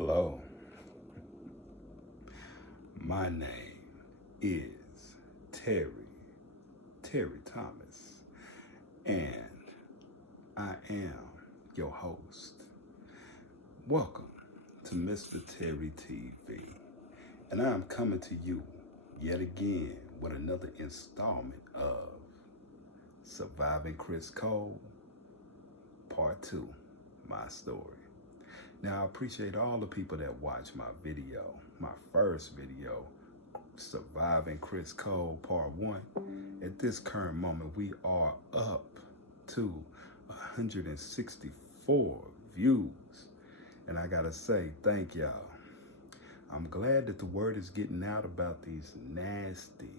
Hello, my name is Terry Thomas, and I am your host. Welcome to MR.TerryTV, and I am coming to you yet again with another installment of Surviving Criss Cole, Part 2, my story. Now, I appreciate all the people that watched my video, my first video, Surviving Criss Cole, Part 1. At this current moment, we are up to 164 views. And I gotta say, thank y'all. I'm glad that the word is getting out about these nasty,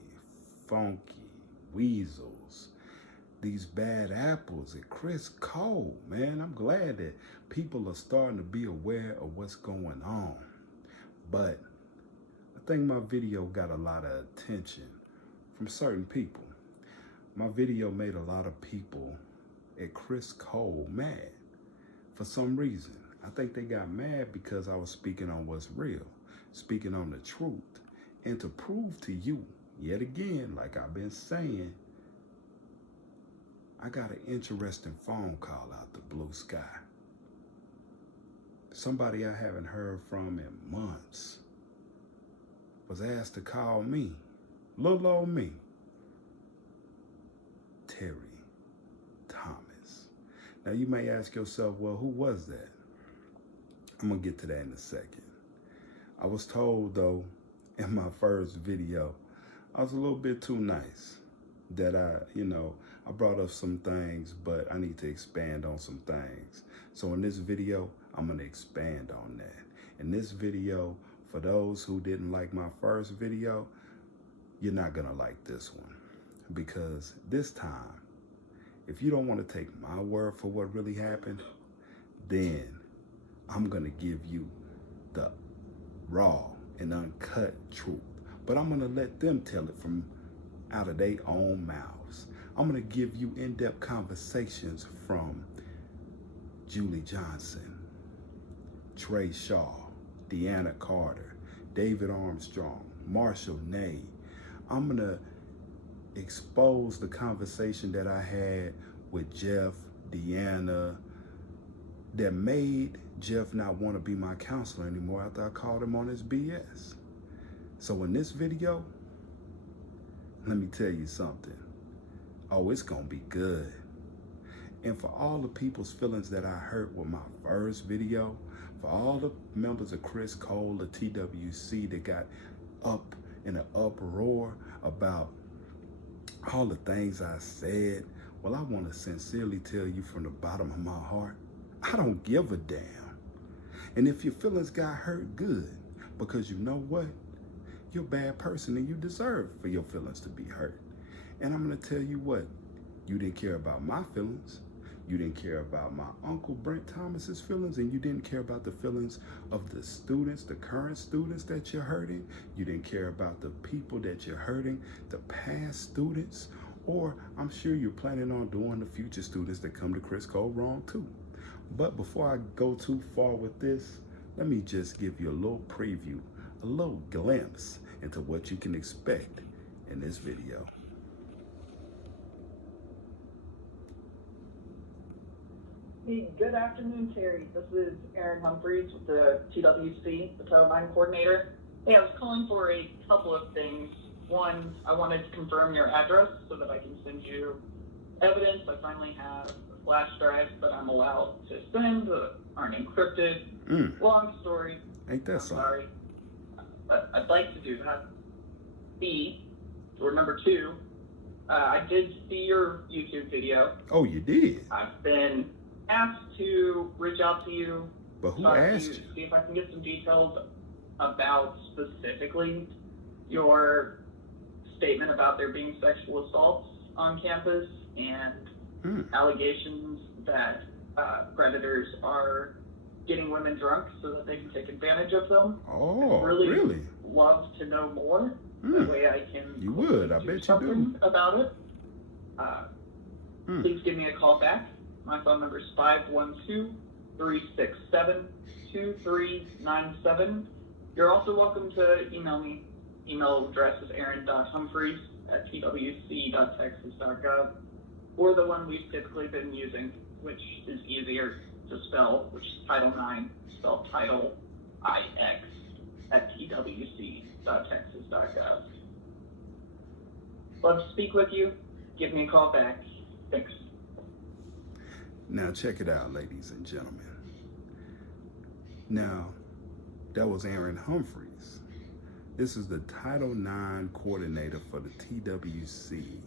funky weasels, these bad apples at Criss Cole, man. I'm glad that people are starting to be aware of what's going on. But I think my video got a lot of attention from certain people. My video made a lot of people at Criss Cole mad for some reason. I think they got mad because I was speaking on what's real, speaking on the truth, and to prove to you, yet again, like I've been saying, I got an interesting phone call out the blue sky. Somebody I haven't heard from in months was asked to call me, little old me, Terry Thomas. Now you may ask yourself, well, who was that? I'm gonna get to that in a second. I was told though, in my first video, I was a little bit too nice. That I brought up some things, but I need to expand on some things. So in this video, I'm gonna expand on that. In this video, for those who didn't like my first video, you're not gonna like this one. Because this time, if you don't wanna take my word for what really happened, then I'm gonna give you the raw and uncut truth. But I'm gonna let them tell it from out of their own mouths. I'm gonna give you in-depth conversations from Julie Johnson, Trey Shaw, Deanna Carter, David Armstrong, Marshall Ney. I'm gonna expose the conversation that I had with Jeff, Deanna, that made Jeff not want to be my counselor anymore after I called him on his BS. So in this video, let me tell you something. Oh, it's gonna be good. And for all the people's feelings that I hurt with my first video, for all the members of Criss Cole, the TWC that got up in an uproar about all the things I said, well, I want to sincerely tell you from the bottom of my heart, I don't give a damn. And if your feelings got hurt, good. Because you know what? You're a bad person and you deserve for your feelings to be hurt. And I'm going to tell you what, you didn't care about my feelings. You didn't care about my Uncle Brent Thomas's feelings, and you didn't care about the feelings of the students, the current students that you're hurting. You didn't care about the people that you're hurting, the past students, or I'm sure you're planning on doing the future students that come to Criss Cole wrong too. But before I go too far with this, let me just give you a little preview, a little glimpse into what you can expect in this video. Hey, good afternoon, Terry. This is Aaron Humphreys with the TWC, the Title IX coordinator. Hey, I was calling for a couple of things. One, I wanted to confirm your address so that I can send you evidence. I finally have a flash drive that I'm allowed to send that aren't encrypted. Long story. Ain't that something? Sorry. But I'd like to do that. B, or number two, I did see your YouTube video. Oh, you did? I've been asked to reach out to you. But who asked you? See if I can get some details about specifically your statement about there being sexual assaults on campus and allegations that predators are getting women drunk so that they can take advantage of them. Oh, I'd really? Love to know more. That way I can You would, I bet you something do. about it. Please give me a call back. My phone number is 512-367-6666. 2397. You're also welcome to email me. Email address is aaron.humphreys@twc.texas.gov, or the one we've typically been using, which is easier to spell, which is Title IX, spelled Title IX, @twc.texas.gov. Love to speak with you. Give me a call back. Thanks. Now check it out, ladies and gentlemen. Now, that was Aaron Humphreys. This is the Title IX coordinator for the TWC.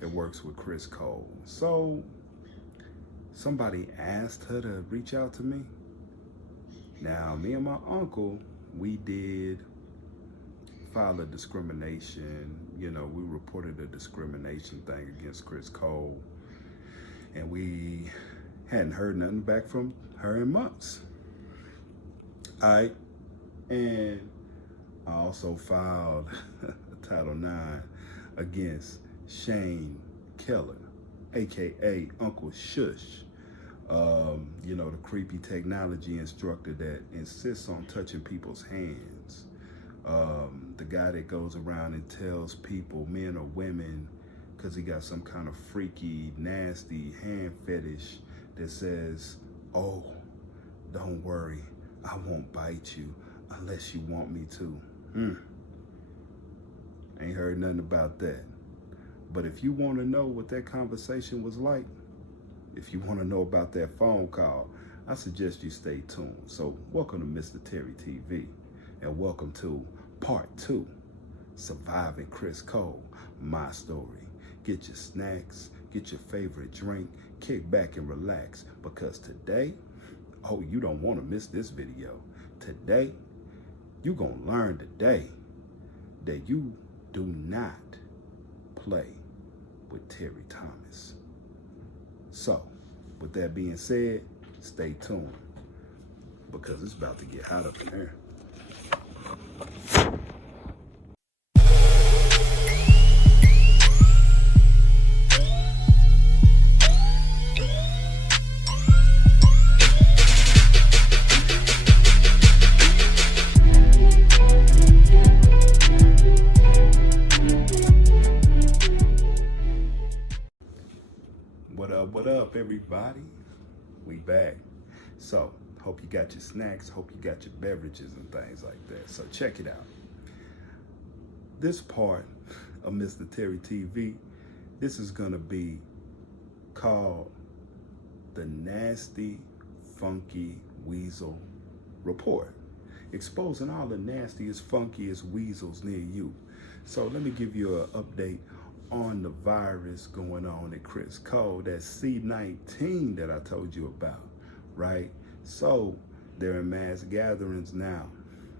It works with Criss Cole. So, somebody asked her to reach out to me. Now, me and my uncle, we did file a discrimination. You know, we reported a discrimination thing against Criss Cole. And we hadn't heard nothing back from her in months. All right. And I also filed a Title IX against Shane Keller, AKA Uncle Shush. You know, the creepy technology instructor that insists on touching people's hands. The guy that goes around and tells people, men or women, because he got some kind of freaky, nasty hand fetish that says, oh, don't worry, I won't bite you unless you want me to. Ain't heard nothing about that. But if you want to know what that conversation was like, if you want to know about that phone call, I suggest you stay tuned. So welcome to MR.TerryTV, and welcome to Part 2, Surviving Criss Cole, my story. Get your snacks, get your favorite drink, kick back and relax, because today, oh, you don't want to miss this video. Today, you're going to learn today that you do not play with Terry Thomas. So, with that being said, stay tuned, because it's about to get hot up in here. What up, everybody? We back. So, hope you got your snacks, hope you got your beverages and things like that. So check it out. This part of MR.TerryTV, this is gonna be called the Nasty Funky Weasel Report, exposing all the nastiest, funkiest weasels near you. So let me give you an update on the virus going on at Criss Cole, that C-19 that I told you about, right? So they're in mass gatherings now.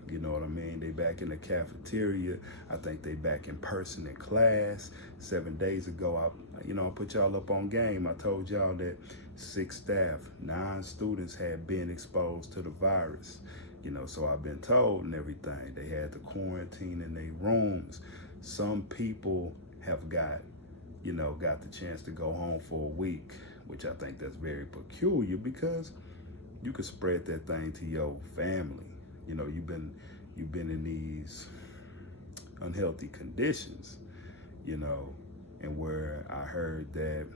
You know what I mean? They back in the cafeteria. I think they back in person in class. 7 days ago, I put y'all up on game. I told y'all that 6 staff, 9 students had been exposed to the virus. You know, so I've been told and everything. They had to quarantine in their rooms. Some people have got the chance to go home for a week, which I think that's very peculiar, because you could spread that thing to your family. You know, you've been in these unhealthy conditions, you know, and where I heard that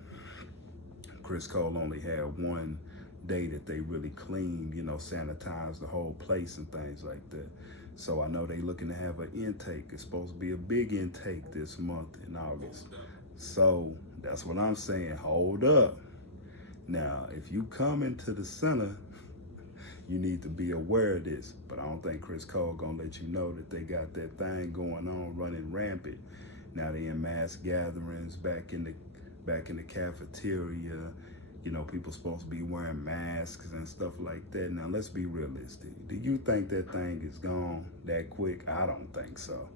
Criss Cole only had one day that they really cleaned, you know, sanitized the whole place and things like that. So I know they looking to have an intake. It's supposed to be a big intake this month in August. So that's what I'm saying. Hold up. Now, if you come into the center, you need to be aware of this. But I don't think Criss Cole gonna let you know that they got that thing going on, running rampant. Now they in mass gatherings, back in the cafeteria. You know, people supposed to be wearing masks and stuff like that. Now, let's be realistic. Do you think that thing is gone that quick? I don't think so.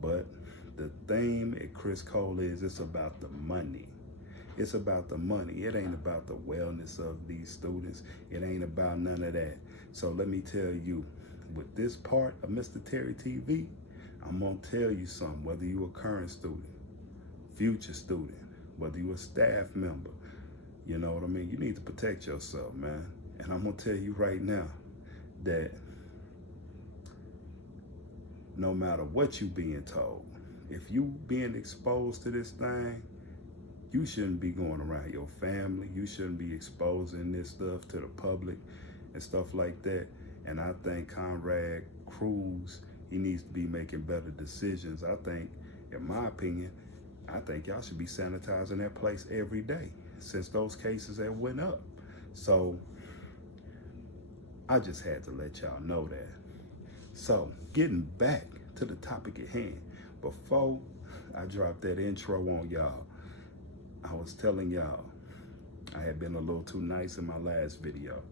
But the theme at Criss Cole is, it's about the money. It's about the money. It ain't about the wellness of these students. It ain't about none of that. So let me tell you, with this part of MR.TerryTV, I'm gonna tell you something. Whether you a current student, future student, whether you a staff member, you know what I mean? You need to protect yourself, man. And I'm gonna tell you right now that no matter what you being told, if you being exposed to this thing, you shouldn't be going around your family. You shouldn't be exposing this stuff to the public and stuff like that. And I think Conrad Cruz, he needs to be making better decisions. I think, in my opinion, I think y'all should be sanitizing that place every day since those cases have went up. So I just had to let y'all know that. So getting back to the topic at hand, before I dropped that intro on y'all, I was telling y'all I had been a little too nice in my last video.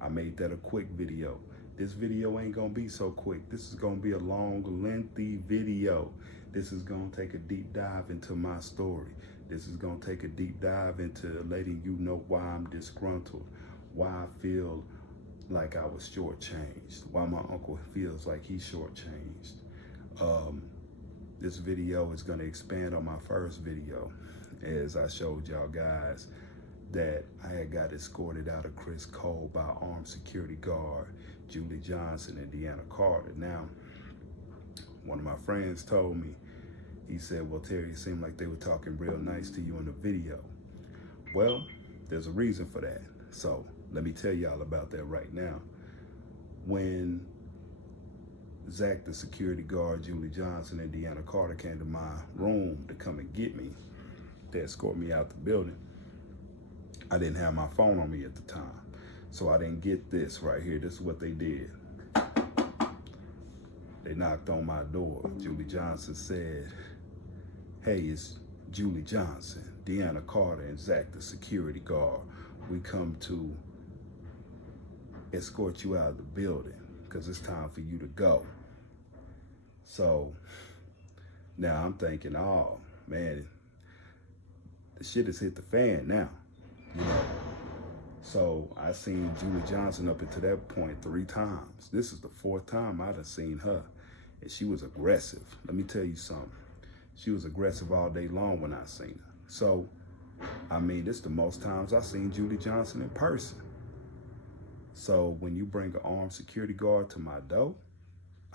I made that a quick video. This video ain't gonna be so quick. This is gonna be a long, lengthy video. This is gonna take a deep dive into my story. This is gonna take a deep dive into letting you know why I'm disgruntled, why I feel like I was shortchanged, why my uncle feels like he's shortchanged. This video is gonna expand on my first video, as I showed y'all guys that I had got escorted out of Criss Cole by armed security guard Julie Johnson and Deanna Carter. Now, one of my friends told me, he said, well, Terry, it seemed like they were talking real nice to you in the video. Well, there's a reason for that. So let me tell y'all about that right now. When Zach, the security guard, Julie Johnson, and Deanna Carter came to my room to come and get me, to escort me out the building, I didn't have my phone on me at the time. So I didn't get this right here. This is what they did. They knocked on my door. Julie Johnson said, hey, it's Julie Johnson, Deanna Carter, and Zach, the security guard. We come to escort you out of the building because it's time for you to go. So now I'm thinking, oh, man, the shit has hit the fan now, you know. So I seen Julie Johnson up until that point 3 times. This is the 4th time I'd have seen her. And she was aggressive. Let me tell you something. She was aggressive all day long when I seen her. So, I mean, this is the most times I seen Julie Johnson in person. So when you bring an armed security guard to my door,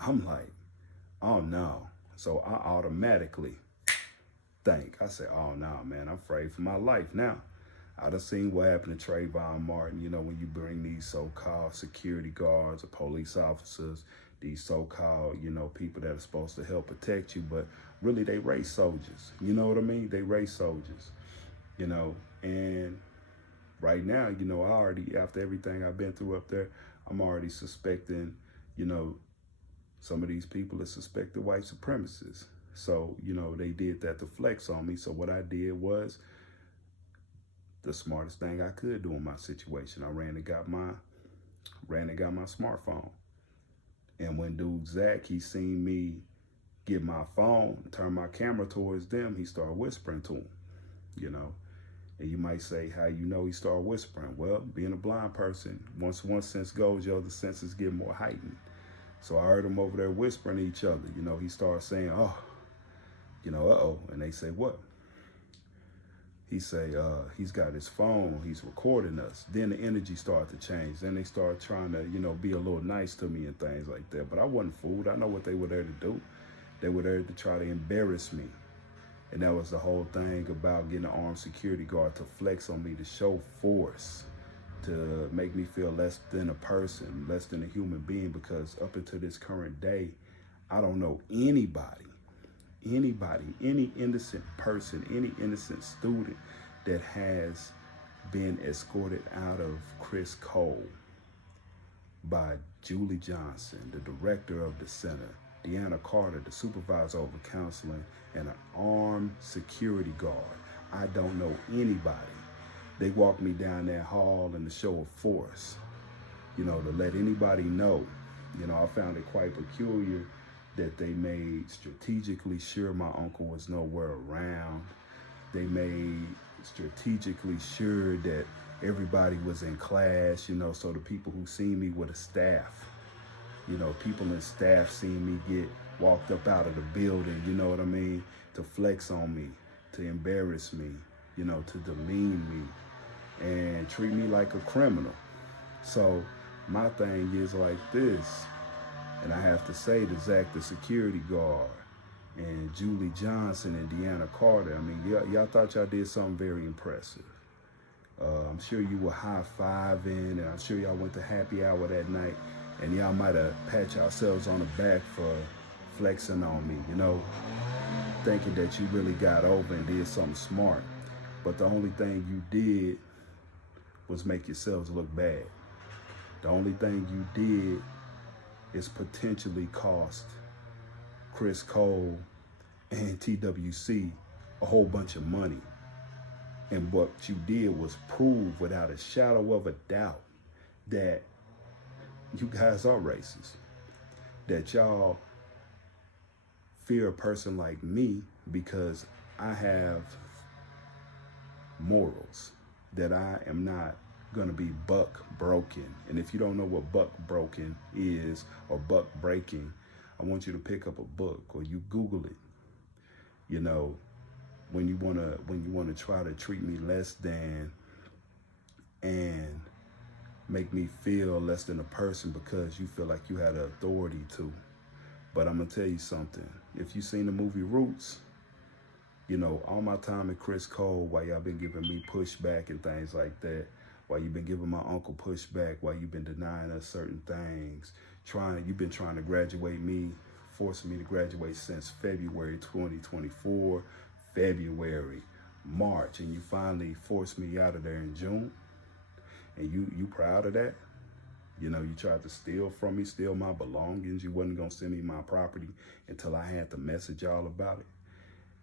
I'm like, oh no. So I automatically think, I say, oh no, man, I'm afraid for my life now. I done seen what happened to Trayvon Martin, you know, when you bring these so-called security guards or police officers, these so-called, you know, people that are supposed to help protect you, but really they race soldiers. You know what I mean? They race soldiers, you know, and right now, you know, I already, after everything I've been through up there, I'm already suspecting, you know, some of these people are suspected white supremacists. So, you know, they did that to flex on me. So what I did was the smartest thing I could do in my situation. I ran and got my smartphone. And when dude Zach, he seen me get my phone, turn my camera towards them, he started whispering to him, you know. And you might say, how you know he started whispering? Well, being a blind person, once one sense goes, your other senses get more heightened. So I heard him over there whispering to each other. You know, he started saying, oh, you know, uh-oh. And they say, what? He say, he's got his phone, he's recording us. Then the energy started to change. Then they started trying to, you know, be a little nice to me and things like that. But I wasn't fooled. I know what they were there to do. They were there to try to embarrass me. And that was the whole thing about getting an armed security guard to flex on me, to show force, to make me feel less than a person, less than a human being, because up until this current day, I don't know anybody, any innocent person, any innocent student that has been escorted out of Criss Cole by Julie Johnson, the director of the center, Deanna Carter, the supervisor over counseling, and an armed security guard. I don't know anybody. They walked me down that hall in the show of force, you know, to let anybody know. You know, I found it quite peculiar that they made strategically sure my uncle was nowhere around. They made strategically sure that everybody was in class, you know, so the people who seen me were the staff. You know, people in staff seen me get walked up out of the building, you know what I mean, to flex on me, to embarrass me, you know, to demean me and treat me like a criminal. So my thing is like this, and I have to say to Zach, the security guard, and Julie Johnson and Deanna Carter, I mean, y'all thought y'all did something very impressive. I'm sure you were high-fiving, and I'm sure y'all went to happy hour that night, and y'all might have pat yourselves on the back for flexing on me, you know, thinking that you really got over and did something smart. But the only thing you did was make yourselves look bad. The only thing you did is potentially cost Criss Cole and TWC a whole bunch of money. And what you did was prove without a shadow of a doubt that you guys are racist. That y'all fear a person like me because I have morals, that I am not gonna be buck broken. And if you don't know what buck broken is or buck breaking, I want you to pick up a book or you Google it. You know, when you wanna try to treat me less than and make me feel less than a person because you feel like you had the authority to. But I'm gonna tell you something. If you seen the movie Roots, you know, all my time at Criss Cole, while y'all been giving me pushback and things like that, while you've been giving my uncle pushback, while you've been denying us certain things, you've been trying to graduate me, forcing me to graduate since February 2024, February, March, and you finally forced me out of there in June. And you proud of that? You know, you tried to steal from me, steal my belongings. You wasn't gonna send me my property until I had to message y'all about it.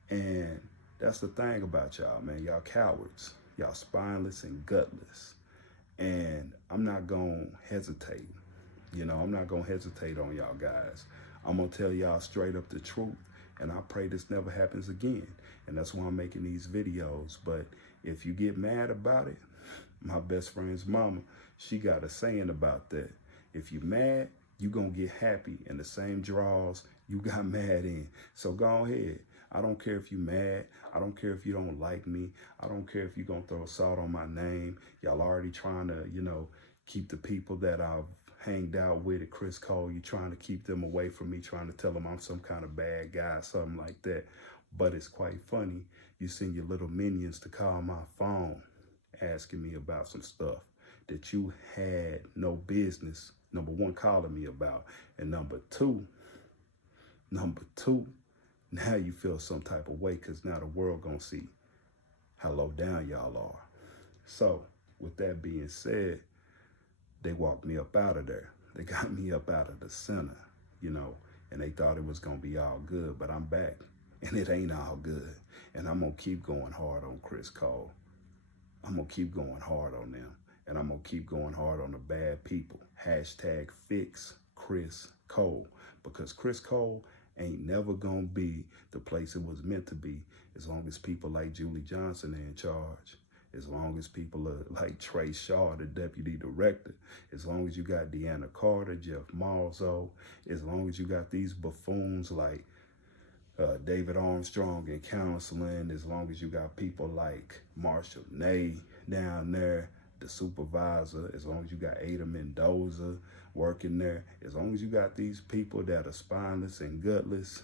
And that's the thing about y'all, man. Y'all cowards. Y'all spineless and gutless. And I'm not gonna hesitate. You know, I'm not gonna hesitate on y'all guys. I'm gonna tell y'all straight up the truth. And I pray this never happens again. And that's why I'm making these videos. But if you get mad about it, my best friend's mama, she got a saying about that. If you mad, you gonna get happy in the same draws you got mad in. So go ahead. I don't care if you mad. I don't care if you don't like me. I don't care if you gonna throw salt on my name. Y'all already trying to, you know, keep the people that I've hanged out with at Criss Cole. You trying to keep them away from me, trying to tell them I'm some kind of bad guy, something like that. But it's quite funny. You send your little minions to call my phone asking me about some stuff that you had no business, number one, calling me about. And number two, now you feel some type of way because now the world gonna see how low down y'all are. So with that being said, they walked me up out of there. They got me up out of the center, you know, and they thought it was gonna be all good, but I'm back and it ain't all good. And I'm gonna keep going hard on Criss Cole. I'm gonna keep going hard on them, and I'm gonna keep going hard on the bad people. Hashtag fix Criss Cole, because Criss Cole ain't never gonna be the place it was meant to be as long as people like Julie Johnson are in charge, as long as people are like Trey Shaw, the deputy director, as long as you got Deanna Carter, Jeff Malzo, as long as you got these buffoons like David Armstrong in counseling, as long as you got people like Marshall Ney down there, the supervisor, as long as you got Ada Mendoza working there, as long as you got these people that are spineless and gutless,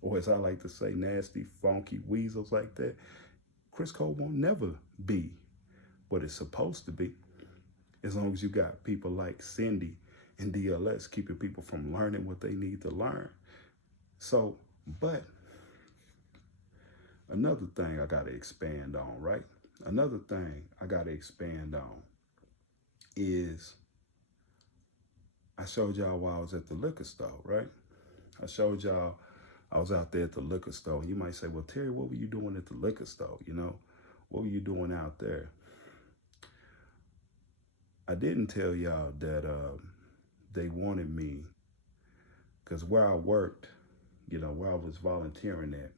or as I like to say, nasty, funky weasels like that, Criss Cole won't never be what it's supposed to be. As long as you got people like Cindy and DLS keeping people from learning what they need to learn. So, but another thing I got to expand on, right? Another thing I got to expand on is I showed y'all while I was at the liquor store, right? I showed y'all I was out there at the liquor store. You might say, well, Terry, what were you doing at the liquor store? You know, what were you doing out there? I didn't tell y'all that they wanted me, because where I worked, you know, where I was volunteering at,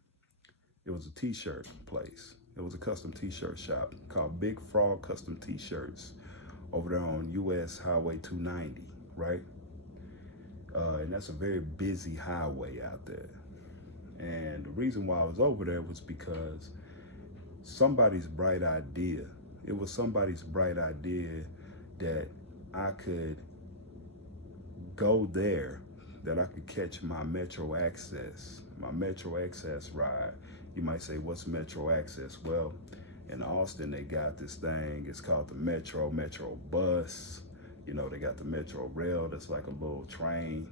it was a t-shirt place. It was a custom t-shirt shop called Big Frog Custom T-Shirts over there on US Highway 290, right? And that's a very busy highway out there. And the reason why I was over there was because somebody's bright idea. It was somebody's bright idea that I could go there, that I could catch my Metro Access ride. You might say, what's Metro Access? Well, in Austin, they got this thing. It's called the Metro Bus. You know, they got the Metro Rail. That's like a little train.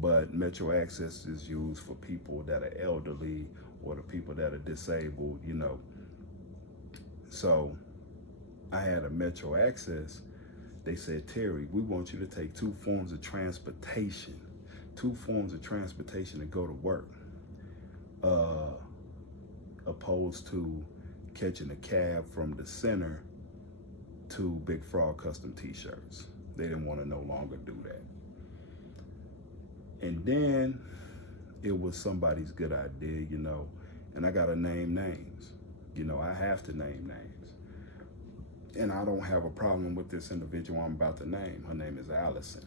But Metro Access is used for people that are elderly or the people that are disabled, you know. So I had a Metro Access. They said, Terry, we want you to take two forms of transportation to go to work, opposed to catching a cab from the center to Big Frog Custom T-shirts. They didn't want to no longer do that. And then it was somebody's good idea, you know, and I gotta name names. You know, I have to name names. And I don't have a problem with this individual I'm about to name. Her name is Allison.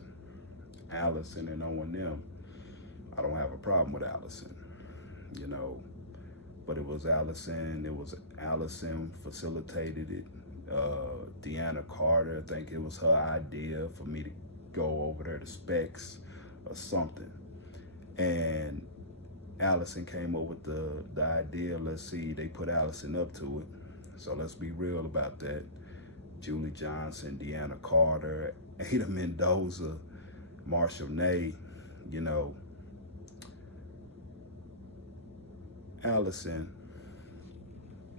Allison and knowing them, I don't have a problem with Allison, you know. But it was Allison facilitated it. Deanna Carter, I think it was her idea for me to go over there to Specs or something. And Allison came up with the idea. Let's see, they put Allison up to it. So let's be real about that. Julie Johnson, Deanna Carter, Ada Mendoza, Marshall Ney, you know. Allison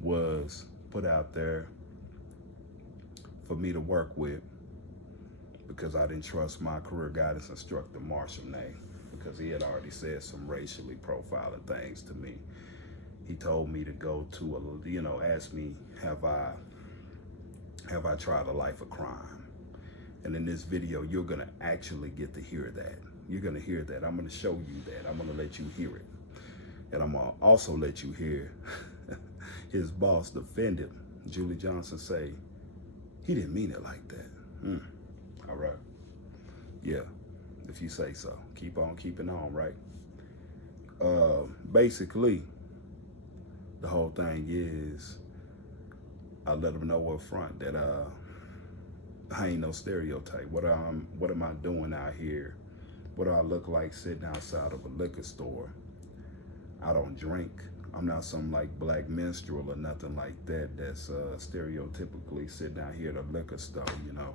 was put out there for me to work with because I didn't trust my career guidance instructor, Marshall Ney, because he had already said some racially profiling things to me. He told me to go to you know, ask me, have I tried a life of crime? And in this video, you're gonna actually get to hear that. You're gonna hear that. I'm gonna show you that. I'm gonna let you hear it. And I'm gonna also let you hear his boss defend him. Julie Johnson say, he didn't mean it like that. All right. Yeah, if you say so. Keep on keeping on, right? Basically, the whole thing is, I let them know up front that I ain't no stereotype. What am I doing out here? What do I look like sitting outside of a liquor store? I don't drink. I'm not some like black minstrel or nothing like that that's stereotypically sitting out here at a liquor store, you know.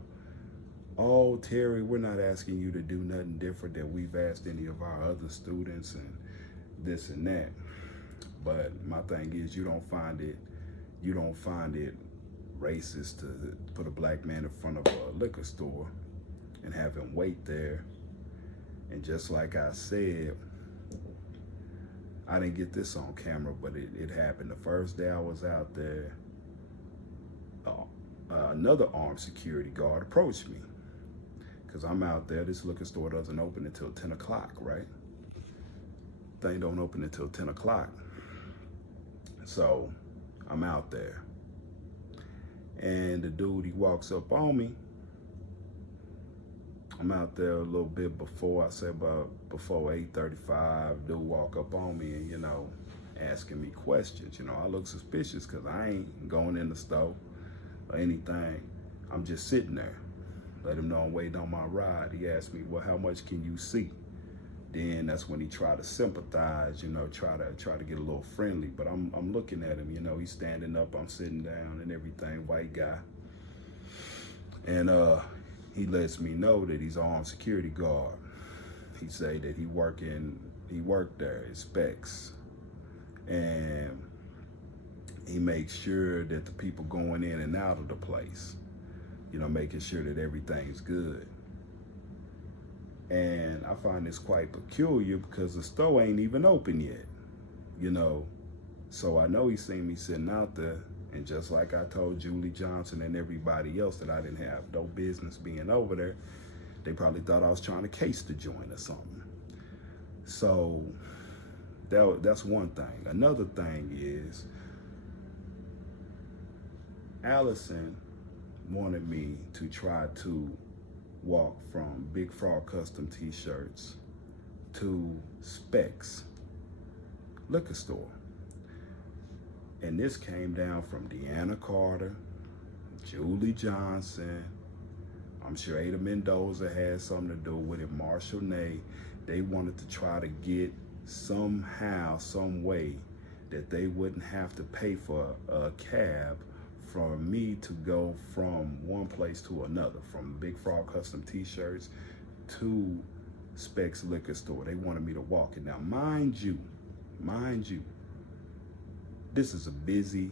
Oh, Terry, we're not asking you to do nothing different than we've asked any of our other students and this and that. But my thing is, you don't find it racist to put a black man in front of a liquor store and have him wait there. And just like I said, I didn't get this on camera, but it happened. The first day I was out there, another armed security guard approached me. Because I'm out there, this liquor store doesn't open until 10 o'clock, right? Thing don't open until 10 o'clock. So I'm out there. And the dude, he walks up on me. I'm out there a little bit before, I said about before 8:35, dude walk up on me and, you know, asking me questions. You know, I look suspicious because I ain't going in the store or anything. I'm just sitting there. Let him know I'm waiting on my ride. He asked me, well, how much can you see? Then that's when he tried to sympathize, you know, try to get a little friendly. But I'm looking at him, you know, he's standing up, I'm sitting down and everything, white guy. And he lets me know that he's an armed security guard. He say that he worked there at Specs. And he makes sure that the people going in and out of the place, you know, making sure that everything's good. And I find this quite peculiar because the store ain't even open yet, you know. So I know he seen me sitting out there, and just like I told Julie Johnson and everybody else that I didn't have no business being over there, they probably thought I was trying to case the joint or something. So that's one thing. Another thing is, Allison wanted me to try to walk from Big Frog Custom T-shirts to Specs liquor store. And this came down from Deanna Carter, Julie Johnson, I'm sure Ada Mendoza had something to do with it. Marshall Ney, they wanted to try to get somehow, some way that they wouldn't have to pay for a cab for me to go from one place to another, from Big Frog Custom T-shirts to Specs Liquor Store. They wanted me to walk it. Now, mind you, this is a busy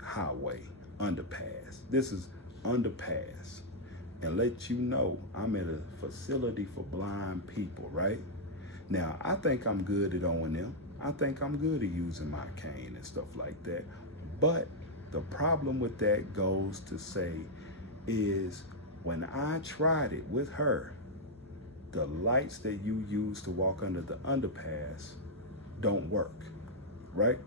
highway, underpass. This is underpass. And let you know, I'm at a facility for blind people, right? Now, I think I'm good at O&M. I think I'm good at using my cane and stuff like that. But the problem with that goes to say is when I tried it with her, the lights that you use to walk under the underpass don't work, right?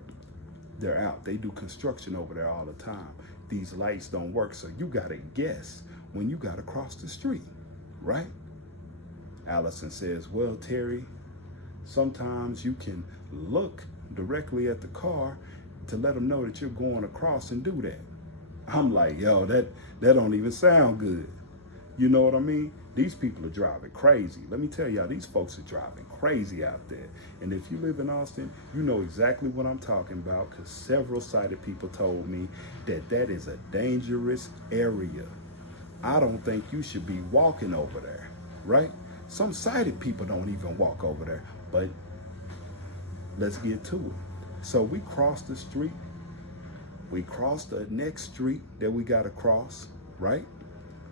They're out. They do construction over there all the time. These lights don't work, so you gotta guess when you gotta cross the street, right? Allison says, well, Terry, sometimes you can look directly at the car to let them know that you're going across and do that. I'm like, yo, that don't even sound good. You know what I mean? These people are driving crazy. Let me tell y'all, these folks are driving crazy out there. And if you live in Austin, you know exactly what I'm talking about, because several sighted people told me that that is a dangerous area. I don't think you should be walking over there, right? Some sighted people don't even walk over there, but let's get to it. So we cross the street. We cross the next street that we got to cross, right?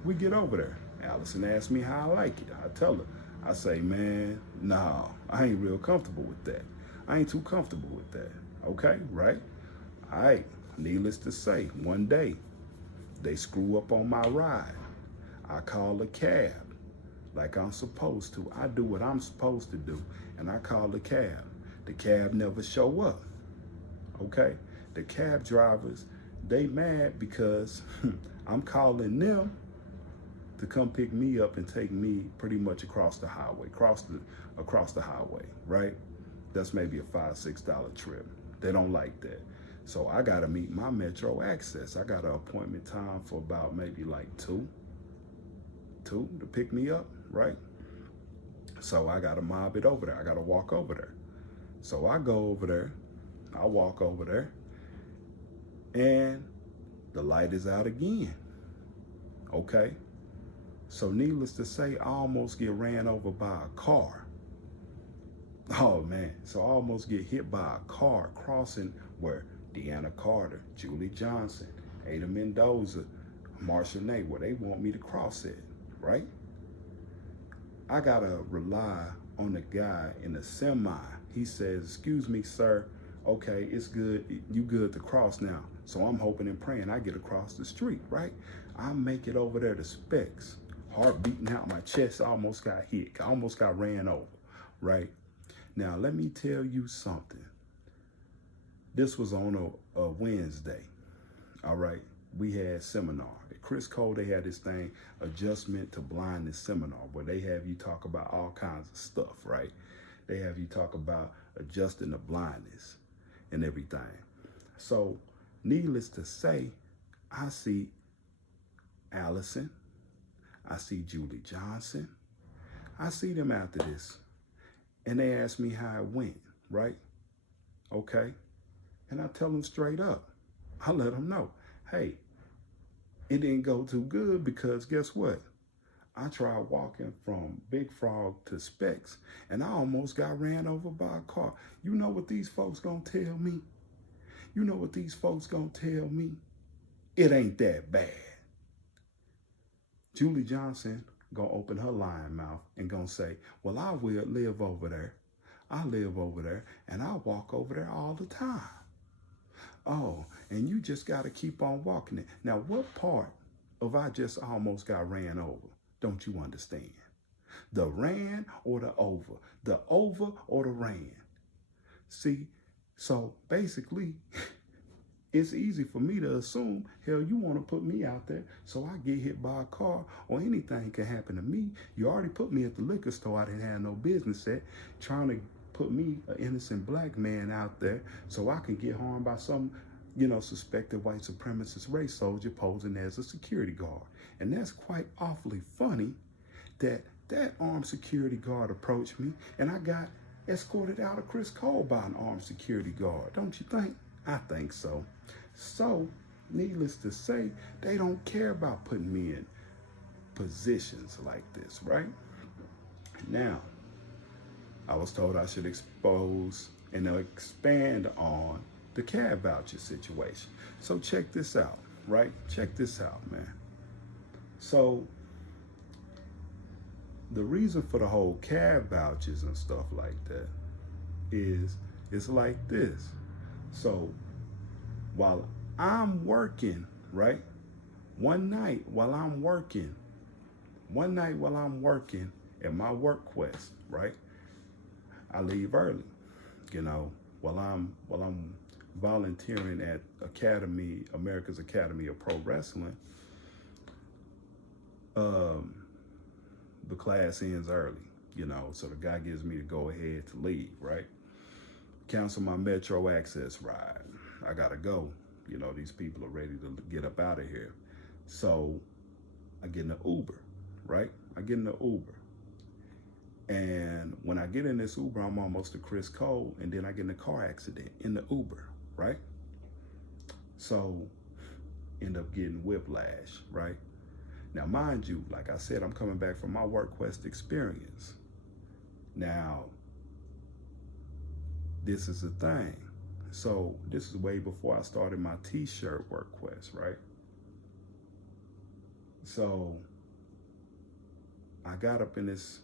We get over there. Allison asked me how I like it. I tell her, I say, man, no, I ain't real comfortable with that. I ain't too comfortable with that. Okay, right? All right, needless to say, one day, they screw up on my ride. I call a cab like I'm supposed to. I do what I'm supposed to do, and I call the cab. The cab never show up, okay? The cab drivers, they mad because I'm calling them to come pick me up and take me pretty much across the highway, across the highway, right? That's maybe a $5, $6 trip. They don't like that. So I gotta meet my Metro Access. I got an appointment time for about maybe like two to pick me up, right? So I gotta mob it over there. I gotta walk over there. So I go over there, I walk over there, and the light is out again, okay? So needless to say, I almost get ran over by a car. Oh man, so I almost get hit by a car crossing where Deanna Carter, Julie Johnson, Ada Mendoza, Marshall Ney, where they want me to cross it, right? I gotta rely on the guy in the semi. He says, excuse me, sir, okay, it's good, you good to cross now. So I'm hoping and praying I get across the street, right? I make it over there to Specs. Heart beating out my chest, I almost got hit, I almost got ran over, right? Now, let me tell you something. This was on a Wednesday, all right? We had seminar. At Criss Cole, they had this thing, Adjustment to Blindness Seminar, where they have you talk about all kinds of stuff, right? They have you talk about adjusting the blindness and everything. So, needless to say, I see Allison, I see Julie Johnson, I see them after this, and they ask me how it went, right? Okay, and I tell them straight up. I let them know, hey, it didn't go too good because guess what? I tried walking from Big Frog to Specs, and I almost got ran over by a car. You know what these folks gonna tell me? You know what these folks gonna tell me? It ain't that bad. Julie Johnson gonna open her lying mouth and gonna say, well, I will live over there. I live over there, and I walk over there all the time. Oh, and you just gotta keep on walking it. Now, what part of I just almost got ran over don't you understand? The ran or the over? The over or the ran? See, so basically, it's easy for me to assume, hell, you want to put me out there so I get hit by a car or anything can happen to me. You already put me at the liquor store I didn't have no business at, trying to put me, an innocent black man, out there so I can get harmed by some suspected white supremacist race soldier posing as a security guard. And that's quite awfully funny that armed security guard approached me and I got escorted out of Criss Cole by an armed security guard. Don't you think? I think so. So, needless to say, they don't care about putting me in positions like this, right? Now, I was told I should expose and expand on the cab voucher situation. So check this out, right? Check this out, man. So the reason for the whole cab vouchers and stuff like that is it's like this. So while I'm working, right? One night while I'm working at my work quest, right? I leave early, while I'm volunteering at America's Academy of Pro Wrestling. The class ends early, so the guy gives me the go ahead to leave, right? Cancel my Metro Access ride. I gotta go. These people are ready to get up out of here. So I get in an Uber, right? And when I get in this Uber, I'm almost to Criss Cole, and then I get in a car accident in the Uber, right? So end up getting whiplash, right? Now, mind you, like I said, I'm coming back from my work quest experience. Now, this is the thing. So this is way before I started my t-shirt work quest, right? So I got up in this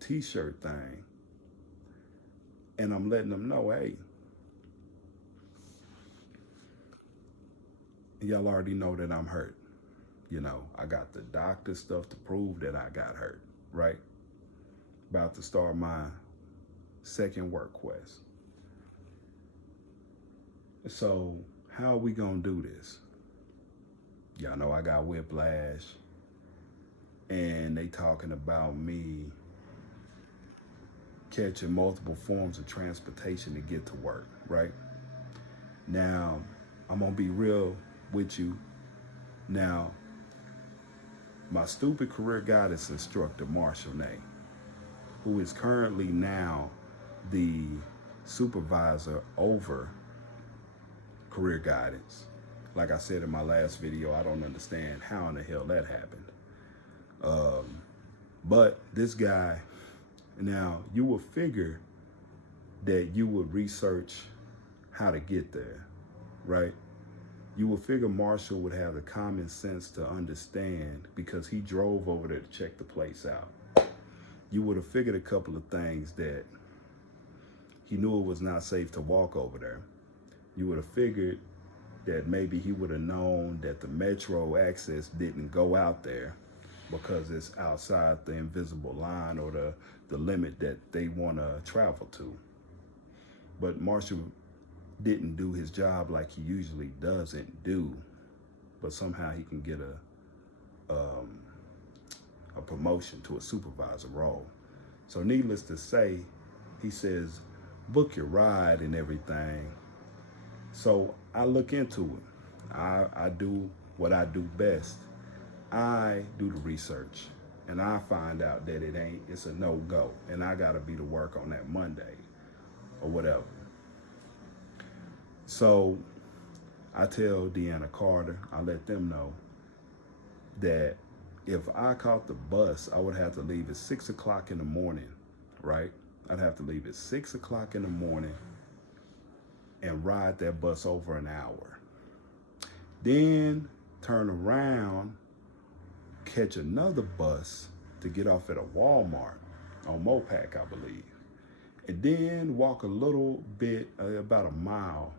t-shirt thing, and I'm letting them know, hey, y'all already know that I'm hurt. I got the doctor stuff to prove that I got hurt, right? About to start my second work quest. So how are we gonna do this? Y'all know I got whiplash, and they talking about me catching multiple forms of transportation to get to work, right? Now, I'm gonna be real with you. Now, my stupid career guidance instructor, Marshall Nay, who is currently now the supervisor over career guidance. Like I said in my last video, I don't understand how in the hell that happened. But this guy, now you would figure that you would research how to get there, right? You would figure Marshall would have the common sense to understand because he drove over there to check the place out. You would have figured a couple of things, that he knew it was not safe to walk over there. You would have figured that maybe he would have known that the Metro access didn't go out there because it's outside the invisible line or the limit that they want to travel to. But Marshall didn't do his job like he usually doesn't do, but somehow he can get a promotion to a supervisor role. So needless to say, he says, book your ride and everything. So I look into it. I do what I do best. I do the research, and I find out that it's a no-go, and I gotta be to work on that Monday or whatever. So I tell Deanna Carter, I let them know that if I caught the bus, I would have to leave at 6 o'clock in the morning, right? I'd have to leave at 6 o'clock in the morning and ride that bus over an hour. Then turn around, catch another bus to get off at a Walmart on Mopac, I believe. And then walk a little bit, about a mile,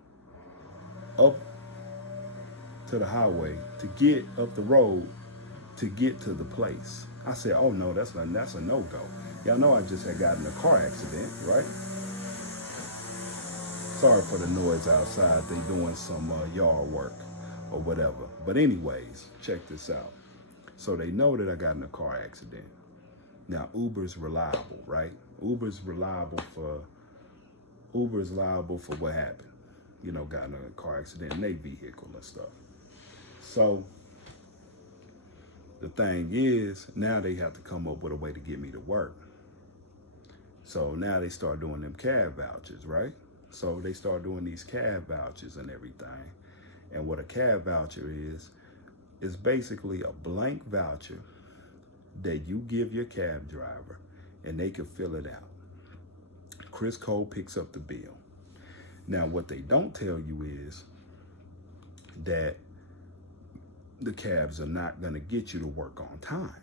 up to the highway to get up the road to get to the place. I said, oh no, that's a no-go. Y'all know I just had gotten in a car accident, right? Sorry for the noise outside. They doing some yard work or whatever. But anyways, check this out. So they know that I got in a car accident. Now, Uber's reliable, right? Uber's reliable for Uber is liable for what happened. You know, got in a car accident in their vehicle and stuff. So the thing is, now they have to come up with a way to get me to work. So now they start doing them cab vouchers, right? So they start doing these cab vouchers and everything. And what a cab voucher is basically a blank voucher that you give your cab driver and they can fill it out. Criss Cole picks up the bill. Now, what they don't tell you is that the cabs are not going to get you to work on time,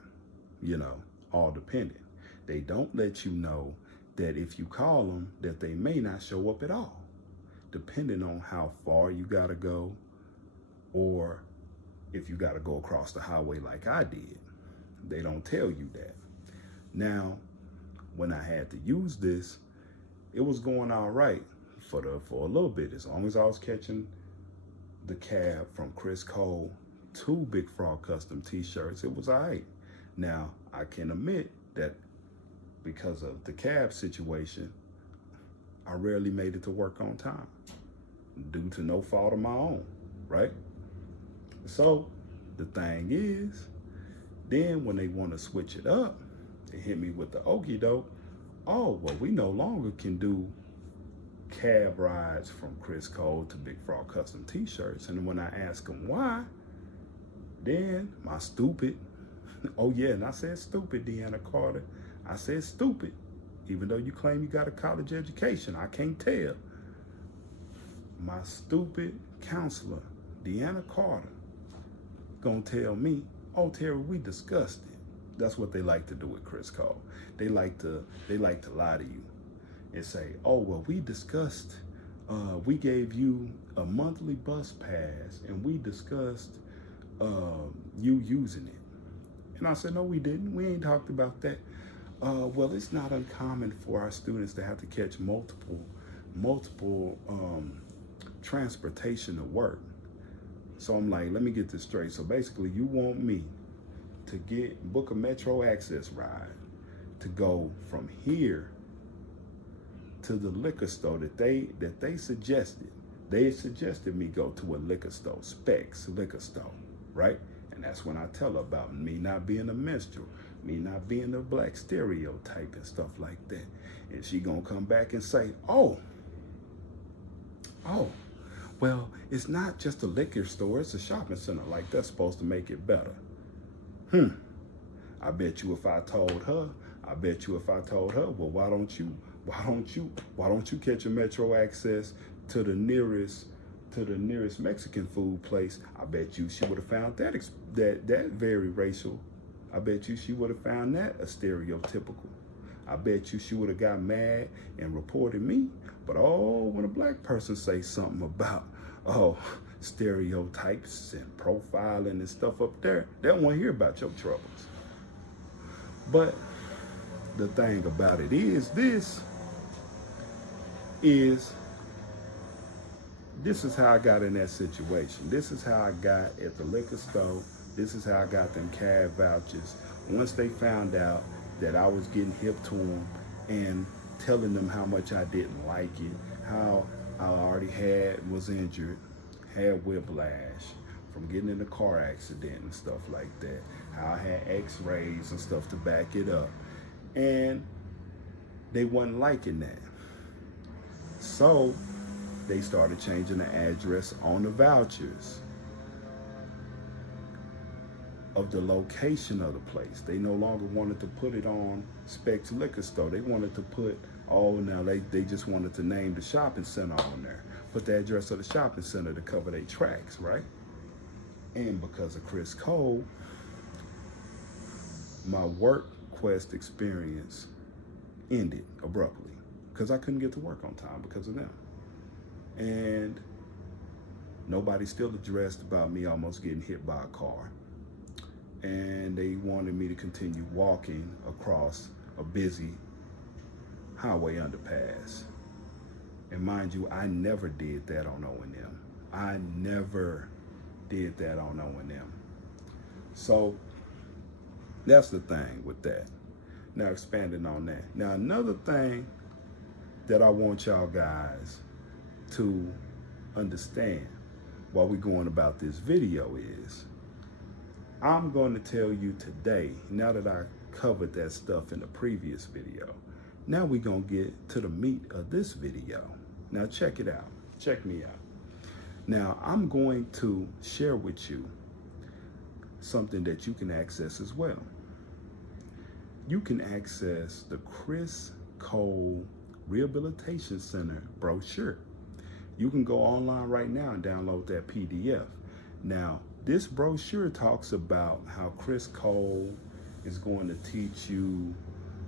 you know, all dependent. They don't let you know that if you call them, that they may not show up at all, depending on how far you got to go, or if you got to go across the highway like I did. They don't tell you that. Now, when I had to use this, it was going all right for a little bit. As long as I was catching the cab from Criss Cole to Big Frog Custom T-shirts, it was all right. Now, I can admit that because of the cab situation, I rarely made it to work on time due to no fault of my own, right? So the thing is, then when they want to switch it up, they hit me with the okie doke. Oh, well, we no longer can do cab rides from Criss Cole to Big Frog Custom T-shirts. And when I ask them why, then my stupid, oh yeah, and I said stupid, Deanna Carter. I said stupid. Even though you claim you got a college education, I can't tell. My stupid counselor, Deanna Carter, gonna tell me, oh, Terry, we discussed it. That's what they like to do with Criss Cole. They like to lie to you and say, oh, well, we discussed, we gave you a monthly bus pass and we discussed you using it. And I said, no, we didn't. We ain't talked about that. Well, it's not uncommon for our students to have to catch multiple transportation to work. So I'm like, let me get this straight. So basically, you want me to book a Metro Access ride to go from here to the liquor store that they suggested. They suggested me go to a liquor store, Specs liquor store, right? And that's when I tell her about me not being a minstrel, me not being a black stereotype and stuff like that. And she gonna come back and say, oh, well, it's not just a liquor store, it's a shopping center. Like, that's supposed to make it better. I bet you if I told her, well, why don't you catch a Metro Access to the nearest Mexican food place? I bet you she would have found that very racial. I bet you she would have found that a stereotypical. I bet you she would have got mad and reported me. But when a black person says something about, stereotypes and profiling and stuff up there, they don't want to hear about your troubles. But the thing about it is, this is how I got in that situation. This is how I got at the liquor store. This is how I got them cab vouchers. Once they found out that I was getting hip to them and telling them how much I didn't like it, how I already was injured, had whiplash from getting in a car accident and stuff like that, how I had x-rays and stuff to back it up. And they wasn't liking that. So they started changing the address on the vouchers of the location of the place. They no longer wanted to put it on Specs Liquor Store. They wanted to put, they just wanted to name the shopping center on there. Put the address of the shopping center to cover their tracks, right? And because of Criss Cole, my work quest experience ended abruptly because I couldn't get to work on time because of them. And nobody still addressed about me almost getting hit by a car. And they wanted me to continue walking across a busy highway underpass. And mind you, I never did that on O&M. I never did that on O&M. So that's the thing with that. Now expanding on that. Now another thing that I want y'all guys to understand while we're going about this video is, I'm going to tell you today, now that I covered that stuff in the previous video, now we're going to get to the meat of this video. Now check it out. Check me out. Now I'm going to share with you something that you can access as well. You can access the Criss Cole Rehabilitation Center brochure. You can go online right now and download that PDF. Now, this brochure talks about how Criss Cole is going to teach you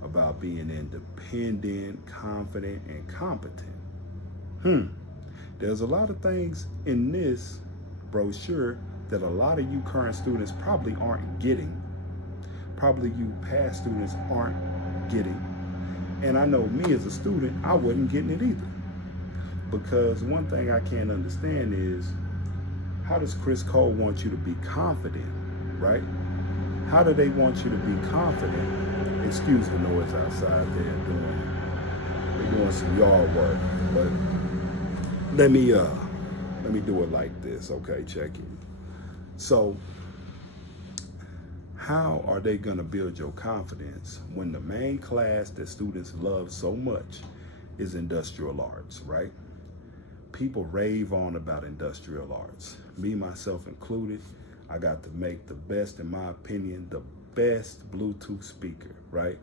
about being independent, confident, and competent. There's a lot of things in this brochure that a lot of you current students probably aren't getting. Probably you past students aren't getting. And I know me as a student, I wasn't getting it either. Because one thing I can't understand is, how does Criss Cole want you to be confident, right? How do they want you to be confident? Excuse the noise outside, they're doing some yard work. But let me do it like this, okay? Check it. So, how are they gonna build your confidence when the main class that students love so much is industrial arts, right? People rave on about industrial arts. Me, myself included, I got to make the best, in my opinion, the best Bluetooth speaker, right?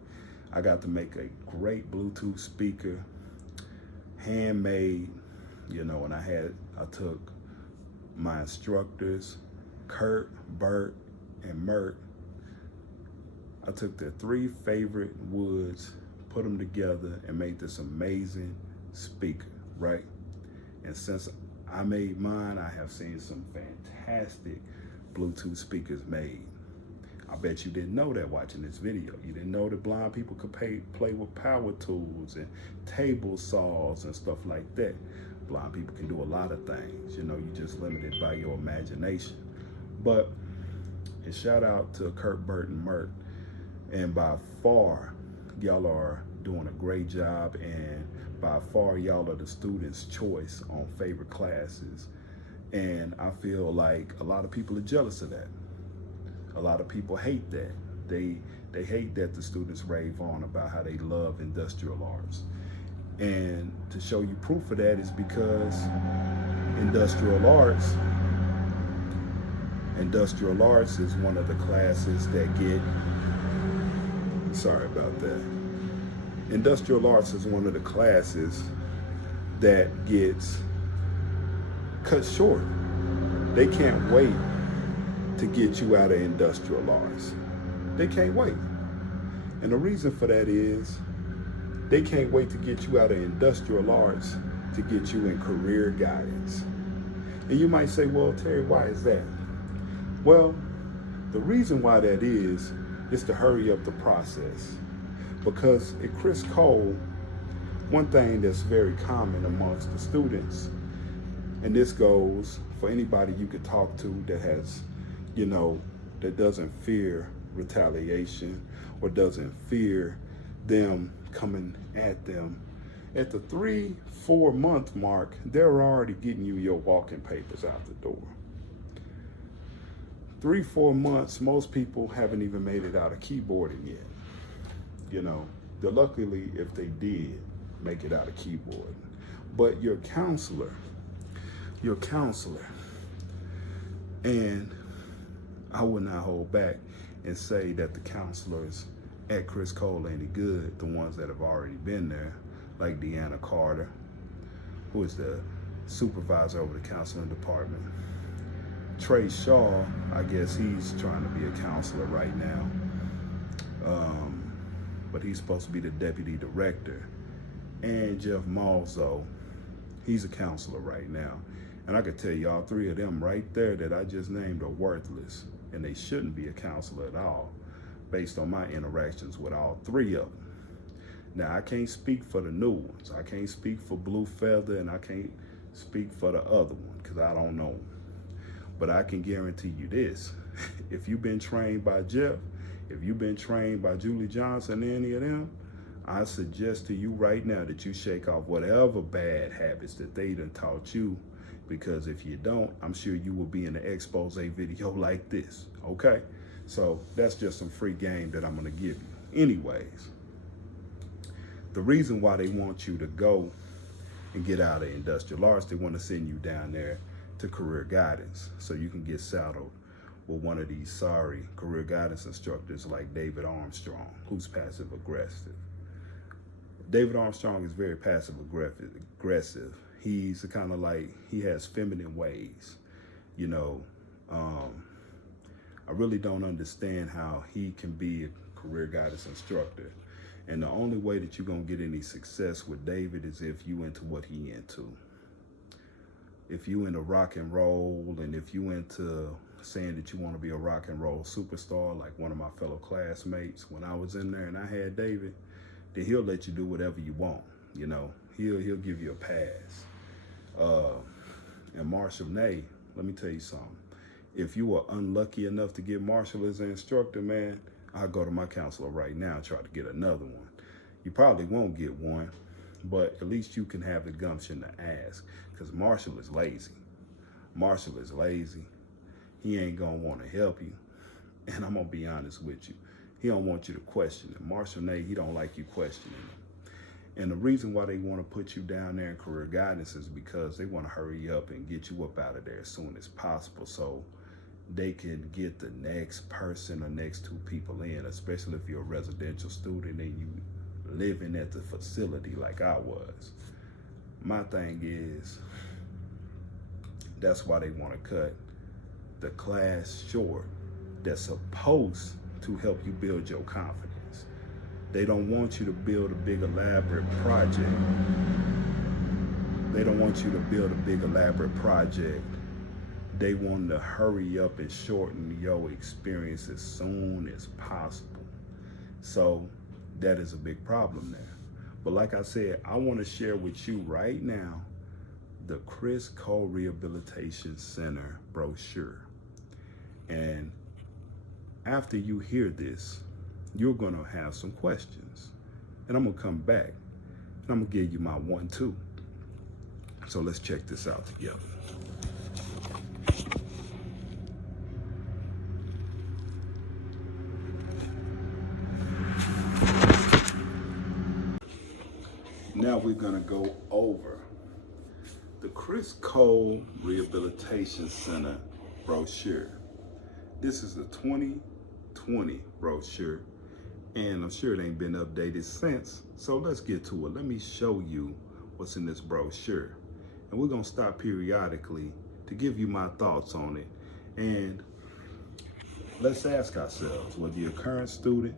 I got to make a great Bluetooth speaker, handmade, you know, and I took my instructors, Kurt, Bert, and Mert. I took their 3 favorite woods, put them together, and made this amazing speaker, right? And since I made mine, I have seen some fantastic Bluetooth speakers made. I bet you didn't know that watching this video. You didn't know that blind people could play with power tools and table saws and stuff like that. Blind people can do a lot of things. You know, you're just limited by your imagination. But a shout out to Kurt, Bert, and Mert. And by far, y'all are doing a great job, and by far y'all are the students' choice on favorite classes. And I feel like a lot of people are jealous of that. A lot of people hate that. They hate that the students rave on about how they love industrial arts. And to show you proof of that is because industrial arts is one of the classes that get, sorry about that. Industrial arts is one of the classes that gets cut short. They can't wait to get you out of industrial arts. They can't wait. And the reason for that is they can't wait to get you out of industrial arts to get you in career guidance. And you might say, well, Terry, why is that? Well, the reason why that is to hurry up the process. Because at Criss Cole, one thing that's very common amongst the students, and this goes for anybody you could talk to that has, you know, that doesn't fear retaliation or doesn't fear them coming at them. At the 3-4 month mark, they're already getting you your walking papers out the door. 3-4 months, most people haven't even made it out of keyboarding yet. You know, they're luckily if they did make it out of keyboarding. But your counselor, and I would not hold back and say that the counselors at Criss Cole ain't any good, the ones that have already been there, like Deanna Carter, who is the supervisor over the counseling department. Trey Shaw, I guess he's trying to be a counselor right now, but he's supposed to be the deputy director. And Jeff Malzo, he's a counselor right now. And I could tell you all 3 of them right there that I just named are worthless, and they shouldn't be a counselor at all, based on my interactions with all 3 of them. Now, I can't speak for the new ones. I can't speak for Blue Feather, and I can't speak for the other one, because I don't know them. But I can guarantee you this. If you've been trained by Jeff, if you've been trained by Julie Johnson, any of them, I suggest to you right now that you shake off whatever bad habits that they done taught you, because if you don't, I'm sure you will be in an expose video like this, okay? So that's just some free game that I'm gonna give you. Anyways, the reason why they want you to go and get out of industrial arts, they want to send you down there to career guidance so you can get saddled with one of these sorry career guidance instructors like David Armstrong, who's passive aggressive. David Armstrong is very passive aggressive. He's kind of like, he has feminine ways. You know, I really don't understand how he can be a career guidance instructor. And the only way that you're gonna get any success with David is if you into what he into. If you into rock and roll, and if you into saying that you want to be a rock and roll superstar, like one of my fellow classmates, when I was in there and I had David, then he'll let you do whatever you want. You know, he'll give you a pass. And Marshall Nay, let me tell you something. If you are unlucky enough to get Marshall as an instructor, man, I'll go to my counselor right now and try to get another one. You probably won't get one, but at least you can have the gumption to ask, because Marshall is lazy. Marshall is lazy. He ain't gonna want to help you. And I'm gonna be honest with you. He don't want you to question him. Marshall Nay, he don't like you questioning him. And the reason why they want to put you down there in career guidance is because they want to hurry up and get you up out of there as soon as possible, so they can get the next person or next two people in, especially if you're a residential student and you living at the facility like I was. My thing is, that's why they want to cut the class short that's supposed to help you build your confidence. They don't want you to build a big elaborate project. They don't want you to build a big elaborate project. They want to hurry up and shorten your experience as soon as possible. So that is a big problem there. But like I said, I want to share with you right now the Criss Cole Rehabilitation Center brochure. And after you hear this, you're going to have some questions. And I'm going to come back and I'm going to give you my 1-2. So let's check this out together. Now we're going to go over the Criss Cole Rehabilitation Center brochure. This is a 2020 brochure, and I'm sure it ain't been updated since. So let's get to it. Let me show you what's in this brochure. And we're going to stop periodically to give you my thoughts on it. And let's ask ourselves, whether you're a current student,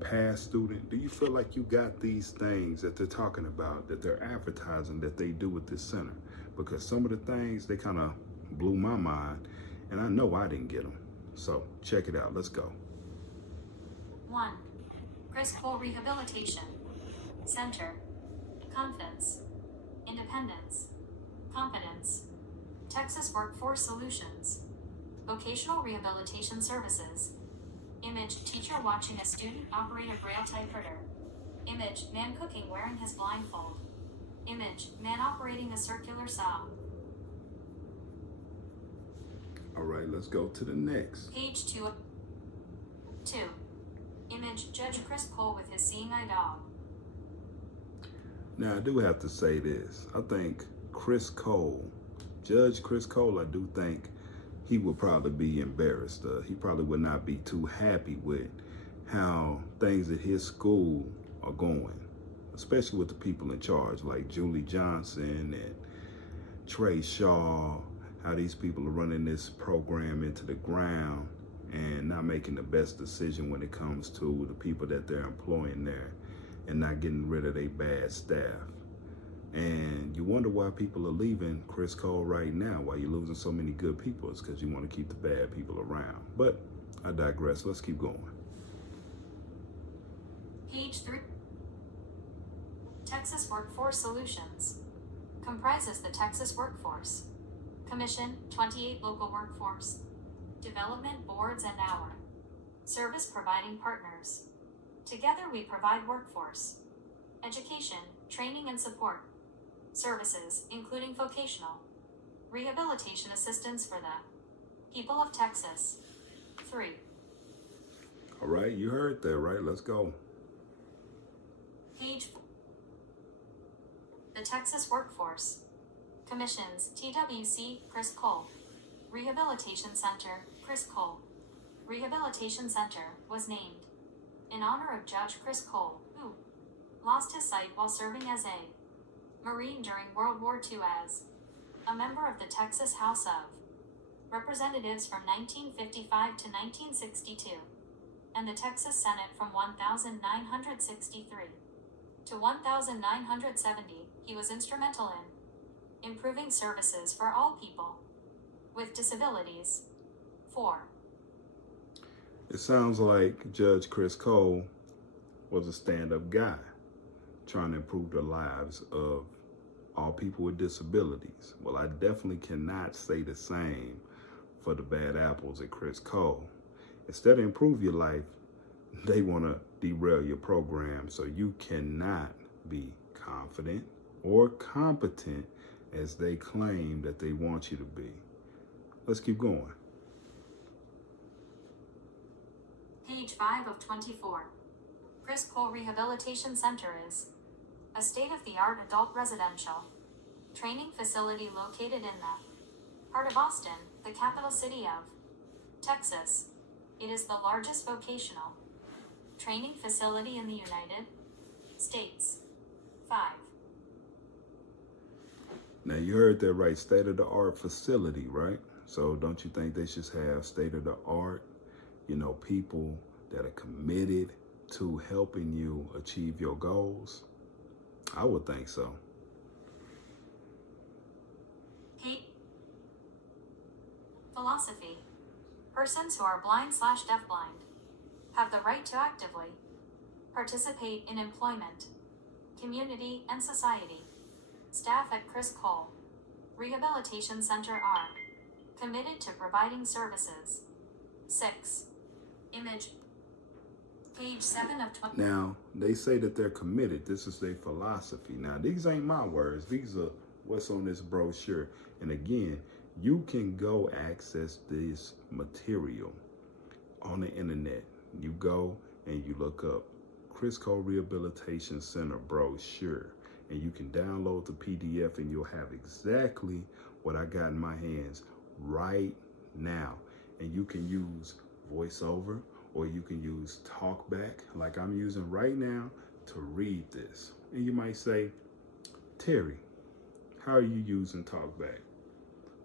past student, do you feel like you got these things that they're talking about, that they're advertising that they do with this center? Because some of the things, they kind of blew my mind, and I know I didn't get them. So check it out. Let's go. 1. Criss Cole Rehabilitation Center. Confidence, independence, competence, Texas Workforce Solutions, vocational rehabilitation services. Image, teacher watching a student operate a braille typewriter. Image, man cooking wearing his blindfold. Image, man operating a circular saw. All right, let's go to the next. Page 2. 2. Image, Judge Criss Cole with his seeing eye dog. Now, I do have to say this. I think Criss Cole, Judge Criss Cole, I do think he would probably be embarrassed. He probably would not be too happy with how things at his school are going, especially with the people in charge, like Julie Johnson and Trey Shaw, how these people are running this program into the ground and not making the best decision when it comes to the people that they're employing there and not getting rid of their bad staff. And you wonder why people are leaving Criss Cole right now, why you're losing so many good people. It's because you want to keep the bad people around. But I digress. Let's keep going. Page 3. Texas Workforce Solutions comprises the Texas Workforce Commission, 28 local workforce development boards, and our service providing partners. Together we provide workforce education, training and support, services, including vocational, rehabilitation assistance for the people of Texas. 3. All right, you heard that, right? Let's go. Page 4. The Texas Workforce Commission's TWC Criss Cole Rehabilitation Center, Criss Cole Rehabilitation Center, was named in honor of Judge Criss Cole, who lost his sight while serving as a Marine during World War II as a member of the Texas House of Representatives from 1955 to 1962, and the Texas Senate from 1963 to 1970. He was instrumental in improving services for all people with disabilities. 4. It sounds like Judge Criss Cole was a stand-up guy trying to improve the lives of all people with disabilities. Well, I definitely cannot say the same for the bad apples at Criss Cole. Instead of improve your life, they want to derail your program so you cannot be confident or competent as they claim that they want you to be. Let's keep going. Page 5 of 24. Criss Cole Rehabilitation Center is a state-of-the-art adult residential training facility located in the heart of Austin, the capital city of Texas. It is the largest vocational training facility in the United States. 5. Now, you heard that right, state-of-the-art facility, right? So don't you think they should have state-of-the-art, people that are committed to helping you achieve your goals? I would think so. Philosophy. Persons who are blind/deafblind have the right to actively participate in employment, community, and society. Staff at Criss Cole Rehabilitation Center are committed to providing services. 6. Image. Page 7 of 20. Now, they say that they're committed. This is their philosophy. Now, these ain't my words. These are what's on this brochure. And again, you can go access this material on the internet. You go and you look up Criss Cole Rehabilitation Center brochure, and you can download the PDF, and you'll have exactly what I got in my hands right now. And you can use voiceover, or you can use talkback like I'm using right now to read this. And you might say, Terry, how are you using talkback?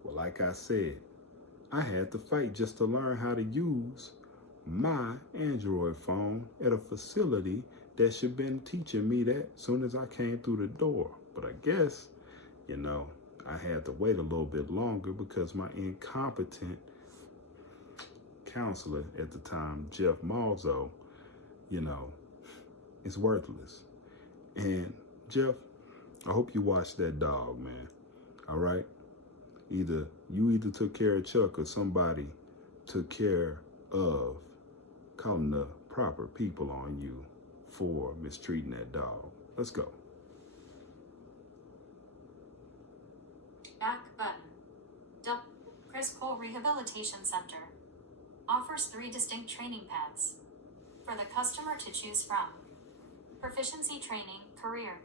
Well, like I said, I had to fight just to learn how to use my Android phone at a facility that should have been teaching me that soon as I came through the door. But I guess, I had to wait a little bit longer because my incompetent counselor at the time, Jeff Malzo, is worthless. And Jeff, I hope you watch that dog, man. All right? You either took care of Chuck or somebody took care of calling the proper people on you for mistreating that dog. Let's go. Back button. Criss Cole Rehabilitation Center offers 3 distinct training paths for the customer to choose from: proficiency training, career,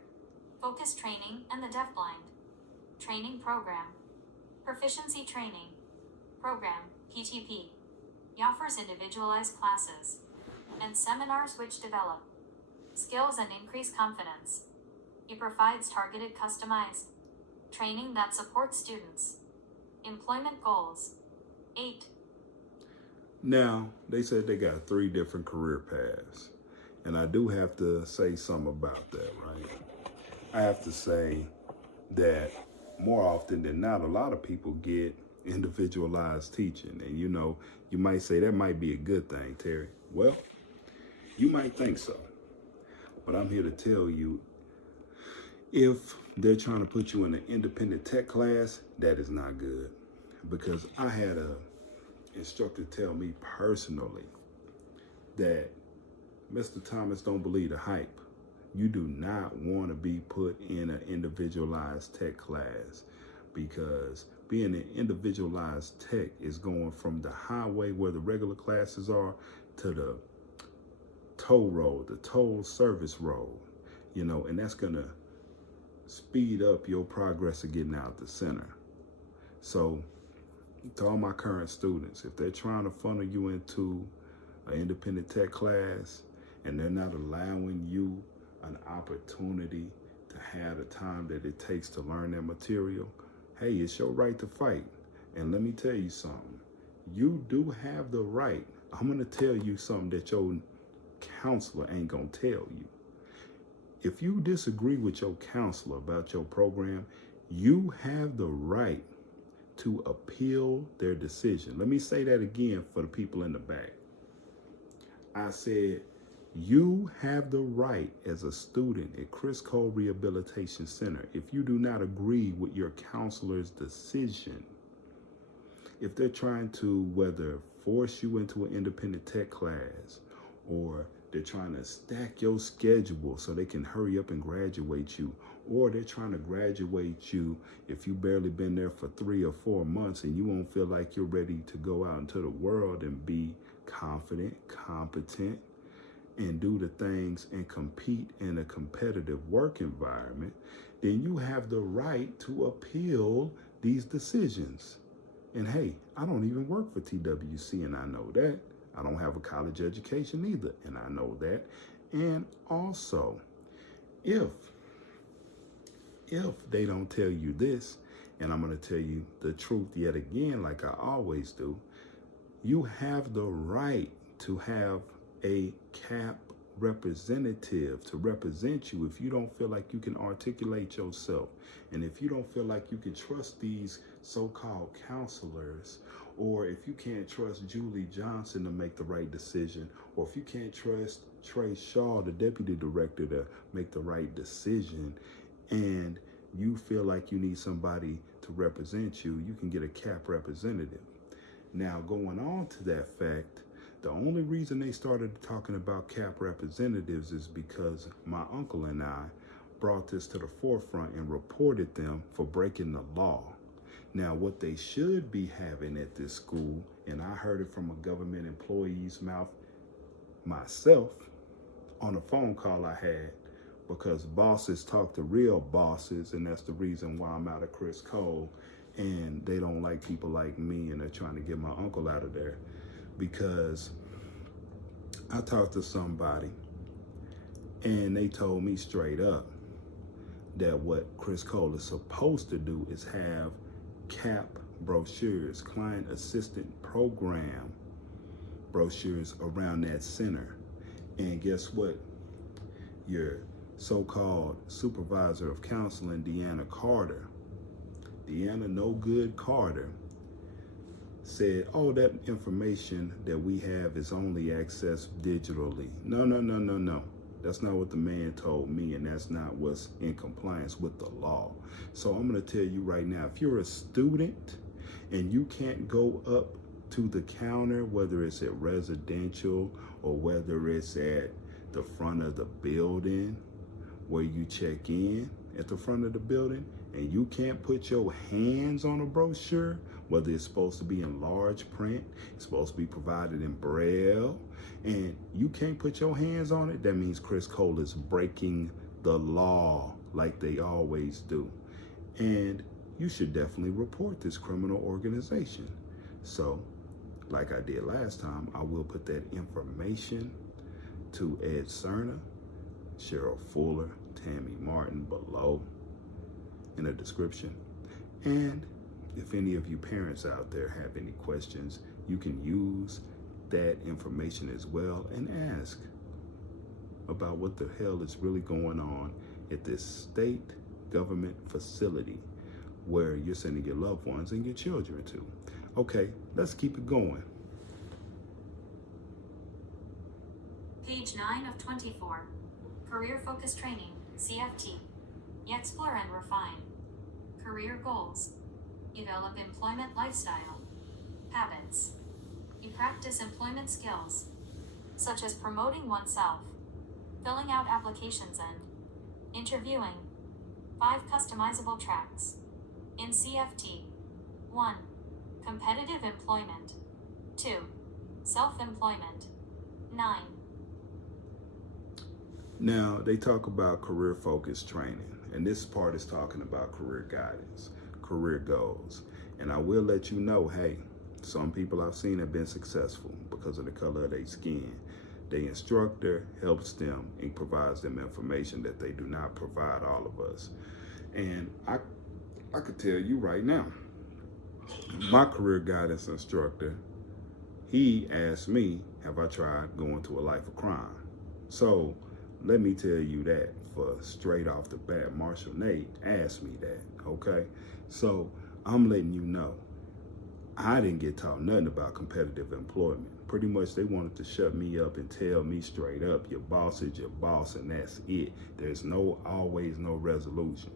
focus training, and the deafblind training program. Proficiency training program, PTP, offers individualized classes and seminars which develop skills and increase confidence. It provides targeted, customized training that supports students' employment goals. 8. Now, they said they got 3 different career paths. And I do have to say something about that, right? I have to say that more often than not, a lot of people get individualized teaching. And you might say that might be a good thing, Terry. Well, you might think so. But I'm here to tell you, if they're trying to put you in an independent tech class, that is not good. Because I had a instructor tell me personally that Mr. Thomas, don't believe the hype. You do not want to be put in an individualized tech class, because being an individualized tech is going from the highway where the regular classes are to the toll road, the toll service road, and that's going to speed up your progress of getting out the center. So to all my current students, if they're trying to funnel you into an independent tech class and they're not allowing you an opportunity to have the time that it takes to learn that material, hey, it's your right to fight. And let me tell you something. You do have the right. I'm going to tell you something that your counselor ain't going to tell you. If you disagree with your counselor about your program, you have the right to appeal their decision. Let me say that again for the people in the back. I said, you have the right as a student at Criss Cole Rehabilitation Center, if you do not agree with your counselor's decision, if they're trying to whether force you into an independent tech class, or they're trying to stack your schedule so they can hurry up and graduate you, or they're trying to graduate you if you've barely been there for 3 or 4 months and you won't feel like you're ready to go out into the world and be confident, competent, and do the things and compete in a competitive work environment, then you have the right to appeal these decisions. And hey, I don't even work for TWC, and I know that. I don't have a college education either, and I know that. And also, if they don't tell you this, and I'm going to tell you the truth yet again, like I always do, you have the right to have a CAP representative to represent you if you don't feel like you can articulate yourself, and if you don't feel like you can trust these so-called counselors, or if you can't trust Julie Johnson to make the right decision, or if you can't trust Trey Shaw, the deputy director, to make the right decision, and you feel like you need somebody to represent you, you can get a CAP representative. Now, going on to that fact, the only reason they started talking about CAP representatives is because my uncle and I brought this to the forefront and reported them for breaking the law. Now, what they should be having at this school, and I heard it from a government employee's mouth myself on a phone call I had, because bosses talk to real bosses, and that's the reason why I'm out of Criss Cole, and they don't like people like me, and they're trying to get my uncle out of there. Because I talked to somebody and they told me straight up that what Criss Cole is supposed to do is have CAP brochures, client assistant program brochures around that center. And guess what? Your so-called supervisor of counseling, Deanna No Good Carter, said, oh, that information that we have is only accessed digitally. No. That's not what the man told me, and that's not what's in compliance with the law. So I'm going to tell you right now, if you're a student and you can't go up to the counter, whether it's at residential or whether it's at the front of the building where you check in at the front of the building, and you can't put your hands on a brochure, whether it's supposed to be in large print, it's supposed to be provided in Braille, and you can't put your hands on it, that means Criss Cole is breaking the law like they always do. And you should definitely report this criminal organization. So, like I did last time, I will put that information to Ed Sarna, Cheryl Fuller, Tammy Martin below in the description. And if any of you parents out there have any questions, you can use that information as well and ask about what the hell is really going on at this state government facility where you're sending your loved ones and your children to. Okay, let's keep it going. Page 9 of 24. Career Focused Training, CFT. You explore and refine. Career goals. Develop employment lifestyle. Habits. You practice employment skills, such as promoting oneself, filling out applications and interviewing. 5 customizable tracks. In CFT. 1. Competitive employment. 2. Self-employment. 9. Now, they talk about career-focused training, and this part is talking about career guidance, career goals. And I will let you know, hey, some people I've seen have been successful because of the color of their skin. The instructor helps them and provides them information that they do not provide all of us. And I could tell you right now, my career guidance instructor, he asked me, have I tried going to a life of crime? So let me tell you that for straight off the bat, Marshall Nate asked me that, okay? So I'm letting you know, I didn't get taught nothing about competitive employment. Pretty much they wanted to shut me up and tell me straight up, your boss is your boss and that's it. There's always no resolution.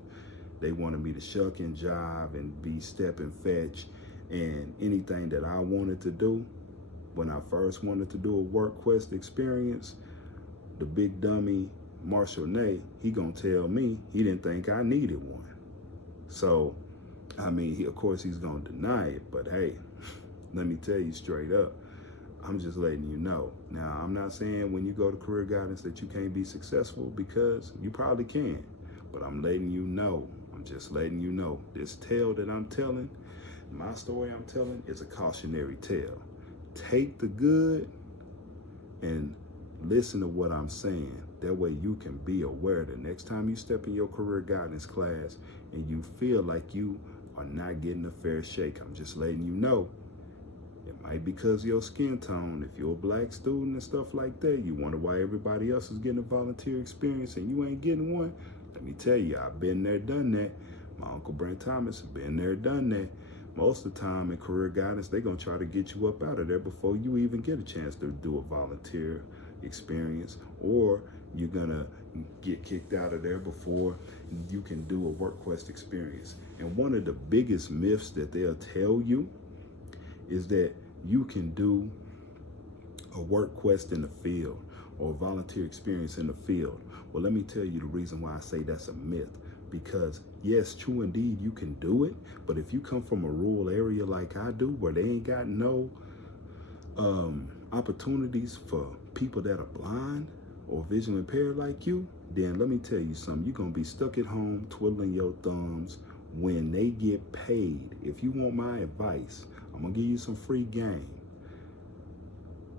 They wanted me to shuck and jive and be step and fetch, and anything that I wanted to do. When I first wanted to do a work quest experience, the big dummy Marshall Nate, he gonna tell me he didn't think I needed one. So, I mean, of course he's gonna deny it, but hey, let me tell you straight up, I'm just letting you know. Now, I'm not saying when you go to career guidance that you can't be successful, because you probably can, but I'm letting you know, I'm just letting you know, this tale that I'm telling, my story I'm telling is a cautionary tale. Take the good and listen to what I'm saying. That way you can be aware that next time you step in your career guidance class and you feel like you are not getting a fair shake, I'm just letting you know, it might be because of your skin tone. If you're a black student and stuff like that, you wonder why everybody else is getting a volunteer experience and you ain't getting one. Let me tell you, I've been there, done that. My Uncle Brent Thomas has been there, done that. Most of the time in career guidance, they're gonna try to get you up out of there before you even get a chance to do a volunteer experience, or you're gonna get kicked out of there before you can do a work quest experience. And one of the biggest myths that they'll tell you is that you can do a work quest in the field or a volunteer experience in the field. Well, let me tell you the reason why I say that's a myth. Because yes, true indeed, you can do it, but if you come from a rural area like I do, where they ain't got no opportunities for people that are blind or visually impaired like you, then let me tell you something, you're gonna be stuck at home twiddling your thumbs when they get paid. If you want my advice, I'm gonna give you some free game.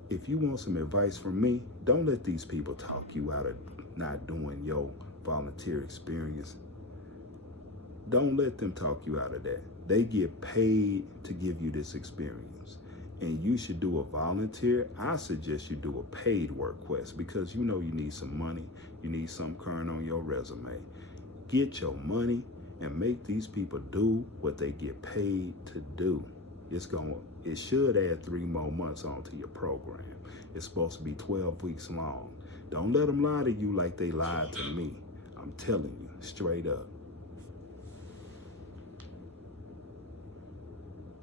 If you want some advice from me, don't let these people talk you out of not doing your volunteer experience. Don't let them talk you out of that. They get paid to give you this experience. And you should do a volunteer. I suggest you do a paid work quest, because you know you need some money. You need some current on your resume. Get your money and make these people do what they get paid to do. It should add 3 more months onto your program. It's supposed to be 12 weeks long. Don't let them lie to you like they lied to me. I'm telling you, straight up.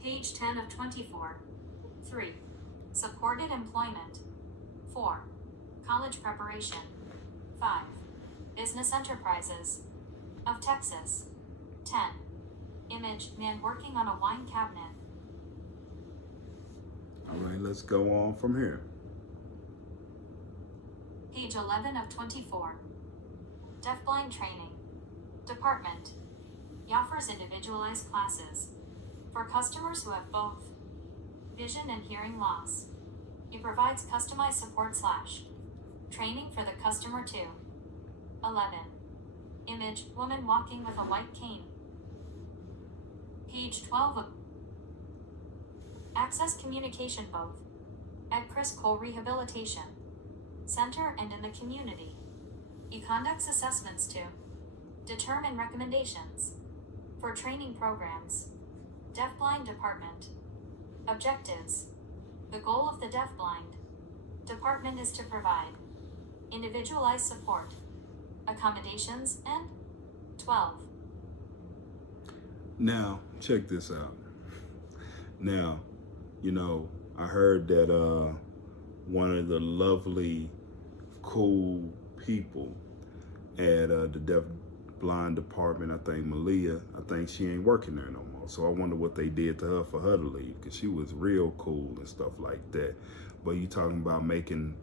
Page 10 of 24. 3. Supported employment. 4. College preparation. 5. Business enterprises of Texas. 10. Image, man working on a wine cabinet. All right, let's go on from here. Page 11 of 24. Deafblind training. Department. He offers individualized classes for customers who have both vision and hearing loss. He provides customized support / training for the customer too. 11. Image, woman walking with a white cane. Page 12 of Access communication both at Criss Cole Rehabilitation Center and in the community. He conducts assessments to determine recommendations for training programs. Deafblind Department. Objectives. The goal of the Deafblind Department is to provide individualized support, accommodations, and 12. Now, check this out. Now, you know, I heard that one of the lovely, cool people at the deaf blind department. I think Malia, I think she ain't working there no more. So I wonder what they did to her for her to leave, because she was real cool and stuff like that. But you talking about making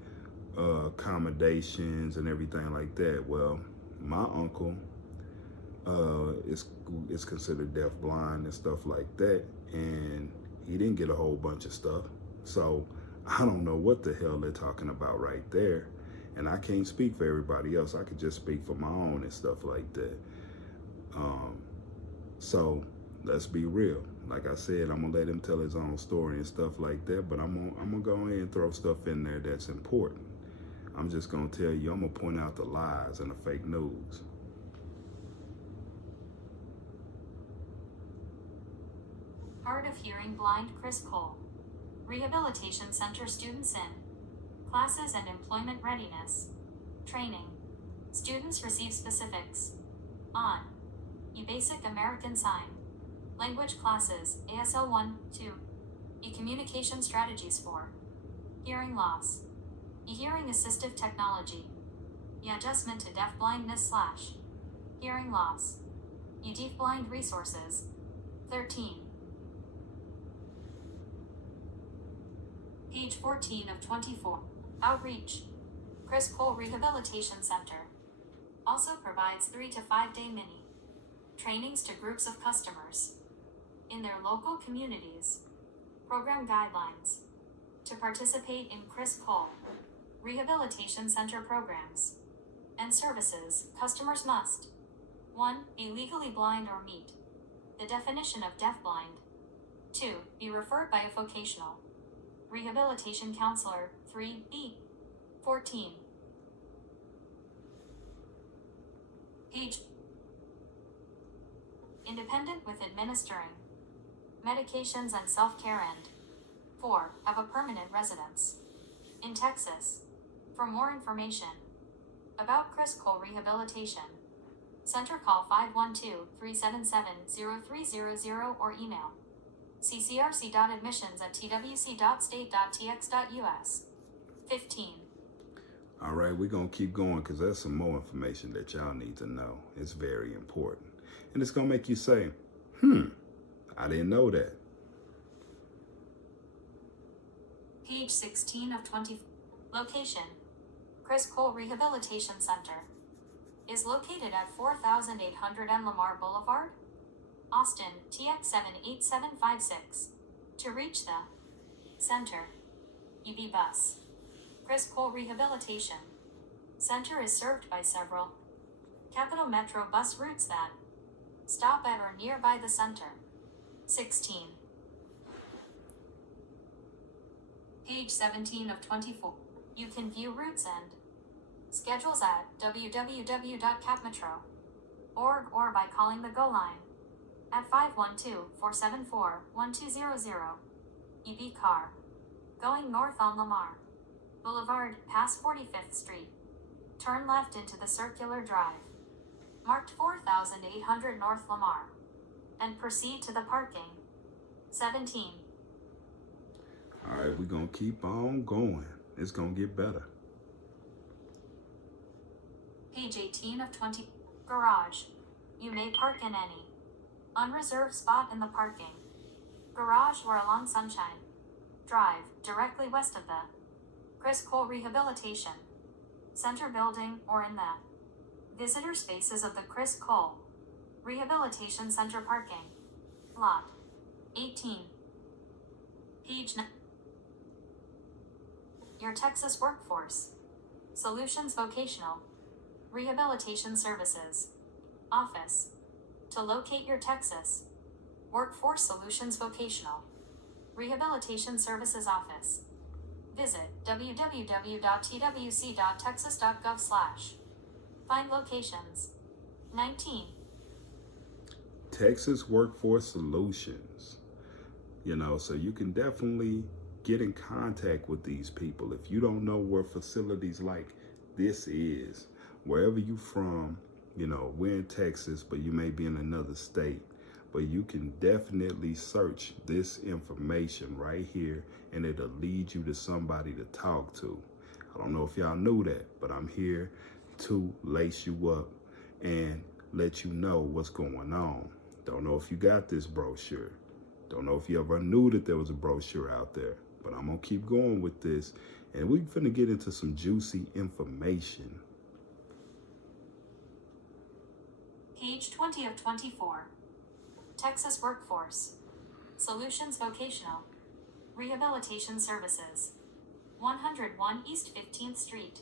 accommodations and everything like that. Well, my uncle is considered deaf blind and stuff like that, and he didn't get a whole bunch of stuff. So I don't know what the hell they're talking about right there. And I can't speak for everybody else. I could just speak for my own and stuff like that. So let's be real. Like I said, I'm gonna let him tell his own story and stuff like that, but I'm gonna go ahead and throw stuff in there that's important. I'm just gonna tell you, I'm gonna point out the lies and the fake news. Hard of hearing blind Criss Cole. Rehabilitation Center students in. Classes and employment readiness. Training. Students receive specifics. On. Basic American Sign. Language classes, ASL 1, 2. Communication strategies for. Hearing loss. Hearing assistive technology. Adjustment to deaf blindness / hearing loss. Deaf blind resources. 13. Page 14 of 24. Outreach. Criss Cole Rehabilitation Center also provides 3 to 5 day mini trainings to groups of customers in their local communities. Program guidelines. To participate in Criss Cole Rehabilitation Center programs and services, customers must 1. Be legally blind or meet the definition of deafblind. 2. Be referred by a vocational rehabilitation counselor. 3B. 14. Page. Independent with administering medications and self-care, and 4. Have a permanent residence in Texas. For more information about Criss Cole Rehabilitation Center, call 512-377-0300 or email ccrc.admissions@twc.state.tx.us. 15. All right, we're going to keep going because there's some more information that y'all need to know. It's very important. And it's going to make you say, I didn't know that. Page 16 of 20. Location. Criss Cole Rehabilitation Center is located at 4800 M Lamar Boulevard, Austin, TX 78756. To reach the center, UB bus. Criss Cole Rehabilitation Center is served by several Capital Metro bus routes that stop at or nearby the center. 16. Page 17 of 24. You can view routes and schedules at www.capmetro.org or by calling the GO line at 512-474-1200. EB car. Going north on Lamar Boulevard, past 45th Street. Turn left into the circular drive, marked 4800 North Lamar, and proceed to the parking. 17. All right, we're going to keep on going. It's going to get better. Page 18 of 20. Garage. You may park in any unreserved spot in the parking garage or along Sunshine Drive, directly west of the Criss Cole Rehabilitation Center building, or in the visitor spaces of the Criss Cole Rehabilitation Center parking lot. 18. Page 9. Your Texas Workforce Solutions Vocational Rehabilitation Services Office. To locate your Texas Workforce Solutions Vocational Rehabilitation Services Office, visit www.twc.texas.gov/ find locations. 19. Texas Workforce Solutions. So you can definitely get in contact with these people. If you don't know where facilities like this is, wherever you from, we're in Texas, but you may be in another state. But you can definitely search this information right here, and it'll lead you to somebody to talk to. I don't know if y'all knew that, but I'm here to lace you up and let you know what's going on. Don't know if you got this brochure. Don't know if you ever knew that there was a brochure out there, but I'm gonna keep going with this, and we're finna get into some juicy information. Page 20 of 24. Texas Workforce Solutions Vocational Rehabilitation Services. 101 East 15th Street.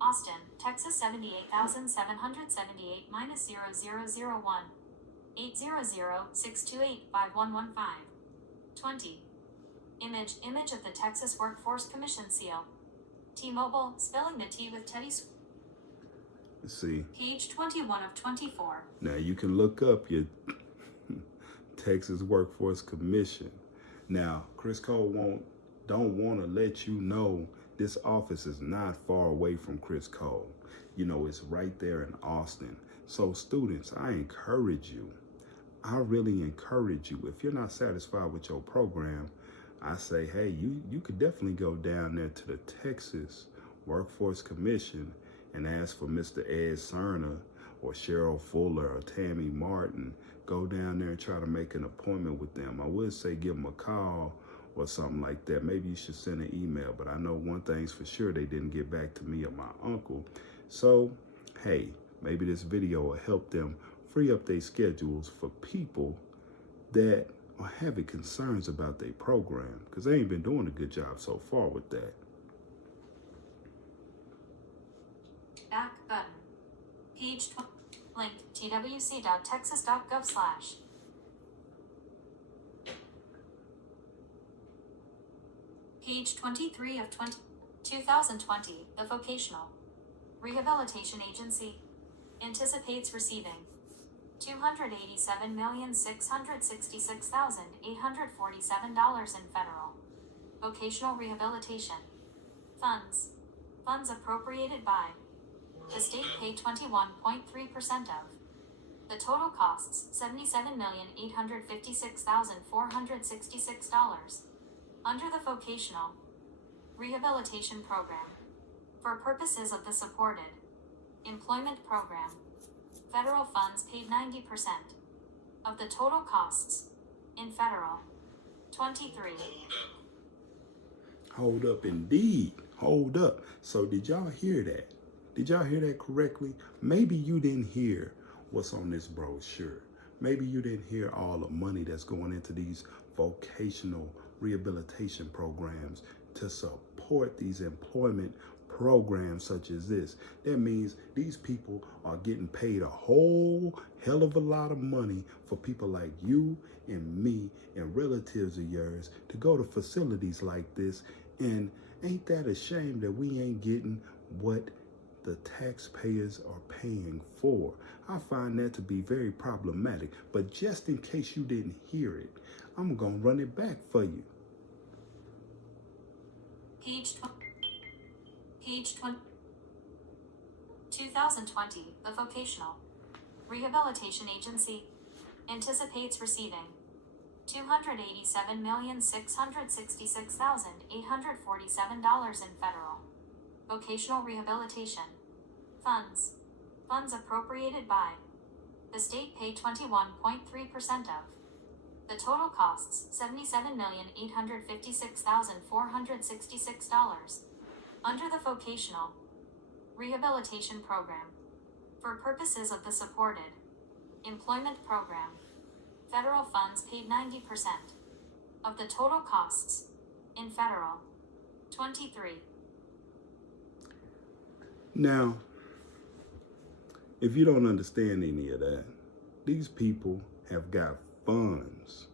Austin, Texas 78778-0001. 800-628-5115. 20. Image of the Texas Workforce Commission seal. T-Mobile, spelling the T with Teddy. See, Page 21 of 24. now you can look up your Texas Workforce Commission. Now, Criss Cole don't want to let you know this office is not far away from Criss Cole. You know, it's right there in Austin. So students, I encourage you. I really encourage you. If you're not satisfied with your program, I say, hey, you could definitely go down there to the Texas Workforce Commission and ask for Mr. Ed Sarna or Cheryl Fuller or Tammy Martin. Go down there and try to make an appointment with them. I would say give them a call or something like that. Maybe you should send an email, but I know one thing's for sure, they didn't get back to me or my uncle. So, hey, maybe this video will help them free up their schedules for people that are having concerns about their program, because they ain't been doing a good job so far with that. Back button. Page 20. Link twc.texas.gov/. Page 23 of 2020. The Vocational Rehabilitation Agency anticipates receiving $287,666,847 in federal vocational rehabilitation funds appropriated by the state paid 21.3% of. The total costs $77,856,466 under the Vocational Rehabilitation Program. For purposes of the supported employment program, federal funds paid 90% of the total costs in federal. 23. Hold up, indeed. Hold up. So did y'all hear that? Did y'all hear that correctly? Maybe you didn't hear what's on this brochure. Maybe you didn't hear all the money that's going into these vocational rehabilitation programs to support these employment programs such as this. That means these people are getting paid a whole hell of a lot of money for people like you and me and relatives of yours to go to facilities like this. And ain't that a shame that we ain't getting what the taxpayers are paying for? I find that to be very problematic. But just in case you didn't hear it, I'm gonna run it back for you. Page 20. 2020. The Vocational Rehabilitation Agency anticipates receiving $287,666,847 in federal vocational rehabilitation funds appropriated by the state paid 21.3% of. The total costs $77,856,466 under the Vocational Rehabilitation Program. For purposes of the supported employment program, federal funds paid 90% of the total costs in federal. 23. Now, if you don't understand any of that, these people have got funds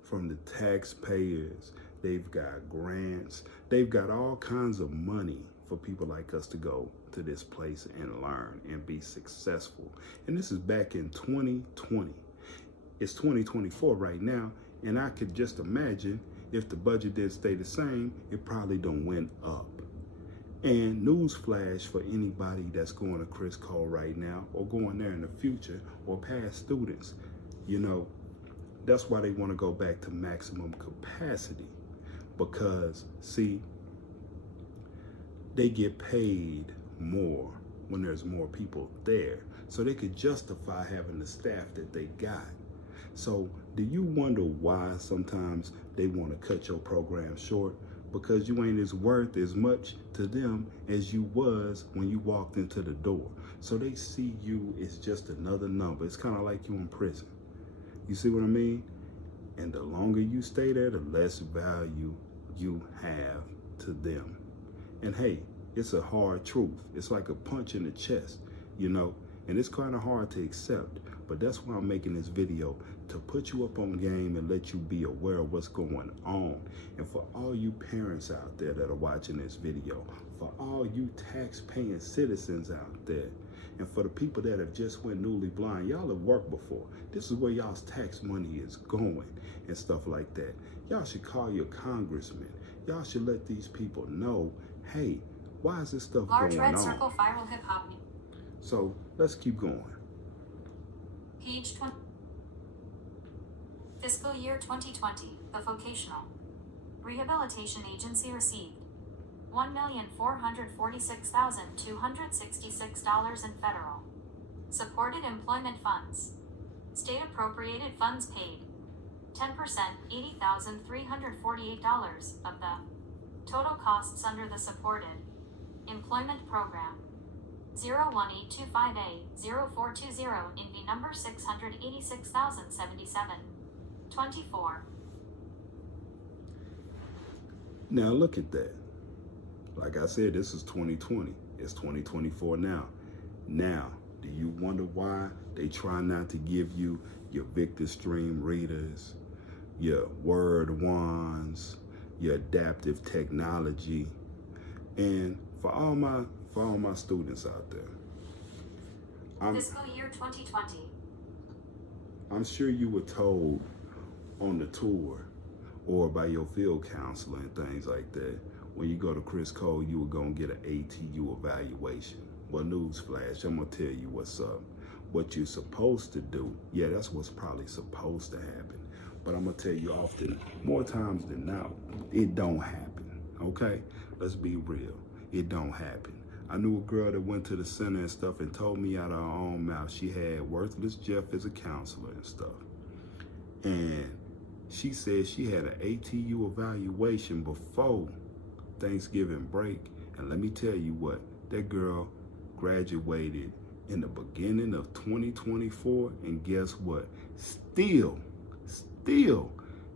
from the taxpayers. They've got grants. They've got all kinds of money for people like us to go to this place and learn and be successful. And this is back in 2020. It's 2024 right now, and I could just imagine if the budget did stay the same, it probably done went up. And newsflash for anybody that's going to Criss Cole right now or going there in the future or past students, you know, that's why they want to go back to maximum capacity, because see, they get paid more when there's more people there, so they could justify having the staff that they got. So do you wonder why sometimes they want to cut your program short? Because you ain't as worth as much to them as you was when you walked into the door. So they see you as just another number. It's kind of like you in prison. You see what I mean? And the longer you stay there, the less value you have to them. And hey, it's a hard truth. It's like a punch in the chest, you know, and it's kind of hard to accept. But that's why I'm making this video, to put you up on game and let you be aware of what's going on. And for all you parents out there that are watching this video, for all you tax-paying citizens out there, and for the people that have just went newly blind, y'all have worked before. This is where y'all's tax money is going and stuff like that. Y'all should call your congressman. Y'all should let these people know, hey, why is this stuff Large going red on? circle viral hip hop. So let's keep going. Page 20. Fiscal year 2020, the Vocational Rehabilitation Agency received $1,446,266 in federal supported employment funds. State appropriated funds paid 10%, $80,348 of the total costs under the supported employment program. 01825A0420 INV number 686,077 24. Now look at that. Like I said, this is 2020. It's 2024 now. Now, do you wonder why they try not to give you your Victor Stream readers, your Word wands, your adaptive technology? And for all my students out there, Fiscal year 2020. I'm sure you were told on the tour or by your field counselor and things like that, when you go to Criss Cole, you were gonna get an ATU evaluation. Well, newsflash, I'm gonna tell you what's up. What you're supposed to do, yeah, that's what's probably supposed to happen. But I'm gonna tell you often, more times than not, it don't happen, okay? Let's be real, it don't happen. I knew a girl that went to the center and stuff and told me out of her own mouth she had Worthless Jeff as a counselor and stuff. And she said she had an ATU evaluation before Thanksgiving break. And let me tell you what, that girl graduated in the beginning of 2024. And guess what? Still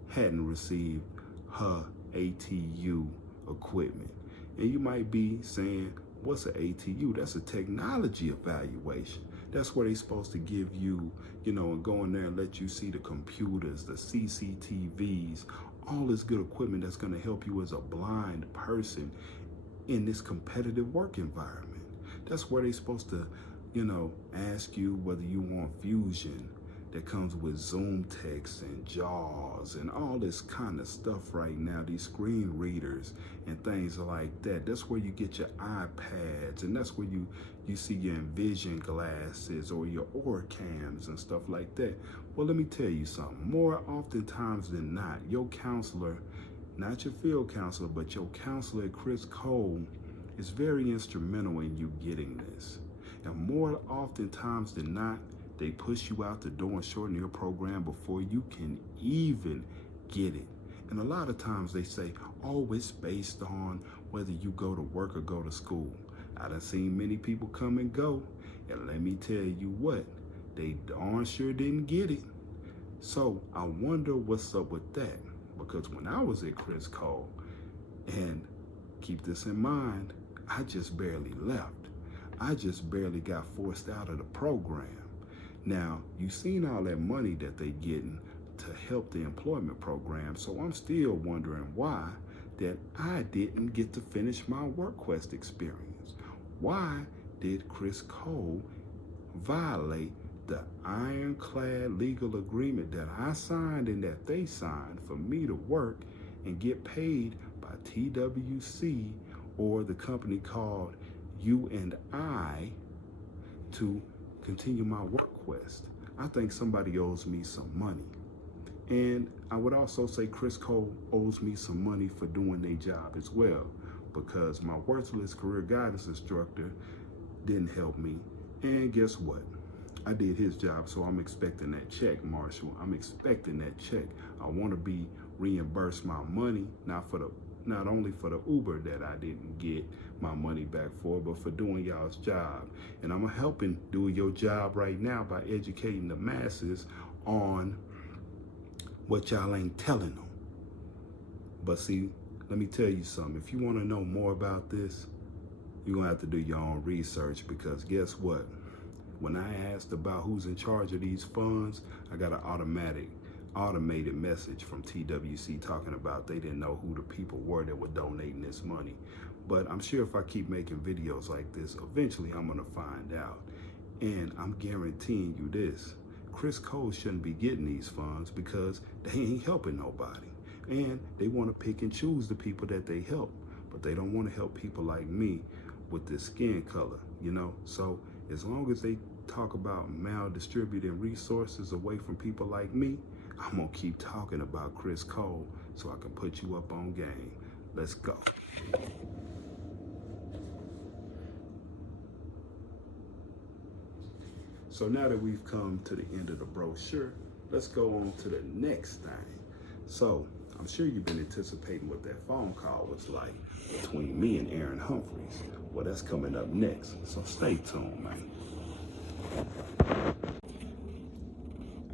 hadn't received her ATU equipment. And you might be saying, what's an ATU? That's a technology evaluation. That's where they're supposed to give you, you know, and go in there and let you see the computers, the CCTVs, all this good equipment that's going to help you as a blind person in this competitive work environment. That's where they're supposed to, you know, ask you whether you want Fusion that comes with Zoom text and JAWS and all this kind of stuff right now, these screen readers and things like that. That's where you get your iPads, and that's where you see your Envision glasses or your Orcams and stuff like that. Well, let me tell you something. More oftentimes than not, your counselor, not your field counselor, but your counselor at Criss Cole is very instrumental in you getting this. And more oftentimes than not, they push you out the door and shorten your program before you can even get it. And a lot of times they say, oh, it's based on whether you go to work or go to school. I done seen many people come and go, and let me tell you what, they darn sure didn't get it. So I wonder what's up with that. Because when I was at Criss Cole, and keep this in mind, I just barely left. I just barely got forced out of the program. Now, you've seen all that money that they getting to help the employment program, so I'm still wondering why that I didn't get to finish my WorkQuest experience. Why did Criss Cole violate the ironclad legal agreement that I signed and that they signed for me to work and get paid by TWC, or the company called U&I, to continue my WorkQuest? I think somebody owes me some money. And I would also say Criss Cole owes me some money for doing their job as well, because my worthless career guidance instructor didn't help me. And guess what? I did his job, so I'm expecting that check, Marshall. I'm expecting that check. I want to be reimbursed my money, not only for the Uber that I didn't get my money back for, but for doing y'all's job. And I'm helping do your job right now by educating the masses on what y'all ain't telling them. But see, let me tell you something. If you want to know more about this, you're going to have to do your own research, because guess what? When I asked about who's in charge of these funds, I got an automated message from TWC talking about they didn't know who the people were that were donating this money. But I'm sure if I keep making videos like this, eventually I'm gonna find out. And I'm guaranteeing you this, Criss Cole shouldn't be getting these funds because they ain't helping nobody. And they wanna pick and choose the people that they help, but they don't wanna help people like me with this skin color, you know? So as long as they talk about maldistributing resources away from people like me, I'm gonna keep talking about Criss Cole so I can put you up on game. Let's go. So now that we've come to the end of the brochure, let's go on to the next thing. So I'm sure you've been anticipating what that phone call was like between me and Aaron Humphreys. Well, that's coming up next, so stay tuned, man.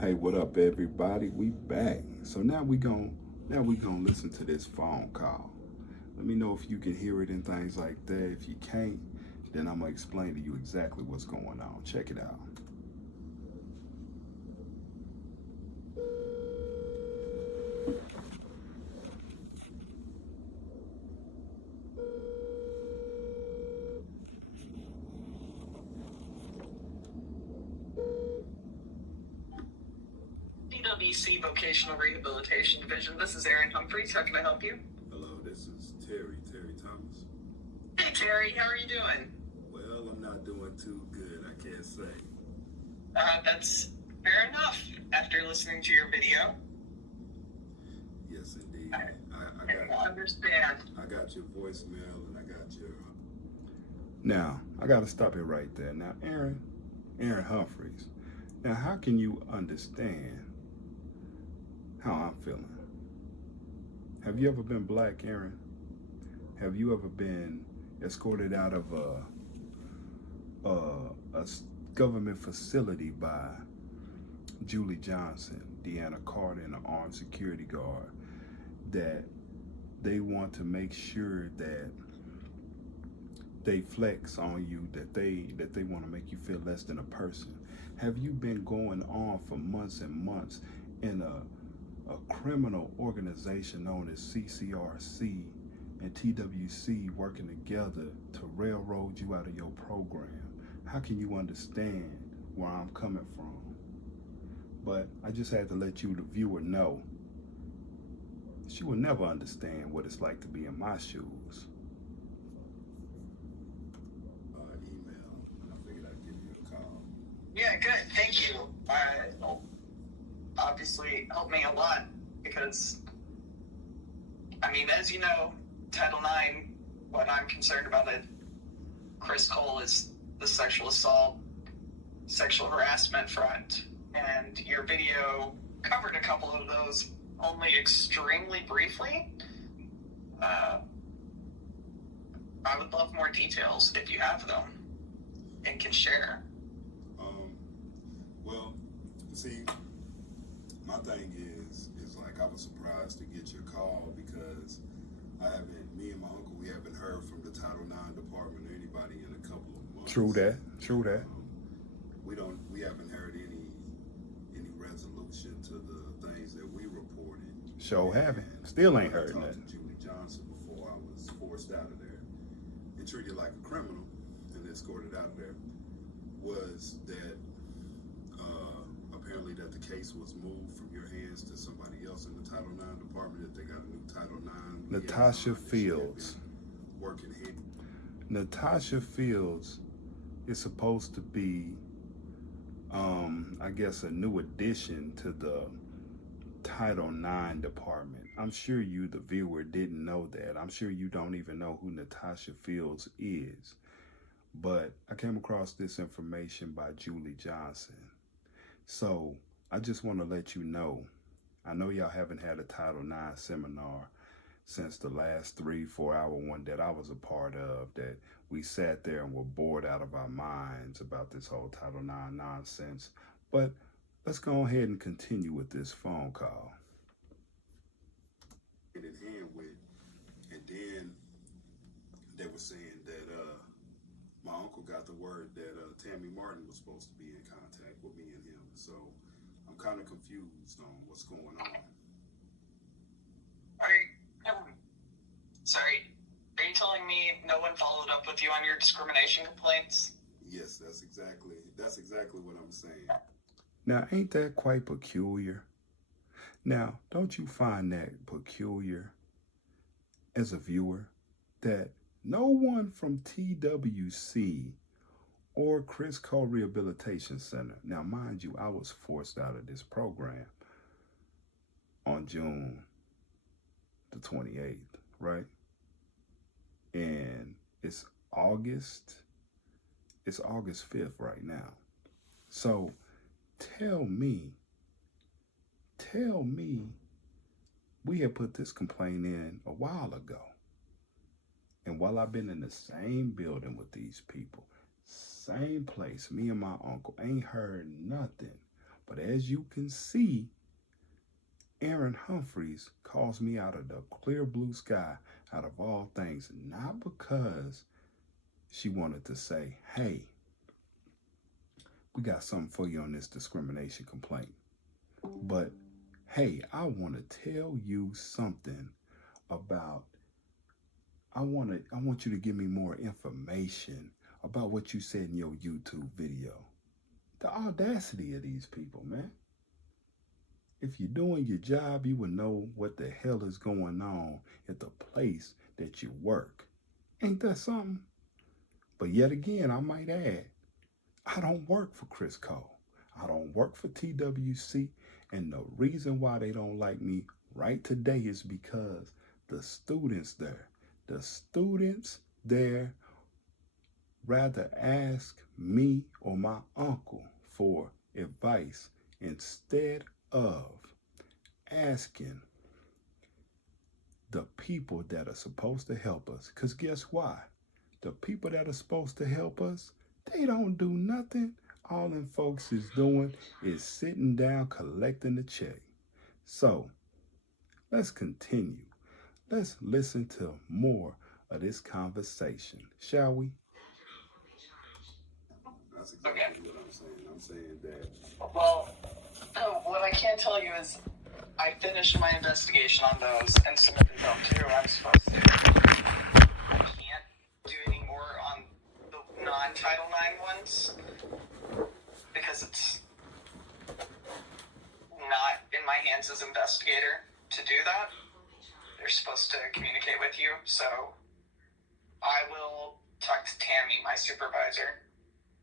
Hey, what up, everybody? We back. So now we gonna listen to this phone call. Let me know if you can hear it and things like that. If you can't, then I'm gonna explain to you exactly what's going on. Check it out. TWC Vocational Rehabilitation Division. This is Aaron Humphreys. How can I help you? Hello, this is Terry Thomas. Hey, Terry. How are you doing? Well, I'm not doing too good, I can't say. That's fair enough after listening to your video. Yes, indeed. I understand. I got your voicemail and I got your... Now, I got to stop it right there. Now, Aaron Humphreys. Now, how can you understand how I'm feeling? Have you ever been black, Aaron? Have you ever been escorted out of a government facility by Julie Johnson, Deanna Carter, and an armed security guard, that they want to make sure that they flex on you, that they want to make you feel less than a person? Have you been going on for months and months in a criminal organization known as CCRC and TWC working together to railroad you out of your program? How can you understand where I'm coming from? But I just had to let you, the viewer, know she will never understand what it's like to be in my shoes. Email, and I figured I'd give you a call. Yeah, good. Thank you. Obviously helped me a lot because, I mean, as you know, Title IX, what I'm concerned about it, Criss Cole, is the sexual assault, sexual harassment front. And your video covered a couple of those only extremely briefly. I would love more details if you have them and can share. Well, see, my thing is like, I was surprised to get your call because me and my uncle, we haven't heard from the Title IX department or anybody in a couple of months. True that. We haven't heard any resolution to the things that we reported. Still ain't heard nothing. I talked to Julie Johnson before I was forced out of there and treated like a criminal and escorted out of there. Was that apparently that the case was moved from your hands to somebody else in the Title IX department, that they got a new Title IX. Natasha Fields. Working here. Natasha Fields is supposed to be, I guess, a new addition to the Title IX department. I'm sure you, the viewer, didn't know that. I'm sure you don't even know who Natasha Fields is. but I came across this information by Julie Johnson. So I just want to let you know, I know y'all haven't had a Title IX seminar since the last 3-4 hour one that I was a part of, that we sat there and were bored out of our minds about this whole Title IX nonsense. But let's go ahead and continue with this phone call. In hand with, and then they were saying that my uncle got the word that Tammy Martin was supposed to be in contact with me and him. So I'm kind of confused on what's going on. Sorry, are you telling me no one followed up with you on your discrimination complaints? Yes, that's exactly what I'm saying. Now, ain't that quite peculiar? Now, don't you find that peculiar as a viewer, that no one from TWC or Criss Cole Rehabilitation Center, now mind you, I was forced out of this program on June the 28th, right? And it's August 5th right now. So tell me, we had put this complaint in a while ago. And while I've been in the same building with these people, same place, me and my uncle, ain't heard nothing. But as you can see, Erin Humphreys calls me out of the clear blue sky, out of all things, not because she wanted to say, hey, we got something for you on this discrimination complaint. But, hey, I want to tell you something about, I want you to give me more information about what you said in your YouTube video. The audacity of these people, man. If you're doing your job, you would know what the hell is going on at the place that you work. Ain't that something? But yet again, I might add, I don't work for Criss Cole. I don't work for TWC. And the reason why they don't like me right today is because the students there rather ask me or my uncle for advice instead of asking the people that are supposed to help us. Because guess why? The people that are supposed to help us, they don't do nothing. All them folks is doing is sitting down collecting the check. So let's continue. Let's listen to more of this conversation, shall we? That's exactly what I'm saying. I'm saying that. Well, what I can tell you is I finished my investigation on those and submitted them to I'm supposed to. I can't do any more on the non-Title IX ones because it's not in my hands as investigator to do that. They're supposed to communicate with you, so I will talk to Tammy, my supervisor,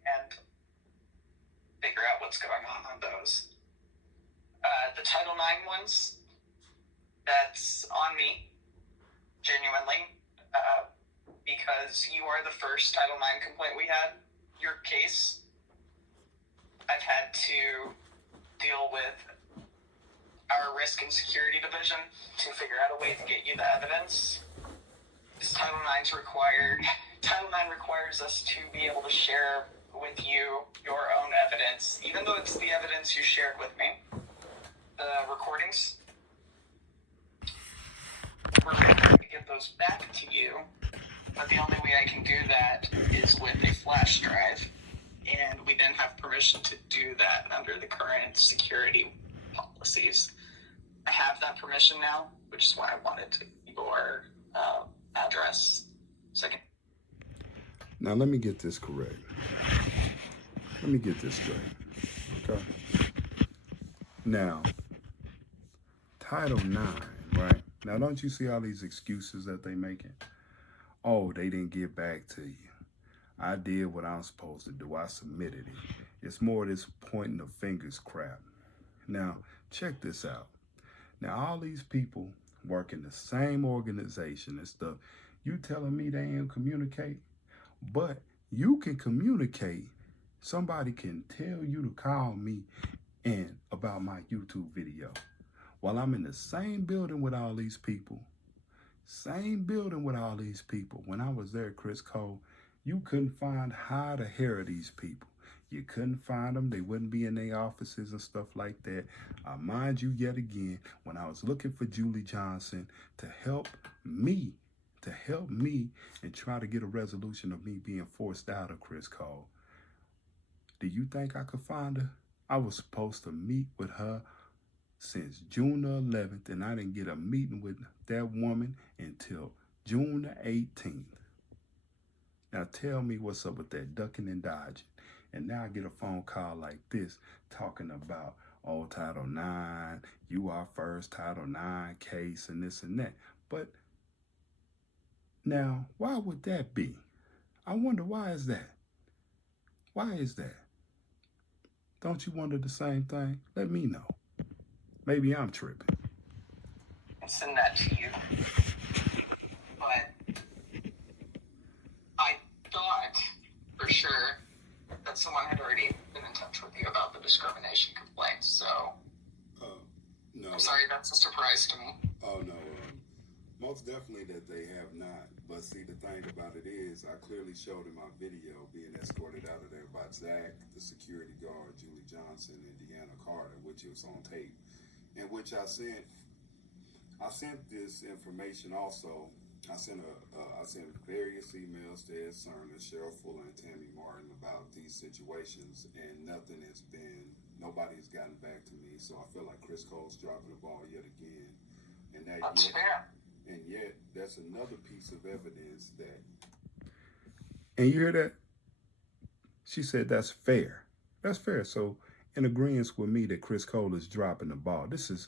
and figure out what's going on those. The Title IX ones, that's on me, genuinely, because you are the first Title IX complaint we had. Your case, I've had to deal with our risk and security division to figure out a way to get you the evidence. This Title IX requires us to be able to share with you your own evidence, even though it's the evidence you shared with me, the recordings. We're going to get those back to you, but the only way I can do that is with a flash drive, and we didn't have permission to do that under the current security policies. I have that permission now, which is why I wanted to your address. Second. Now let me get this correct. Let me get this straight. Okay. Now, Title IX, right? Now, don't you see all these excuses that they making? Oh, they didn't get back to you. I did what I'm supposed to do. I submitted it. It's more this pointing the fingers crap. Now, check this out. Now, all these people work in the same organization and stuff. You telling me they ain't communicate? But you can communicate. Somebody can tell you to call me and about my YouTube video while I'm in the same building with all these people. Same building with all these people. When I was there at Criss Cole, you couldn't find how the hair of these people. You couldn't find them. They wouldn't be in their offices and stuff like that. I mind you yet again, when I was looking for Julie Johnson to help me and try to get a resolution of me being forced out of Criss Cole, do you think I could find her? I was supposed to meet with her since June the 11th, and I didn't get a meeting with that woman until June the 18th. Now tell me what's up with that ducking and dodging. And now I get a phone call like this talking about, oh, Title IX, you are first Title IX case and this and that. But now, why would that be? I wonder, why is that? Why is that? Don't you wonder the same thing? Let me know. Maybe I'm tripping. I'll send that to you. But I thought for sure that someone had already been in touch with you about the discrimination complaints, so No. I'm sorry, that's a surprise to me. Oh, no. Most definitely that they have not. But see, the thing about it is, I clearly showed in my video being escorted out of there by Zach, the security guard, Julie Johnson, and Deanna Carter, which was on tape, in which I sent this information also. I sent various emails to Ed Sarna, Cheryl Fuller, and Tammy Martin about these situations, and nobody's gotten back to me. So I feel like Criss Cole's dropping the ball yet again. And That's fair. And yet, that's another piece of evidence that. And you hear that? She said that's fair. That's fair. So, in agreement with me that Criss Cole is dropping the ball. This is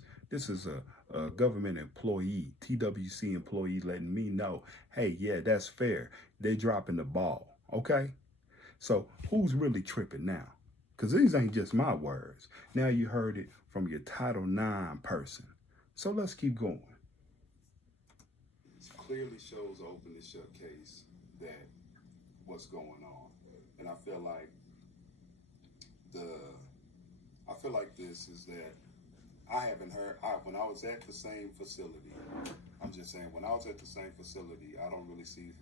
a government employee, TWC employee, letting me know, hey, yeah, that's fair. They're dropping the ball. Okay? So, who's really tripping now? Because these ain't just my words. Now you heard it from your Title IX person. So let's keep going. It clearly shows an open and shut case that what's going on. And I feel like this is that I haven't heard, when I was at the same facility, I'm just saying, when I was at the same facility, I don't really see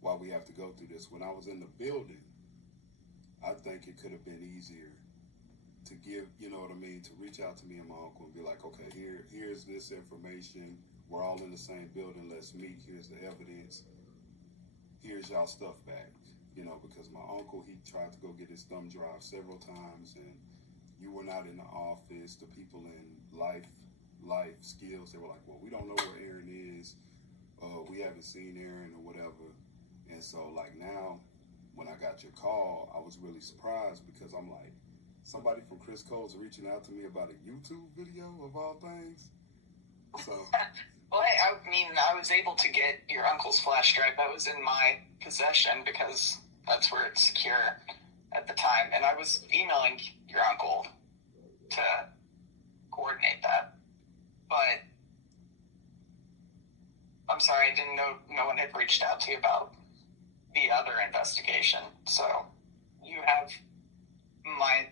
why we have to go through this. When I was in the building, I think it could have been easier to give, you know what I mean, to reach out to me and my uncle and be like, okay, here's this information. We're all in the same building. Let's meet. Here's the evidence. Here's y'all stuff back. You know, because my uncle, he tried to go get his thumb drive several times, and you were not in the office. The people in life skills, they were like, well, we don't know where Aaron is. We haven't seen Aaron or whatever. And so, like, now, when I got your call, I was really surprised because I'm like, somebody from Criss Cole's reaching out to me about a YouTube video of all things. So, well, I mean, I was able to get your uncle's flash drive. That was in my possession because that's where it's secure at the time. And I was emailing your uncle to coordinate that. But I'm sorry, I didn't know no one had reached out to you about the other investigation. So you have my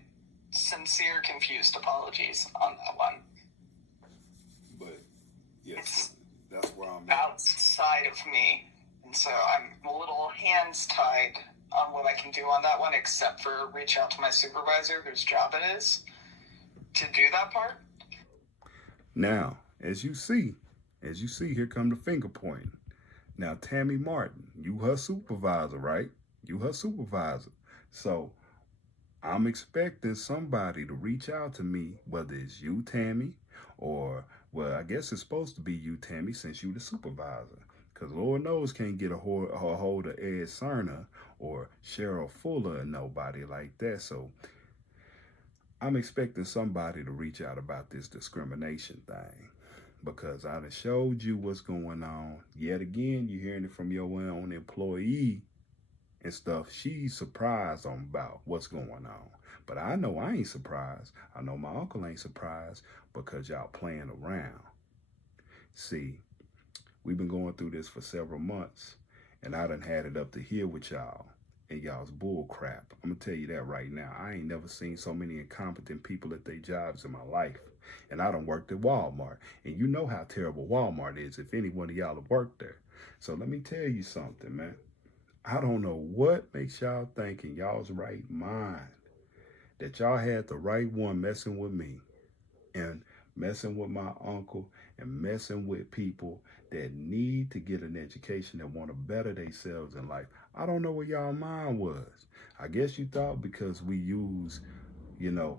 sincere, confused apologies on that one. but yes, that's where I'm at. Outside of me. And so I'm a little hands tied on what I can do on that one, except for reach out to my supervisor, whose job it is, to do that part. Now, as you see, here come the finger pointing. Now, Tammy Martin, you her supervisor, right? You her supervisor. So I'm expecting somebody to reach out to me, whether it's you, Tammy, or, well, I guess it's supposed to be you, Tammy, since you the supervisor. Because Lord knows can't get a hold of Ed Sarna or Cheryl Fuller or nobody like that. So I'm expecting somebody to reach out about this discrimination thing. Because I done showed you what's going on. Yet again, you're hearing it from your own employee and stuff. She's surprised about what's going on. But I know I ain't surprised. I know my uncle ain't surprised because y'all playing around. See, we've been going through this for several months, and I done had it up to here with y'all. and y'all's bull crap. I'm gonna tell you that right now. I ain't never seen so many incompetent people at their jobs in my life. And I done worked at Walmart. And you know how terrible Walmart is if any one of y'all have worked there. So let me tell you something, man. I don't know what makes y'all think in y'all's right mind that y'all had the right one messing with me and messing with my uncle and messing with people that need to get an education, that want to better themselves in life. I don't know what y'all mind was. I guess you thought because we use, you know,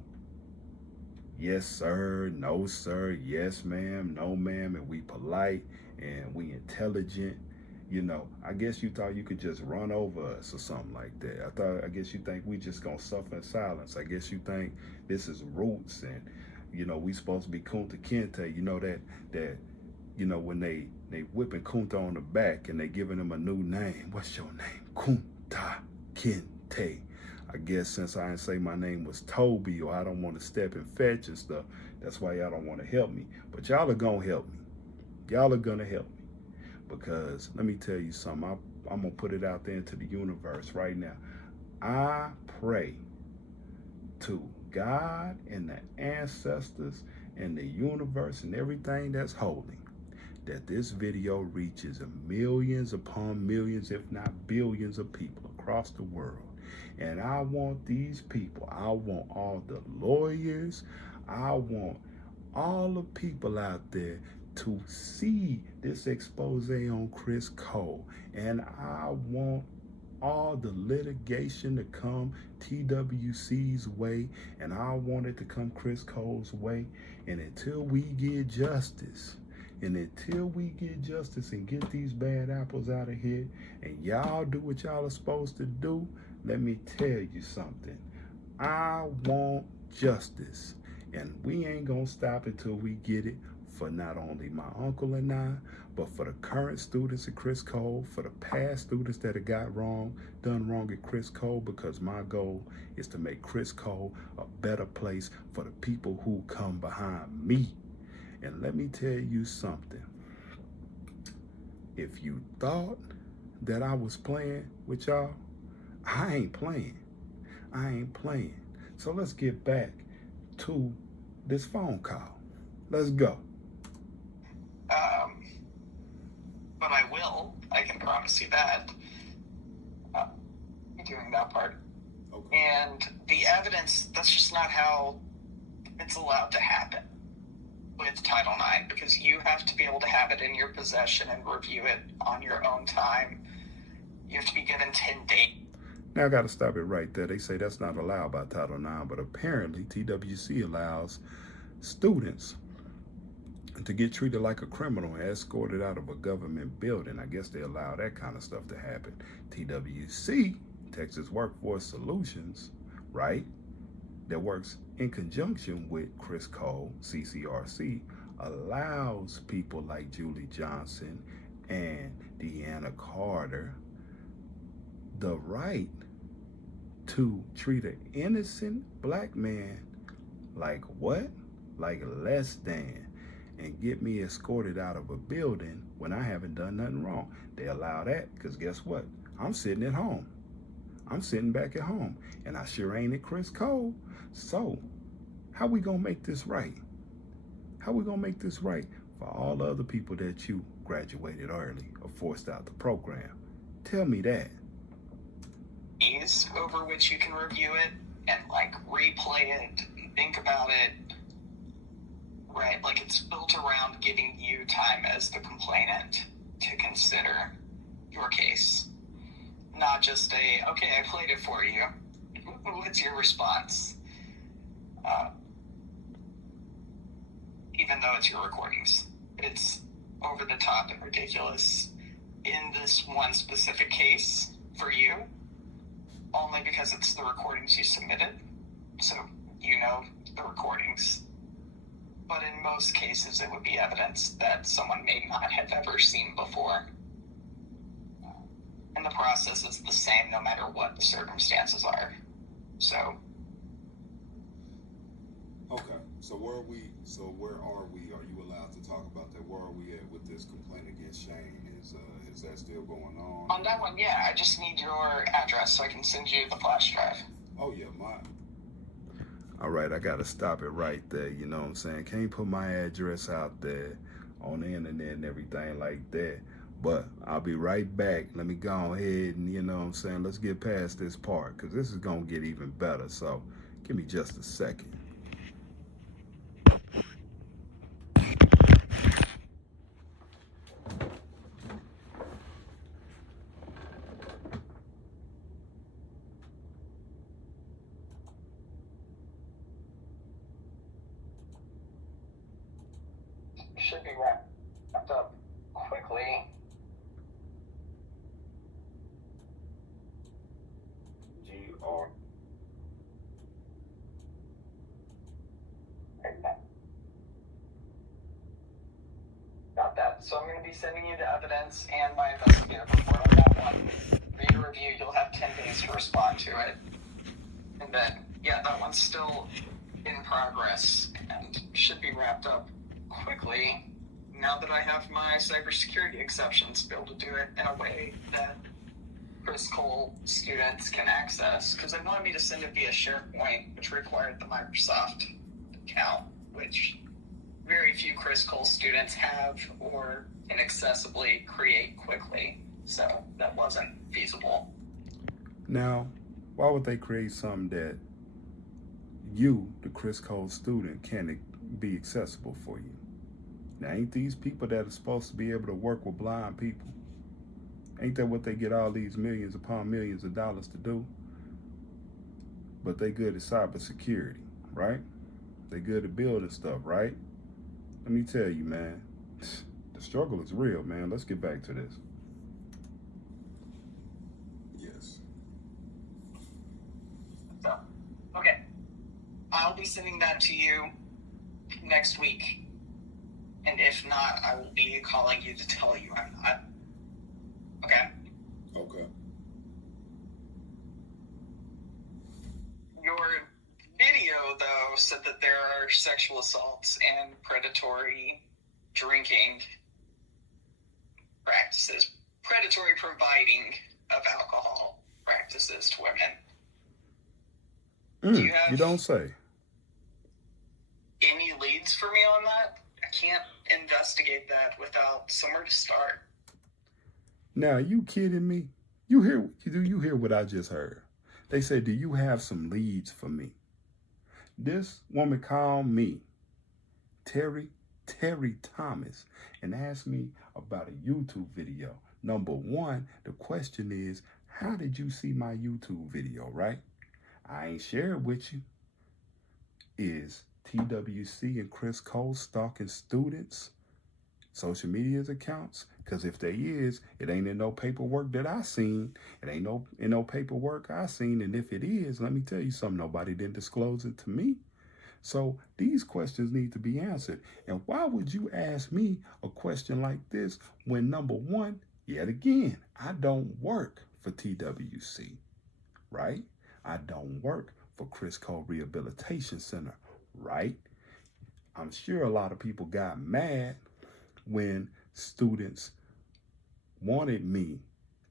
yes sir, no sir, yes ma'am, no ma'am, and we polite and we intelligent, you know, I guess you thought you could just run over us or something like that. I guess you think we just gonna suffer in silence. I guess you think this is roots and, you know, we supposed to be Kunta Kinte. You know that you know, when they whipping Kunta on the back and they giving him a new name. What's your name? Kunta Kinte. I guess since I didn't say my name was Toby, or I don't want to step and fetch and stuff, that's why y'all don't want to help me. But y'all are gonna help me. Y'all are gonna help me. Because let me tell you something. I'm gonna put it out there into the universe right now. I pray to God and the ancestors and the universe and everything that's holy, that this video reaches millions upon millions, if not billions of people across the world. And I want these people, I want all the lawyers, I want all the people out there to see this expose on Criss Cole. And I want all the litigation to come TWC's way, and I want it to come Criss Cole's way. And until we get justice, and get these bad apples out of here, and y'all do what y'all are supposed to do, let me tell you something. I want justice, and we ain't gonna stop until we get it for not only my uncle and I, but for the current students at Criss Cole, for the past students that have done wrong at Criss Cole, because my goal is to make Criss Cole a better place for the people who come behind me. And let me tell you something. If you thought that I was playing with y'all, I ain't playing. So let's get back to this phone call. Let's go. But I will. I can promise you that. Doing that part. Okay. And the evidence, that's just not how it's allowed to happen with Title IX, because you have to be able to have it in your possession and review it on your own time. You have to be given 10 days. Now I got to stop it right there. They say that's not allowed by Title IX, but apparently TWC allows students to get treated like a criminal and escorted out of a government building. I guess they allow that kind of stuff to happen. TWC, Texas Workforce Solutions, right, that works in conjunction with Criss Cole, CCRC, allows people like Julie Johnson and Deanna Carter the right to treat an innocent black man like what? Like less than, and get me escorted out of a building when I haven't done nothing wrong. They allow that because guess what? I'm sitting at home. I'm sitting back at home, and I sure ain't at Criss Cole. So how we gonna make this right? How we gonna make this right for all the other people that you graduated early or forced out the program? Tell me that. Over which you can review it and like replay it, think about it, right? Like it's built around giving you time as the complainant to consider your case, not just okay, I played it for you. What's your response? Even though it's your recordings, it's over the top and ridiculous in this one specific case for you, only because it's the recordings you submitted, so you know the recordings. But in most cases, it would be evidence that someone may not have ever seen before. And the process is the same no matter what the circumstances are. So, Okay, so where are we? So where are we? Are you allowed to talk about that? Where are we at with this complaint against Shane? Is that still going on? On that one, yeah, I just need your address so I can send you the flash drive. Oh yeah, all right, I gotta stop it right there. You know what I'm saying? Can't put my address out there on the internet and everything like that. But I'll be right back. Let me go ahead and, you know what I'm saying, let's get past this part, because this is gonna get even better. So give me just a second. Should be wrapped up quickly. GR. Got that. So I'm going to be sending you the evidence and my investigative report on that one. For you to review, you'll have 10 days to respond to it. And then, yeah, that one's still in progress and should be wrapped up quickly now that I have my cybersecurity exceptions to be able to do it in a way that Criss Cole students can access, because they wanted me to send it via SharePoint, which required the Microsoft account, which very few Criss Cole students have or can accessibly create quickly. So that wasn't feasible. Now, why would they create something that you, the Criss Cole student, can't be accessible for you? Now, ain't these people that are supposed to be able to work with blind people? Ain't that what they get all these millions upon millions of dollars to do? But they good at cybersecurity, right? They good at building stuff, right? Let me tell you, man, the struggle is real, man. Let's get back to this. Yes. So, okay. I'll be sending that to you next week. And if not, I will be calling you to tell you I'm not. Okay? Okay. Your video, though, said that there are sexual assaults and predatory drinking practices, predatory providing of alcohol practices to women. You don't say. Any leads for me on that? I can't investigate that without somewhere to start. Now, you kidding me? Do you hear what I just heard? They said, do you have some leads for me? This woman called me, Terry Thomas, and asked me about a YouTube video. Number one, the question is, how did you see my YouTube video, right? I ain't shared with you. Is TWC and Criss Cole stalking students' social media accounts? Because if they is, it ain't in no paperwork that I seen. It ain't in no paperwork I seen. And if it is, let me tell you something, nobody didn't disclose it to me. So these questions need to be answered. And why would you ask me a question like this when, number one, yet again, I don't work for TWC, right? I don't work for Criss Cole Rehabilitation Center, right? I'm sure a lot of people got mad when students wanted me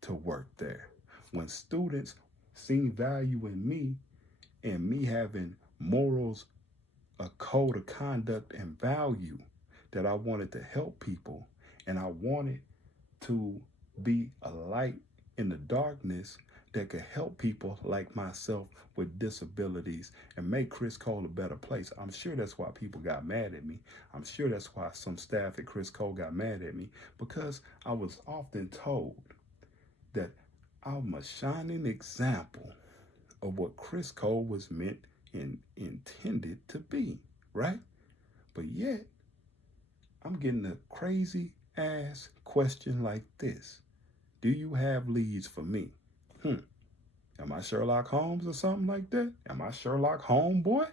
to work there. When students seen value in me and me having morals, a code of conduct and value, that I wanted to help people and I wanted to be a light in the darkness that could help people like myself with disabilities and make Criss Cole a better place. I'm sure that's why people got mad at me. I'm sure that's why some staff at Criss Cole got mad at me, because I was often told that I'm a shining example of what Criss Cole was meant and intended to be, right? But yet, I'm getting a crazy ass question like this. Do you have leads for me? Am I Sherlock Holmes or something like that? Am I Sherlock Homeboy?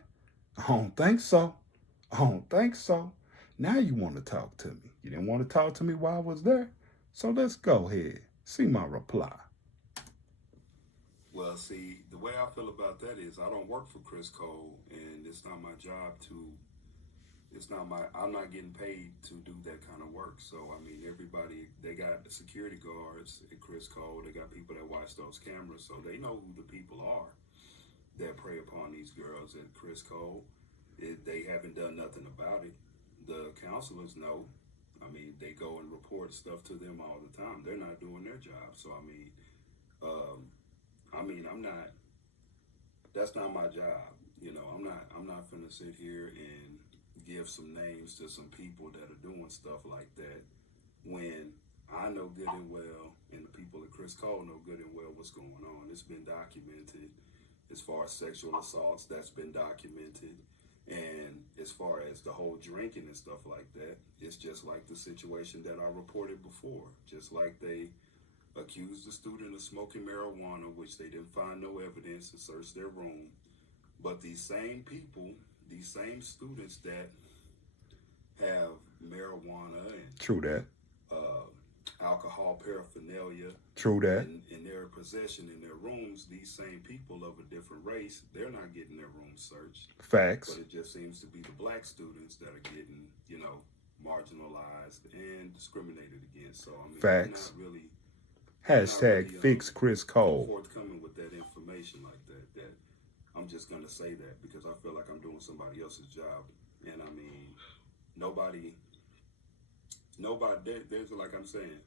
I don't think so. I don't think so. Now you want to talk to me. You didn't want to talk to me while I was there. So let's go ahead. See my reply. Well, see, the way I feel about that is I don't work for Criss Cole, and it's not my job to. I'm not getting paid to do that kind of work. So, I mean, everybody, they got security guards at Criss Cole. They got people that watch those cameras, so they know who the people are that prey upon these girls at Criss Cole. They haven't done nothing about it. The counselors know. I mean, they go and report stuff to them all the time. They're not doing their job. So, I'm not. That's not my job. You know, I'm not finna sit here and give some names to some people that are doing stuff like that when I know good and well, and the people at Criss Cole know good and well what's going on. It's been documented. As far as sexual assaults, that's been documented. And as far as the whole drinking and stuff like that, it's just like the situation that I reported before. Just like they accused the student of smoking marijuana, which they didn't find no evidence to search their room. But these same people, these same students that have marijuana and True that. Alcohol paraphernalia, True that. in their possession in their rooms, these same people of a different race, they're not getting their rooms searched. Facts. But it just seems to be the black students that are getting, marginalized and discriminated against. So I mean, Facts. I'm not really Hashtag fix Criss Cole. forthcoming with that information like that. That I'm just gonna say that because I feel like I'm doing somebody else's job, and I mean, nobody. There's like I'm saying,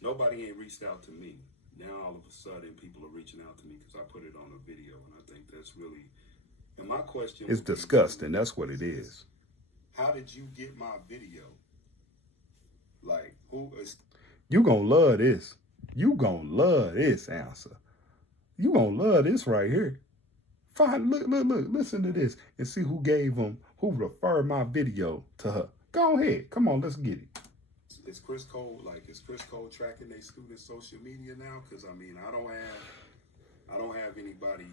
nobody ain't reached out to me. Now all of a sudden, people are reaching out to me because I put it on a video, and I think that's really. And my question It's disgusting. That's what it is. How did you get my video? Like, who is? You gonna love this. You gonna love this answer. You gonna love this right here. Fine, look, listen to this and see who referred my video to her. Go ahead. Come on, let's get it. Is Criss Cole tracking their students' social media now? Because I mean, I don't have anybody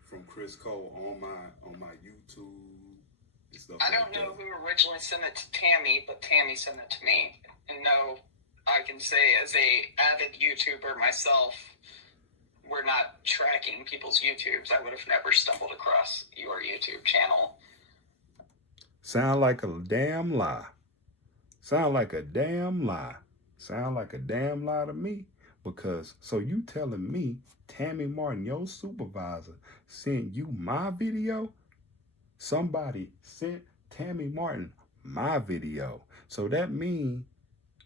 from Criss Cole on my YouTube and stuff. I don't know who originally sent it to Tammy, but Tammy sent it to me. And no, I can say as a avid YouTuber myself, we're not tracking people's YouTubes. I would have never stumbled across your YouTube channel. Sound like a damn lie. Sound like a damn lie. Sound like a damn lie to me. Because, so you telling me Tammy Martin, your supervisor, sent you my video? Somebody sent Tammy Martin my video. So that means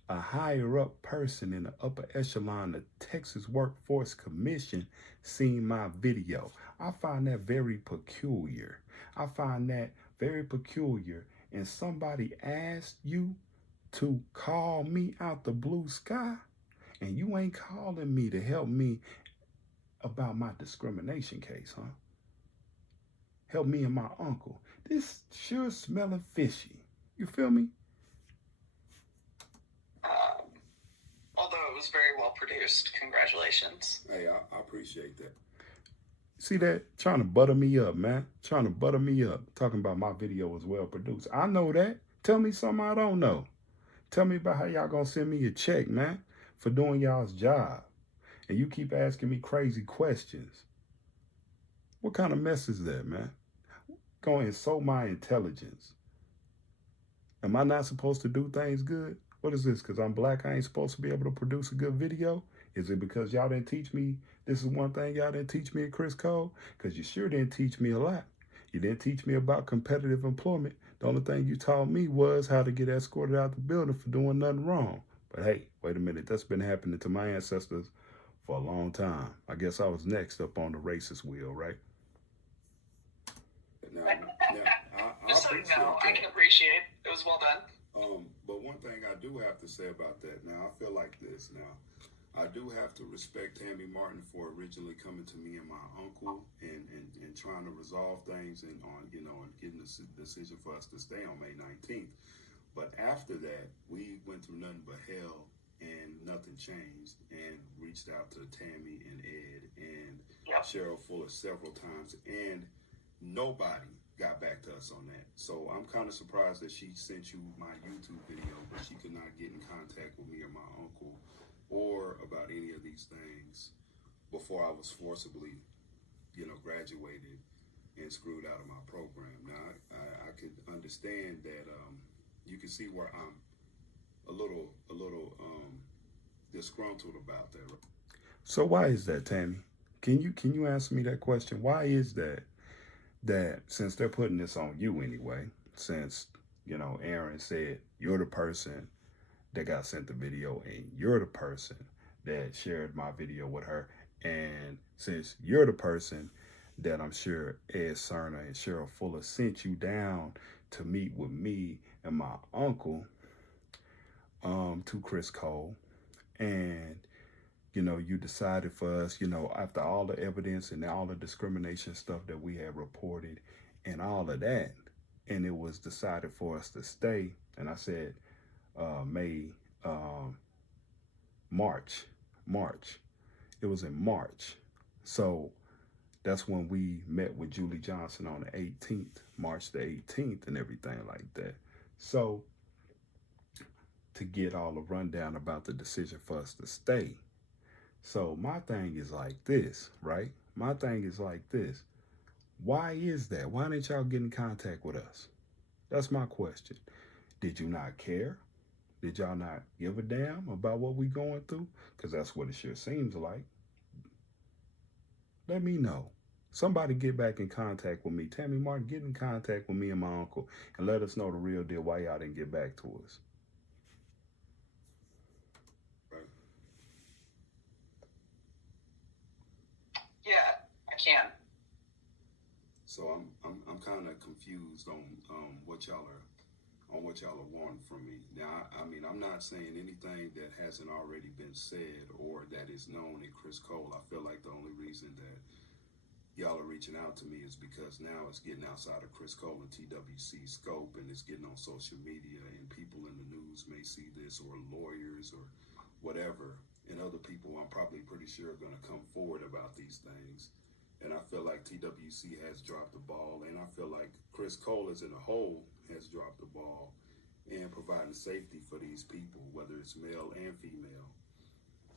a higher up person in the upper echelon of Texas Workforce Commission seen my video. I find that very peculiar. And somebody asked you to call me out the blue sky, and you ain't calling me to help me about my discrimination case, huh? Help me and my uncle. This sure smelling fishy. You feel me? Although it was very well produced. Congratulations. Hey, I appreciate that. See that? Trying to butter me up, man. Trying to butter me up. Talking about my video was well produced. I know that. Tell me something I don't know. Tell me about how y'all gonna send me a check, man, for doing y'all's job. And you keep asking me crazy questions. What kind of mess is that, man? Gonna insult my intelligence. Am I not supposed to do things good? What is this? Because I'm black, I ain't supposed to be able to produce a good video? Is it because y'all didn't teach me? This is one thing y'all didn't teach me at Criss Cole? Because you sure didn't teach me a lot. You didn't teach me about competitive employment. The only thing you taught me was how to get escorted out the building for doing nothing wrong. But hey, wait a minute. That's been happening to my ancestors for a long time. I guess I was next up on the racist wheel, right? Now Just so you know, I can appreciate it. It was well done. But one thing I do have to say about that, now I feel like this now. I do have to respect Tammy Martin for originally coming to me and my uncle and trying to resolve things and getting the decision for us to stay on May 19th. But after that, we went through nothing but hell and nothing changed, and reached out to Tammy and Ed and Cheryl Fuller several times, and nobody got back to us on that. So I'm kind of surprised that she sent you my YouTube video, but she could not get in contact with me or my uncle or about any of these things before I was forcibly, graduated and screwed out of my program. Now, I could understand that you can see where I'm a little disgruntled about that. So why is that, Tammy? Can you answer me that question? Why is that since they're putting this on you anyway, since Aaron said you're the person that got sent the video and you're the person that shared my video with her, and since you're the person that I'm sure Ed Sarna and Cheryl Fuller sent you down to meet with me and my uncle to Criss Cole, and you decided for us, after all the evidence and all the discrimination stuff that we had reported and all of that, and it was decided for us to stay, and I said March. It was in March. So that's when we met with Julie Johnson on the 18th, March the 18th, and everything like that. So to get all the rundown about the decision for us to stay. So my thing is like this, right? My thing is like this. Why is that? Why didn't y'all get in contact with us? That's my question. Did you not care? Did y'all not give a damn about what we going through? Because that's what it sure seems like. Let me know. Somebody get back in contact with me. Tammy Martin, get in contact with me and my uncle and let us know the real deal, why y'all didn't get back to us. Right. Yeah, I can. So I'm kind of confused on what y'all are wanting from me. Now, I mean, I'm not saying anything that hasn't already been said or that is known in Criss Cole. I feel like the only reason that y'all are reaching out to me is because now it's getting outside of Criss Cole and TWC scope, and it's getting on social media, and people in the news may see this, or lawyers or whatever, and other people I'm probably pretty sure are going to come forward about these things. And I feel like TWC has dropped the ball, and I feel like Criss Cole as in a whole has dropped the ball in providing safety for these people, whether it's male and female,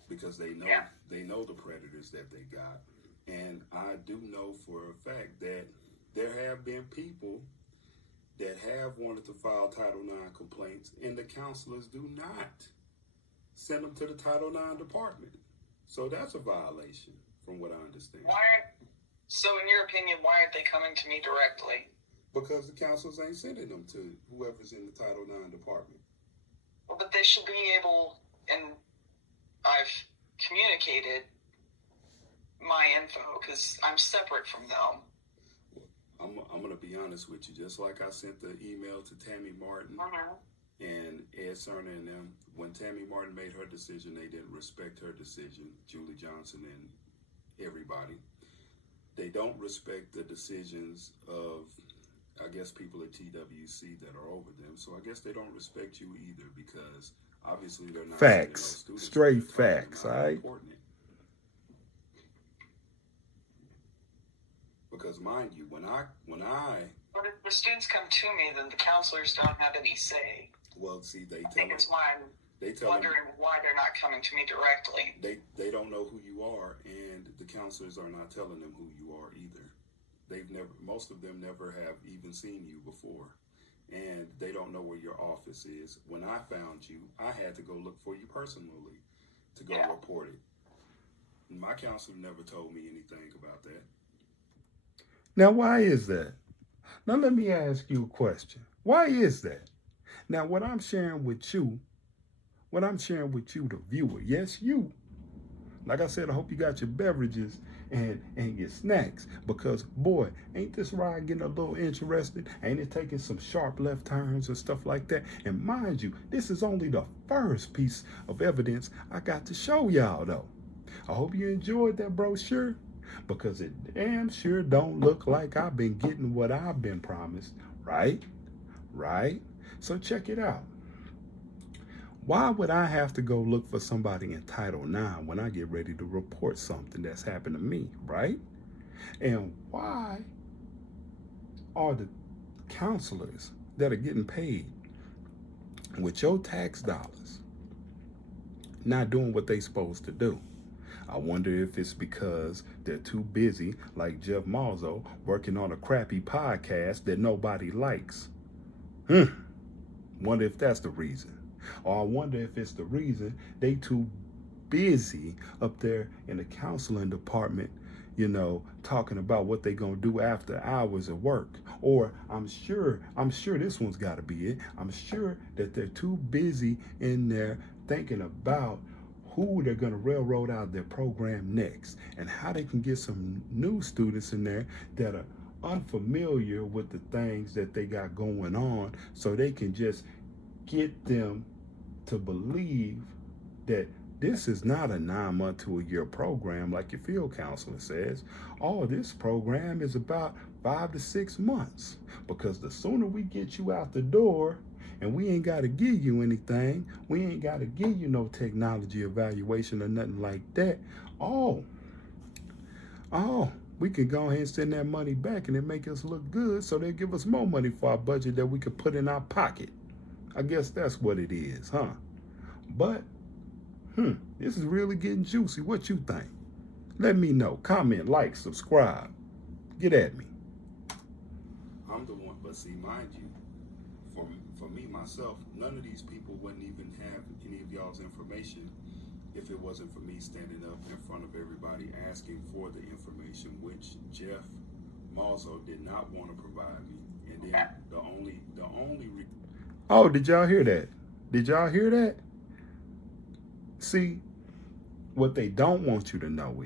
because they know the predators that they got. And I do know for a fact that there have been people that have wanted to file Title IX complaints, and the counselors do not send them to the Title IX department. So that's a violation, from what I understand. So in your opinion, why aren't they coming to me directly? Because the counselors ain't sending them to whoever's in the Title IX department. Well, but they should be able, and I've communicated my info because I'm separate from them. I'm going to be honest with you. Just like I sent the email to Tammy Martin and Ed Sarna and them, when Tammy Martin made her decision, they didn't respect her decision, Julie Johnson and everybody. They don't respect the decisions of, I guess, people at TWC that are over them. So I guess they don't respect you either, because obviously they're not facts, straight facts, all right? Because mind you, when I But if the students come to me, then the counselors don't have any say. Well, see, they I think it's why I'm wondering why they're not coming to me directly. They don't know who you are, and the counselors are not telling them who you are either. Most of them never have even seen you before, and they don't know where your office is. When I found you, I had to go look for you personally to go report it. My counselor never told me anything about that. Now, why is that? Now, let me ask you a question. Why is that? Now, what I'm sharing with you, the viewer, yes, you. Like I said, I hope you got your beverages and your snacks, because, boy, ain't this ride getting a little interesting? Ain't it taking some sharp left turns and stuff like that? And mind you, this is only the first piece of evidence I got to show y'all, though. I hope you enjoyed that brochure, because it damn sure don't look like I've been getting what I've been promised, right? Right? So check it out. Why would I have to go look for somebody in Title IX when I get ready to report something that's happened to me, right? And why are the counselors that are getting paid with your tax dollars not doing what they supposed to do? I wonder if it's because they're too busy, like Jeff Malzo, working on a crappy podcast that nobody likes. Wonder if that's the reason. Or I wonder if it's the reason they too busy up there in the counseling department, talking about what they gonna do after hours of work. Or I'm sure this one's gotta be it. I'm sure that they're too busy in there thinking about who they're gonna railroad out their program next and how they can get some new students in there that are unfamiliar with the things that they got going on, so they can just get them to believe that this is not a 9-month to a year program like your field counselor says. All this program is about 5 to 6 months, because the sooner we get you out the door, and we ain't got to give you anything, we ain't got to give you no technology evaluation or nothing like that. We can go ahead and send that money back and it make us look good, so they give us more money for our budget that we could put in our pocket. I guess that's what it is, huh? But, this is really getting juicy. What you think? Let me know. Comment, like, subscribe. Get at me. I'm the one, but see, mind you, for me, myself, none of these people wouldn't even have any of y'all's information if it wasn't for me standing up in front of everybody asking for the information, which Jeff Malzo did not want to provide me. And then oh, did y'all hear that? Did y'all hear that? See, what they don't want you to know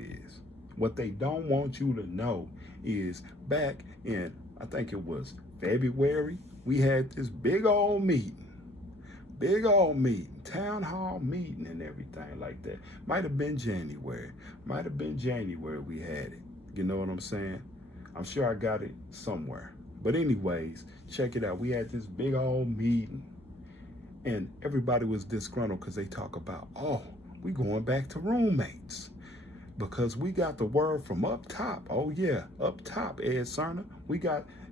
is, back in, I think it was February, we had this big old meeting, town hall meeting and everything like that. Might have been January we had it. You know what I'm saying? I'm sure I got it somewhere. But anyways, check it out. We had this big old meeting, and everybody was disgruntled because they talk about, we going back to roommates, because we got the word from up top. Oh yeah, up top, Ed Sarna.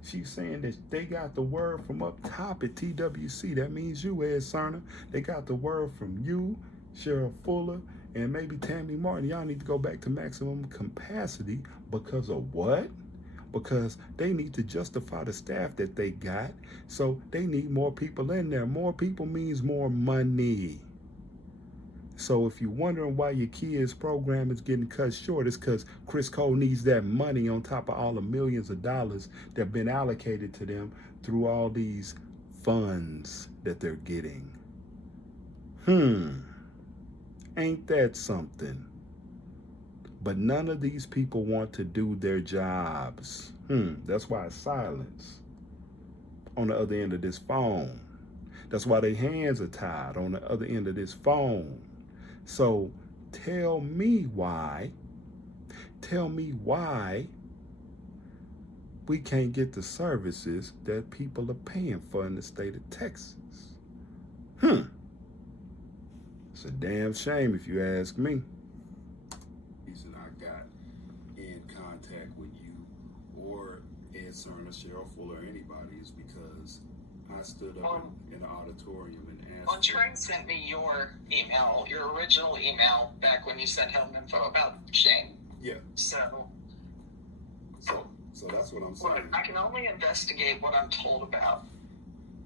She's saying that they got the word from up top at TWC. That means you, Ed Sarna. They got the word from you, Cheryl Fuller, and maybe Tammy Martin. Y'all need to go back to maximum capacity. Because of what? Because they need to justify the staff that they got. So they need more people in there. More people means more money. So if you're wondering why your kids' program is getting cut short, it's because Criss Cole needs that money on top of all the millions of dollars that have been allocated to them through all these funds that they're getting. Ain't that something? But none of these people want to do their jobs. That's why it's silence on the other end of this phone. That's why their hands are tied on the other end of this phone. So tell me why we can't get the services that people are paying for in the state of Texas. It's a damn shame if you ask me. The reason I got in contact with you or Ed Sarna, Cheryl Fuller, or anybody is because I stood up in the auditorium and asked. Well, Trent sent me your email, your original email, back when you sent home info about Shane. Yeah. So that's what I'm saying. I can only investigate what I'm told about.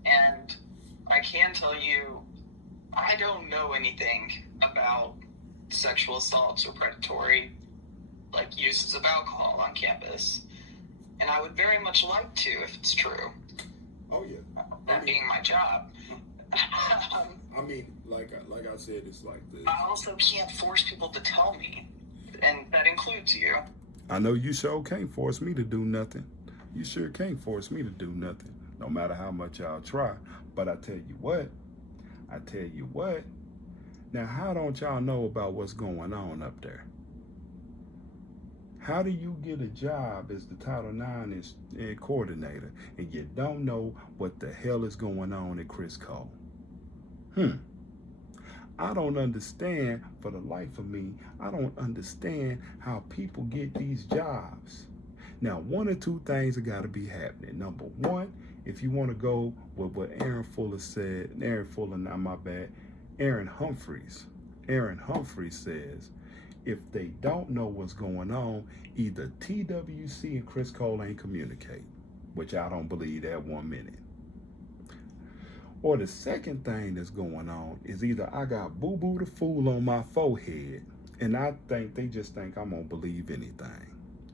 And I can tell you, I don't know anything about sexual assaults or predatory, uses of alcohol on campus. And I would very much like to, if it's true. Oh, yeah. That being my job. I mean, like I said, it's like this. I also can't force people to tell me, and that includes you. I know you sure can't force me to do nothing. You sure can't force me to do nothing, no matter how much y'all try. But I tell you what, now how don't y'all know about what's going on up there? How do you get a job as the Title IX coordinator and you don't know what the hell is going on at Criss Cole? I don't understand, for the life of me, I don't understand how people get these jobs. Now, one or two things have got to be happening. Number one, if you want to go with what Aaron Humphreys says, if they don't know what's going on, either TWC and Criss Cole ain't communicate, which I don't believe that 1 minute. Or the second thing that's going on is either I got Boo Boo the Fool on my forehead, and I think they just think I'm gonna believe anything.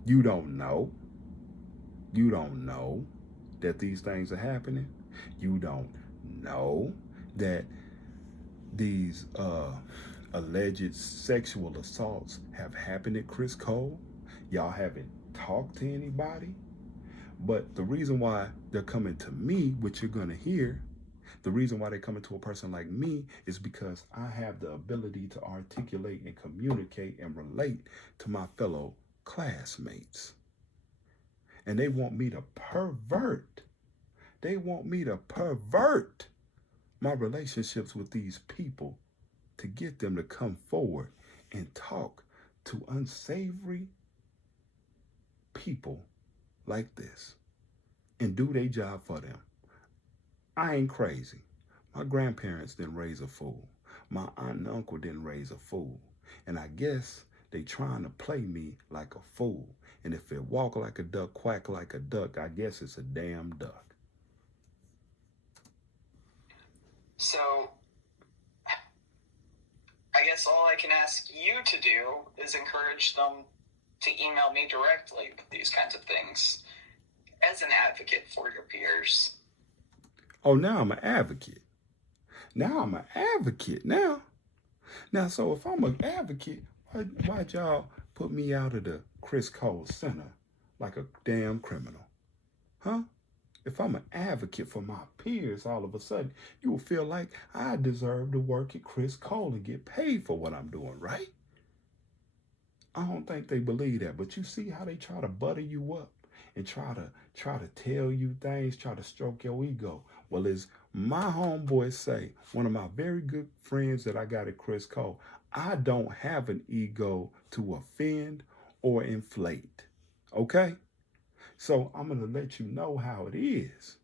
You don't know. You don't know that these things are happening. You don't know that these alleged sexual assaults have happened at Criss Cole. Y'all haven't talked to anybody. But the reason why they're coming to me, which you're gonna hear, the reason why they're coming to a person like me is because I have the ability to articulate and communicate and relate to my fellow classmates. And they want me to pervert. They want me to pervert my relationships with these people to get them to come forward and talk to unsavory people like this and do their job for them. I ain't crazy. My grandparents didn't raise a fool. My aunt and uncle didn't raise a fool. And I guess they trying to play me like a fool. And if it walk like a duck, quack like a duck, I guess it's a damn duck. So, I guess all I can ask you to do is encourage them to email me directly with these kinds of things as an advocate for your peers. Oh, now I'm an advocate. Now I'm an advocate now. So if I'm an advocate, why'd y'all put me out of the Criss Cole Center like a damn criminal? Huh? If I'm an advocate for my peers, all of a sudden, you will feel like I deserve to work at Criss Cole and get paid for what I'm doing, right? I don't think they believe that, but you see how they try to butter you up and try to tell you things, try to stroke your ego. Well, as my homeboys say, one of my very good friends that I got at Criss Cole, I don't have an ego to offend or inflate, okay? So I'm going to let you know how it is.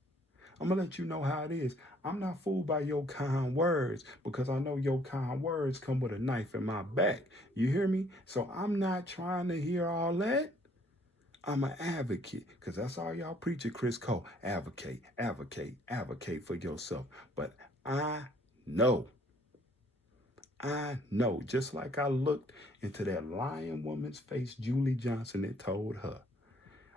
I'm going to let you know how it is. I'm not fooled by your kind words because I know your kind words come with a knife in my back. You hear me? So I'm not trying to hear all that. I'm an advocate because that's all y'all preach at Criss Cole. Advocate, advocate, advocate for yourself. But I know, just like I looked into that lying woman's face, Julie Johnson, and told her,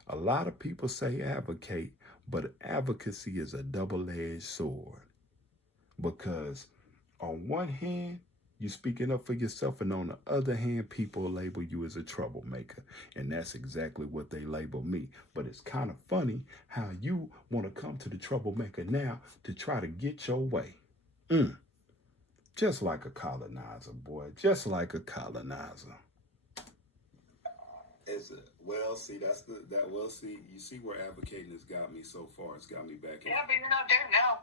a lot of people say advocate, but advocacy is a double-edged sword. Because on one hand, you're speaking up for yourself, and on the other hand, people label you as a troublemaker. And that's exactly what they label me. But it's kind of funny how you want to come to the troublemaker now to try to get your way. Just like a colonizer, boy. Just like a colonizer. Well, see, you see where advocating has got me so far. It's got me back in. Yeah, but you're not there now.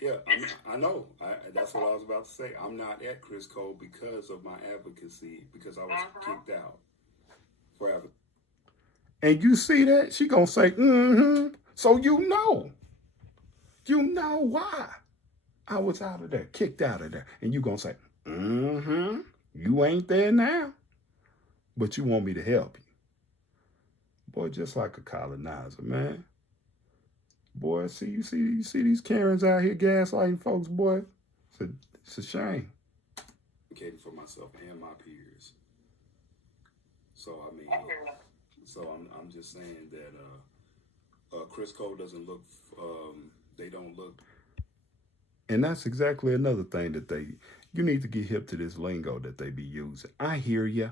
Yeah. I know. That's what I was about to say. I'm not at Criss Cole because of my advocacy, because I was kicked out forever. And you see that? She gonna say, So you know why I was out of there, kicked out of there. And you gonna say, you ain't there now, but you want me to help you. Boy, just like a colonizer, man. Boy, you see these Karens out here gaslighting folks, boy. It's a shame. Advocating for myself and my peers. So I mean, I'm just saying that Criss Cole doesn't look. They don't look. And that's exactly another thing that you need to get hip to this lingo that they be using. I hear ya.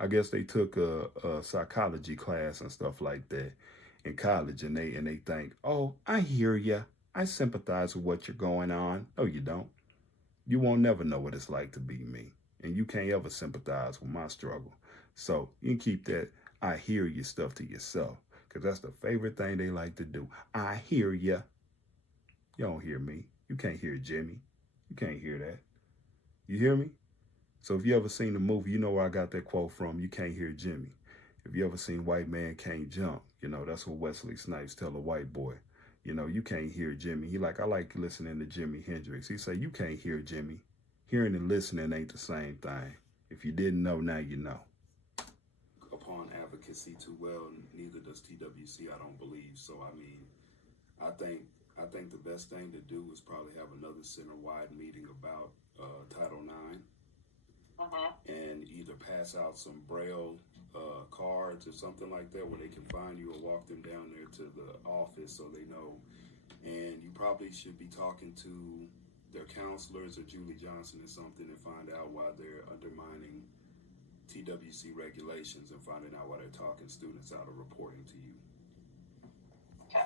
I guess they took a psychology class and stuff like that in college, and they think, oh, I hear ya. I sympathize with what you're going on. No, you don't. You won't never know what it's like to be me, and you can't ever sympathize with my struggle. So you can keep that I hear you stuff to yourself, because that's the favorite thing they like to do. I hear ya. You don't hear me. You can't hear Jimmy. You can't hear that. You hear me? So if you ever seen the movie, you know where I got that quote from. You can't hear Jimmy. If you ever seen White Man Can't Jump, that's what Wesley Snipes tell a white boy. You can't hear Jimmy. He like, I like listening to Jimi Hendrix. He say, you can't hear Jimmy. Hearing and listening ain't the same thing. If you didn't know, now you know. Upon advocacy too well, neither does TWC, I don't believe. So, I mean, I think the best thing to do is probably have another center-wide meeting about Title IX. And either pass out some Braille cards or something like that where they can find you, or walk them down there to the office so they know. And you probably should be talking to their counselors or Julie Johnson or something and find out why they're undermining TWC regulations and finding out why they're talking students out of reporting to you. Okay.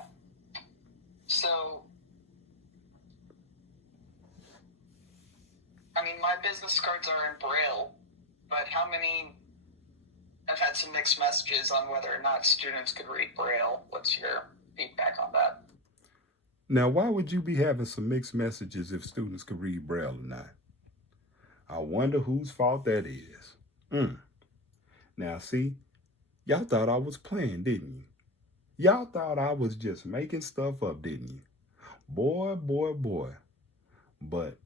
So, I mean, my business cards are in Braille, but how many? I've had some mixed messages on whether or not students could read Braille. What's your feedback on that? Now, why would you be having some mixed messages if students could read Braille or not? I wonder whose fault that is. Now, see, y'all thought I was playing, didn't you? Y'all thought I was just making stuff up, didn't you? Boy, boy, boy. But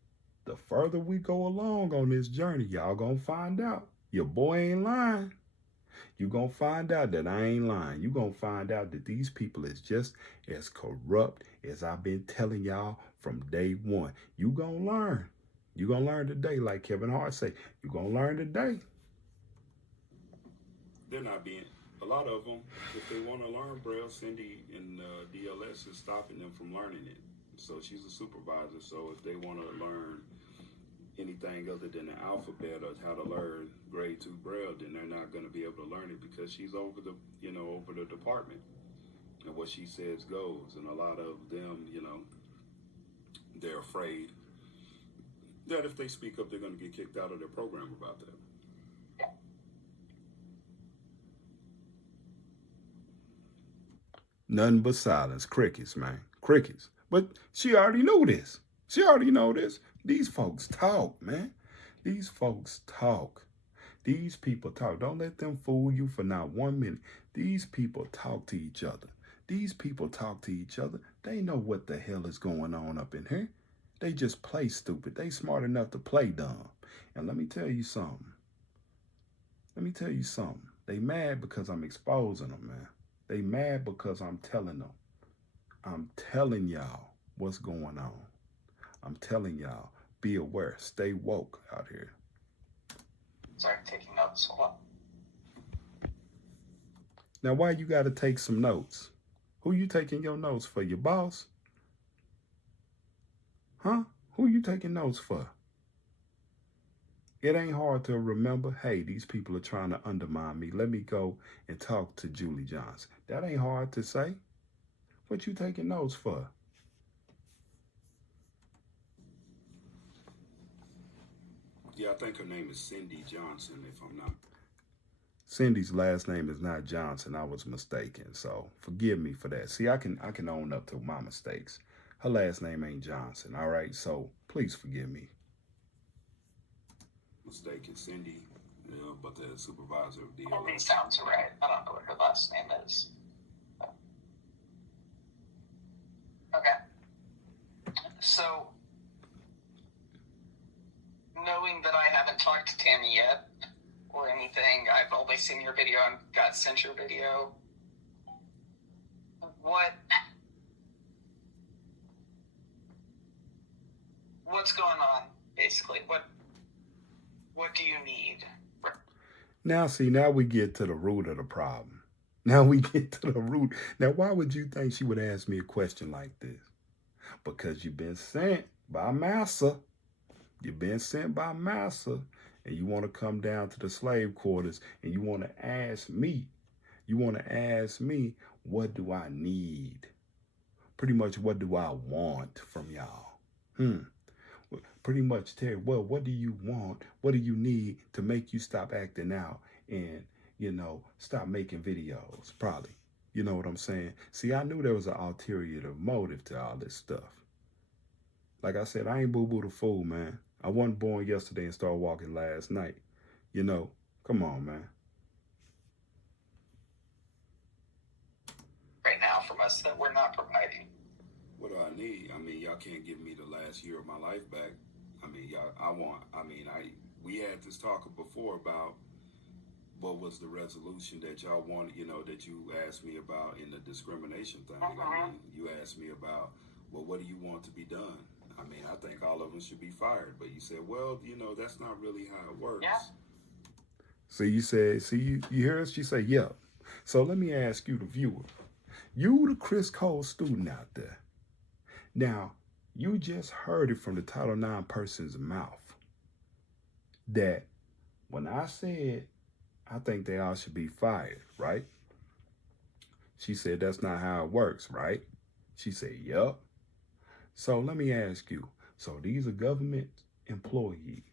the further we go along on this journey, y'all gonna find out your boy ain't lying. You gonna find out that I ain't lying. You gonna find out that these people is just as corrupt as I've been telling y'all from day one. You gonna learn. You gonna learn today, like Kevin Hart say. You gonna learn today. They're not being, a lot of them, if they want to learn Braille, Cindy and DLS is stopping them from learning it. So she's a supervisor. So if they want to learn anything other than the alphabet or how to learn grade 2 Braille, then they're not going to be able to learn it because she's over the, over the department. And what she says goes. And a lot of them, they're afraid that if they speak up, they're going to get kicked out of their program about that. Nothing but silence. Crickets, man. Crickets. But she already knew this. She already know this. These folks talk, man. These folks talk. These people talk. Don't let them fool you for not 1 minute. These people talk to each other. These people talk to each other. They know what the hell is going on up in here. They just play stupid. They smart enough to play dumb. And let me tell you something. They mad because I'm exposing them, man. They mad because I'm telling them. I'm telling y'all what's going on. I'm telling y'all, be aware, stay woke out here. Sorry, taking notes. Hold on. Now, why you got to take some notes? Who you taking your notes for? Your boss? Huh? Who you taking notes for? It ain't hard to remember, hey, these people are trying to undermine me. Let me go and talk to Julie Johnson. That ain't hard to say. What you taking notes for? Yeah, I think her name is Cindy Johnson, if I'm not. Cindy's last name is not Johnson. I was mistaken, so forgive me for that. See, I can own up to my mistakes. Her last name ain't Johnson, all right? So please forgive me. Mistaken, Cindy, but the supervisor of the Cindy sounds right. I don't know what her last name is. Okay. So, knowing that I haven't talked to Tammy yet or anything, I've only seen your video and got sent your video. What's going on, basically? What do you need? Now, see, now we get to the root of the problem. Now we get to the root. Now, why would you think she would ask me a question like this? Because you've been sent by massa. You've been sent by massa, and you want to come down to the slave quarters, and you want to ask me. You want to ask me, what do I need? Pretty much, what do I want from y'all? Pretty much, Terry, well, what do you want? What do you need to make you stop acting out and, stop making videos? Probably. You know what I'm saying? See, I knew there was an ulterior motive to all this stuff. Like I said, I ain't boo-boo the fool, man. I wasn't born yesterday and started walking last night. Come on, man. Right now from us that we're not providing. What do I need? I mean, y'all can't give me the last year of my life back. I mean, we had this talk before about what was the resolution that y'all wanted, that you asked me about in the discrimination thing. I mean, you asked me about, well, what do you want to be done? I mean, I think all of them should be fired. But you said, well, that's not really how it works. Yeah. So you said, you hear us? She said, yeah. So let me ask you, the viewer. You, the Criss Cole student out there. Now, you just heard it from the Title IX person's mouth that when I said I think they all should be fired, right? She said that's not how it works, right? She said, yup. So let me ask you, so these are government employees.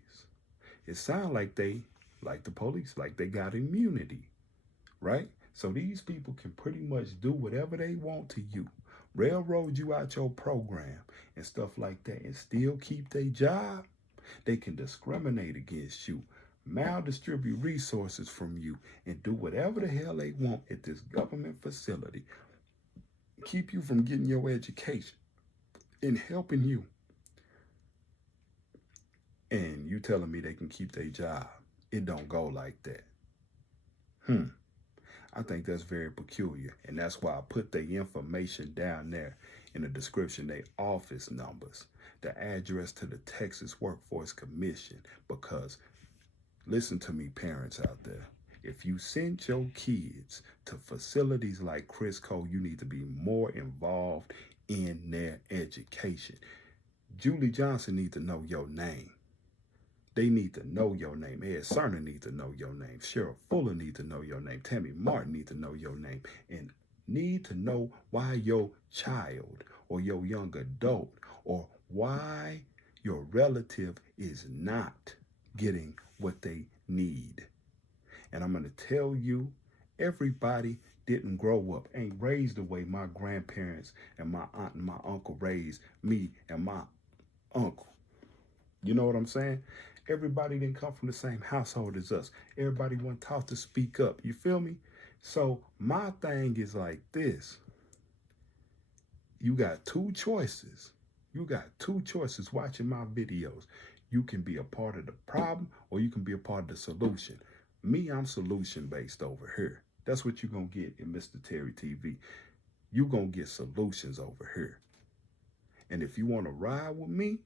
It sounds like they, like the police, like they got immunity, right? So these people can pretty much do whatever they want to you, railroad you out your program and stuff like that, and still keep their job. They can discriminate against you, maldistribute resources from you, and do whatever the hell they want at this government facility. Keep you from getting your education and helping you. And you telling me they can keep their job. It don't go like that. I think that's very peculiar. And that's why I put their information down there in the description, their office numbers, the address to the Texas Workforce Commission. Because listen to me, parents out there. If you send your kids to facilities like Criss Cole, you need to be more involved in their education. Julie Johnson needs to know your name. They need to know your name. Sarna needs to know your name. Cheryl Fuller needs to know your name. Tammy Martin needs to know your name. And need to know why your child or your young adult or why your relative is not getting what they need. And I'm going to tell you, everybody didn't grow up, ain't raised the way my grandparents and my aunt and my uncle raised me and my uncle. You know what I'm saying? Everybody didn't come from the same household as us. Everybody wasn't taught to speak up. You feel me? So my thing is like this. You got two choices. You got two choices watching my videos. You can be a part of the problem or you can be a part of the solution. Me, I'm solution-based over here. That's what you're going to get in MR.TerryTV. You're going to get solutions over here. And if you want to ride with me,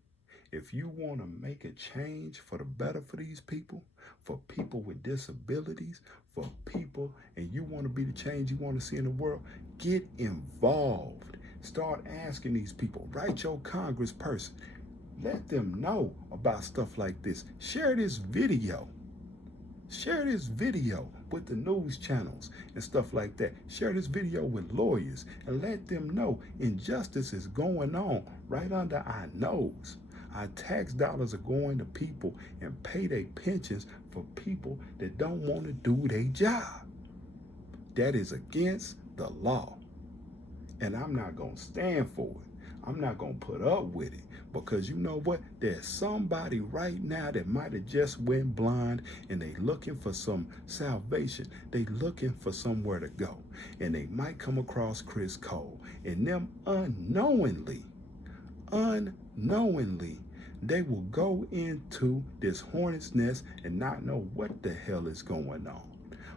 if you want to make a change for the better for these people, for people with disabilities, for people, and you want to be the change you want to see in the world, get involved. Start asking these people. Write your congressperson. Let them know about stuff like this. Share this video. Share this video with the news channels and stuff like that. Share this video with lawyers and let them know injustice is going on right under our nose. Our tax dollars are going to people and pay their pensions for people that don't want to do their job. That is against the law. And I'm not going to stand for it. I'm not going to put up with it. Because you know what? There's somebody right now that might have just went blind and they looking for some salvation. They looking for somewhere to go. And they might come across Criss Cole. And them unknowingly, they will go into this hornet's nest and not know what the hell is going on.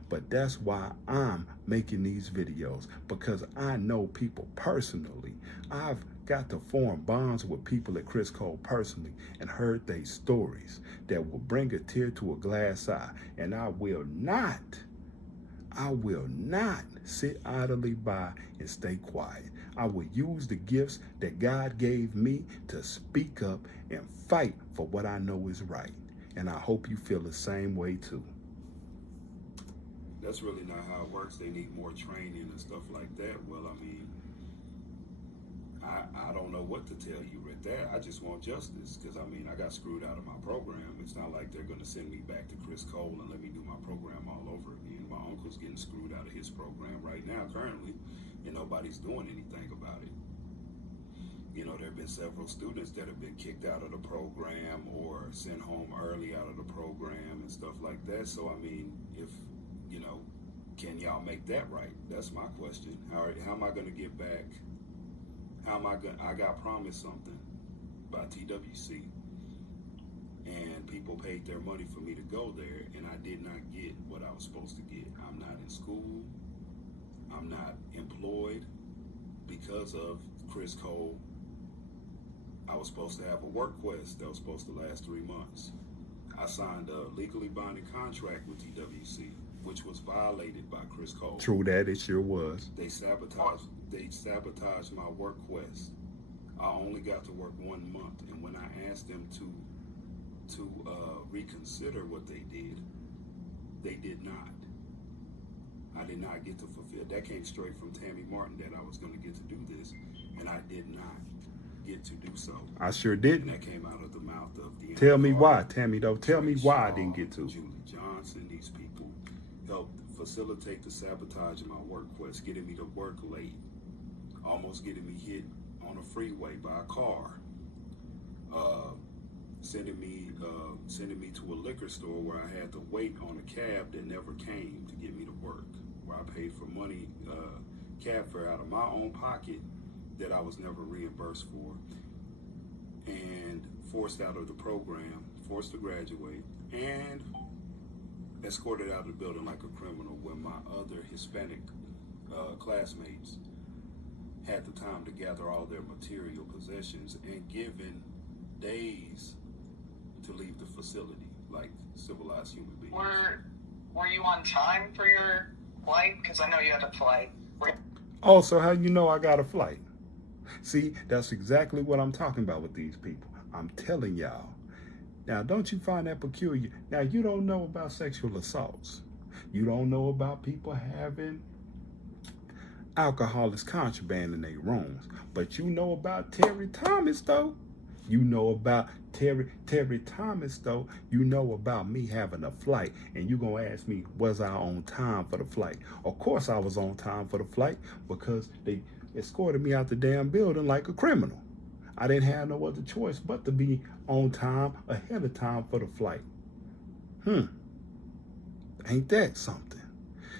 But that's why I'm making these videos, because I know people personally. I've got to form bonds with people at Criss Cole personally and heard their stories that will bring a tear to a glass eye. And I will not sit idly by and stay quiet. I will use the gifts that God gave me to speak up and fight for what I know is right. And I hope you feel the same way too. That's really not how it works. They need more training and stuff like that. Well, I mean, I don't know what to tell you right there. I just want justice because, I mean, I got screwed out of my program. It's not like they're going to send me back to Criss Cole and let me do my program all over again. My uncle's getting screwed out of his program right now currently, and nobody's doing anything about it. You know, there have been several students that have been kicked out of the program or sent home early out of the program and stuff like that. So, I mean, if, you know, can y'all make that right? That's my question. How am I going to get back? How am I going? I got promised something by TWC And people paid their money for me to go there, and I did not get what I was supposed to get. I'm not in school. I'm not employed because of Criss Cole. I was supposed to have a work quest that was supposed to last 3 months. I signed a legally binding contract with TWC, which was violated by Criss Cole. True that, it sure was. They sabotaged my work quest. I only got to work 1 month, and when I asked them to reconsider what they did not. I did not get to fulfill. That came straight from Tammy Martin, that I was going to get to do this, and I did not get to do so. I sure And didn't. that came out of the mouth of the. Tell me why, Tammy, though. Tell me why I didn't get to. Julie Johnson, these people helped facilitate the sabotage of my work quest, getting me to work late, almost getting me hit on a freeway by a car, sending me to a liquor store where I had to wait on a cab that never came to get me to work, where I paid for money, cab fare out of my own pocket that I was never reimbursed for, and forced out of the program, forced to graduate, and escorted out of the building like a criminal when my other Hispanic classmates had the time to gather all their material possessions and given days to leave the facility like civilized human beings. Were you on time for your flight? Because I know you had a flight. Oh, so how you know I got a flight? See, that's exactly what I'm talking about with these people. I'm telling y'all. Now, don't you find that peculiar? Now, you don't know about sexual assaults. You don't know about people having alcohol as contraband in their rooms. But you know about Terry Thomas, though. You know about Terry Thomas, though. You know about me having a flight. And you going to ask me, was I on time for the flight? Of course I was on time for the flight, because they escorted me out the damn building like a criminal. I didn't have no other choice but to be on time, ahead of time for the flight. Ain't that something?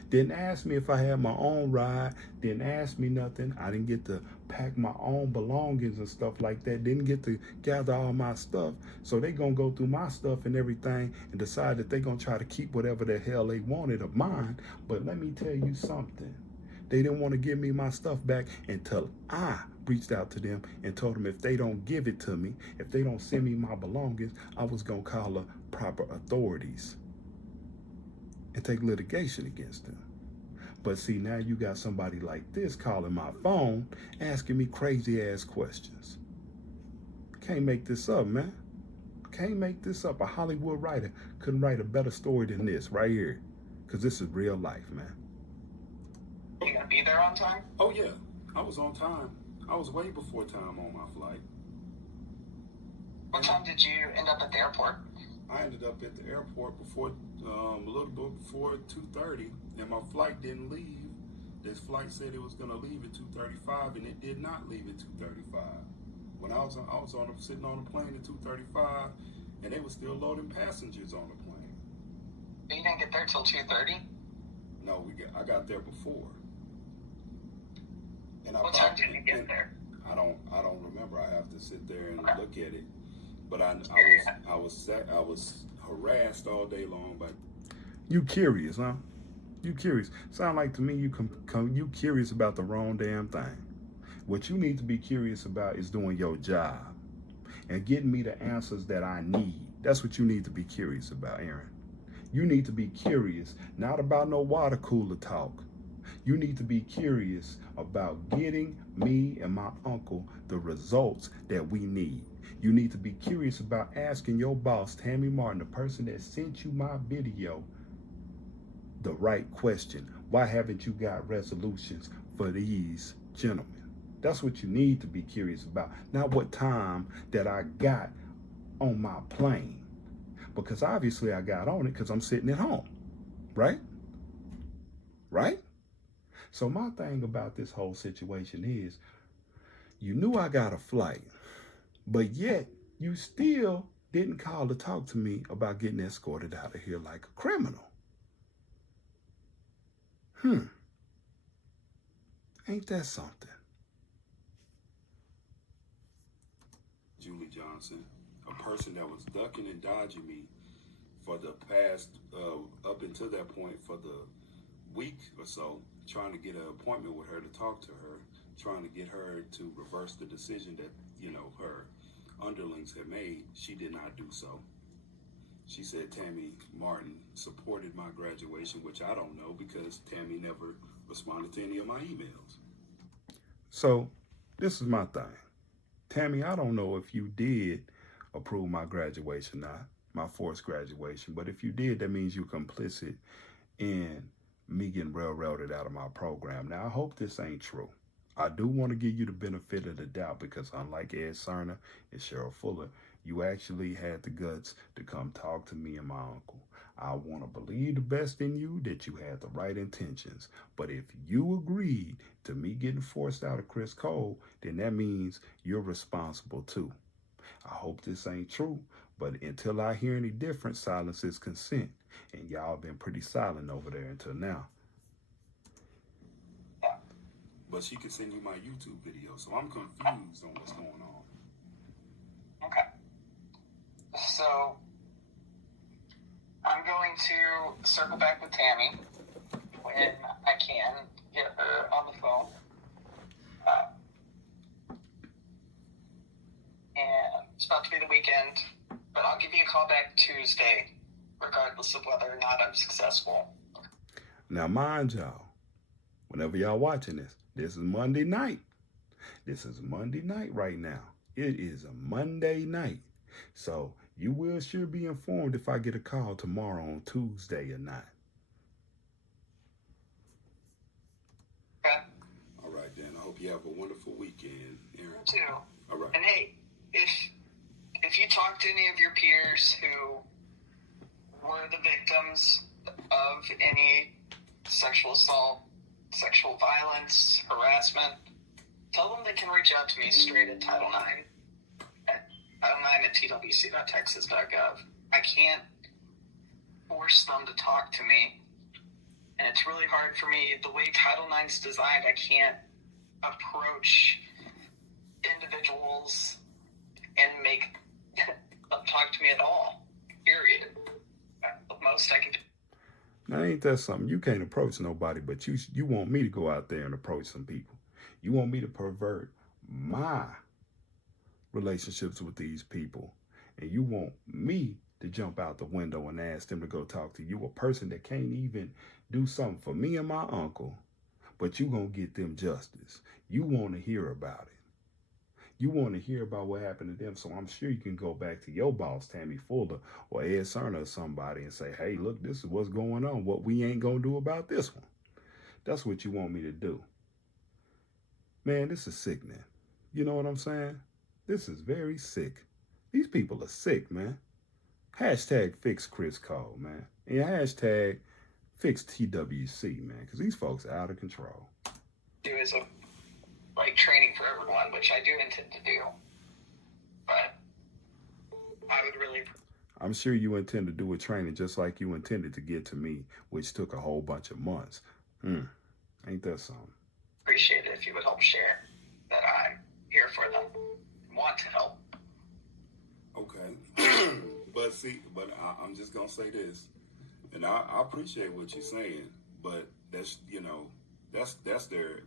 Didn't ask me if I had my own ride. Didn't ask me nothing. I didn't get to pack my own belongings and stuff like that. Didn't get to gather all my stuff. So they gonna go through my stuff and everything and decide that they gonna try to keep whatever the hell they wanted of mine. But let me tell you something. They didn't want to give me my stuff back until I reached out to them and told them if they don't give it to me, if they don't send me my belongings, I was gonna call the proper authorities and take litigation against them. But see, now you got somebody like this calling my phone, asking me crazy ass questions. Can't make this up, man. Can't make this up. A Hollywood writer couldn't write a better story than this right here, because this is real life, man. Are you gonna be there on time? Oh yeah, I was on time. I was way before time on my flight. What time did you end up at the airport? I ended up at the airport before a little bit before 2:30, and my flight didn't leave. This flight said it was gonna leave at 2:35, and it did not leave at 2:35. When I was sitting on a plane at 2:35, and they were still loading passengers on the plane. You didn't get there till 2:30. No, I got there before. And What time did you get there? I don't remember. I have to sit there and Okay. look at it. But I was harassed all day long by. You curious, huh? You curious. Sound like to me you curious about the wrong damn thing. What you need to be curious about is doing your job and getting me the answers that I need. That's what you need to be curious about, Aaron. You need to be curious, not about no water cooler talk. You need to be curious about getting me and my uncle the results that we need. You need to be curious about asking your boss, Tammy Martin, the person that sent you my video, the right question. Why haven't you got resolutions for these gentlemen? That's what you need to be curious about. Not what time that I got on my plane. Because obviously I got on it because I'm sitting at home. Right? Right? So my thing about this whole situation is, you knew I got a flight, but yet you still didn't call to talk to me about getting escorted out of here like a criminal. Ain't that something? Julie Johnson, a person that was ducking and dodging me for the past, up until that point, for the week or so, trying to get an appointment with her to talk to her, trying to get her to reverse the decision that, you know, her underlings had made. She did not do so. She said Tammy Martin supported my graduation, which I don't know because Tammy never responded to any of my emails. So this is my thing. Tammy, I don't know if you did approve my graduation, not my forced graduation, but if you did, that means you're complicit in me getting railroaded out of my program. Now, I hope this ain't true. I do want to give you the benefit of the doubt because unlike Ed Sarna and Cheryl Fuller, you actually had the guts to come talk to me and my uncle. I want to believe the best in you, that you had the right intentions. But if you agreed to me getting forced out of Criss Cole, then that means you're responsible too. I hope this ain't true, but until I hear any different, silence is consent. And y'all been pretty silent over there until now. But she can send you my YouTube video, so I'm confused on what's going on. Okay. So, I'm going to circle back with Tammy when I can get her on the phone. And it's about to be the weekend, but I'll give you a call back Tuesday, regardless of whether or not I'm successful. Now, mind y'all, whenever y'all watching this, this is Monday night. This is Monday night right now. It is a Monday night. So you will sure be informed if I get a call tomorrow on Tuesday or not. Okay? All right, then. I hope you have a wonderful weekend, Aaron. You too. All right. And hey, if you talk to any of your peers who were the victims of any sexual assault, sexual violence, harassment, tell them they can reach out to me straight at Title IX at twc.texas.gov. I can't force them to talk to me, and it's really hard for me. The way Title IX's designed, I can't approach individuals and make them talk to me at all, period. The most I can do. Now, ain't that something? You can't approach nobody, but you want me to go out there and approach some people. You want me to pervert my relationships with these people. And you want me to jump out the window and ask them to go talk to you, a person that can't even do something for me and my uncle, but you gonna get them justice. You want to hear about it. You want to hear about what happened to them, so I'm sure you can go back to your boss, Tammy Fuller, or Ed Sarna or somebody and say, hey, look, this is what's going on. What we ain't going to do about this one. That's what you want me to do. Man, this is sickening. You know what I'm saying? This is very sick. These people are sick, man. Hashtag fix Criss Cole, man. And hashtag fix TWC, man, because these folks are out of control. Do is training for everyone, which I do intend to do. But I would really... I'm sure you intend to do a training just like you intended to get to me, which took a whole bunch of months. Ain't that something? Appreciate it if you would help share that I'm here for them and want to help. Okay. But I'm just going to say this, and I appreciate what you're saying, but that's, that's their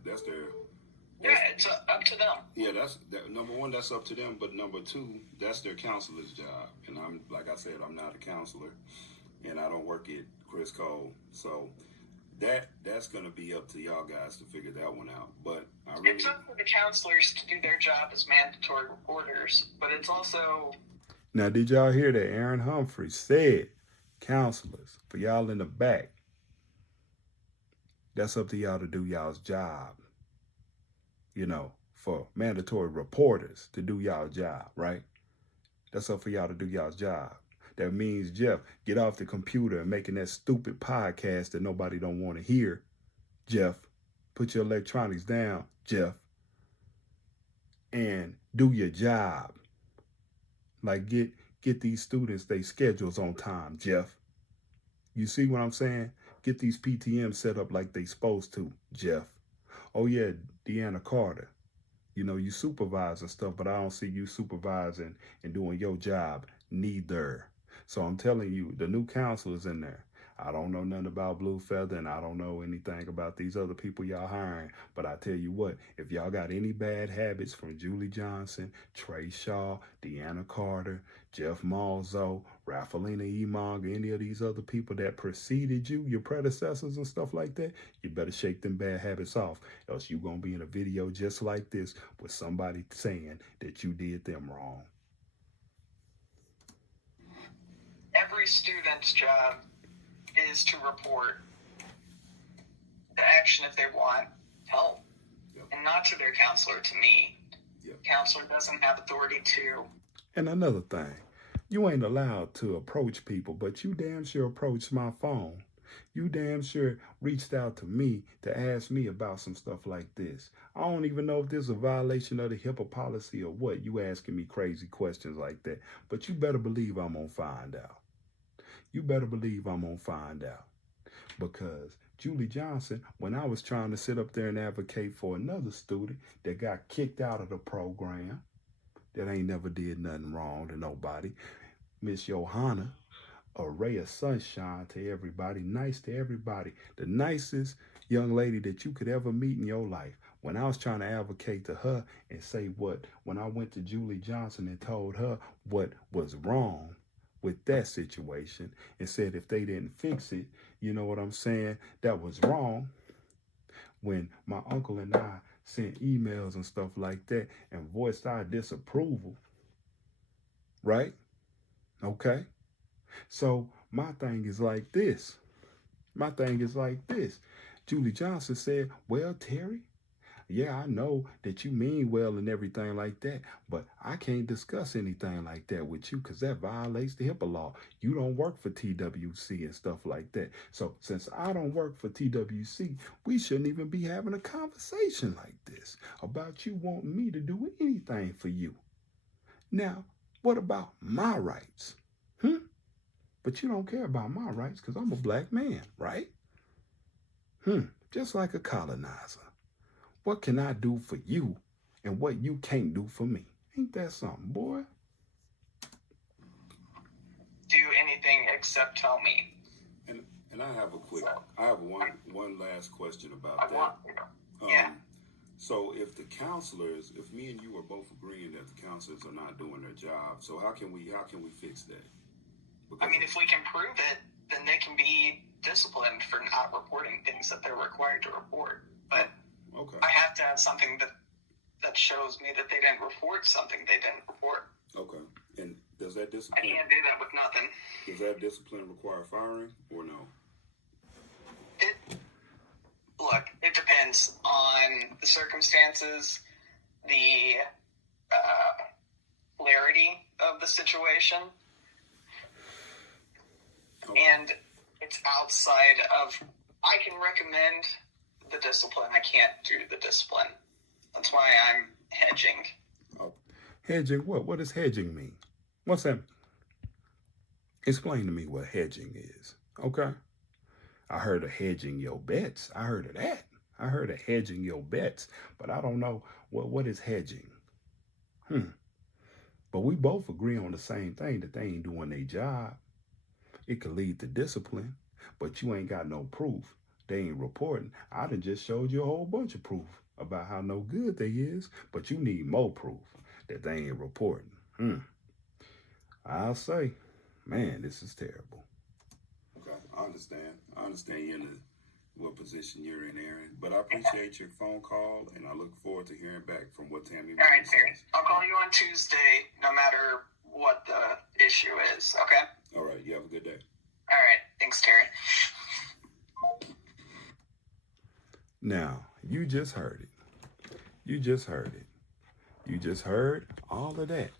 Yeah, it's up to them. Yeah, number one, that's up to them. But number two, that's their counselor's job. And I'm, like I said, I'm not a counselor, and I don't work at Criss Cole. So that's going to be up to y'all guys to figure that one out. But it's up to the counselors to do their job as mandatory reporters, but it's also... Now, did y'all hear that Aaron Humphrey said, counselors, for y'all in the back, that's up to y'all to do y'all's job. For mandatory reporters to do y'all job, right? That's up for y'all to do y'all's job. That means, Jeff, get off the computer and making that stupid podcast that nobody don't want to hear. Jeff, put your electronics down, Jeff, and do your job. Like get these students their schedules on time, Jeff. You see what I'm saying? Get these PTMs set up like they supposed to, Jeff. Oh yeah, Deanna Carter. You know, you supervise and stuff, but I don't see you supervising and doing your job neither. So I'm telling you, the new counselors in there, I don't know nothing about Blue Feather, and I don't know anything about these other people y'all hiring. But I tell you what, if y'all got any bad habits from Julie Johnson, Trey Shaw, Deanna Carter, Jeff Malzo, Rafalina Emong, any of these other people that preceded you, your predecessors and stuff like that, you better shake them bad habits off. Else you going to be in a video just like this with somebody saying that you did them wrong. Every student's job is to report the action if they want help, and not to their counselor, to me. Counselor doesn't have authority to. And another thing, you ain't allowed to approach people, but you damn sure approached my phone. You damn sure reached out to me to ask me about some stuff like this. I don't even know if this is a violation of the HIPAA policy or what. You asking me crazy questions like that, but you better believe I'm gonna find out. You better believe I'm gonna find out. Because Julie Johnson, when I was trying to sit up there and advocate for another student that got kicked out of the program, that ain't never did nothing wrong to nobody, Miss Johanna, a ray of sunshine to everybody, nice to everybody, the nicest young lady that you could ever meet in your life. When I was trying to advocate to her and say when I went to Julie Johnson and told her what was wrong with that situation and said if they didn't fix it, you know what I'm saying, that was wrong. When my uncle and I sent emails and stuff like that and voiced our disapproval, right? Okay. So my thing is like this. Julie Johnson said, well, Terry, yeah, I know that you mean well and everything like that, but I can't discuss anything like that with you because that violates the HIPAA law. You don't work for TWC and stuff like that. So since I don't work for TWC, we shouldn't even be having a conversation like this about you wanting me to do anything for you. Now, what about my rights? But you don't care about my rights because I'm a black man, right? Just like a colonizer. What can I do for you and what you can't do for me? Ain't that something, boy? Do anything except tell me. And I have one last question about I that. want you. Yeah. So if me and you are both agreeing that the counselors are not doing their job, so how can we fix that? I mean, if we can prove it, then they can be disciplined for not reporting things that they're required to report. But okay, I have to have something that shows me that they didn't report something they didn't report. Okay. And does that discipline? I can't do that with nothing. Does that discipline require firing or no? It depends on the circumstances, the clarity of the situation, and it's outside of. I can recommend the discipline. I can't do the discipline. That's why I'm hedging. Oh, hedging what? What does hedging mean? What's that? Explain to me what hedging is. Okay. I heard of hedging your bets. I heard of that. I heard of hedging your bets, but I don't know what is hedging. But we both agree on the same thing, that they ain't doing their job. It could lead to discipline, but you ain't got no proof. They ain't reporting. I done just showed you a whole bunch of proof about how no good they is, but you need more proof that they ain't reporting. I'll say, man, this is terrible. Okay, I understand you're in what position you're in, Aaron. But I appreciate your phone call, and I look forward to hearing back from what Tammy All right, says. Terry. I'll call you on Tuesday, no matter what the issue is, okay? All right, you have a good day. All right, thanks, Terry. Now, you just heard it. You just heard all of that.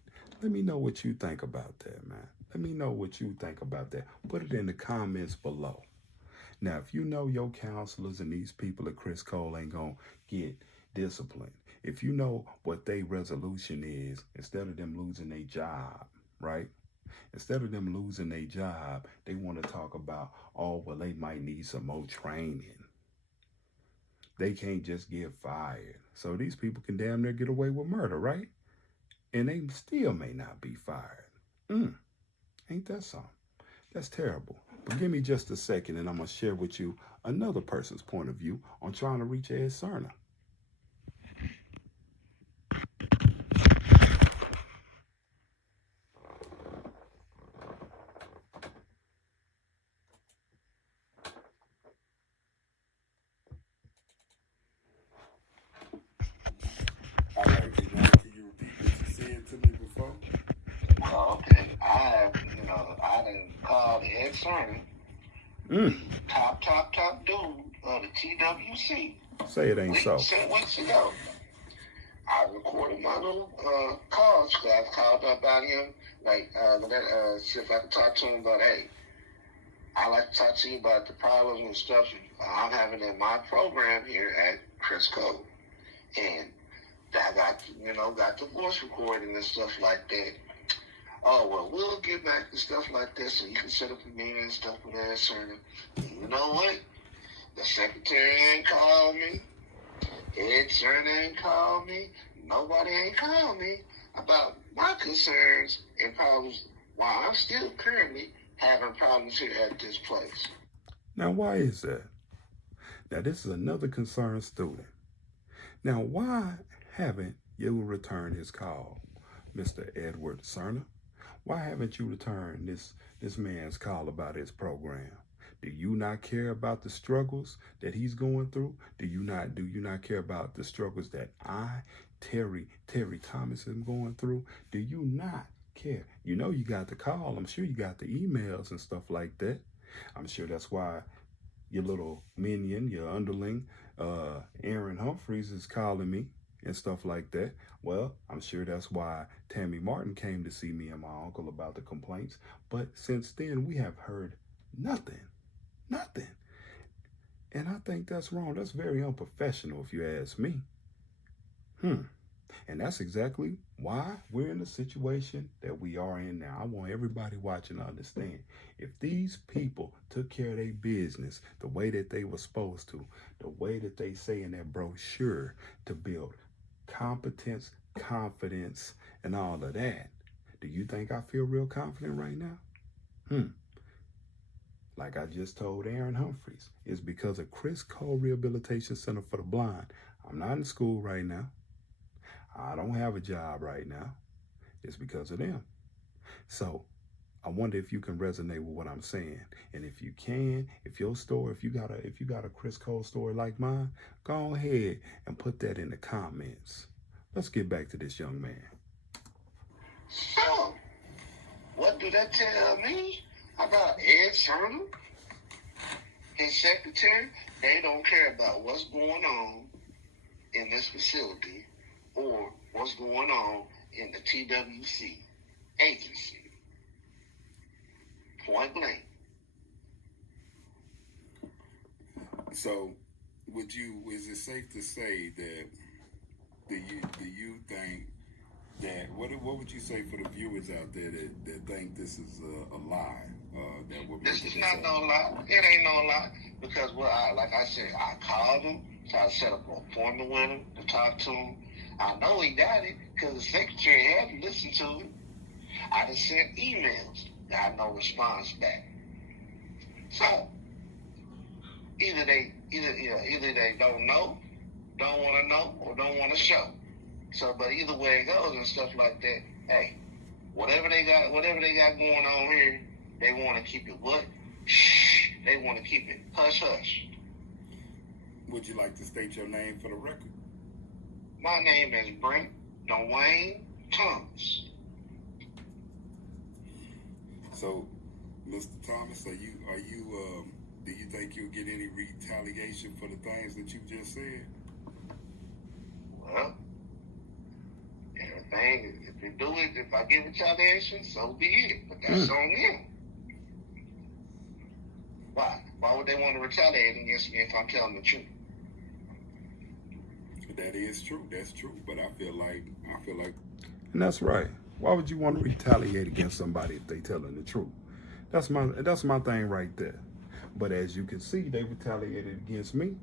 Let me know what you think about that, man. Let me know what you think about that. Put it in the comments below. Now, if you know your counselors and these people at Criss Cole ain't going to get disciplined, if you know what their resolution is, instead of them losing their job, right? Instead of them losing their job, they want to talk about, oh, well, they might need some more training. they can't just get fired. So these people can damn near get away with murder, right? And they still may not be fired. Ain't that something? That's terrible. But give me just a second and I'm going to share with you another person's point of view on trying to reach Ed Sarna. All right, can you repeat what you said to me before? Okay, I done called Ed Sarna, top dude of the TWC. Say it ain't so. 10 weeks ago. I recorded my little calls because I called up about him, see if I could talk to him about, hey, I'd like to talk to you about the problems and stuff I'm having in my program here at Criss Cole. And I got the voice recording and stuff like that. Oh, well, we'll get back to stuff like this so you can set up a meeting and stuff with Ed Sarna. You know what? The secretary ain't called me. Ed Sarna ain't called me. Nobody ain't called me about my concerns and problems while I'm still currently having problems here at this place. Now, why is that? Now, this is another concerned student. Now, why haven't you returned his call, Mr. Edward Sarna? Why haven't you returned this man's call about his program? Do you not care about the struggles that he's going through? Do you not care about the struggles that Terry Thomas is going through? Do you not care? You know you got the call. I'm sure you got the emails and stuff like that. I'm sure that's why your little minion, your underling, Aaron Humphreys is calling me and stuff like that. Well, I'm sure that's why Tammy Martin came to see me and my uncle about the complaints. But since then, we have heard nothing. And I think that's wrong. That's very unprofessional if you ask me. And that's exactly why we're in the situation that we are in now. I want everybody watching to understand. If these people took care of their business the way that they were supposed to, the way that they say in that brochure to build competence, confidence, and all of that, do you think I feel real confident right now? Like I just told Aaron Humphreys, it's because of Criss Cole Rehabilitation Center for the Blind. I'm not in school right now. I don't have a job right now. It's because of them. So I wonder if you can resonate with what I'm saying. And if you can, if you got a Criss Cole story like mine, go ahead and put that in the comments. Let's get back to this young man. So, what do that tell me about Ed Sarna? His secretary, they don't care about what's going on in this facility or what's going on in the TWC agency. Point blank. So, is it safe to say that do you think that what would you say for the viewers out there that think this is a lie? This is not no lie. It ain't no lie because like I said, I called him, tried to set up an appointment with him to talk to him. I know he got it because the secretary hadn't listened to it. I just sent emails, got no response back. So either they don't know, don't want to know, or don't want to show. So, but either way it goes and stuff like that, hey, whatever they got going on here, they want to keep it what? Shh. They want to keep it hush hush. Would you like to state your name for the record? My name is Brent Dwayne Thomas. So, Mr. Thomas, do you think you'll get any retaliation for the things that you just said? Well, everything, if they do it, if I get retaliation, so be it. But that's on them. Why? Why would they want to retaliate against me if I'm telling the truth? That is true. That's true. But I feel like, and that's right. Why would you want to retaliate against somebody if they telling the truth? That's my thing right there. But as you can see, they retaliated against me.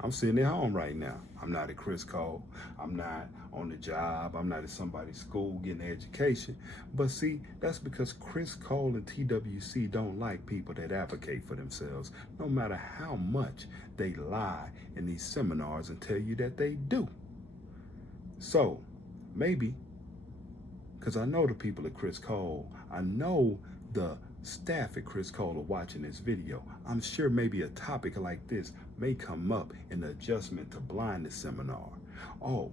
I'm sitting at home right now. I'm not at Criss Cole. I'm not on the job. I'm not at somebody's school getting an education. But see, that's because Criss Cole and TWC don't like people that advocate for themselves, no matter how much they lie in these seminars and tell you that they do. So maybe, because I know the people at Criss Cole, I know the staff at Criss Cole are watching this video. I'm sure maybe a topic like this may come up in the adjustment to blindness seminar. Oh,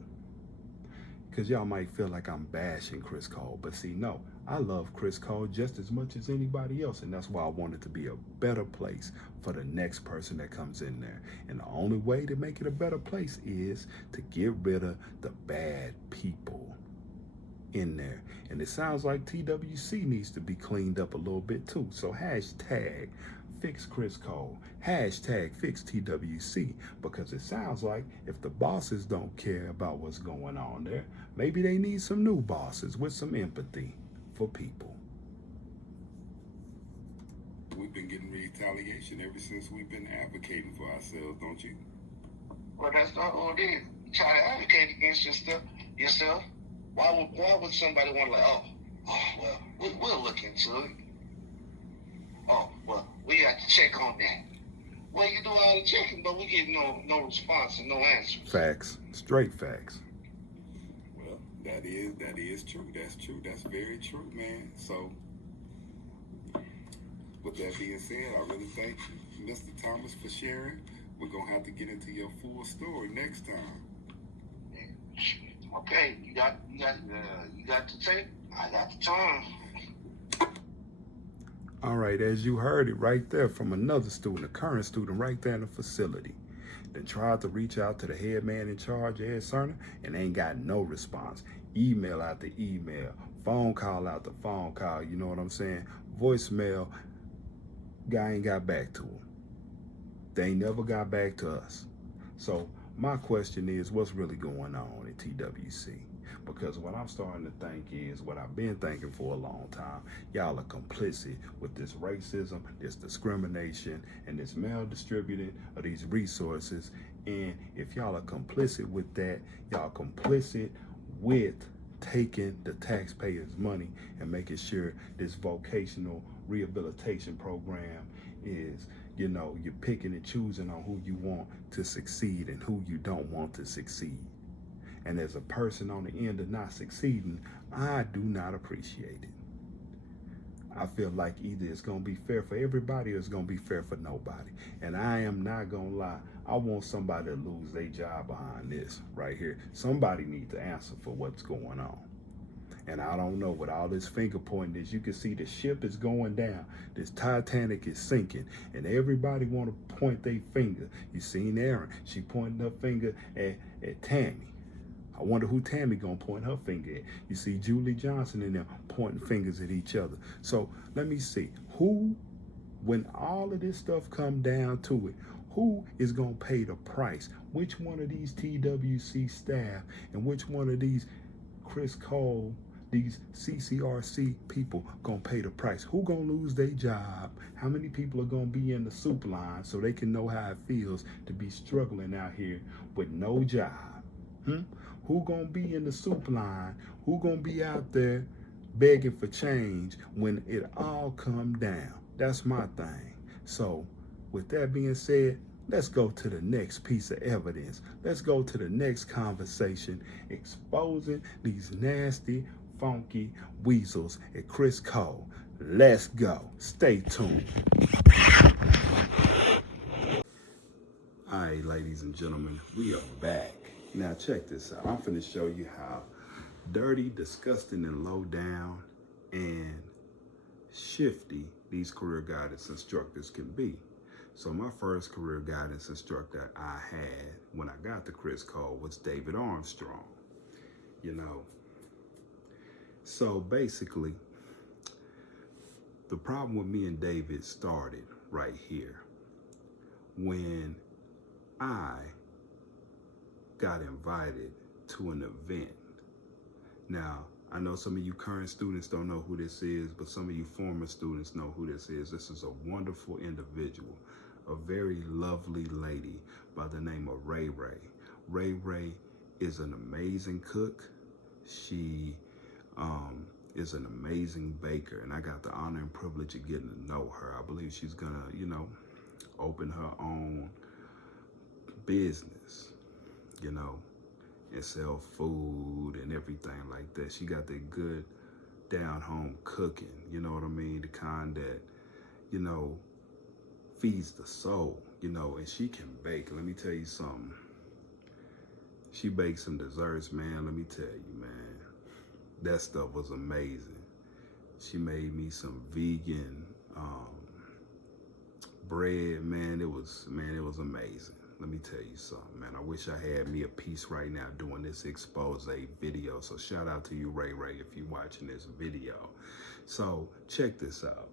because y'all might feel like I'm bashing Criss Cole, but see, no, I love Criss Cole just as much as anybody else, and that's why I want it to be a better place for the next person that comes in there. And the only way to make it a better place is to get rid of the bad people in there. And it sounds like TWC needs to be cleaned up a little bit too. So hashtag fix Criss Cole, hashtag fix TWC, because it sounds like if the bosses don't care about what's going on there, maybe they need some new bosses with some empathy for people. We've been getting retaliation ever since we've been advocating for ourselves, don't you? Well, that's not all it is. You try to advocate against yourself. Why would somebody want to well, we'll look into it. Oh, well, we got to check on that. Well, you do all the checking, but we get no response and no answer. Facts, straight facts. Well, that is true. That's true. That's very true, man. So, with that being said, I really thank you, Mr. Thomas, for sharing. We're gonna have to get into your full story next time. Okay, you got the tape. I got the time. All right, as you heard it right there from another student, a current student right there in the facility, that tried to reach out to the head man in charge at Sarna and ain't got no response. Email out the email, phone call out the phone call, you know what I'm saying? Voicemail, guy ain't got back to him. They ain't never got back to us. So my question is, what's really going on at TWC? Because what I'm starting to think is, what I've been thinking for a long time, y'all are complicit with this racism, this discrimination, and this maldistributing of these resources. And if y'all are complicit with that, y'all complicit with taking the taxpayers' money and making sure this vocational rehabilitation program is, you know, you're picking and choosing on who you want to succeed and who you don't want to succeed. And as a person on the end of not succeeding, I do not appreciate it. I feel like either it's gonna be fair for everybody or it's gonna be fair for nobody. And I am not gonna lie, I want somebody to lose their job behind this right here. Somebody needs to answer for what's going on. And I don't know, with all this finger pointing, as you can see, the ship is going down. This Titanic is sinking, and everybody want to point their finger. You seen Erin, she pointing her finger at Tammy. I wonder who Tammy gonna point her finger at. You see Julie Johnson and them pointing fingers at each other. So let me see, who, when all of this stuff come down to it, who is gonna pay the price? Which one of these TWC staff and which one of these Criss Cole, these CCRC people gonna pay the price? Who gonna lose their job? How many people are gonna be in the soup line so they can know how it feels to be struggling out here with no job? Who gonna be in the soup line? Who gonna be out there begging for change when it all come down? That's my thing. So with that being said, let's go to the next piece of evidence. Let's go to the next conversation exposing these nasty, funky weasels at Criss Cole. Let's go. Stay tuned. All right, ladies and gentlemen, we are back. Now check this out. I'm finna show you how dirty, disgusting, and low down and shifty these career guidance instructors can be. So my first career guidance instructor I had when I got to Criss Cole was David Armstrong. You know, so basically, the problem with me and David started right here when I got invited to an event. Now, I know some of you current students don't know who this is, but some of you former students know who this is. This is a wonderful individual. a very lovely lady by the name of Ray Ray. Ray Ray is an amazing cook. She is an amazing baker, and I got the honor and privilege of getting to know her. I believe she's gonna, you know, open her own business, you know, and sell food and everything like that. She got that good down home cooking, you know what I mean? The kind that, you know, feeds the soul, you know, and she can bake. Let me tell you something. She baked some desserts, man. Let me tell you, man. That stuff was amazing. She made me some vegan bread, man. It was amazing. Let me tell you something, man. I wish I had me a piece right now doing this expose video. So shout out to you, Ray Ray, if you're watching this video. So check this out.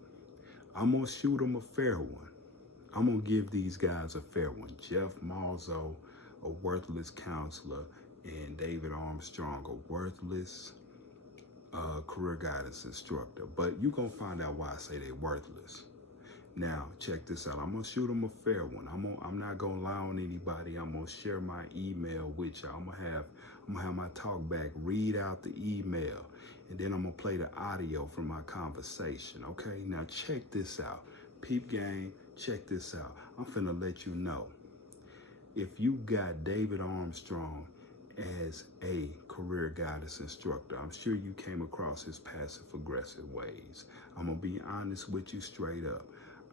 I'm gonna shoot them a fair one. I'm gonna give these guys a fair one. Jeff Malzo, a worthless counselor, and David Armstrong, a worthless career guidance instructor. But you're gonna find out why I say they're worthless. Now, check this out. I'm gonna shoot them a fair one. I'm not gonna lie on anybody. I'm gonna share my email with y'all. I'm gonna have my talk back, read out the email, and then I'm gonna play the audio from my conversation. Okay? Now check this out. Peep gang, check this out. I'm finna let you know. If you got David Armstrong as a career guidance instructor, I'm sure you came across his passive aggressive ways. I'm gonna be honest with you straight up.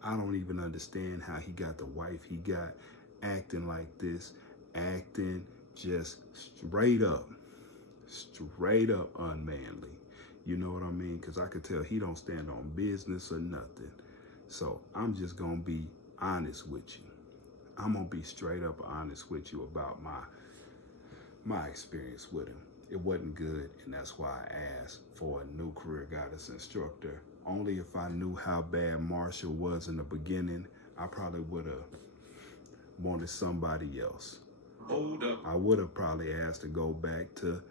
I don't even understand how he got the wife he got acting like this, acting just straight up unmanly. You know what I mean? Because I could tell he don't stand on business or nothing. So I'm just gonna be honest with you. I'm gonna be straight up honest with you about my experience with him. It wasn't good, and that's why I asked for a new career guidance instructor. Only if I knew how bad Marshall was in the beginning, I probably would have wanted somebody else. Hold up. I would have probably asked to go back to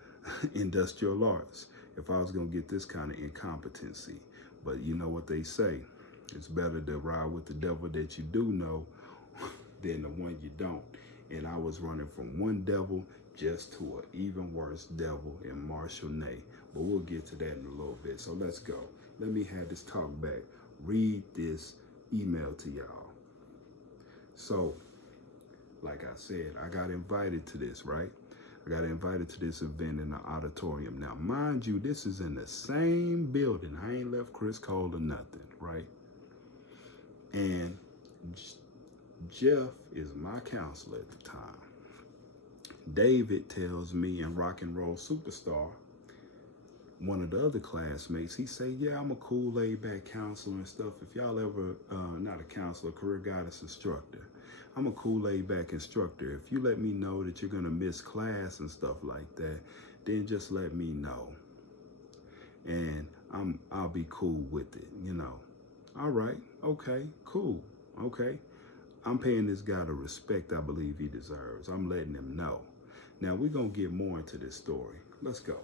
industrial arts if I was gonna get this kind of incompetency. But you know what they say, it's better to ride with the devil that you do know than the one you don't. And I was running from one devil just to an even worse devil in Marshall Ney. But we'll get to that in a little bit. So let's go. Let me have this talk back. Read this email to y'all. So, like I said, I got invited to this, right? I got invited to this event in the auditorium. Now, mind you, this is in the same building. I ain't left Criss Cole or nothing, right? And Jeff is my counselor at the time. David tells me, and Rock and Roll Superstar, one of the other classmates, he say, yeah, I'm a cool laid back counselor and stuff. If y'all ever, not a counselor, career guidance instructor, I'm a cool laid back instructor. If you let me know that you're gonna miss class and stuff like that, then just let me know. And I'll be cool with it, you know. All right, okay, cool, okay. I'm paying this guy the respect I believe he deserves. I'm letting him know. Now we're gonna get more into this story. Let's go.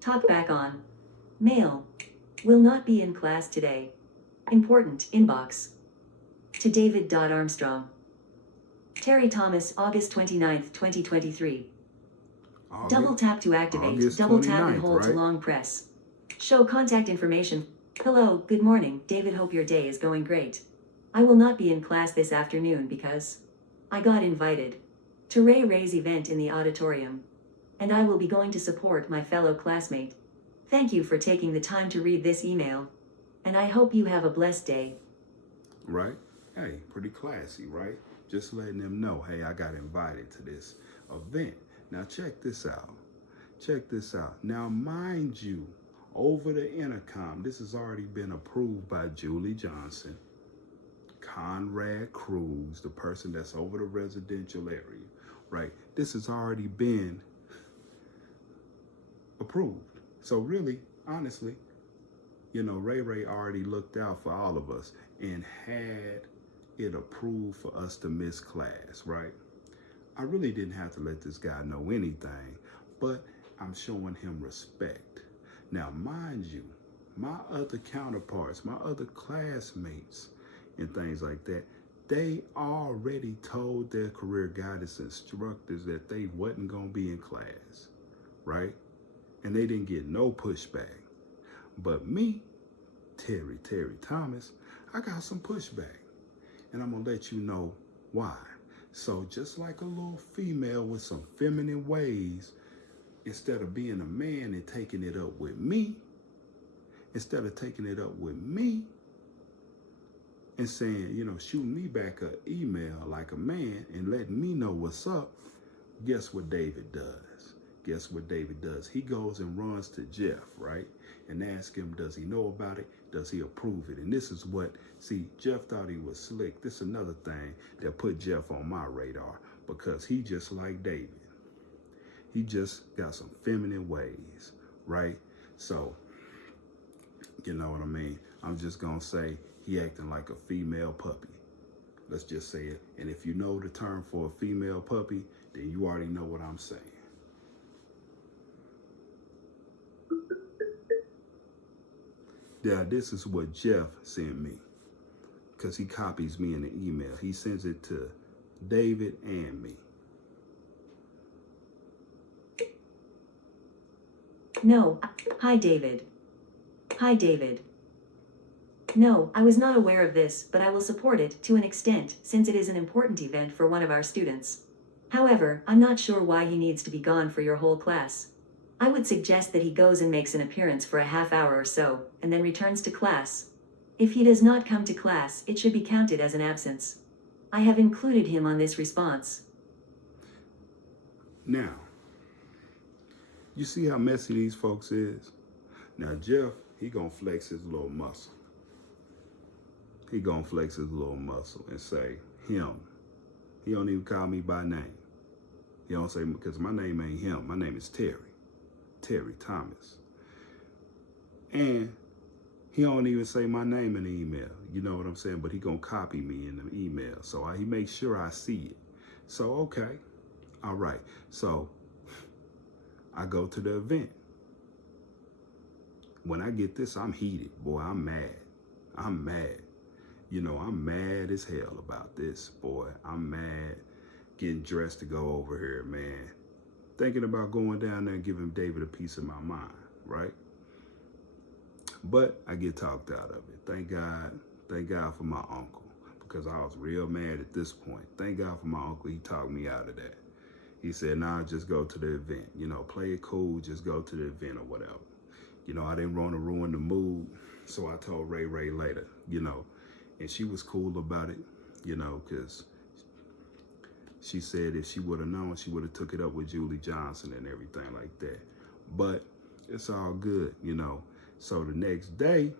Talk back on. Mail. Will not be in class today. Important inbox. To David Armstrong. Terry Thomas, August 29th, 2023. Double tap to activate. August Double tap 29th, and hold to right? long press. Show contact information. Hello, good morning, David. Hope your day is going great. I will not be in class this afternoon because I got invited to Ray Ray's event in the auditorium, and I will be going to support my fellow classmate. Thank you for taking the time to read this email, and I hope you have a blessed day. Right? Hey, pretty classy, right? Just letting them know, hey, I got invited to this event. Now check this out. Check this out. Now, mind you, over the intercom, this has already been approved by Julie Johnson, Conrad Cruz, the person that's over the residential area, right? This has already been approved. So really, honestly, you know, Ray Ray already looked out for all of us and had it approved for us to miss class, right? I really didn't have to let this guy know anything, but I'm showing him respect. Now, mind you, my other counterparts, my other classmates and things like that, they already told their career guidance instructors that they wasn't going to be in class, right? And they didn't get no pushback. But me, Terry Thomas, I got some pushback. And I'm going to let you know why. So just like a little female with some feminine ways, instead of being a man and taking it up with me, instead of taking it up with me and saying, you know, shooting me back an email like a man and letting me know what's up, guess what David does? Guess what David does? He goes and runs to Jeff, right? And asks him, does he know about it? Does he approve it? And this is what, see, Jeff thought he was slick. This is another thing that put Jeff on my radar, because he just like David. He just got some feminine ways, right? So, you know what I mean? I'm just gonna say he acting like a female puppy. Let's just say it. And if you know the term for a female puppy, then you already know what I'm saying. Now, this is what Jeff sent me, because he copies me in the email. He sends it to David and me. No. Hi, David. Hi, David. No, I was not aware of this, but I will support it to an extent, since it is an important event for one of our students. However, I'm not sure why he needs to be gone for your whole class. I would suggest that he goes and makes an appearance for a half hour or so, and then returns to class. If he does not come to class, it should be counted as an absence. I have included him on this response. Now, you see how messy these folks is? Now, Jeff, he gonna flex his little muscle. He gonna flex his little muscle and say, him. He don't even call me by name. He don't say, because my name ain't him. My name is Terry Thomas. And he don't even say my name in the email. You know what I'm saying? But he gonna copy me in the email. So he makes sure I see it. So, okay. All right. So I go to the event. When I get this, I'm heated. Boy, I'm mad. I'm mad. You know, I'm mad as hell about this, boy. I'm mad getting dressed to go over here, man. Thinking about going down there and giving David a piece of my mind, right? But I get talked out of it. Thank God for my uncle, because I was real mad at this point. Thank God for my uncle. He talked me out of that. He said, nah, just go to the event. You know, play it cool, just go to the event or whatever. You know, I didn't want to ruin the mood, so I told Ray later, you know, and she was cool about it, you know, because she said if she would have known, she would have took it up with Julie Johnson and everything like that. But it's all good, you know. So the next day,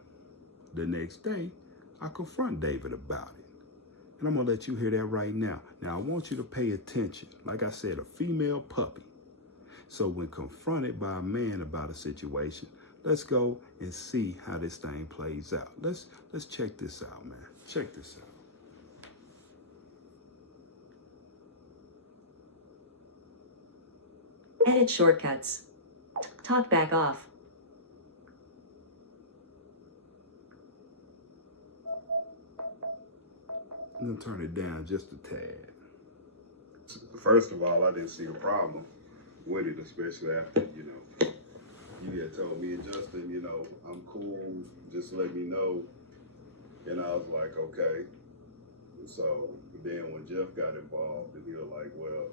I confront David about it. And I'm going to let you hear that right now. Now, I want you to pay attention. Like I said, a female puppy. So when confronted by a man about a situation, let's go and see how this thing plays out. Let's check this out, man. Check this out. Edit shortcuts. Talk back off. I'm gonna turn it down just a tad. First of all, I didn't see a problem with it, especially after, you know, you had told me and Justin, you know, I'm cool, just let me know. And I was like, okay. And so then when Jeff got involved, and he was like, well,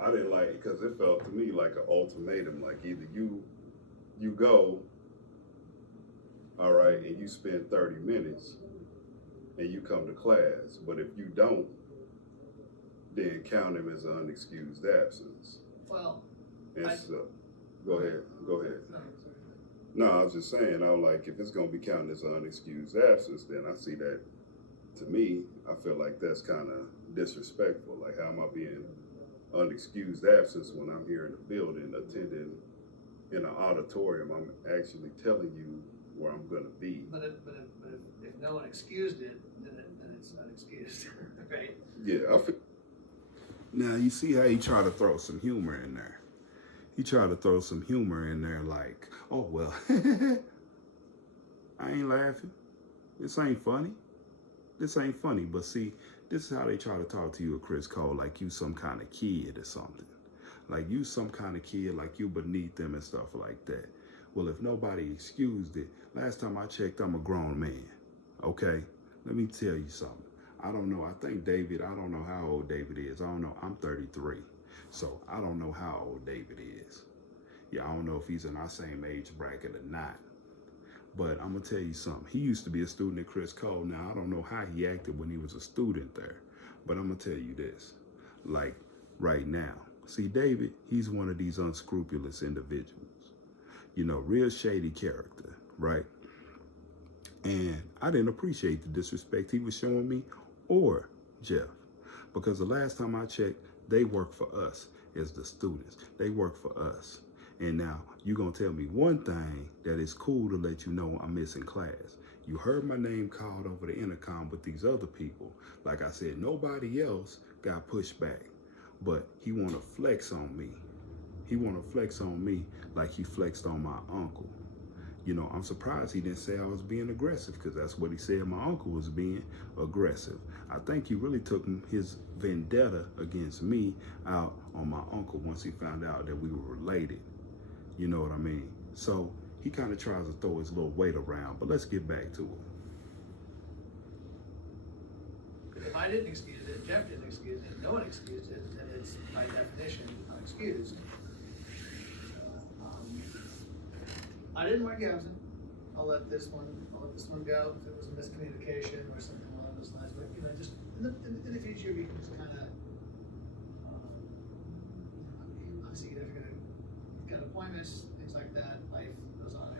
I didn't like it because it felt to me like an ultimatum, like either you go, all right, and you spend 30 minutes and you come to class, but if you don't, then count him as an unexcused absence. Well, and so, go ahead. No, sorry. No, I was just saying, I was like, if it's gonna be counted as an unexcused absence, then I see that, to me, I feel like that's kind of disrespectful. Like, how am I being unexcused absence when I'm here in the building, attending in an auditorium? I'm actually telling you where I'm gonna be. But if no one excused it, then it's unexcused, right? Yeah, now you see how he tried to throw some humor in there. He tried to throw some humor in there like, oh, well, I ain't laughing. This ain't funny. This ain't funny. But see, this is how they try to talk to you at Criss Cole, like you some kind of kid or something. Like you some kind of kid, like you beneath them and stuff like that. Well, if nobody excused it, last time I checked, I'm a grown man. Okay? Let me tell you something. I don't know. I think David, I don't know how old David is. I don't know. I'm 33. So I don't know how old David is. Yeah, I don't know if he's in our same age bracket or not. But I'm going to tell you something. He used to be a student at Criss Cole. Now, I don't know how he acted when he was a student there. But I'm going to tell you this. Like, right now. See, David, he's one of these unscrupulous individuals. You know, real shady character, right? And I didn't appreciate the disrespect he was showing me or Jeff. Because the last time I checked, they work for us as the students. They work for us. And now you're going to tell me one thing that is cool to let you know I'm missing class. You heard my name called over the intercom with these other people. Like I said, nobody else got pushed back. But he want to flex on me. He want to flex on me like he flexed on my uncle. You know, I'm surprised he didn't say I was being aggressive, because that's what he said my uncle was being aggressive. I think he really took his vendetta against me out on my uncle once he found out that we were related. You know what I mean? So he kind of tries to throw his little weight around, but let's get back to it. If I didn't excuse it, Jeff didn't excuse it, no one excused it, then it's by definition unexcused. I didn't wear Gavin. I'll let this one go if it was a miscommunication or something along those lines. But you know, just in the future, we can just kind of obviously if you're gonna got appointments, things like that. Life goes on.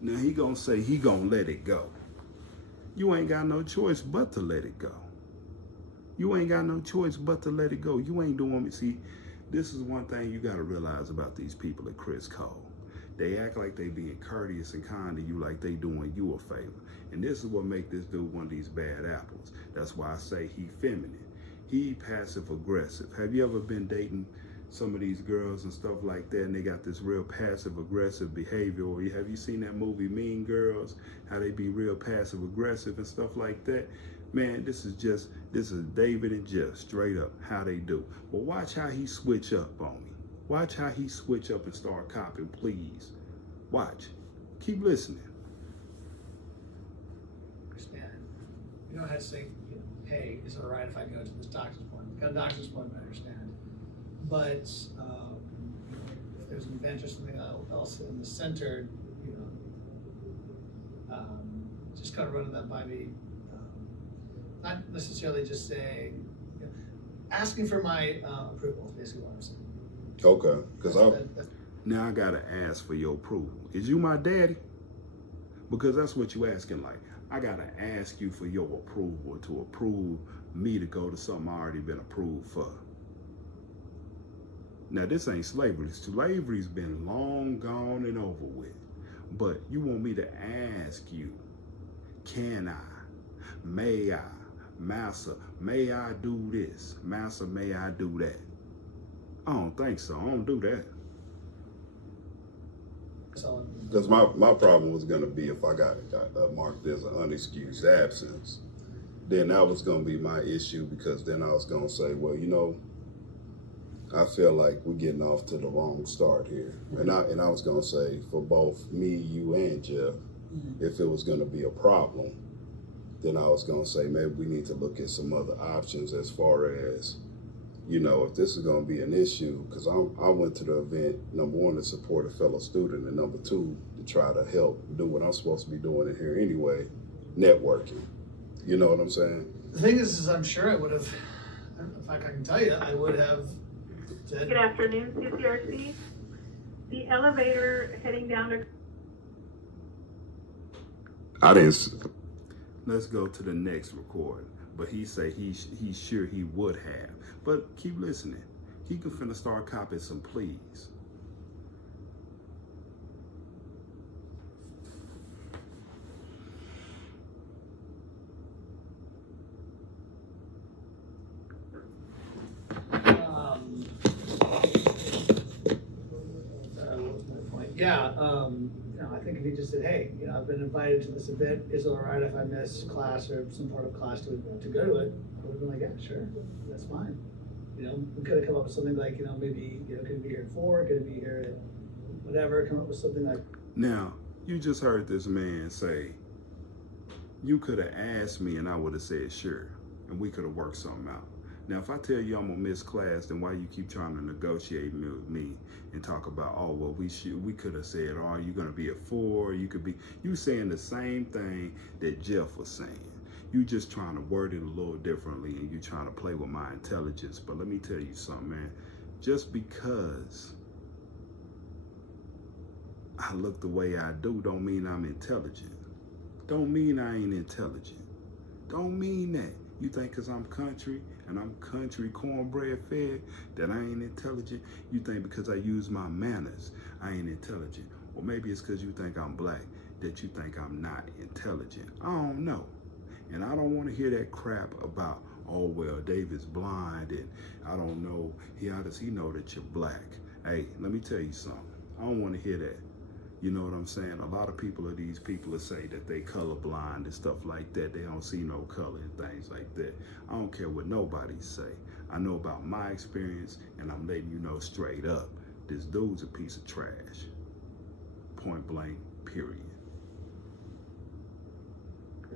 Now he gonna say he gonna let it go. You ain't got no choice but to let it go. You ain't got no choice but to let it go. You ain't doing it. See, this is one thing you gotta realize about these people at Criss Cole. They act like they being courteous and kind to you, like they doing you a favor. And this is what make this dude one of these bad apples. That's why I say he feminine. He passive aggressive. Have you ever been dating some of these girls and stuff like that, and they got this real passive aggressive behavior? Or have you seen that movie Mean Girls? How they be real passive aggressive and stuff like that? Man, this is David and Jeff, straight up, how they do. Well, watch how he switch up on me. Watch how he switch up and start copping, please. Watch. Keep listening. Understand. You don't have to say, you know, hey, is it all right if I go to this doctor's appointment? Got a doctor's appointment, I understand. But if there's an event or something else in the center, you know, just kind of running that by me. Not necessarily just saying, you know, asking for my approval is basically what I'm saying. Okay, because now I gotta ask for your approval. Is you my daddy? Because that's what you asking. Like, I gotta ask you for your approval to approve me to go to something I already been approved for. Now this ain't slavery. Slavery's been long gone and over with. But you want me to ask you, can I, may I, Massa, may I do this? Massa, may I do that? I don't think so. I don't do that. Because my problem was going to be if I got marked as an unexcused absence, then that was going to be my issue, because then I was going to say, well, you know, I feel like we're getting off to the wrong start here. And I was going to say, for both me, you, and Jeff, if it was going to be a problem, then I was going to say maybe we need to look at some other options as far as, you know, if this is going to be an issue, because I went to the event, number one, to support a fellow student, and number two, to try to help do what I'm supposed to be doing in here anyway, networking. You know what I'm saying? The thing is I'm sure I would have, in fact, I can tell you, I would have said. Good afternoon, CCRC. The elevator heading down to... I didn't. Let's go to the next recording. But he say he's sure he would have. But keep listening. He can finna start copping some pleas. Yeah, you know, I think if he just said, hey, you know, I've been invited to this event, is it all right if I miss class or some part of class to go to it? I would have been like, yeah, sure, that's fine. You know, we could have come up with something like, you know, maybe, you know, could it be here at 4, could it be here at whatever, come up with something like. Now, you just heard this man say, you could have asked me and I would have said sure, and we could have worked something out. Now, if I tell you I'm gonna miss class, then why you keep trying to negotiate with me and talk about, oh, well, we could have said, oh, you're gonna be at 4, you saying the same thing that Jeff was saying. You just trying to word it a little differently and you trying to play with my intelligence. But let me tell you something, man. Just because I look the way I do don't mean I'm intelligent. Don't mean I ain't intelligent. Don't mean that. You think because I'm country and I'm country cornbread fed that I ain't intelligent? You think because I use my manners I ain't intelligent? Or maybe it's because you think I'm black that you think I'm not intelligent. I don't know. And I don't want to hear that crap about, oh, well, David's blind and I don't know, how does he know that you're black? Hey, let me tell you something. I don't want to hear that. You know what I'm saying? A lot of people are these people that say that they colorblind and stuff like that. They don't see no color and things like that. I don't care what nobody say. I know about my experience and I'm letting you know straight up. This dude's a piece of trash. Point blank, period.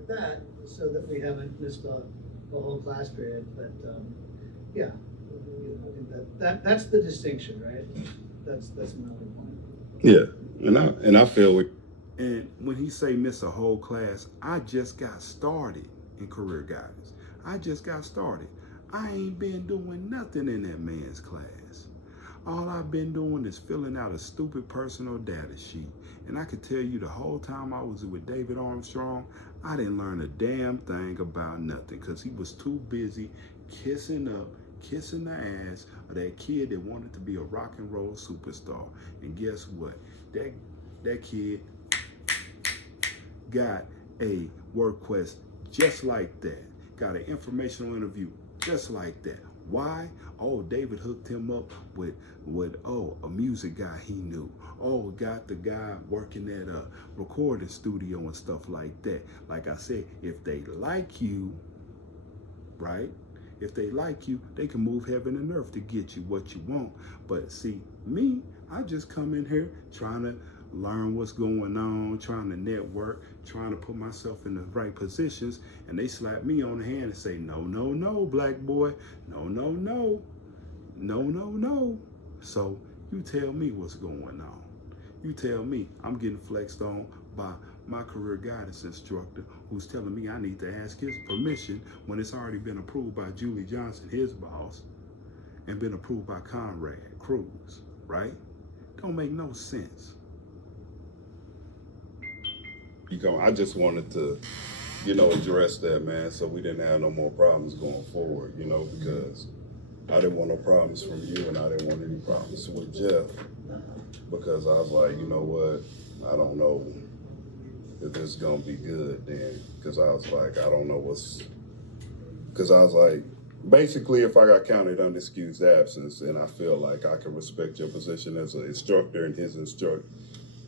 That, so that we haven't missed the whole class period, but, yeah, you know, I think that's the distinction, right? That's my only point. Yeah, and I feel it. And when he say miss a whole class, I just got started in career guidance. I just got started. I ain't been doing nothing in that man's class. All I've been doing is filling out a stupid personal data sheet. And I could tell you the whole time I was with David Armstrong, I didn't learn a damn thing about nothing because he was too busy kissing the ass of that kid that wanted to be a rock and roll superstar. And guess what? That kid got a work quest just like that. Got an informational interview just like that. Why? Oh, David hooked him up with a music guy he knew. Oh, got the guy working at a recording studio and stuff like that. Like I said, if they like you, right? If they like you, they can move heaven and earth to get you what you want. But see, me, I just come in here trying to learn what's going on, trying to network, trying to put myself in the right positions, and they slap me on the hand and say, no, no, no, black boy, no, no, no, no, no, no. So you tell me what's going on. You tell me I'm getting flexed on by my career guidance instructor who's telling me I need to ask his permission when it's already been approved by Julie Johnson, his boss, and been approved by Conrad Cruz, right? Don't make no sense. I just wanted to, address that, man, so we didn't have no more problems going forward, because I didn't want no problems from you and I didn't want any problems with Jeff, because I was like, you know what, I don't know if this is gonna be good then, because I was like, I don't know because I was like, basically if I got counted unexcused absence, and I feel like I can respect your position as an instructor and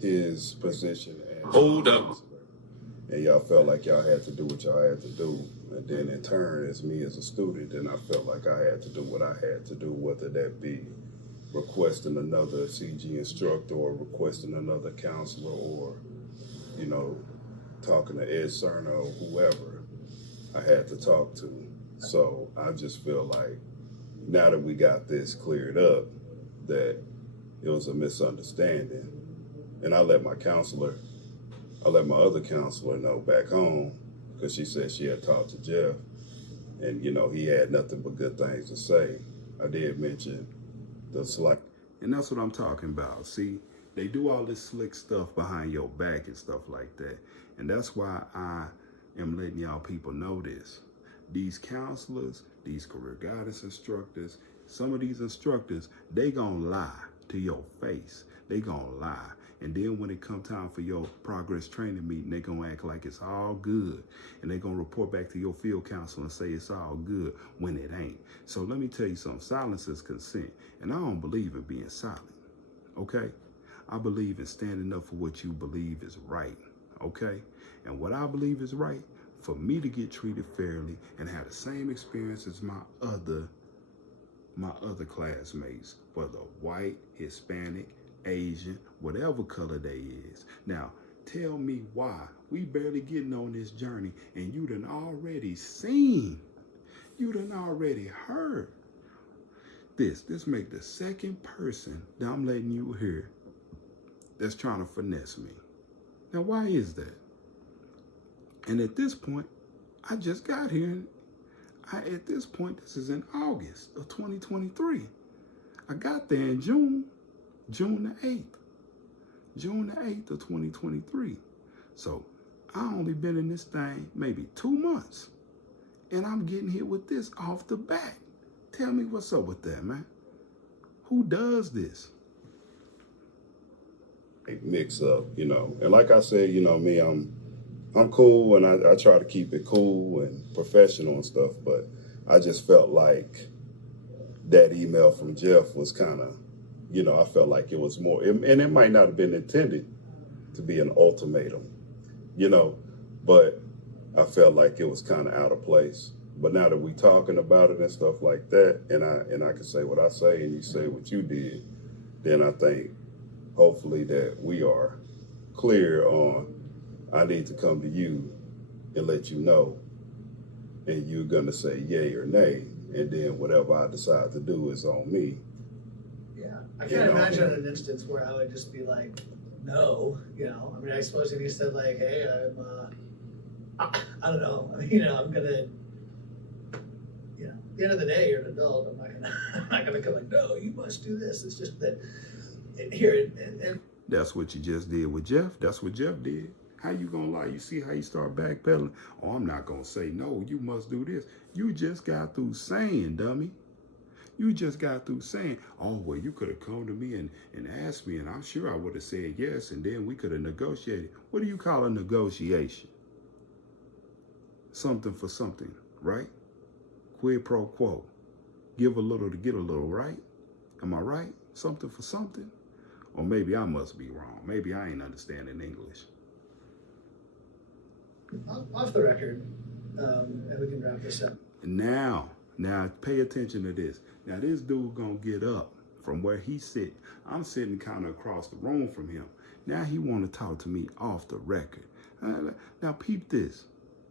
his position as Hold up. And y'all felt like y'all had to do what y'all had to do. And then in turn, as me as a student, then I felt like I had to do what I had to do, whether that be requesting another CG instructor or requesting another counselor or, talking to Ed Sarna or whoever I had to talk to. So I just feel like now that we got this cleared up, that it was a misunderstanding. And I let my other counselor know back home, because she said she had talked to Jeff and, he had nothing but good things to say. I did mention the slight. And that's what I'm talking about. See, they do all this slick stuff behind your back and stuff like that. And that's why I am letting y'all people know this. These counselors, these career guidance instructors, some of these instructors, they gonna lie to your face. They gonna lie. And then when it come time for your progress training meeting, they gonna act like it's all good. And they gonna report back to your field counselor and say it's all good when it ain't. So let me tell you something, silence is consent. And I don't believe in being silent, okay? I believe in standing up for what you believe is right, okay? And what I believe is right, for me to get treated fairly and have the same experience as my other classmates, whether white, Hispanic, Asian, whatever color they is. Now, tell me why we barely getting on this journey and you done already seen, you done already heard this. This make the second person that I'm letting you hear that's trying to finesse me. Now, why is that? And at this point, I just got here. And at this point, this is in August of 2023. I got there in June the 8th. June the 8th of 2023. So I only been in this thing maybe 2 months. And I'm getting hit with this off the bat. Tell me what's up with that, man. Who does this? Mix up, you know. And like I said, you know, me, I'm cool, and I try to keep it cool and professional and stuff, but I just felt like that email from Jeff was kind of, you know, I felt like it was more, and it might not have been intended to be an ultimatum, you know, but I felt like it was kind of out of place. But now that we talking about it and stuff like that, and I can say what I say and you say what you did, then I think hopefully that we are clear on, I need to come to you and let you know, and you're gonna say yay or nay, and then whatever I decide to do is on me. Yeah, I can't imagine an instance where I would just be like, no, you know. I mean, I suppose if you said like, hey, I don't know, you know, I'm gonna, you know, at the end of the day, you're an adult. I'm not gonna come like, no, you must do this. It's just that here and That's what you just did with Jeff. That's what Jeff did. How you gonna lie? You see how you start backpedaling? Oh, I'm not gonna say no, you must do this. You just got through saying, dummy. You just got through saying, oh, well, you could have come to me and asked me, and I'm sure I would have said yes, and then we could have negotiated. What do you call a negotiation? Something for something, right? Quid pro quo. Give a little to get a little, right? Am I right? Something for something? Or maybe I must be wrong. Maybe I ain't understanding English. off the record, and we can wrap this up. Now pay attention to this. Now this dude gonna get up from where he sit. I'm sitting kind of across the room from him. Now he want to talk to me off the record. Now peep this.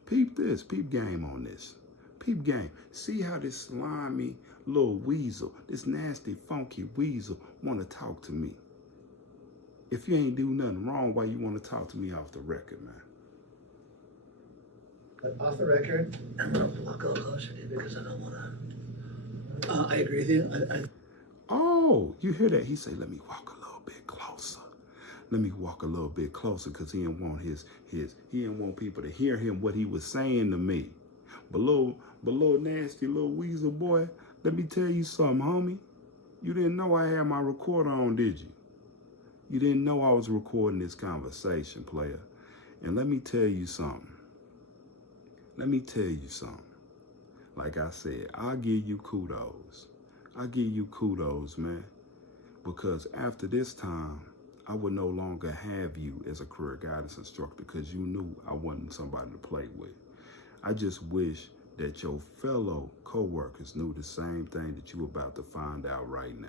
Peep game on this. Peep game. See how this slimy little weasel, this nasty, funky weasel want to talk to me. If you ain't do nothing wrong, why you want to talk to me off the record, man? But off the record, I'm gonna walk a little closer to you because I don't want to. I agree with you. Oh, you hear that? He say, let me walk a little bit closer. Let me walk a little bit closer because he didn't want he didn't want people to hear him what he was saying to me. But little nasty little weasel boy, let me tell you something, homie. You didn't know I had my recorder on, did you? You didn't know I was recording this conversation, player. And let me tell you something. Like I said, I'll give you kudos. I'll give you kudos, man. Because after this time, I would no longer have you as a career guidance instructor because you knew I wasn't somebody to play with. I just wish that your fellow co-workers knew the same thing that you're about to find out right now.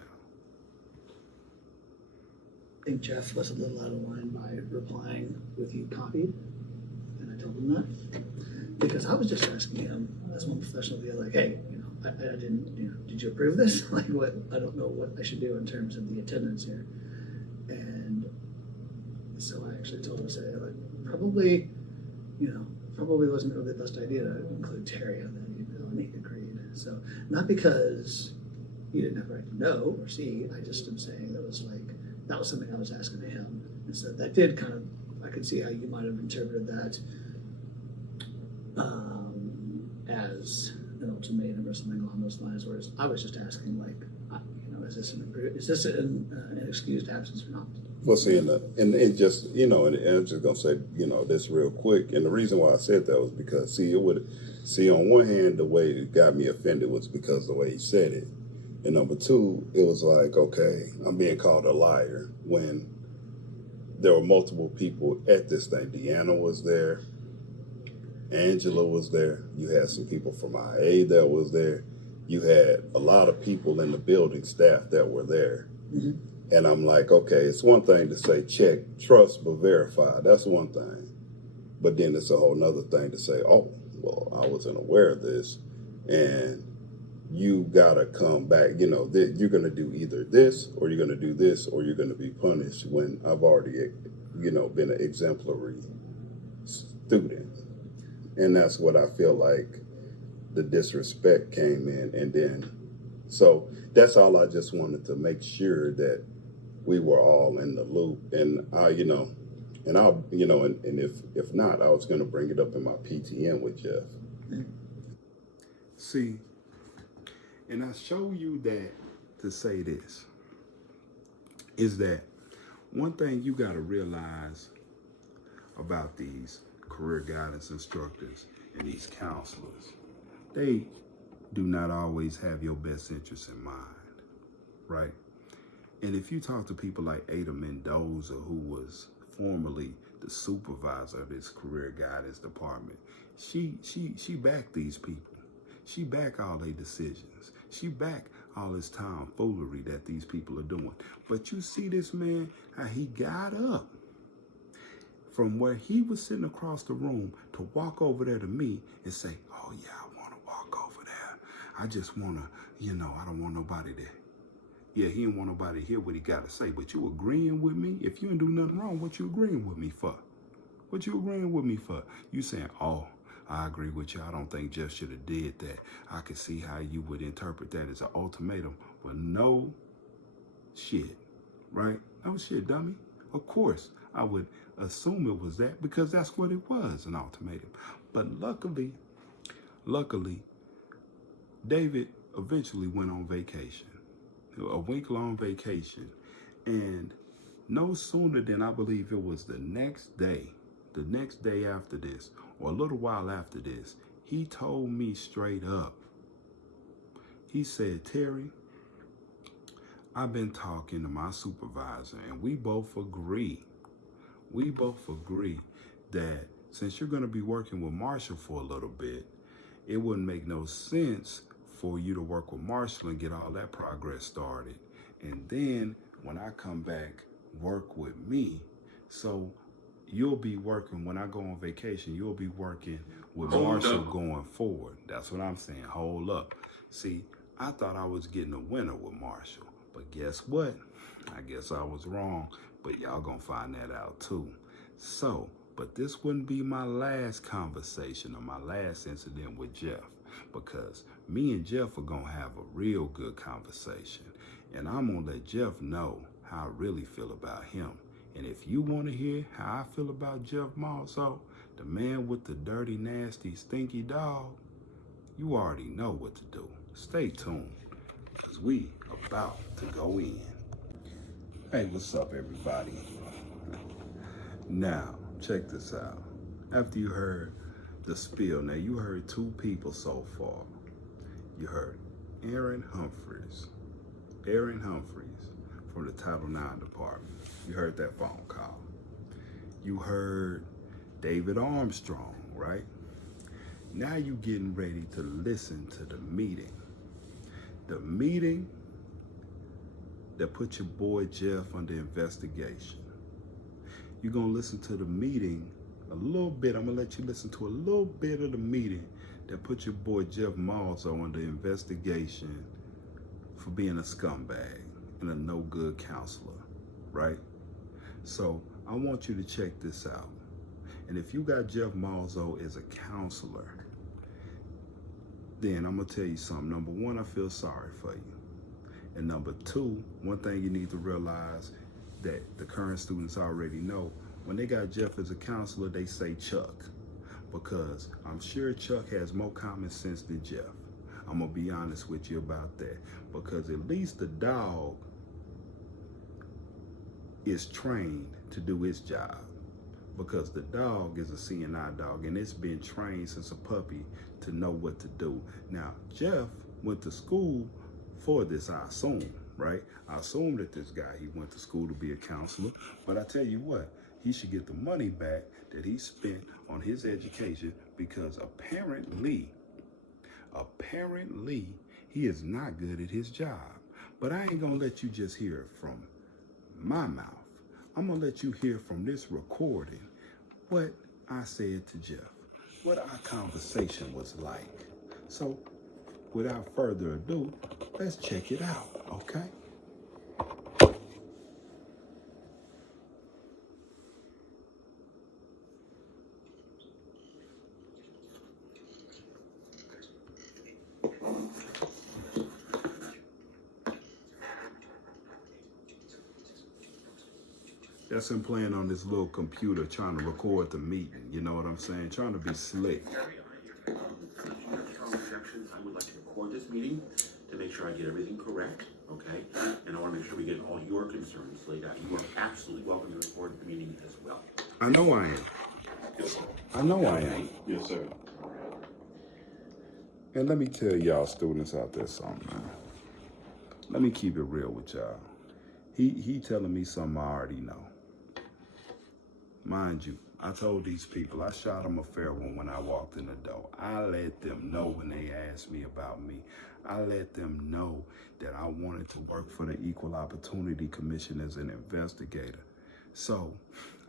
I think Jeff was a little out of line by replying with you copied, and I told him that because I was just asking him as one professional to be like, hey, you know, I didn't, you know, did you approve this? Like, what? I don't know what I should do in terms of the attendance here, and so I actually told him to say, like, probably wasn't really the best idea to include Terry on that email, and he agreed. So not because he didn't have the right to know or see, I just am saying that was something I was asking of him. And so that did kind of, I could see how you might have interpreted that as an ultimatum or something along those lines, whereas I was just asking, like, you know, is this an excused absence or not? Well, see, and just, you know, and I'm just gonna say, you know, this real quick. And the reason why I said that was because, on one hand, the way it got me offended was because of the way he said it. And number two, it was like, okay, I'm being called a liar when there were multiple people at this thing. Deanna was there. Angela was there. You had some people from IA that was there. You had a lot of people in the building staff that were there. And I'm like, okay, it's one thing to say check, trust, but verify. That's one thing. But then it's a whole nother thing to say, oh, well, I wasn't aware of this. And you got to come back. You know, you're going to do either this or you're going to do this or you're going to be punished when I've already, you know, been an exemplary student. And that's what I feel like the disrespect came in. And then, so that's all. I just wanted to make sure that we were all in the loop. And I, you know, and I'll, you know, and if not, I was going to bring it up in my PTM with Jeff. See, and I show you that to say this, is that one thing you got to realize about these career guidance instructors and these counselors, they do not always have your best interests in mind, right? And if you talk to people like Ada Mendoza, who was formerly the supervisor of this career guidance department, she backed these people. She backed all their decisions. She backed all this tomfoolery that these people are doing. But you see this man, how he got up from where he was sitting across the room to walk over there to me and say, oh yeah, I want to walk over there. I just want to, you know, I don't want nobody to. Yeah, he didn't want nobody to hear what he got to say, but you agreeing with me? If you didn't do nothing wrong, what you agreeing with me for? What you agreeing with me for? You saying, oh, I agree with you. I don't think Jeff should have did that. I can see how you would interpret that as an ultimatum. Well, no shit, right? No shit, dummy. Of course, I would assume it was that because that's what it was, an ultimatum. But luckily, David eventually went on vacation. A week-long vacation, and no sooner than I believe it was the next day after this, or a little while after this, he told me straight up, he said, Terry, I've been talking to my supervisor, and we both agree that since you're going to be working with Marshall for a little bit, it wouldn't make no sense for you to work with Marshall and get all that progress started. And then when I come back, work with me. So you'll be working, when I go on vacation, you'll be working with Marshall going forward. That's what I'm saying. Hold up. See, I thought I was getting a winner with Marshall. But guess what? I guess I was wrong. But y'all gonna find that out too. So, but this wouldn't be my last conversation or my last incident with Jeff, because me and Jeff are gonna have a real good conversation, and I'm gonna let Jeff know how I really feel about him. And if you want to hear how I feel about Jeff Malzo, the man with the dirty, nasty, stinky dog, you already know what to do. Stay tuned, because we about to go in. Hey, what's up, everybody? Now, check this out. After you heard the spiel, now you heard two people so far. You heard Aaron Humphreys from the Title IX department. You heard that phone call. You heard David Armstrong, right? Now you getting ready to listen to the meeting. The meeting that put your boy Jeff under investigation. You're gonna listen to the meeting a little bit. I'm gonna let you listen to a little bit of the meeting that put your boy Jeff Malzo under investigation for being a scumbag and a no good counselor, right? So I want you to check this out. And if you got Jeff Malzo as a counselor, then I'm gonna tell you something. Number one, I feel sorry for you. And number two, one thing you need to realize that the current students already know, when they got Jeff as a counselor, they say Chuck, because I'm sure Chuck has more common sense than Jeff. I'm gonna be honest with you about that, because at least the dog is trained to do his job, because the dog is a CNI dog and it's been trained since a puppy to know what to do. Now, Jeff went to school for this, I assume, right? I assume that this guy, he went to school to be a counselor, but I tell you what, he should get the money back that he spent on his education, because apparently, he is not good at his job. But I ain't gonna let you just hear it from my mouth. I'm gonna let you hear from this recording what I said to Jeff, what our conversation was like. So, without further ado, let's check it out, okay? That's him playing on this little computer trying to record the meeting. You know what I'm saying? Trying to be slick. I would like to record this meeting to make sure I get everything correct, okay? And I want to make sure we get all your concerns laid out. You are absolutely welcome to record the meeting as well. I know I am. Yes, sir. I know I am. Yes, sir. And let me tell y'all students out there something, man. Let me keep it real with y'all. He telling me something I already know. Mind you, I told these people, I shot them a fair one when I walked in the door. I let them know when they asked me about me. I let them know that I wanted to work for the Equal Opportunity Commission as an investigator. So,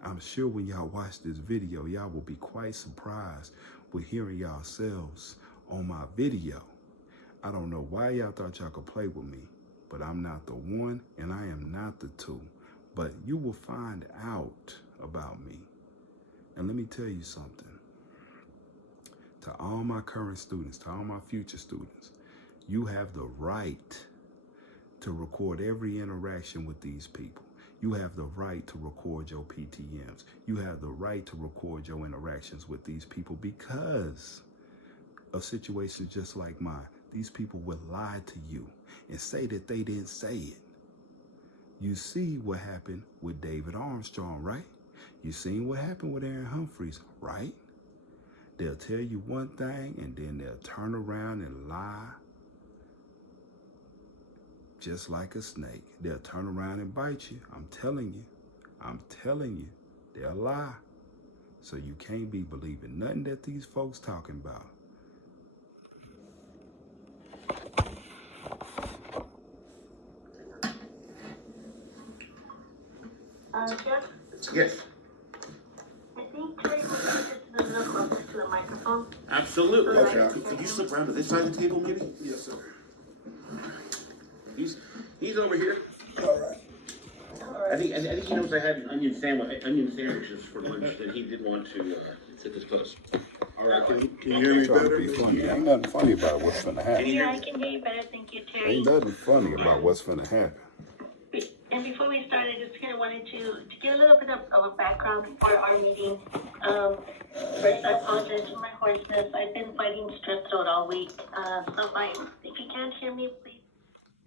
I'm sure when y'all watch this video, y'all will be quite surprised with hearing yourselves on my video. I don't know why y'all thought y'all could play with me, but I'm not the one and I am not the two. But you will find out about me. And let me tell you something. To all my current students, to all my future students, you have the right to record every interaction with these people. You have the right to record your PTMs. You have the right to record your interactions with these people because of situations just like mine. These people will lie to you and say that they didn't say it. You see what happened with David Armstrong, right? You seen what happened with Aaron Humphreys, right? They'll tell you one thing and then they'll turn around and lie just like a snake. They'll turn around and bite you. I'm telling you, they'll lie. So you can't be believing nothing that these folks talking about. Jeff, Yes, I think Terry was just a little closer to the microphone. absolutely. Okay. Could you slip around to this side of the table, maybe? Yes, sir. He's over here. All right. I think he knows I had onion sandwiches for lunch that he didn't want to sit this close. All right, can you hear me better? Ain't nothing funny about what's finna happen. Yeah, I can hear you better. Thank you, Terry. Ain't nothing funny about what's finna happen. And before we start, I just kind of wanted to get a little bit of a background for our meeting. First, I apologize for my hoarseness. I've been fighting strep throat all week. So if you can't hear me, please.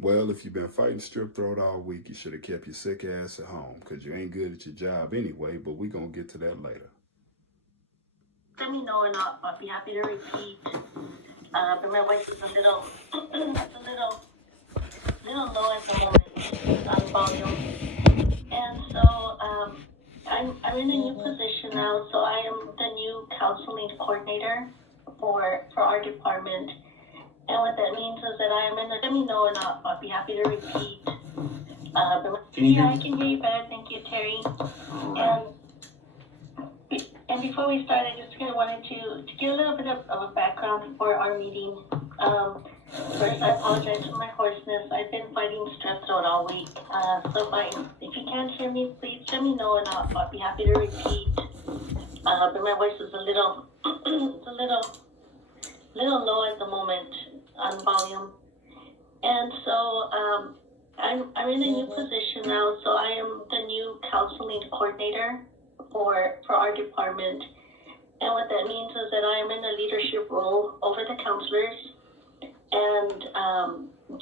Well, if you've been fighting strep throat all week, you should have kept your sick ass at home because you ain't good at your job anyway, but we're going to get to that later. Let me know and I'll be happy to repeat. But my voice is a little low at the moment on volume. And so I'm in a new position now, so I am the new counseling coordinator for our department. And what that means is that I am in the, let me know and I'll be happy to repeat. I can hear you better. Thank you, Terry. And before we start, I just kind of wanted to get a little bit of a background for our meeting. First, I apologize for my hoarseness. I've been fighting strep throat all week. So if you can't hear me, please let me know and I'll be happy to repeat. But my voice is a little low at the moment on volume. And so I'm in a new position now, so I am the new counseling coordinator for our department. And what that means is that I am in a leadership role over the counselors. And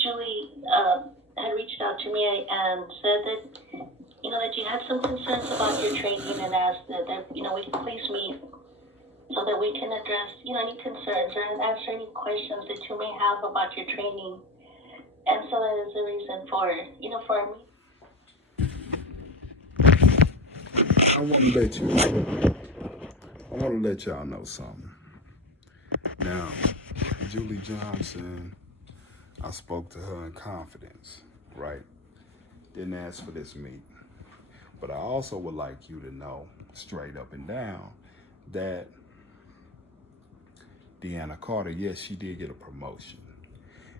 Julie had reached out to me and said that, that you had some concerns about your training and asked that we can please meet so that we can address, any concerns or answer any questions that you may have about your training. And so that is the reason for, for me. I want to let y'all know something. Now, Julie Johnson, I spoke to her in confidence, right? Didn't ask for this meeting. But I also would like you to know, straight up and down, that Deanna Carter, yes, she did get a promotion.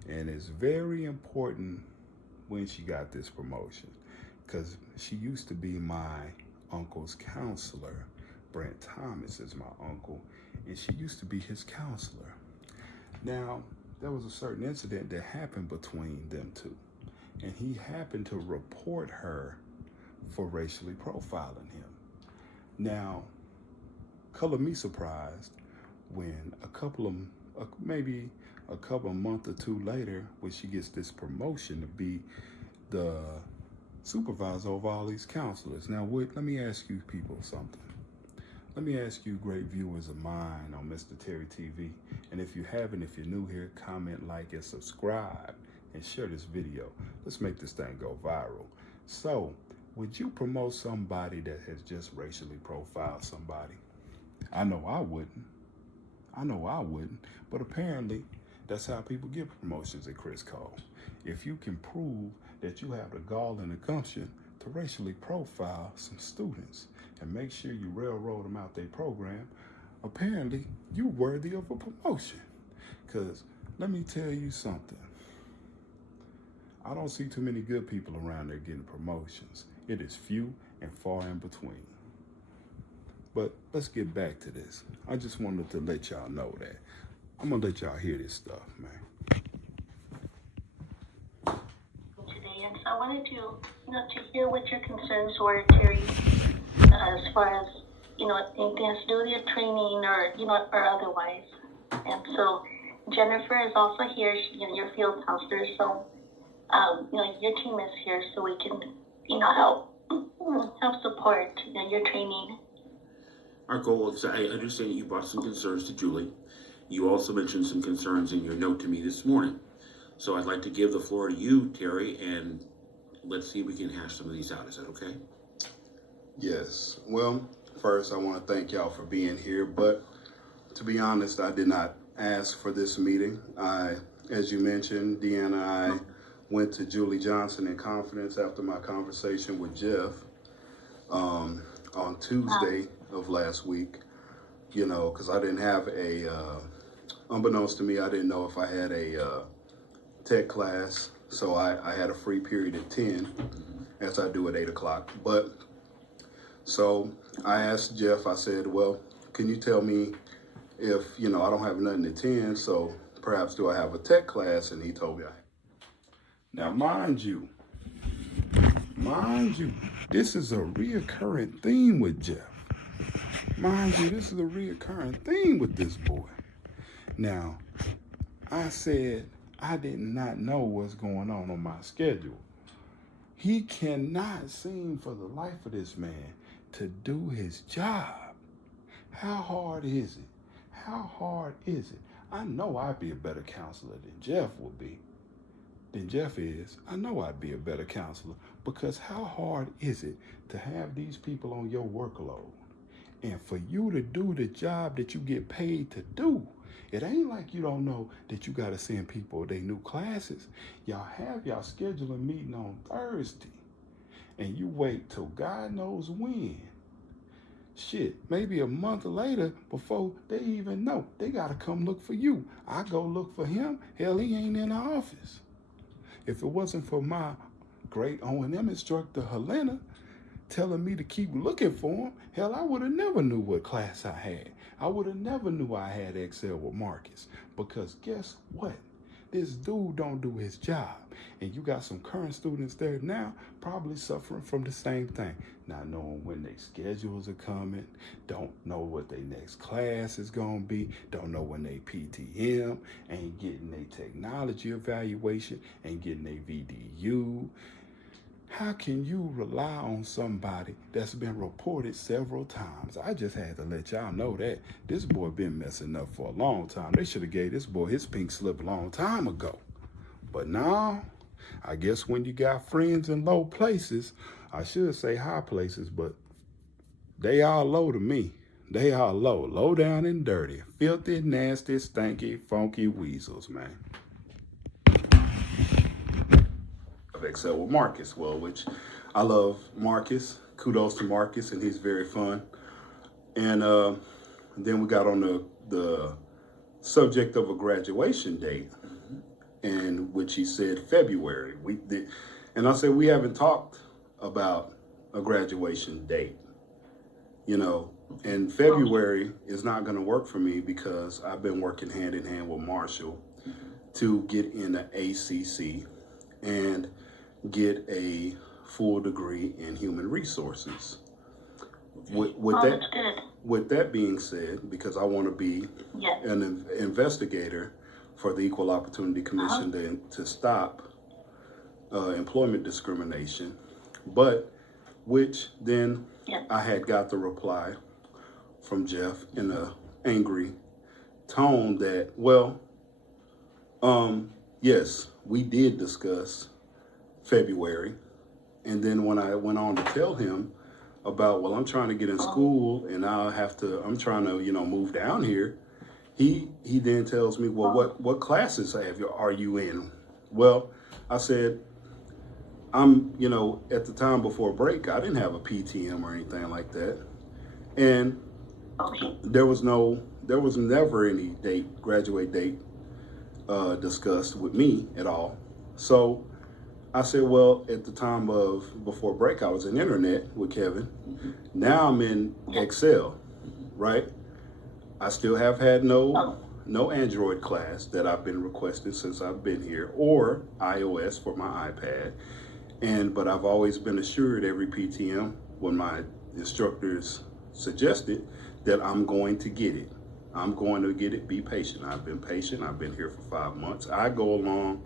And it's very important when she got this promotion, because she used to be my uncle's counselor. Brent Thomas is my uncle, and she used to be his counselor. Now, there was a certain incident that happened between them two, and he happened to report her for racially profiling him. Now, color me surprised when maybe a couple of months or two later, when she gets this promotion to be the supervisor of all these counselors. Now, let me ask you people something. Let me ask you great viewers of mine on MR.TerryTV. And if you haven't, if you're new here, comment, like, and subscribe, and share this video. Let's make this thing go viral. So, would you promote somebody that has just racially profiled somebody? I know I wouldn't. But apparently, that's how people get promotions at Criss Cole. If you can prove that you have the gall and the gumption to racially profile some students and make sure you railroad them out their program, apparently you're worthy of a promotion. Because let me tell you something. I don't see too many good people around there getting promotions. It is few and far in between. But let's get back to this. I just wanted to let y'all know that. I'm gonna let y'all hear this stuff, man. Today, and so I wanted to hear what your concerns were, Terry, as far as, anything has to do with your training or, or otherwise. And so Jennifer is also here, your field counselor, so, your team is here so we can, help support, your training. Our goal is, I understand you brought some concerns to Julie. You also mentioned some concerns in your note to me this morning. So I'd like to give the floor to you, Terry, and let's see if we can hash some of these out. Is that okay? Yes. Well, first, I want to thank y'all for being here. But to be honest, I did not ask for this meeting. As you mentioned, Deanna, I went to Julie Johnson in confidence after my conversation with Jeff on Tuesday of last week, because I didn't have unbeknownst to me, I didn't know if I had a tech class, so I had a free period at 10, as I do at 8 o'clock. But, so I asked Jeff, I said, well, can you tell me if, I don't have nothing at 10, so perhaps do I have a tech class? And he told me I had. Now, mind you, this is a reoccurring theme with Jeff. Mind you, this is a reoccurring theme with this boy. Now, I said I did not know what's going on my schedule. He cannot seem for the life of this man to do his job. How hard is it? How hard is it? I know I'd be a better counselor than Jeff would be. Than Jeff is. I know I'd be a better counselor, because how hard is it to have these people on your workload and for you to do the job that you get paid to do? It ain't like you don't know that you got to send people their new classes. Y'all have y'all scheduling meeting on Thursday, and you wait till God knows when. Shit, maybe a month later before they even know. They got to come look for you. I go look for him. Hell, he ain't in the office. If it wasn't for my great O&M instructor, Helena, telling me to keep looking for him, hell, I would have never knew what class I had. I would have never knew I had Excel with Marcus. Because guess what? This dude don't do his job. And you got some current students there now probably suffering from the same thing. Not knowing when their schedules are coming, don't know what their next class is going to be, don't know when they PTM, ain't getting their technology evaluation, ain't getting their VDU. How can you rely on somebody that's been reported several times? I just had to let y'all know that this boy been messing up for a long time. They should have gave this boy his pink slip a long time ago. But now, I guess when you got friends in low places, I should say high places, but they all low to me. They all low. Low down and dirty. Filthy, nasty, stanky, funky weasels, man. Except with Marcus, well, which I love Marcus. Kudos to Marcus, and he's very fun. And then we got on the subject of a graduation date, and which he said February. And I said we haven't talked about a graduation date, you know, and February is not going to work for me because I've been working hand in hand with Marshall to get in the ACC and get a full degree in human resources. With that being said, because I want to be an investigator for the Equal Opportunity Commission to stop employment discrimination, but which then I had got the reply from Jeff in an angry tone that, well, yes, we did discuss February. And then when I went on to tell him about, well, I'm trying to get in school and I'm trying to, you know, move down here. He then tells me, well, what classes are you in? Well, I said, you know, at the time before break, I didn't have a PTM or anything like that. And there was never any graduate date discussed with me at all. So I said, well, at the time before break, I was in internet with Kevin. Now I'm in Excel, right? I still have had no Android class that I've been requested since I've been here, or iOS for my iPad. But I've always been assured every PTM when my instructors suggested that I'm going to get it. I'm going to get it. Be patient. I've been patient. I've been here for 5 months. I go along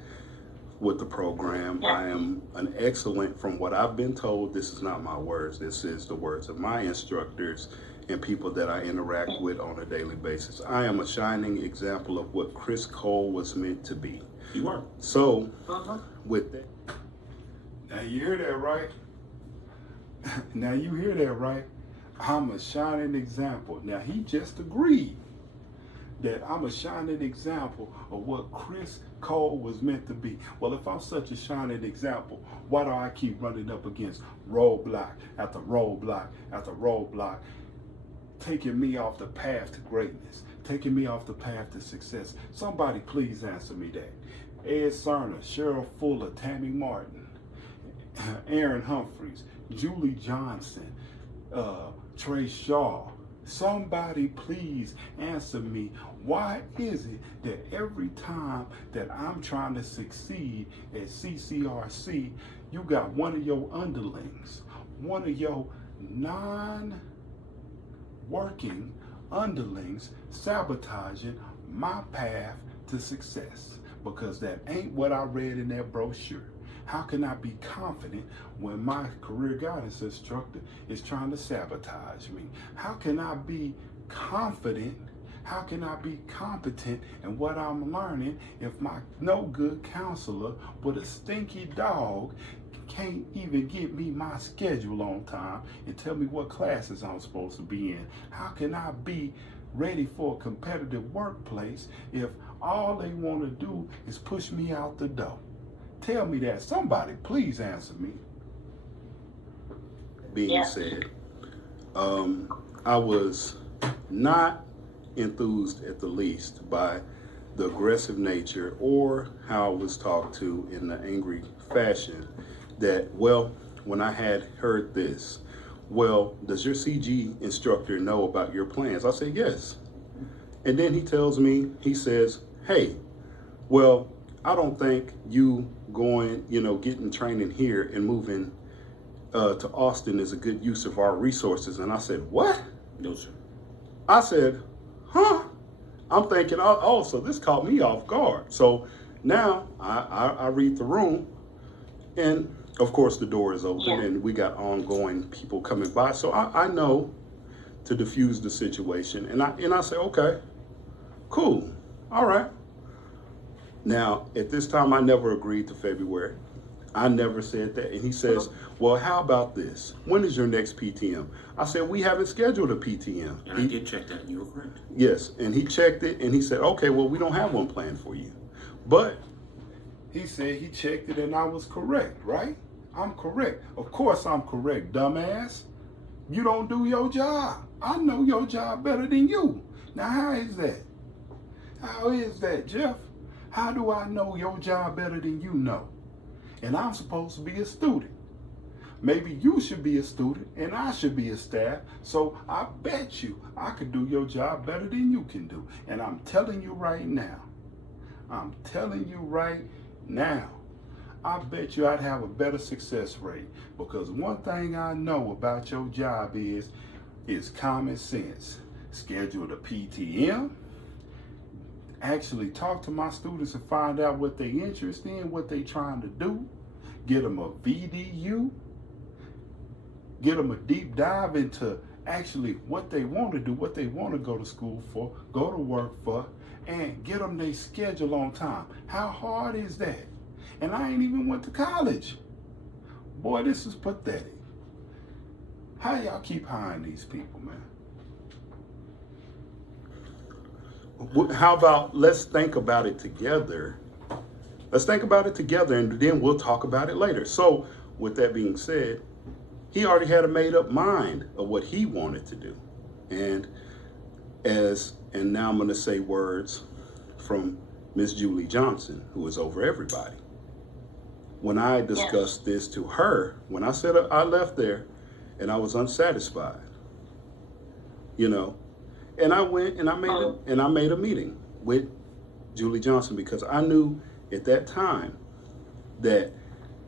with the program. I am an excellent, from what I've been told, this is not my words, this is the words of my instructors and people that I interact with on a daily basis. I am a shining example of what Criss Cole was meant to be. You are. So, with that, now you hear that, right? Now you hear that, right? I'm a shining example. Now he just agreed that I'm a shining example of what Criss Cole was meant to be. Well, if I'm such a shining example, why do I keep running up against roadblock after roadblock after roadblock, taking me off the path to greatness, taking me off the path to success? Somebody please answer me that. Ed Sarna, Cheryl Fuller, Tammy Martin, Aaron Humphreys, Julie Johnson, Trey Shaw. Somebody please answer me. Why is it that every time that I'm trying to succeed at CCRC, you got one of your underlings, one of your non-working underlings sabotaging my path to success? Because that ain't what I read in that brochure. How can I be confident when my career guidance instructor is trying to sabotage me? How can I be confident? How can I be competent in what I'm learning if my no good counselor with a stinky dog can't even get me my schedule on time and tell me what classes I'm supposed to be in? How can I be ready for a competitive workplace if all they want to do is push me out the door? Tell me that. Somebody please answer me. Being said, I was not enthused at the least by the aggressive nature or how I was talked to in the angry fashion that, well, when I had heard this, well, does your CG instructor know about your plans? I said, yes. And then he tells me, he says, hey, well, I don't think you going, getting training here and moving to Austin is a good use of our resources. And I said, what? No, sir. I said, huh? I'm thinking, oh, so this caught me off guard. So now I read the room, and of course the door is open and we got ongoing people coming by. So I know to diffuse the situation. And I say, okay, cool, all right. Now, at this time, I never agreed to February. I never said that. And he says, well, how about this? When is your next PTM? I said, we haven't scheduled a PTM. And I did check that, and you were correct. Yes, and he checked it, and he said, okay, well, we don't have one planned for you. But he said he checked it, and I was correct, right? I'm correct. Of course I'm correct, dumbass. You don't do your job. I know your job better than you. Now, how is that? How is that, Jeff? How do I know your job better than you know? And I'm supposed to be a student. Maybe you should be a student and I should be a staff. So I bet you I could do your job better than you can do. And I'm telling you right now, I bet you I'd have a better success rate, because one thing I know about your job is common sense. Schedule the PTM, actually talk to my students and find out what they're interested in, what they're trying to do, get them a VDU, get them a deep dive into actually what they want to do, what they want to go to school for, go to work for, and get them their schedule on time. How hard is that? And I ain't even went to college. Boy, this is pathetic. How y'all keep hiring these people, man? How about let's think about it together? Let's think about it together, and then we'll talk about it later. So with that being said, he already had a made up mind of what he wanted to do. And now I'm going to say words from Miss Julie Johnson, who is over everybody. When I discussed this to her, when I said I left there and I was unsatisfied, you know, and I went and I made a meeting with Julie Johnson, because I knew at that time that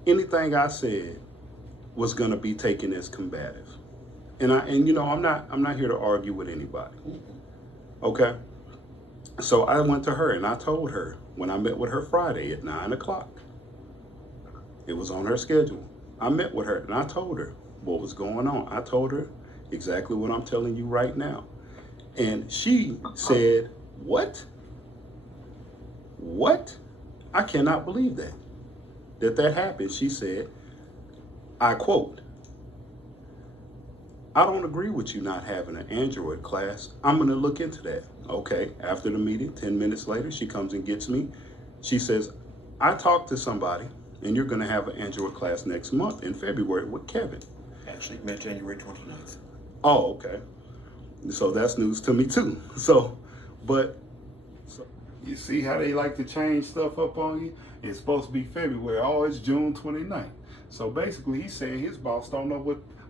anything I said was going to be taken as combative. And you know, I'm not here to argue with anybody. Okay? So I went to her and I told her when I met with her Friday at 9 o'clock. It was on her schedule. I met with her and I told her what was going on. I told her exactly what I'm telling you right now. And she said, what? What? I cannot believe that happened. She said, I quote, I don't agree with you not having an Android class. I'm going to look into that. Okay. After the meeting, 10 minutes later, she comes and gets me. She says, I talked to somebody and you're going to have an Android class next month in February with Kevin. Actually, met January 29th. Oh, okay. So that's news to me too. So you see how they like to change stuff up on you? It's supposed to be February. Oh, it's June 29th. So basically he's saying his boss don't know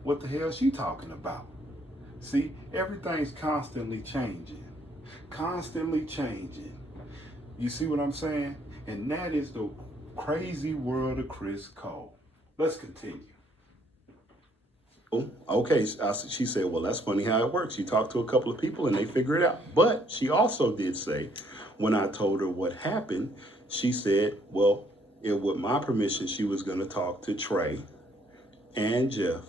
what the hell she talking about. See, everything's constantly changing. Constantly changing. You see what I'm saying? And that is the crazy world of Criss Cole. Let's continue. Okay, she said, well, that's funny how it works. You talk to a couple of people and they figure it out. But she also did say, when I told her what happened, she said, well, with my permission, she was going to talk to Trey and Jeff.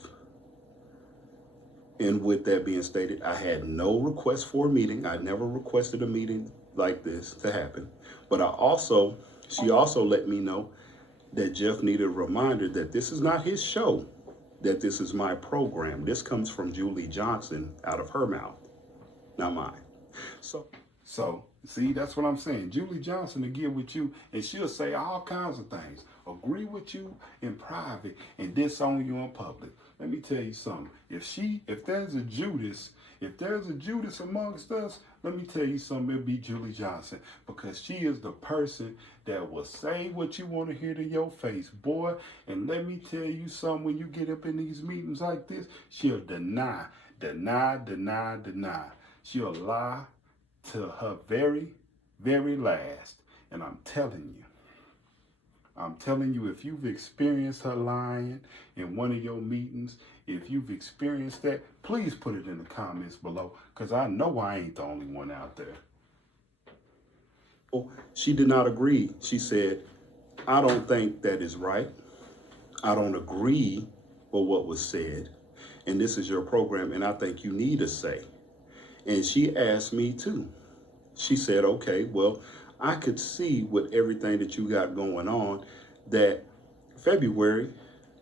And with that being stated, I had no request for a meeting. I never requested a meeting like this to happen. But she also let me know that Jeff needed a reminder that this is not his show, that this is my program. This comes from Julie Johnson out of her mouth, not mine. So see, that's what I'm saying. Julie Johnson will get with you and she'll say all kinds of things. Agree with you in private and disown you in public. Let me tell you something. If there's a Judas amongst us, let me tell you something, it'll be Julie Johnson, because she is the person that will say what you want to hear to your face, boy. And let me tell you something, when you get up in these meetings like this, she'll deny. She'll lie to her very, very last. And I'm telling you, if you've experienced her lying in one of your meetings, if you've experienced that, please put it in the comments below, because I know I ain't the only one out there. Oh, she did not agree. She said, I don't think that is right. I don't agree with what was said. And this is your program, and I think you need a say. And she asked me too. She said, okay, well, I could see with everything that you got going on that February,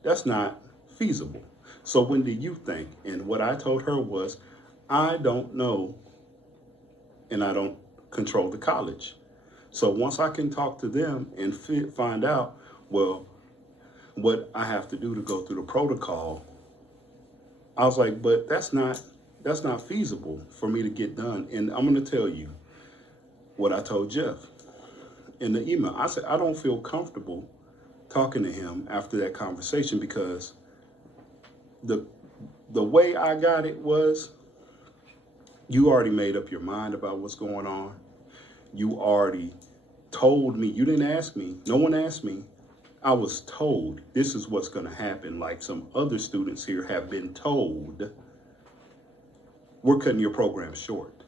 that's not feasible. So when do you think? And what I told her was, I don't know, and I don't control the college. So once I can talk to them and find out, well, what I have to do to go through the protocol, I was like, but that's not feasible for me to get done. And I'm going to tell you what I told Jeff in the email. I said, I don't feel comfortable talking to him after that conversation, because the way I got it was, you already made up your mind about what's going on. You already told me. You didn't ask me. No one asked me. I was told this is what's going to happen. Like some other students here have been told, we're cutting your program short.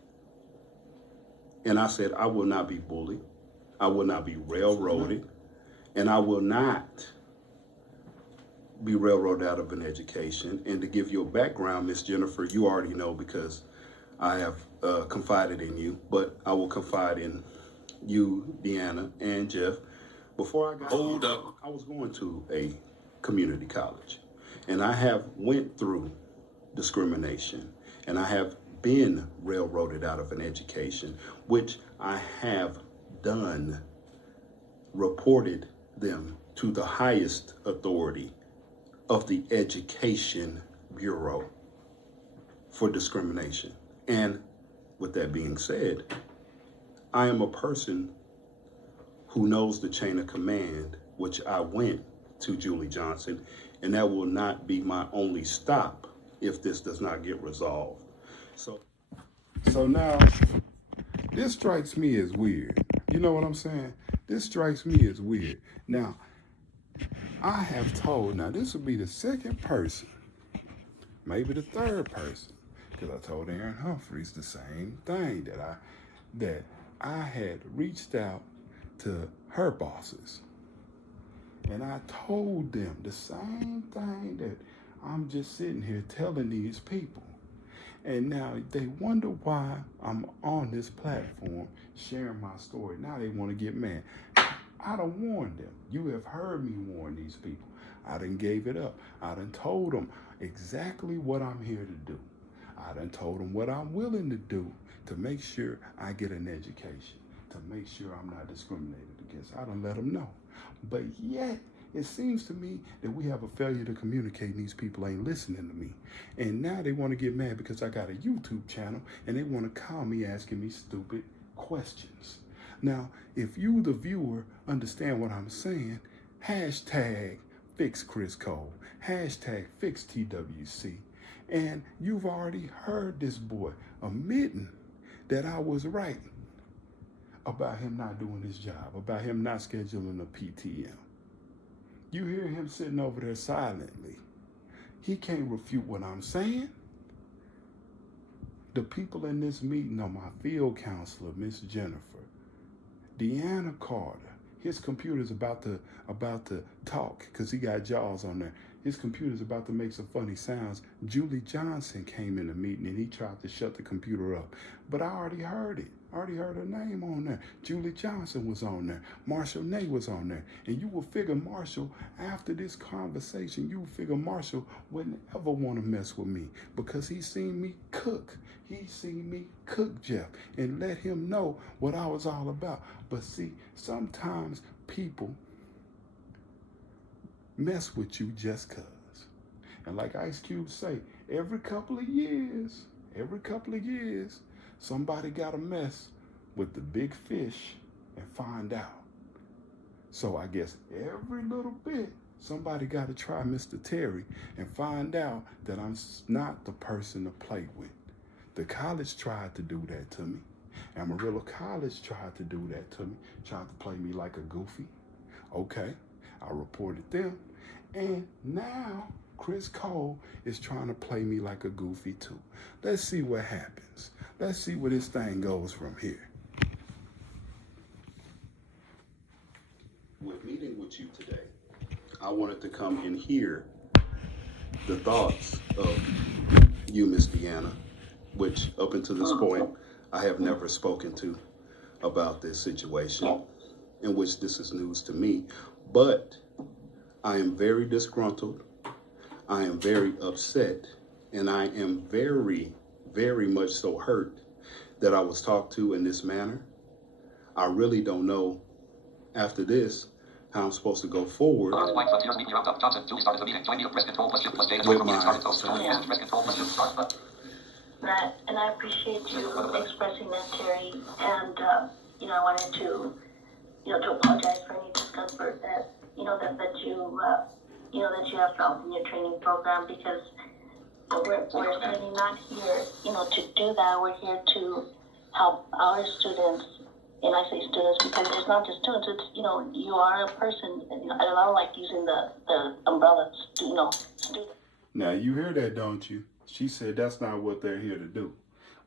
And I said, I will not be bullied. I will not be railroaded. And I will not be railroaded out of an education. And to give you a background, Miss Jennifer, you already know because I have confided in you, but I will confide in you, Deanna, and Jeff. Before I got here, I was going to a community college, and I have went through discrimination, and I have been railroaded out of an education, which I have done, reported them to the highest authority of the Education Bureau for discrimination. And with that being said, I am a person who knows the chain of command, which I went to Julie Johnson, and that will not be my only stop if this does not get resolved. So now, this strikes me as weird. You know what I'm saying? This strikes me as weird. Now, I have told, now this will be the second person, maybe the third person, because I told Aaron Humphreys the same thing, that I had reached out to her bosses, and I told them the same thing that I'm just sitting here telling these people. And now they wonder why I'm on this platform sharing my story. Now they want to get mad. I done warned them. You have heard me warn these people. I done gave it up. I done told them exactly what I'm here to do. I done told them what I'm willing to do to make sure I get an education, to make sure I'm not discriminated against. I done let them know. But yet, it seems to me that we have a failure to communicate and these people ain't listening to me. And now they want to get mad because I got a YouTube channel and they want to call me asking me stupid questions. Now, if you, the viewer, understand what I'm saying, hashtag fix Criss Cole, hashtag fix TWC. And you've already heard this boy admitting that I was right about him not doing his job, about him not scheduling a PTM. You hear him sitting over there silently. He can't refute what I'm saying. The people in this meeting are my field counselor, Miss Jennifer, Deanna Carter. His computer's about to talk because he got jaws on there. His computer's about to make some funny sounds. Julie Johnson came in the meeting and he tried to shut the computer up. But I already heard it. I already heard her name on there. Julie Johnson was on there. Marshall Ney was on there. And you will figure Marshall, after this conversation, you will figure Marshall wouldn't ever want to mess with me because he seen me cook. He seen me cook Jeff and let him know what I was all about. But see, sometimes people mess with you just cause. And like Ice Cube say, every couple of years, somebody gotta mess with the big fish and find out. So I guess every little bit, somebody gotta try Mr. Terry and find out that I'm not the person to play with. The college tried to do that to me. Amarillo College tried to do that to me, tried to play me like a goofy. Okay, I reported them. And now Criss Cole is trying to play me like a goofy too. Let's see what happens. Let's see where this thing goes from here. With meeting with you today, I wanted to come and hear the thoughts of you, Miss Deanna, which up until this point, I have never spoken to. about this situation, in which this is news to me. But I am very disgruntled. I am very upset. And I am very, very much so hurt that I was talked to in this manner. I really don't know after this how I'm supposed to go forward with my and I appreciate you expressing that, Terry. And you know, I wanted to, you know, to apologize for any discomfort that you know that you you know that you have felt in your training program, because we're certainly not here, you know, to do that. We're here to help our students. And I say students because it's not just students, it's, you know, you are a person, and I don't like using the umbrella, you know, student. Now, you hear that, don't you? She said that's not what they're here to do.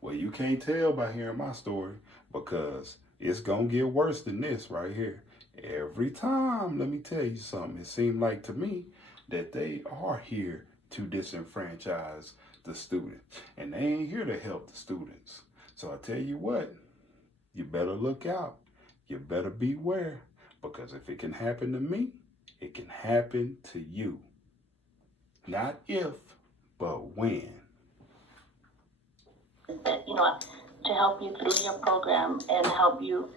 Well, you can't tell by hearing my story, because it's going to get worse than this right here. Every time, let me tell you something, it seemed like to me that they are here to disenfranchise the students, and they ain't here to help the students. So I tell you what, you better look out. You better beware, because if it can happen to me, it can happen to you. Not if, but when. You know, to help you through your program and help you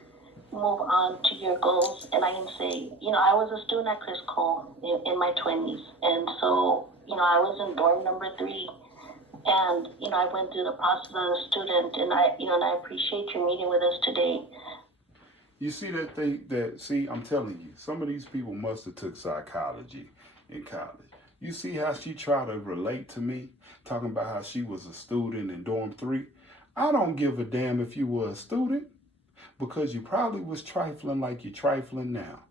move on to your goals. And I can say, you know, I was a student at Criss Cole in my 20s. And so, you know, I was in dorm number 3. And, you know, I went through the process as a student, and I appreciate you meeting with us today. You see see, I'm telling you, some of these people must have took psychology in college. You see how she tried to relate to me, talking about how she was a student in dorm 3. I don't give a damn if you were a student, because you probably was trifling like you're trifling now.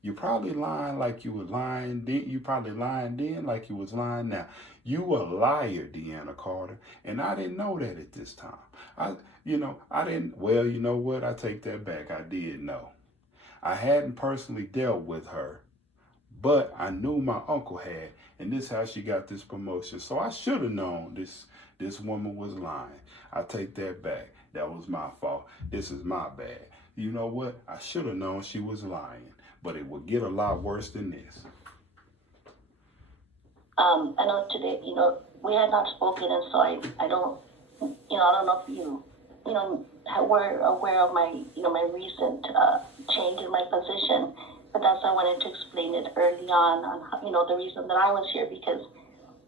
You probably lying like you were lying then. You probably lying then like you was lying now. You a liar, Deanna Carter, and I didn't know that at this time. I didn't. Well, you know what? I take that back. I did know. I hadn't personally dealt with her, but I knew my uncle had, and this is how she got this promotion. So I should have known this woman was lying. I take that back. That was my fault. This is my bad. You know what? I should have known she was lying. But it would get a lot worse than this. I know today, you know, we had not spoken, and so I don't, you know, I don't know if you know, were aware of my, you know, my recent change in my position, but that's why I wanted to explain it early on how, you know, the reason that I was here, because,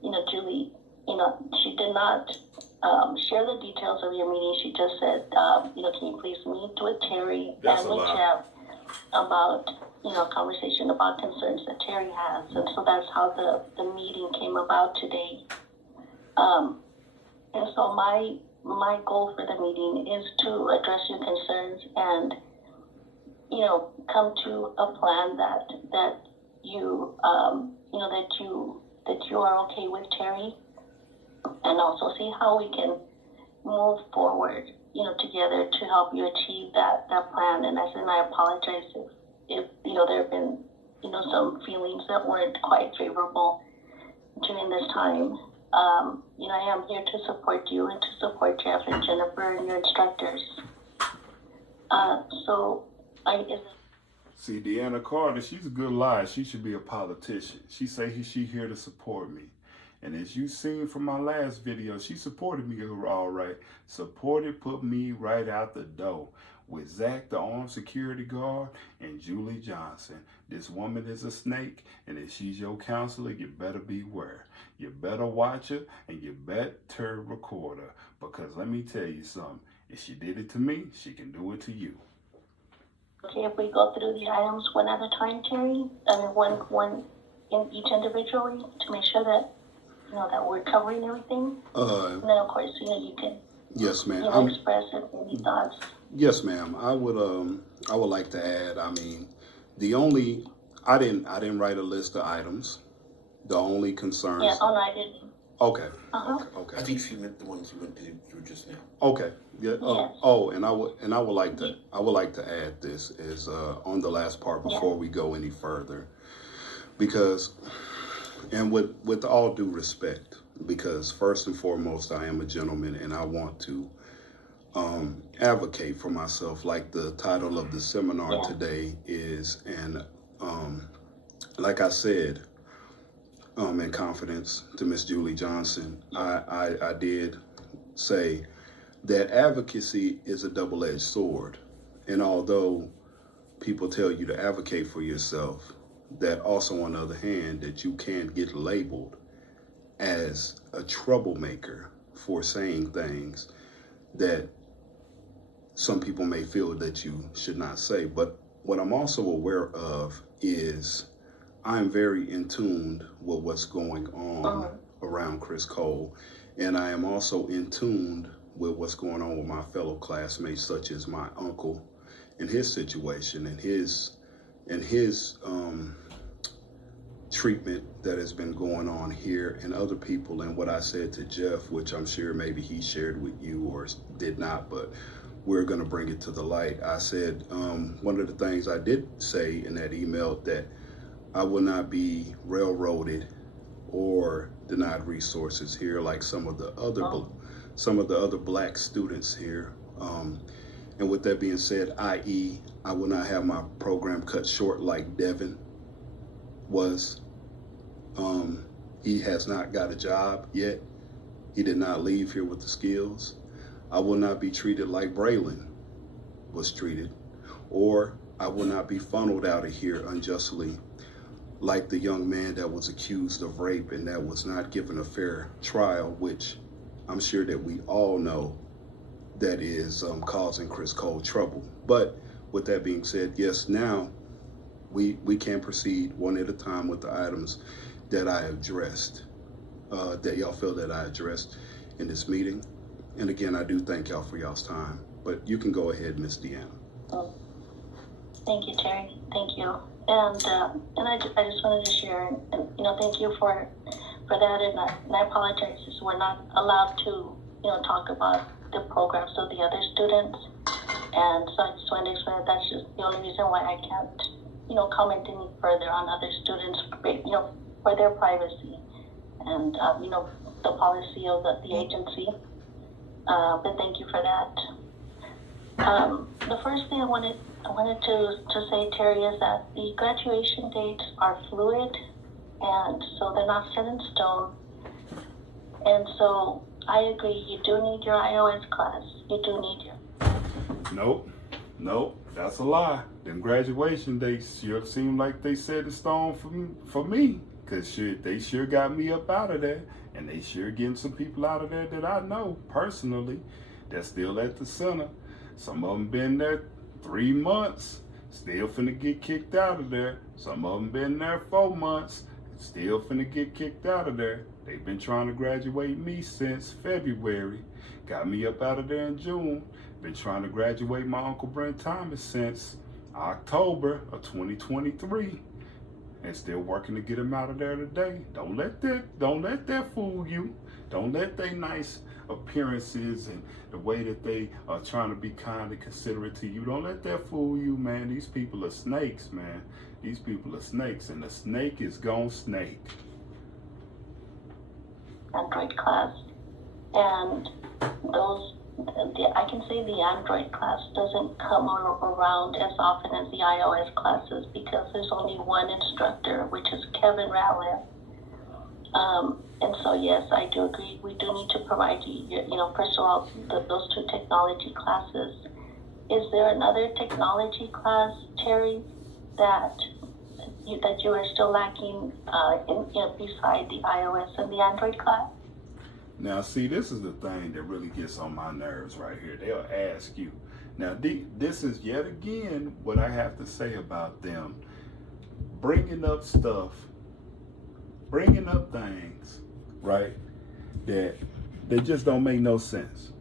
you know, Julie, you know, she did not share the details of your meeting. She just said, you know, can you please meet with Terry and with Jeff about, you know, conversation about concerns that Terry has. And so that's how the meeting came about today. And so my goal for the meeting is to address your concerns and, you know, come to a plan that you, you know, that you are okay with, Terry, and also see how we can move forward, you know, together to help you achieve that plan. And I apologize if you know, there have been, you know, some feelings that weren't quite favorable during this time. You know, I am here to support you and to support Jeff and Jennifer and your instructors. See, Deanna Carter, she's a good liar. She should be a politician. She say she here to support me. And as you seen from my last video, she supported me all right. Supported, put me right out the door. With Zach, the armed security guard, and Julie Johnson. This woman is a snake, and if she's your counselor, you better beware. You better watch her, and you better record her. Because let me tell you something, if she did it to me, she can do it to you. Okay, if we go through the items one at a time, Terry, I mean, one in each individually, to make sure that, you know, that we're covering everything. And then, of course, you know, you can, yes, ma'am, you know, express any thoughts. Yes, ma'am. I would like to add. I mean, I didn't write a list of items. The only concerns. Yeah. Oh, no, I didn't. Okay. Okay. I think she meant the ones you went through just now. Okay. Yeah. Yes. And I would like to add this is on the last part before we go any further, because, and with all due respect, because first and foremost, I am a gentleman, and I want to advocate for myself, like the title of the seminar Yeah. today is. And like I said, in confidence to Miss Julie Johnson, I did say that advocacy is a double-edged sword. And although people tell you to advocate for yourself, that also on the other hand, that you can get labeled as a troublemaker for saying things that some people may feel that you should not say. But what I'm also aware of is I'm very in tune with what's going on around Criss Cole. And I am also in tune with what's going on with my fellow classmates, such as my uncle and his situation and his treatment that has been going on here, and other people. And what I said to Jeff, which I'm sure maybe he shared with you or did not, but we're going to bring it to the light. I said one of the things I did say in that email, that I will not be railroaded or denied resources here like some of the other black students here. And with that being said, i.e., I will not have my program cut short like Devin was. He has not got a job yet. He did not leave here with the skills. I will not be treated like Braylon was treated, or I will not be funneled out of here unjustly like the young man that was accused of rape and that was not given a fair trial, which I'm sure that we all know that is causing Criss Cole trouble. But with that being said, yes, now we can proceed one at a time with the items that I addressed, that y'all feel that I addressed in this meeting. And again, I do thank y'all for y'all's time, but you can go ahead, Miss Deanna. Thank you, Terry. Thank you. And I just wanted to share, and thank you for that. And I apologize, we're not allowed to, talk about the programs of the other students. And so I just wanted to explain that's just the only reason why I can't, comment any further on other students, for their privacy and, the policy of the agency. But thank you for that. The first thing I wanted to say, Terry, is that the graduation dates are fluid, and so they're not set in stone. And so I agree, you do need your iOS class. You do need your... Nope, that's a lie. Them graduation dates sure seem like they set in stone for me, because they sure got me up out of there, and they sure getting some people out of there that I know personally that's still at the center. Some of them been there 3 months, still finna get kicked out of there. Some of them been there 4 months, still finna get kicked out of there. They've been trying to graduate me since February, got me up out of there in June. Been trying to graduate my Uncle Brent Thomas since October of 2023, and still working to get him out of there today. Don't let that fool you. Don't let their nice appearances and the way that they are trying to be kind and considerate to you, don't let that fool you, man. These people are snakes, man. These people are snakes, and the snake is gonna snake. Android class, and I can say the Android class doesn't come around as often as the iOS classes because there's only one instructor, which is Kevin Ratliff. And so, yes, I do agree. We do need to provide you, first of all, those two technology classes. Is there another technology class, Terry, that you are still lacking beside the iOS and the Android class? Now, see, this is the thing that really gets on my nerves right here. They'll ask you. Now, this is yet again what I have to say about them. Bringing up things, right, that just don't make no sense.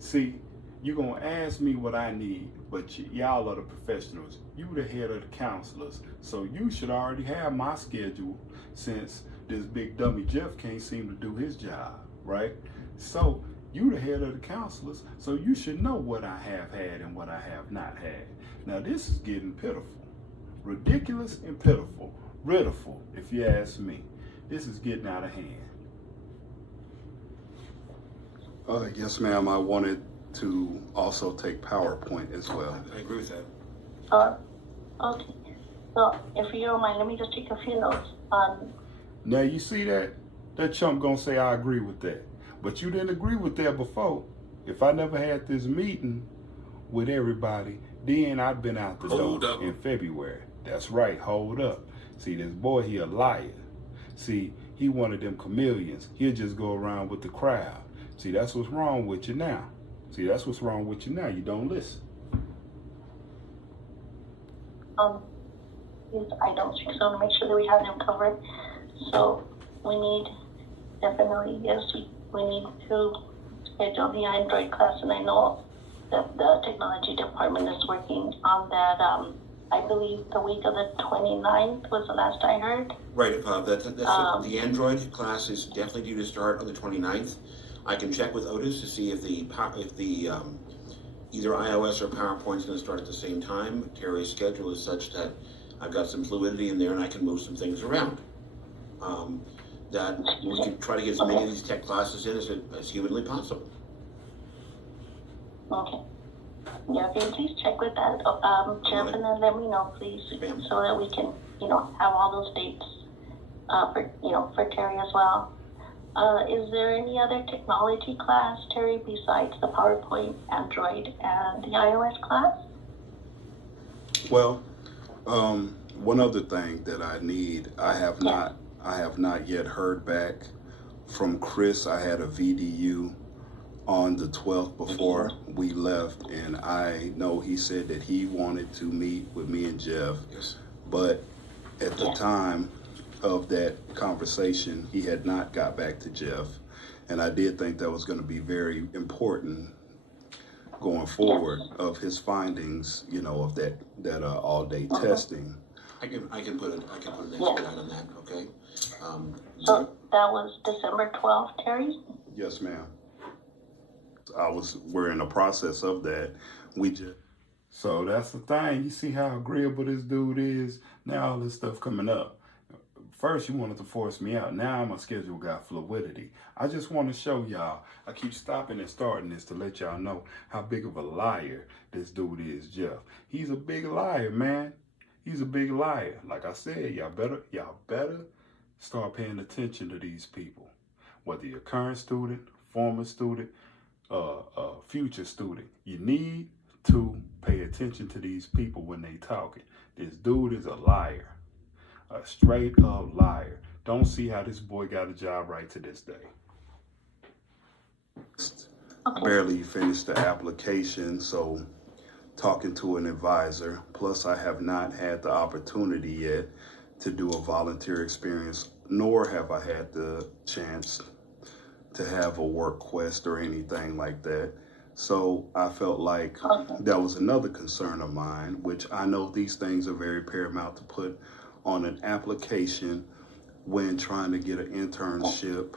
See, you're going to ask me what I need, but y'all are the professionals. You the head of the counselors, so you should already have my schedule since this big dummy Jeff can't seem to do his job, right? So you the head of the counselors, so you should know what I have had and what I have not had. Now this is getting pitiful, ridiculous and pitiful, riddiful, if you ask me. This is getting out of hand. Yes, ma'am, I wanted to also take PowerPoint as well. I agree with that. Okay. So if you don't mind, let me just take a few notes on. Now you see that? That chump gonna say I agree with that. But you didn't agree with that before. If I never had this meeting with everybody, then I'd been out the door in February. That's right, hold up. See, this boy, he a liar. See, he one of them chameleons. He'll just go around with the crowd. See, that's what's wrong with you now. See, that's what's wrong with you now. You don't listen. Yes, I don't think so. To make sure that we have them covered. So we need, definitely, yes, we need to schedule the Android class, and I know that the technology department is working on that. I believe the week of the 29th was the last I heard. Right, the Android class is definitely due to start on the 29th. I can check with Otis to see if the either iOS or PowerPoint is going to start at the same time. Terry's schedule is such that I've got some fluidity in there and I can move some things around. That we can try to get as many of these tech classes in as humanly possible. Okay. Yeah, can you please check with that, Jeff, and then let me know, please, so that we can, have all those dates for Terry as well. Is there any other technology class, Terry, besides the PowerPoint, Android, and the iOS class? Well, one other thing that I need, I have not yet heard back from Chris. I had a VDU on the 12th before we left, and I know he said that he wanted to meet with me and Jeff. Yes. But at the time of that conversation, he had not got back to Jeff, and I did think that was going to be very important going forward of his findings, of that all-day testing. I can put an expedite on that, okay? So that was December 12th, Terry? Yes, ma'am. We're in the process of that. So that's the thing. You see how agreeable this dude is? Now all this stuff coming up. First, you wanted to force me out. Now my schedule got fluidity. I just want to show y'all. I keep stopping and starting this to let y'all know how big of a liar this dude is, Jeff. He's a big liar, man. He's a big liar. Like I said, y'all better start paying attention to these people. Whether you're a current student, former student, future student, you need to pay attention to these people when they talking. This dude is a liar. A straight up liar. Don't see how this boy got a job right to this day. Barely finished the application, so talking to an advisor. Plus, I have not had the opportunity yet to do a volunteer experience, nor have I had the chance to have a work quest or anything like that. So I felt like that was another concern of mine, which I know these things are very paramount to put on an application when trying to get an internship.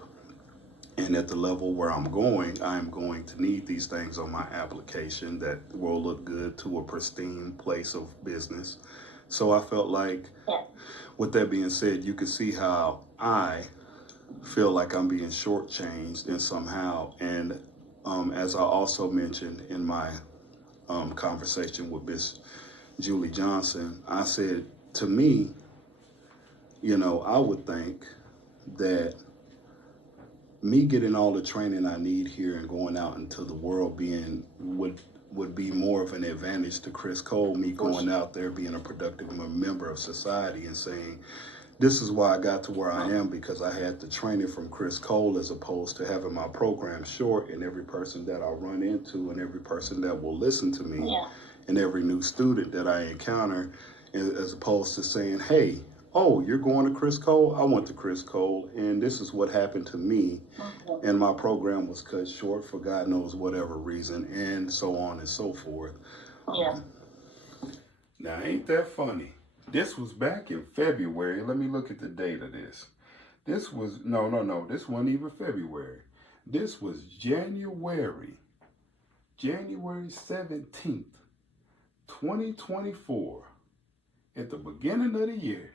And at the level where I'm going to need these things on my application that will look good to a pristine place of business. So I felt like, with that being said, you can see how I feel like I'm being shortchanged and somehow. And as I also mentioned in my conversation with Miss Julie Johnson, I said, to me, I would think that me getting all the training I need here and going out into the world would be more of an advantage to Criss Cole, me going out there being a productive member of society and saying, this is why I got to where I am, because I had the training from Criss Cole, as opposed to having my program short, and every person that I run into and every person that will listen to me and every new student that I encounter, as opposed to saying, hey, oh, you're going to Criss Cole? I went to Criss Cole, and this is what happened to me. And my program was cut short for God knows whatever reason, and so on and so forth. Yeah. Now, ain't that funny? This was back in February. Let me look at the date of this. This was, no. This wasn't even February. This was January 17th, 2024, at the beginning of the year.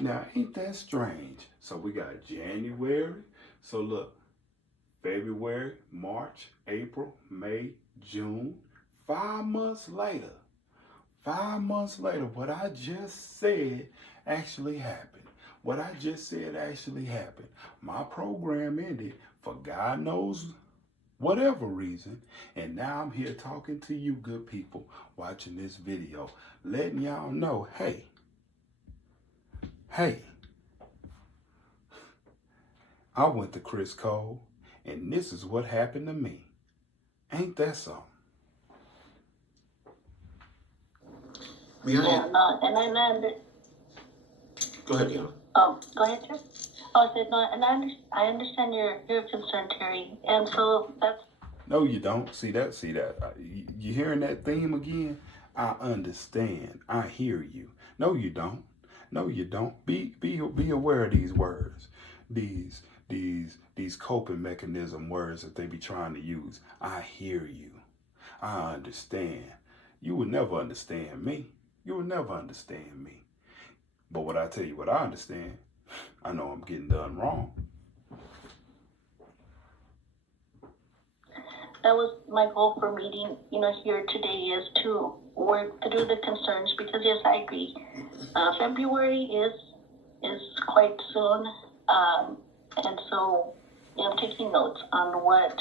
Now, ain't that strange? So we got January. So look, February, March, April, May, June. 5 months later, 5 months later, what I just said actually happened. What I just said actually happened. My program ended for God knows whatever reason, and now I'm here talking to you good people watching this video, letting y'all know, hey, I went to Criss Cole, and this is what happened to me. Ain't that something? May I? Yeah, no, and then, Go ahead, Deanna. go ahead, Terry. Oh, I said, no, and I understand your concern, Terry, and so that's. No, you don't. See that? You hearing that theme again? I understand. I hear you. No, you don't. No, you don't. Be aware of these words. These coping mechanism words that they be trying to use. I hear you. I understand. You would never understand me. You would never understand me. But what I tell you, what I understand, I know I'm getting done wrong. That was my goal for meeting, here today, is to work through the concerns, because yes, I agree. February is quite soon, and so I'm taking notes on what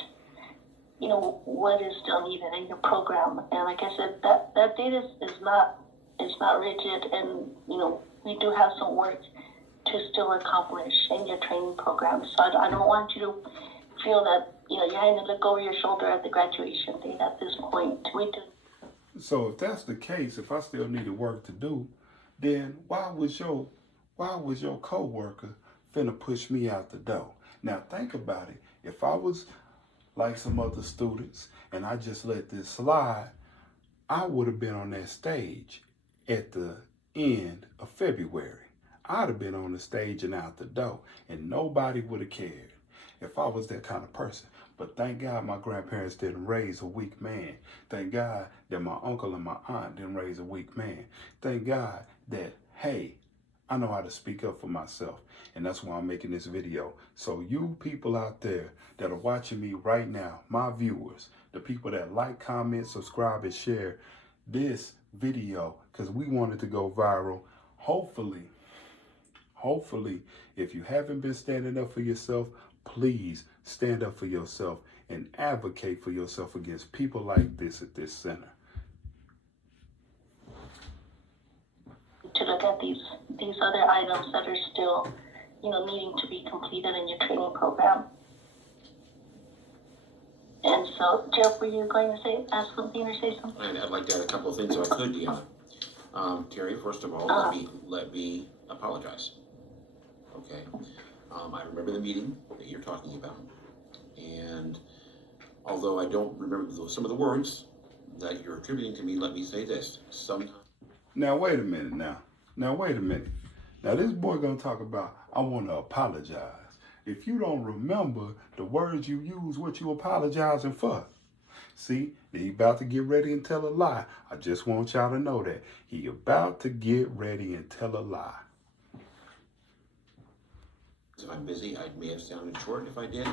is still needed in your program. And like I said, that date is not rigid, and we do have some work to still accomplish in your training program. So I don't want you to feel that you're having to look over your shoulder at the graduation date at this point. We do. So if that's the case, if I still needed work to do, then why was your coworker finna push me out the door? Now think about it. If I was like some other students and I just let this slide, I would have been on that stage at the end of February. I'd have been on the stage and out the door, and nobody would have cared if I was that kind of person. But thank God my grandparents didn't raise a weak man. Thank God that my uncle and my aunt didn't raise a weak man. Thank God that, hey, I know how to speak up for myself. And that's why I'm making this video. So you people out there that are watching me right now, my viewers, the people that like, comment, subscribe, and share this video, because we want it to go viral. Hopefully, if you haven't been standing up for yourself, please stand up for yourself and advocate for yourself against people like this at this center. To look at these other items that are still, needing to be completed in your training program. And so, Jeff, were you going to ask something or say something? And I'd like to add a couple of things if I could, Deanna. Terry, first of all, let me apologize. Okay. I remember the meeting that you're talking about, and although I don't remember some of the words that you're attributing to me, let me say this. Now wait a minute. Now wait a minute. Now this boy gonna talk about, I want to apologize. If you don't remember the words you use, what you apologizing for? See, he about to get ready and tell a lie. I just want y'all to know that. He about to get ready and tell a lie. If I'm busy, I may have sounded short. If I did,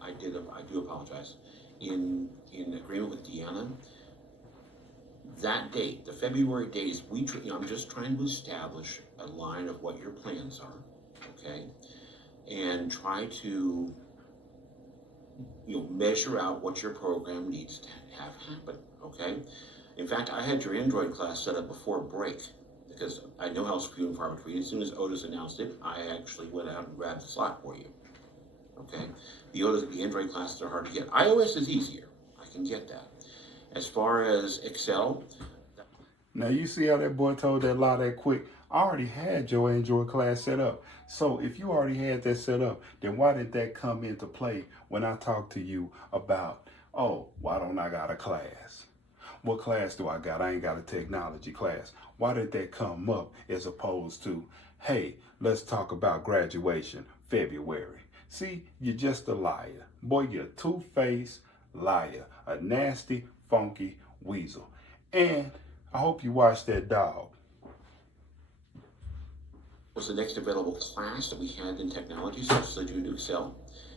I do apologize. In agreement with Deanna, that date, the February date, is I'm just trying to establish a line of what your plans are, okay, and try to measure out what your program needs to have happen, okay. In fact, I had your Android class set up before break, because I know how it's few and far between. As soon as Otis announced it, I actually went out and grabbed the slot for you. Okay? The Android classes are hard to get. iOS is easier. I can get that. As far as Excel. Now you see how that boy told that lie that quick? I already had your Android class set up. So if you already had that set up, then why did that come into play when I talked to you about, oh, why don't I got a class? What class do I got? I ain't got a technology class. Why did that come up as opposed to, hey, let's talk about graduation, February? See, you're just a liar. Boy, you're a two-faced liar, a nasty, funky weasel. And I hope you watch that dog. Was the next available class that we had in technology, so I slid you into Excel,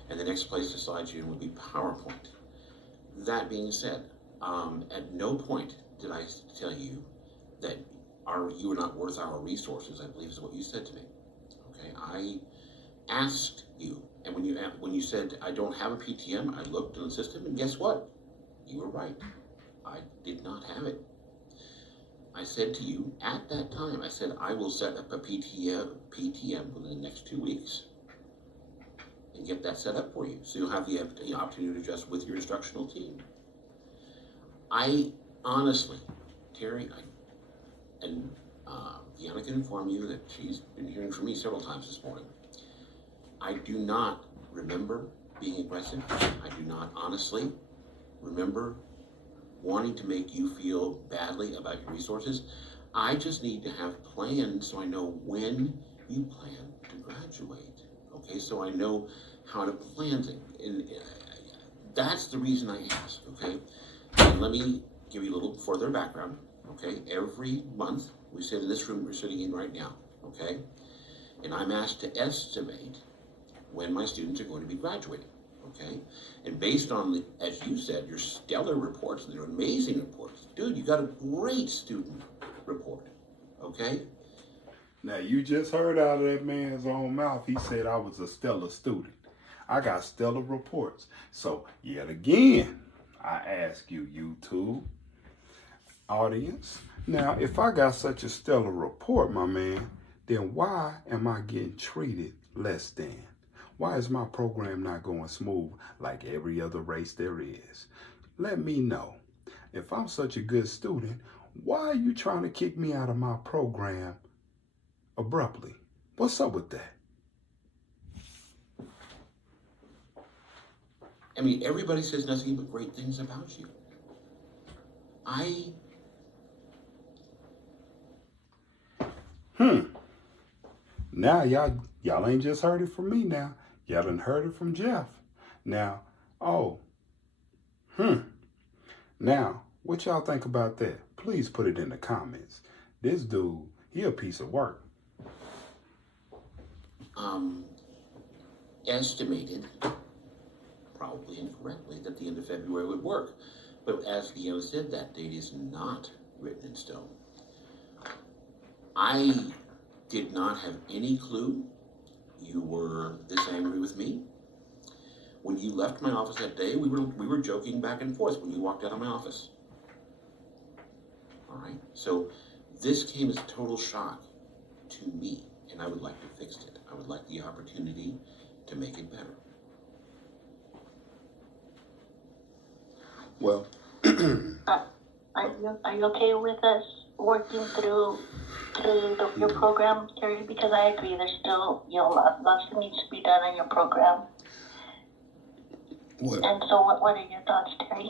and the next place to slide you in would be PowerPoint. That being said, At no point did I tell you that you were not worth our resources, I believe is what you said to me. Okay, I asked you, and when you said I don't have a PTM, I looked in the system, and guess what? You were right. I did not have it. I said to you at that time, I said I will set up a PTM within the next 2 weeks and get that set up for you, so you'll have the opportunity to adjust with your instructional team. I honestly, Terry, and Deanna can inform you that she's been hearing from me several times this morning. I do not remember being aggressive. I do not honestly remember wanting to make you feel badly about your resources. I just need to have plans so I know when you plan to graduate. Okay, so I know how to plan things. And that's the reason I asked, okay? And let me give you a little further background, okay? Every month, we sit in this room we're sitting in right now, okay? And I'm asked to estimate when my students are going to be graduating, okay? And based on, as you said, your stellar reports, and they're amazing reports. Dude, you got a great student report, okay? Now, you just heard out of that man's own mouth, he said I was a stellar student. I got stellar reports. So, yet again, I ask you, YouTube audience, now, if I got such a stellar report, my man, then why am I getting treated less than? Why is my program not going smooth like every other race there is? Let me know. If I'm such a good student, why are you trying to kick me out of my program abruptly? What's up with that? I mean, everybody says nothing but great things about you. Now, y'all ain't just heard it from me now. Y'all done heard it from Jeff. Now, Now, what y'all think about that? Please put it in the comments. This dude, he a piece of work. Estimated, probably incorrectly, that the end of February would work. But as Deanna said, that date is not written in stone. I did not have any clue you were this angry with me. When you left my office that day, we were joking back and forth when you walked out of my office. All right, so this came as a total shock to me, and I would like to fix it. I would like the opportunity to make it better. Well, Are you okay with us working through your program, Terry? Because I agree, there's still lots that needs to be done on your program. what? And so, what are your thoughts, Terry?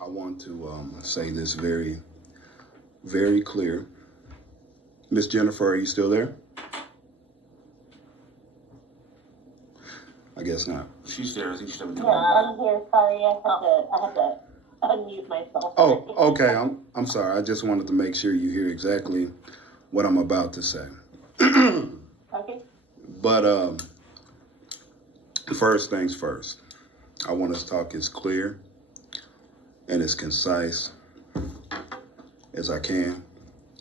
I want to say this very, very clear. Miss Jennifer, are you still there? I guess not. She's there. I think she's having Yeah, I'm here. Sorry, I had to unmute myself. Oh, okay. I'm sorry. I just wanted to make sure you hear exactly what I'm about to say. Okay. But first things first. I want us to talk as clear and as concise as I can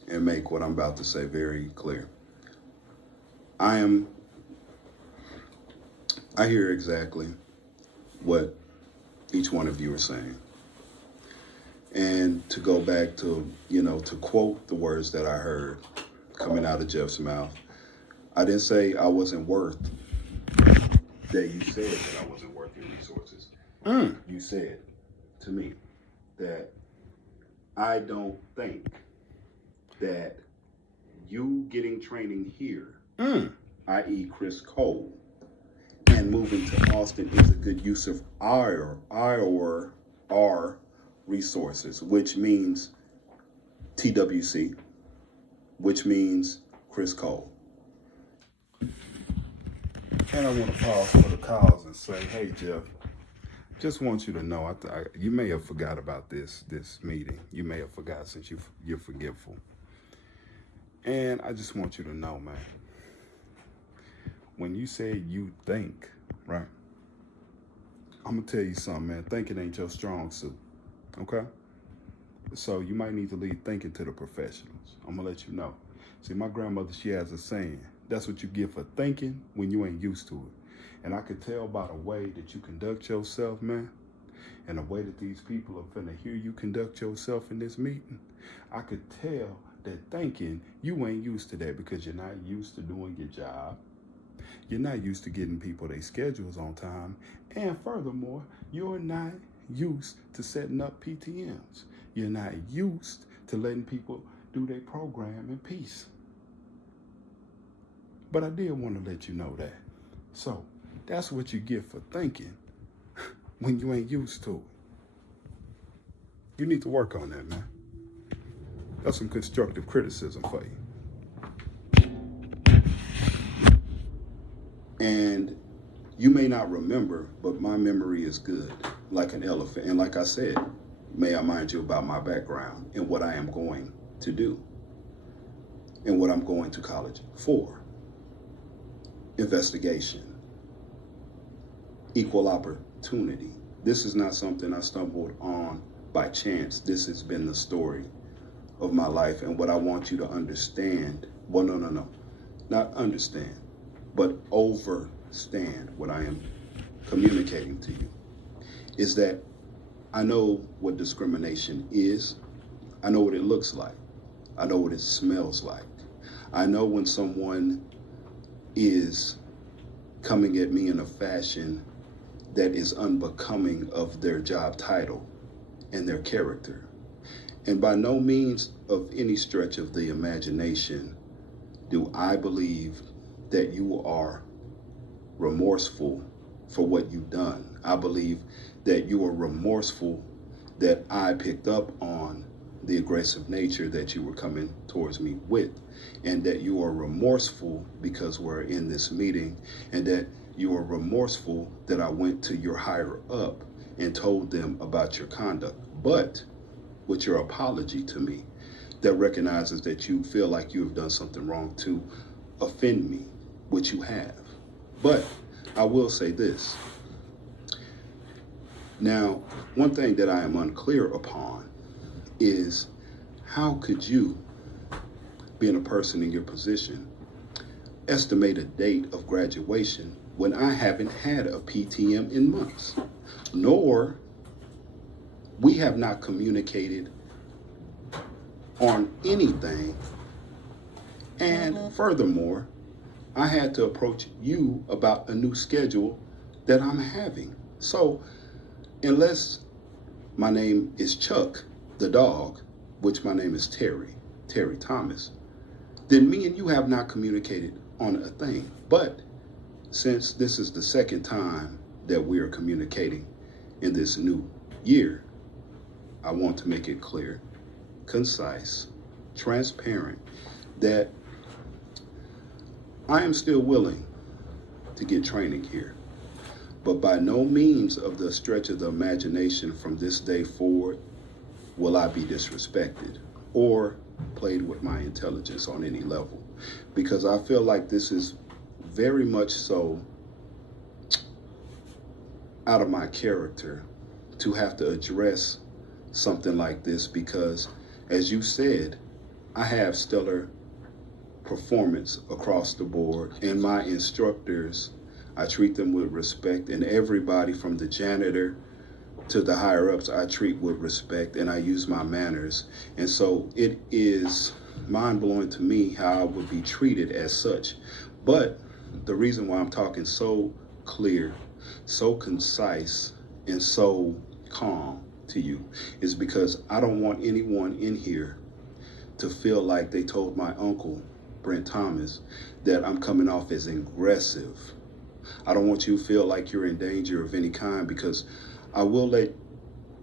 and make what I'm about to say very clear. I hear exactly what each one of you are saying. And to go back to, to quote the words that I heard coming out of Jeff's mouth, I didn't say I wasn't worth that you said that I wasn't worth your resources. You said to me that I don't think that you getting training here, i.e. Criss Cole, and moving to Austin is a good use of our resources, which means TWC, which means Criss Cole. And I want to pause for the calls and say, hey, Jeff, just want you to know, you may have forgot about this meeting. You may have forgot since you're forgetful. And I just want you to know, man, when you say you think, right, I'm going to tell you something, man. Thinking ain't your strong suit. Okay? So you might need to leave thinking to the professionals. I'm gonna let you know. See, my grandmother, she has a saying, that's what you get for thinking when you ain't used to it. And I could tell by the way that you conduct yourself, man, and the way that these people are finna hear you conduct yourself in this meeting, I could tell that thinking you ain't used to that because you're not used to doing your job. You're not used to getting people their schedules on time. And furthermore, you're not used to setting up PTMs. You're not used to letting people do their program in peace. But I did want to let you know that. So that's what you get for thinking when you ain't used to it. You need to work on that, man. That's some constructive criticism for you. And you may not remember, but my memory is good, like an elephant. And like I said, may I mind you about my background and what I am going to do and what I'm going to college for. Investigation, equal opportunity. This is not something I stumbled on by chance. This has been the story of my life. And what I want you to understand, well, no, not understand, but overstand what I am communicating to you, is that I know what discrimination is. I know what it looks like. I know what it smells like. I know when someone is coming at me in a fashion that is unbecoming of their job title and their character. And by no means of any stretch of the imagination do I believe that you are remorseful for what you've done. I believe that you are remorseful that I picked up on the aggressive nature that you were coming towards me with, and that you are remorseful because we're in this meeting, and that you are remorseful that I went to your higher up and told them about your conduct. But with your apology to me, that recognizes that you feel like you have done something wrong to offend me, which you have. But I will say this. Now, one thing that I am unclear upon is how could you, being a person in your position, estimate a date of graduation when I haven't had a PTM in months, nor we have not communicated on anything. And furthermore, I had to approach you about a new schedule that I'm having. So unless my name is Chuck, the dog, which my name is Terry Thomas, then me and you have not communicated on a thing. But since this is the second time that we are communicating in this new year, I want to make it clear, concise, transparent, that I am still willing to get training here. But by no means of the stretch of the imagination from this day forward will I be disrespected or played with my intelligence on any level. Because I feel like this is very much so out of my character to have to address something like this, because as you said, I have stellar performance across the board, and my instructors, I treat them with respect, and everybody from the janitor to the higher ups I treat with respect, and I use my manners. And so it is mind-blowing to me how I would be treated as such. But the reason why I'm talking so clear, so concise, and so calm to you is because I don't want anyone in here to feel like they told my uncle, Brent Thomas, that I'm coming off as aggressive. I don't want you to feel like you're in danger of any kind, because I will let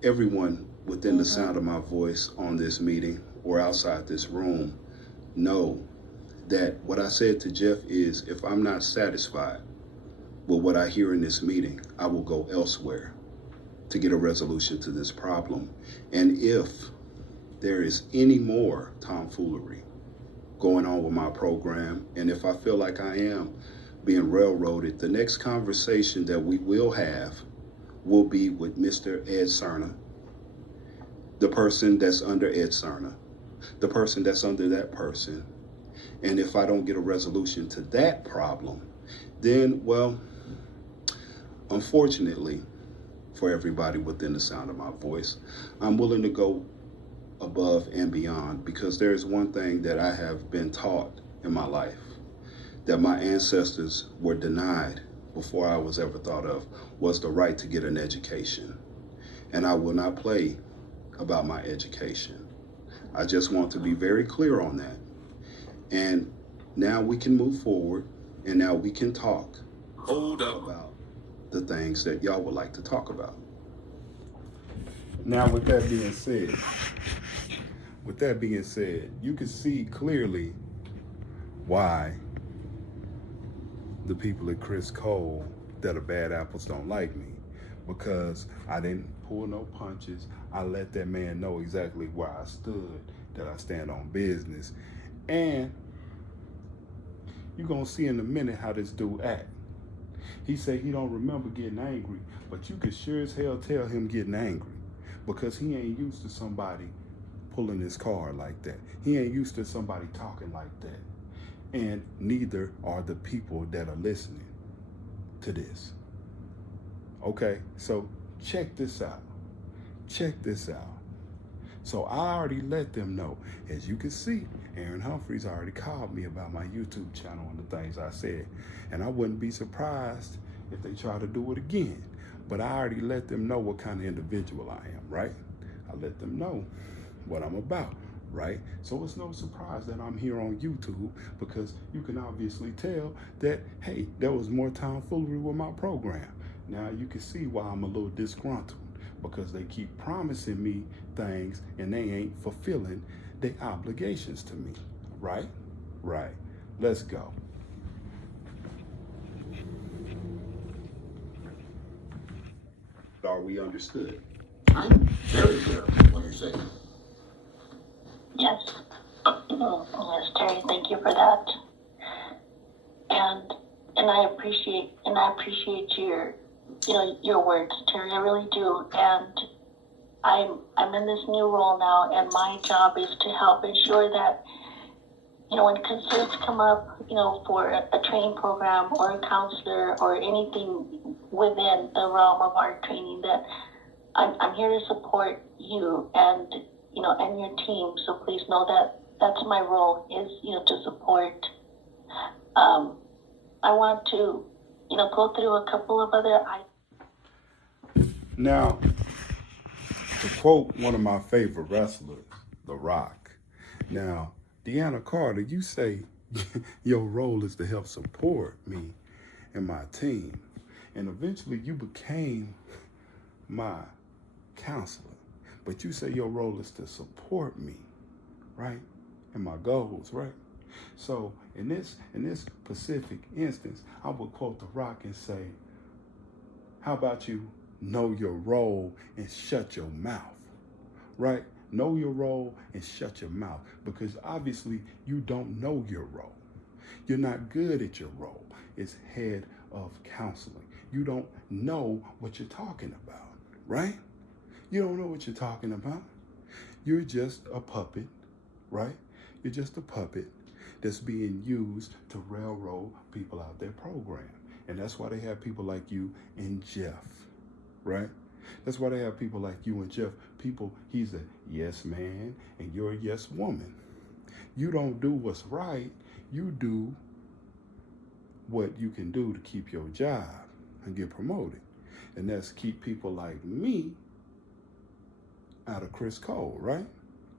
everyone within the sound of my voice on this meeting or outside this room know that what I said to Jeff is, if I'm not satisfied with what I hear in this meeting, I will go elsewhere to get a resolution to this problem. And if there is any more tomfoolery going on with my program, and if I feel like I am being railroaded, the next conversation that we will have will be with Mr. Ed Sarna, the person that's under Ed Sarna, the person that's under that person. And if I don't get a resolution to that problem, then, well, unfortunately, for everybody within the sound of my voice, I'm willing to go above and beyond, because there is one thing that I have been taught in my life that my ancestors were denied before I was ever thought of, was the right to get an education. And I will not play about my education. I just want to be very clear on that. And now we can move forward, and now we can talk about the things that y'all would like to talk about. Now, with that being said, you can see clearly why the people at Criss Cole that are bad apples don't like me, because I didn't pull no punches. I let that man know exactly where I stood, that I stand on business. And you're gonna see in a minute how this dude act. He said he don't remember getting angry, but you could sure as hell tell him getting angry, because he ain't used to somebody pulling his car like that. He ain't used to somebody talking like that. And neither are the people that are listening to this. Okay, so check this out. Check this out. So I already let them know. As you can see, Aaron Humphreys already called me about my YouTube channel and the things I said. And I wouldn't be surprised if they try to do it again. But I already let them know what kind of individual I am, right? I let them know what I'm about, right? So it's no surprise that I'm here on YouTube, because you can obviously tell that, hey, there was more tomfoolery with my program. Now you can see why I'm a little disgruntled, because they keep promising me things and they ain't fulfilling their obligations to me, right? Right. Let's go. Are we understood? I'm very clear what you're saying. Yes. Yes, Terry, thank you for that. And I appreciate your words, Terry. I really do. And I'm in this new role now, and my job is to help ensure that, when concerns come up, for a training program or a counselor or anything within the realm of our training, that I'm here to support you and your team. So please know that that's my role, is to support. I want to go through a couple of other items. Now, to quote one of my favorite wrestlers, The Rock. Now, Deanna Carter, you say your role is to help support me and my team. And eventually you became my counselor. But you say your role is to support me, right? And my goals, right? So in this specific instance, I would quote The Rock and say, how about you know your role and shut your mouth, right? Know your role and shut your mouth, because obviously you don't know your role. You're not good at your role. It's head of counseling. You don't know what you're talking about, right? You don't know what you're talking about. You're just a puppet, right? You're just a puppet that's being used to railroad people out their program. And that's why they have people like you and Jeff, right? That's why they have people like you and Jeff. He's a yes man and you're a yes woman. You don't do what's right. You do what you can do to keep your job and get promoted. And that's keep people like me out of Criss Cole, right?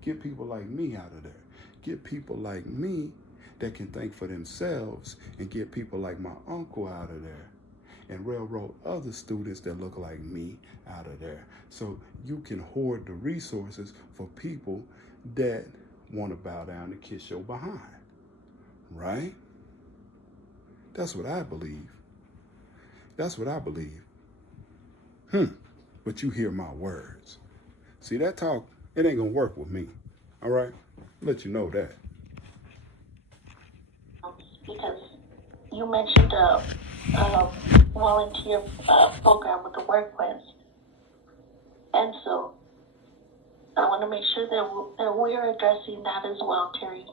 Get people like me out of there. Get people like me that can think for themselves, and get people like my uncle out of there, and railroad other students that look like me out of there. So you can hoard the resources for people that want to bow down and kiss your behind, right? That's what I believe. That's what I believe. But you hear my words. See, that talk, it ain't gonna work with me, all right? I'll let you know that. Because you mentioned a volunteer program with the workplace. And so I want to make sure that we're addressing that as well, Terry.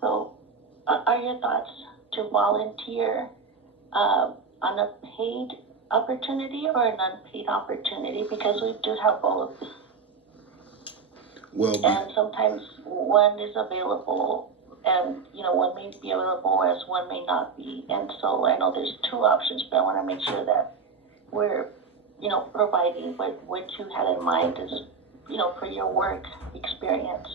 So, are your thoughts to volunteer on a paid opportunity or an unpaid opportunity? Because we do have both. Well, And sometimes one is available, and one may be available, whereas one may not be. And so I know there's two options, but I want to make sure that we're, providing what you had in mind is, for your work experience.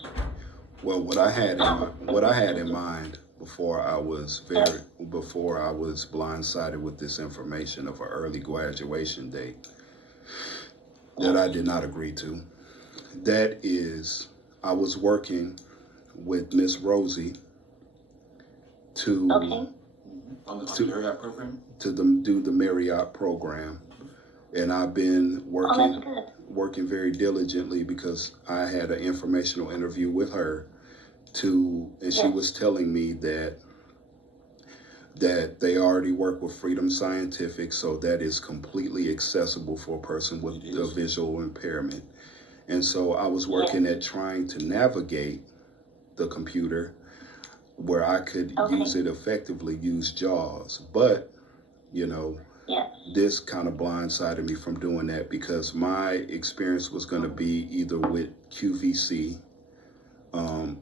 well, what I had in mind before I was blindsided with this information of an early graduation date that I did not agree to. That is, I was working with Miss Rosie to On the Marriott program? to do the Marriott program, and I've been working very diligently because I had an informational interview with her and she was telling me that they already work with Freedom Scientific, so that is completely accessible for a person with a visual impairment. And so I was working at trying to navigate the computer where I could use it effectively, use JAWS. But, this kind of blindsided me from doing that because my experience was going to be either with QVC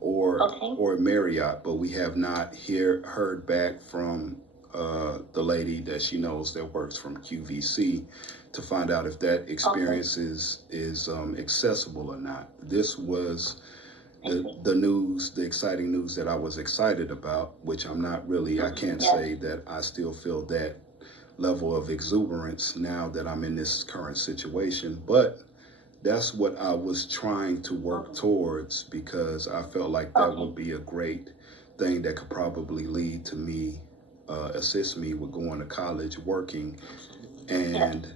or Marriott, but we have not heard back from the lady that she knows that works from QVC to find out if that experience is accessible or not. This was the news, the exciting news that I was excited about, which I'm not really, I can't say that I still feel that level of exuberance now that I'm in this current situation, but that's what I was trying to work towards because I felt like that would be a great thing that could probably lead to me, assist me with going to college, working, and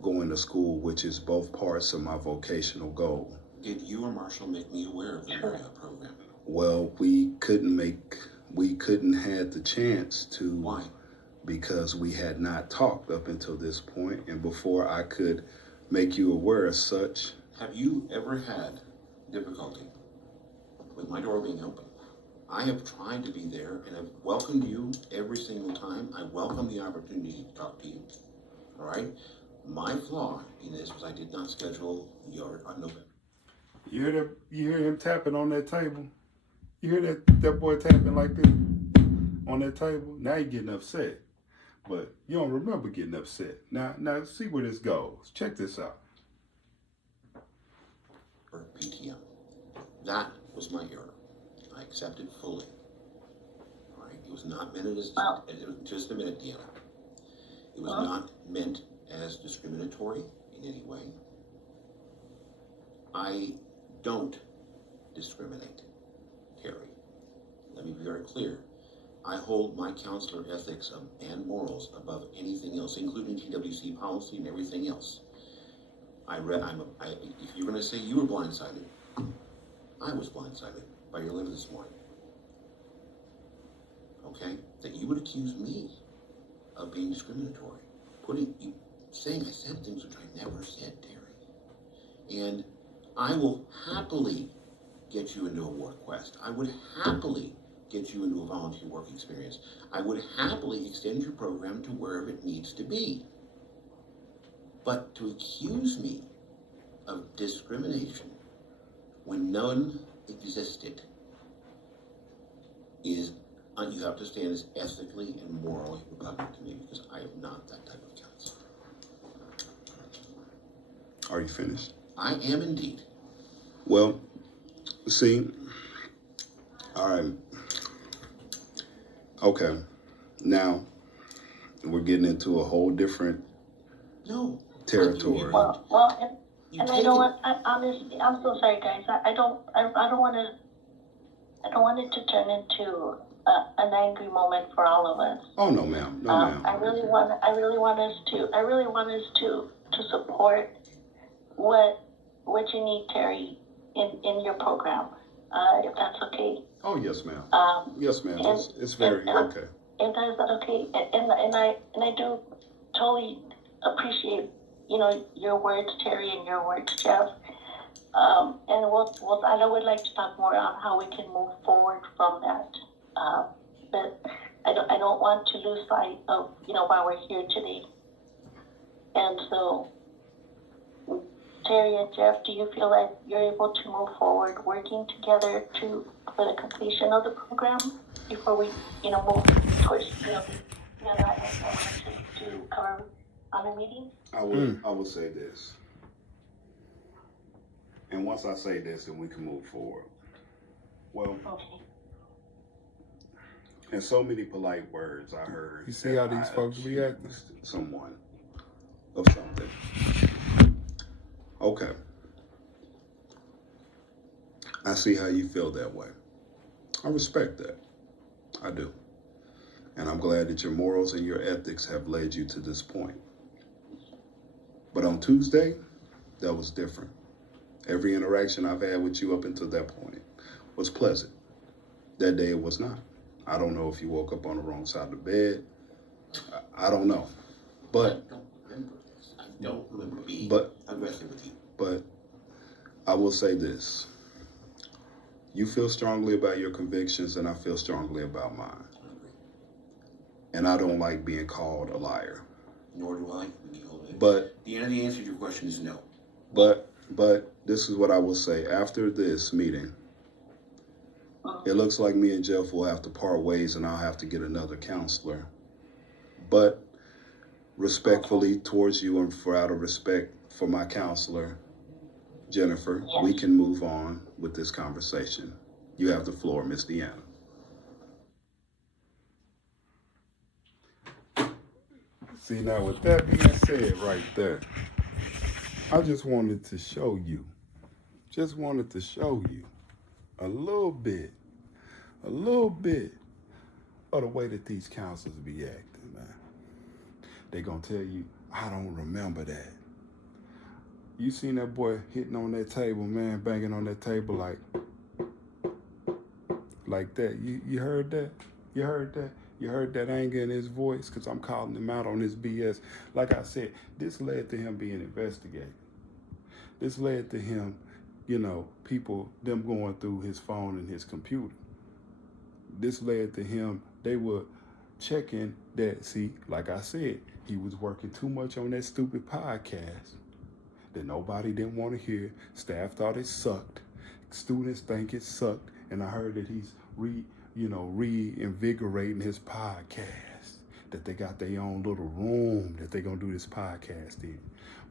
going to school, which is both parts of my vocational goal. Did you or Marshall make me aware of the Marriott program? Well, we couldn't have the chance to. Why? Because we had not talked up until this point, and before I could make you aware of such. Have you ever had difficulty with my door being open? I have tried to be there, and I've welcomed you every single time. I welcome the opportunity to talk to you. All right? My flaw in this was I did not schedule your November. You hear him tapping on that table? You hear that boy tapping like this on that table? Now you're getting upset. But you don't remember getting upset. Now see where this goes. Check this out. PTM. That was my error. I accept it fully. All right? It was not meant as, just a minute, Deanna. It was not meant as discriminatory in any way. I don't discriminate, Terry. Let me be very clear. I hold my counselor ethics and morals above anything else, including TWC policy and everything else. If you're going to say you were blindsided, I was blindsided by your letter this morning. Okay? That you would accuse me of being discriminatory. Saying I said things which I never said, Terry. And I will happily get you into a work quest. I would happily get you into a volunteer work experience. I would happily extend your program to wherever it needs to be. But to accuse me of discrimination when none existed is, you have to stand as ethically and morally repugnant to me because I am not that type of counselor. Are you finished? I am indeed. Well, see, all right. Okay, now we're getting into a whole different territory. Well, and I don't want. Honestly, I'm so sorry, guys. I don't want it to turn into an angry moment for all of us. Oh no, ma'am. No, ma'am. I really want us to support what you need, Terry, in your program, if that's okay. Oh yes, ma'am. Yes, ma'am. It's very okay. And is that okay? And I do totally appreciate your words, Terry, and your words, Jeff. And I would like to talk more on how we can move forward from that. But I don't want to lose sight of, why we're here today. And so, Terry and Jeff, do you feel like you're able to move forward working together for the completion of the program before we, move towards, the other items I wanted to cover on the meeting? I will say this. And once I say this, then we can move forward. Well, Okay. in so many polite words I heard. You see how these folks react? Someone of something. Okay. I see how you feel that way. I respect that. I do. And I'm glad that your morals and your ethics have led you to this point. But on Tuesday, that was different. Every interaction I've had with you up until that point was pleasant. That day it was not. I don't know if you woke up on the wrong side of the bed. I don't know. But I don't remember being aggressive with you. But I will say this. You feel strongly about your convictions and I feel strongly about mine. I agree. And I don't like being called a liar. Nor do I. But the answer to your question is no. But this is what I will say. After this meeting, it looks like me and Jeff will have to part ways and I'll have to get another counselor. But respectfully towards you and out of respect for my counselor, Jennifer, we can move on with this conversation. You have the floor, Miss Deanna. See, now with that being said right there, I just wanted to show you a little bit of the way that these counselors be acting, man. They gonna tell you, I don't remember that. You seen that boy hitting on that table, man, banging on that table like that. You heard that? You heard that? You heard that anger in his voice? Because I'm calling him out on his BS. Like I said, this led to him being investigated. This led to him, them going through his phone and his computer. This led to him, they were checking that, see, like I said, he was working too much on that stupid podcast that nobody didn't want to hear. Staff thought it sucked. Students think it sucked. And I heard that he's reinvigorating his podcast, that they got their own little room that they're going to do this podcast in.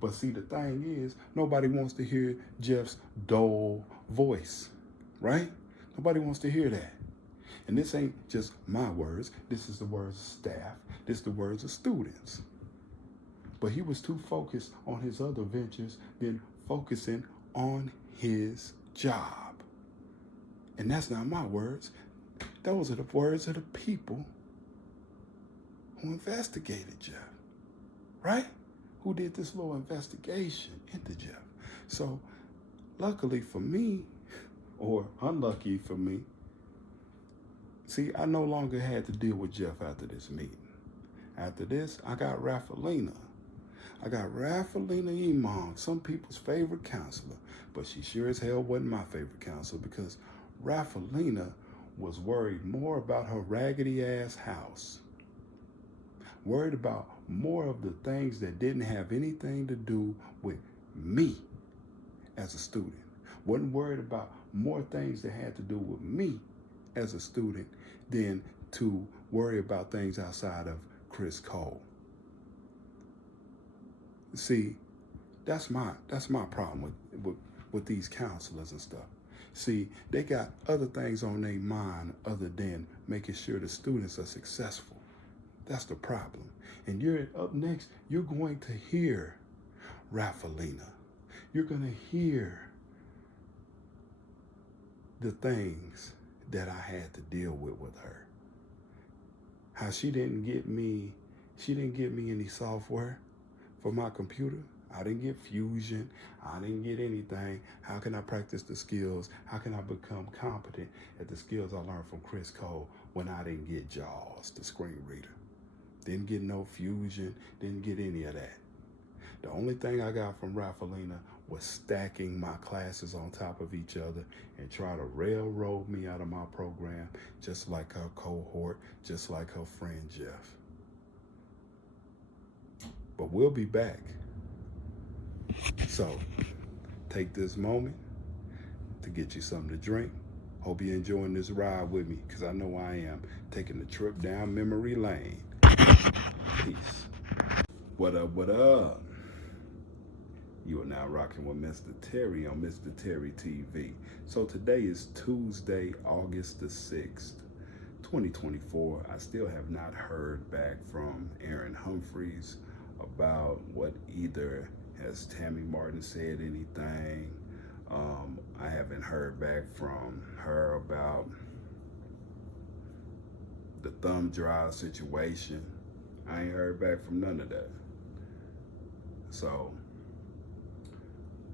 But see, the thing is, nobody wants to hear Jeff's dull voice, right? Nobody wants to hear that. And this ain't just my words. This is the words of staff. This is the words of students. But he was too focused on his other ventures than focusing on his job. And that's not my words. Those are the words of the people who investigated Jeff, right? Who did this little investigation into Jeff. So luckily for me, or unlucky for me, see, I no longer had to deal with Jeff after this meeting. After this, I got Rafalina. I got Rafalina Imam, some people's favorite counselor, but she sure as hell wasn't my favorite counselor because Rafalina was worried more about her raggedy ass house, worried about more of the things that didn't have anything to do with me as a student, wasn't worried about more things that had to do with me as a student than to worry about things outside of Criss Cole. See, that's my problem with these counselors and stuff. See, they got other things on their mind other than making sure the students are successful. That's the problem. And up next, you're going to hear Rafalina. You're going to hear the things that I had to deal with her. How she didn't get me any software for my computer. I didn't get Fusion. I didn't get anything. How can I practice the skills? How can I become competent at the skills I learned from Criss Cole when I didn't get JAWS, the screen reader? Didn't get no Fusion. Didn't get any of that. The only thing I got from Rafalina was stacking my classes on top of each other and try to railroad me out of my program, just like her cohort, just like her friend Jeff. But we'll be back. So take this moment to get you something to drink. Hope you're enjoying this ride with me, because I know I am, taking the trip down memory lane. Peace. What up, what up? You are now rocking with Mr. Terry on MR.TerryTV. So today is Tuesday, August the 6th, 2024. I still have not heard back from Erin Humphreys about what either has Tammy Martin said anything. I haven't heard back from her about the thumb drive situation. I ain't heard back from none of that. So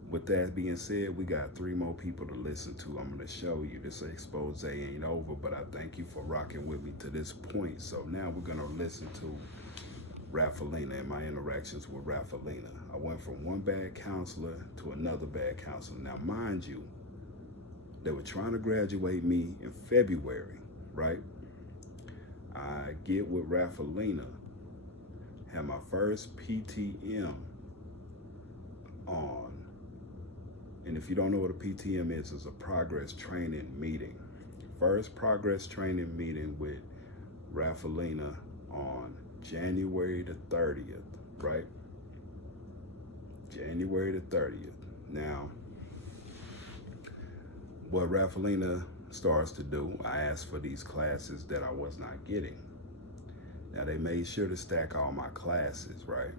with that being said, we got 3 more people to listen to. I'm gonna show you. This expose ain't over, but I thank you for rocking with me to this point. So now we're gonna listen to Rafalina and my interactions with Rafalina. I went from one bad counselor to another bad counselor. Now, mind you, they were trying to graduate me in February, right? I get with Rafalina, had my first PTM on. And if you don't know what a PTM is, it's a progress training meeting. First progress training meeting with Rafalina on January the 30th, right? January the 30th. Now, what Rafalina starts to do, I asked for these classes that I was not getting. Now, they made sure to stack all my classes, right?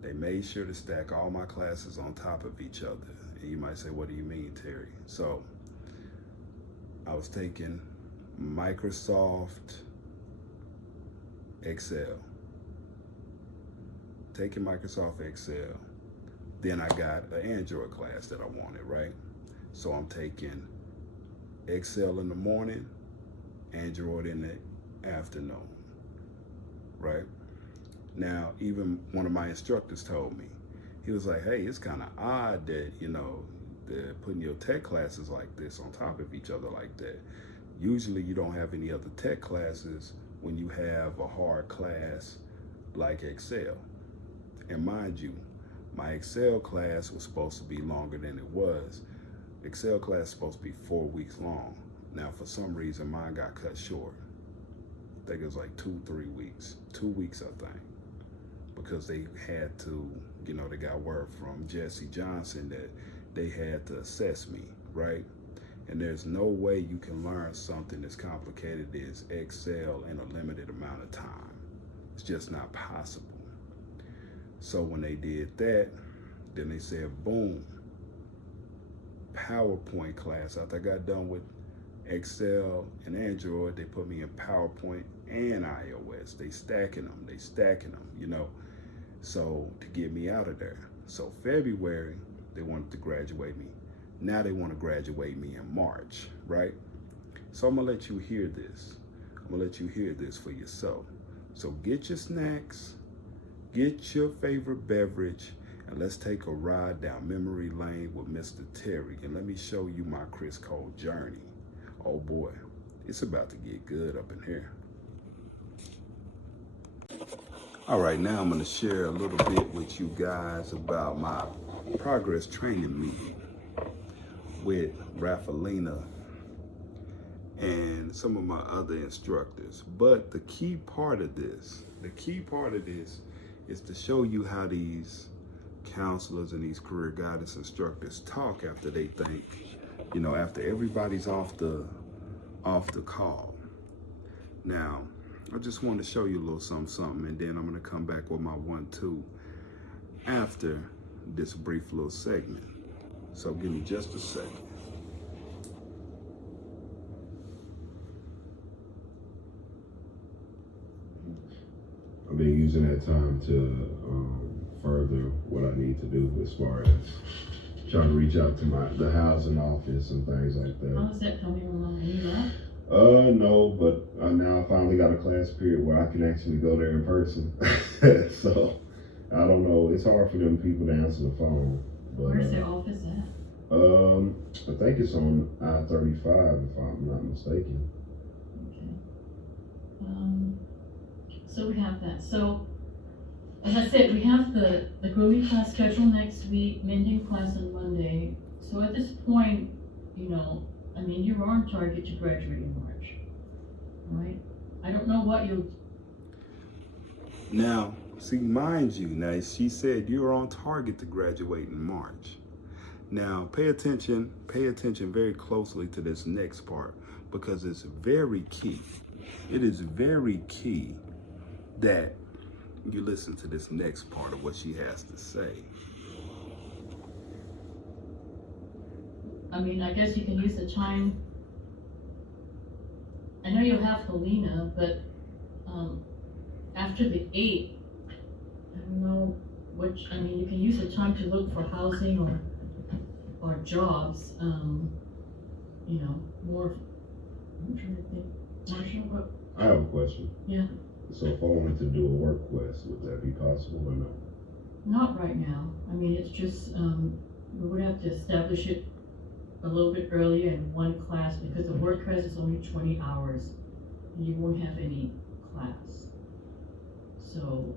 They made sure to stack all my classes on top of each other. And you might say, what do you mean, Terry? So, I was taking Microsoft Excel. Taking Microsoft Excel. Then I got an Android class that I wanted, right? So I'm taking Excel in the morning, Android in the afternoon, right? Now, even one of my instructors told me, he was like, hey, it's kind of odd that, you know, they're putting your tech classes like this on top of each other like that. Usually you don't have any other tech classes when you have a hard class like Excel. And mind you, my Excel class was supposed to be longer than it was. Excel class is supposed to be 4 weeks long. Now, for some reason, mine got cut short. I think it was like 2-3 weeks. 2 weeks, I think. Because they had to, you know, they got word from Jesse Johnson that they had to assess me, right? And there's no way you can learn something as complicated as Excel in a limited amount of time. It's just not possible. So when they did that, then they said, boom, PowerPoint class. After I got done with Excel and Android, they put me in PowerPoint and iOS. They stacking them, you know, so to get me out of there. So February, they wanted to graduate me. Now they want to graduate me in March, right? So I'm gonna let you hear this. I'm gonna let you hear this for yourself. So get your snacks, get your favorite beverage, and let's take a ride down memory lane with Mr. Terry. And let me show you my Criss Cole journey. Oh boy, it's about to get good up in here. All right, now I'm gonna share a little bit with you guys about my progress training meeting with Rafalina and some of my other instructors. But the key part of this is to show you how these counselors and these career guidance instructors talk after they think, you know, after everybody's off the call. Now, I just want to show you a little something, and then I'm going to come back with my 1-2 after this brief little segment. So give me just a second. I've been using that time to further what I need to do as far as trying to reach out to the housing office and things like that. How is that coming along? Are you left? No, but I now finally got a class period where I can actually go there in person. So I don't know. It's hard for them people to answer the phone. But, Where's their office at? I think it's on I-35, if I'm not mistaken. Okay. So we have that. So, as I said, we have the grooming class scheduled next week, mending class on Monday. So at this point, you know, I mean, you're on target to graduate in March, right? I don't know what you'll. Now, see, mind you, now she said you're on target to graduate in March. Now, pay attention very closely to this next part because it's very key. It is very key that you listen to this next part of what she has to say. I mean, I guess you can use the time. I know you'll have Helena, but after the 8th, I don't know which. I mean, you can use the time to look for housing or jobs. You know, more. I'm trying to think. Marshall, what? I have a question. Yeah. So if I wanted to do a work quest, would that be possible or no? Not right now. I mean, it's just we would have to establish it a little bit earlier in one class because the work quest is only 20 hours and you won't have any class. So,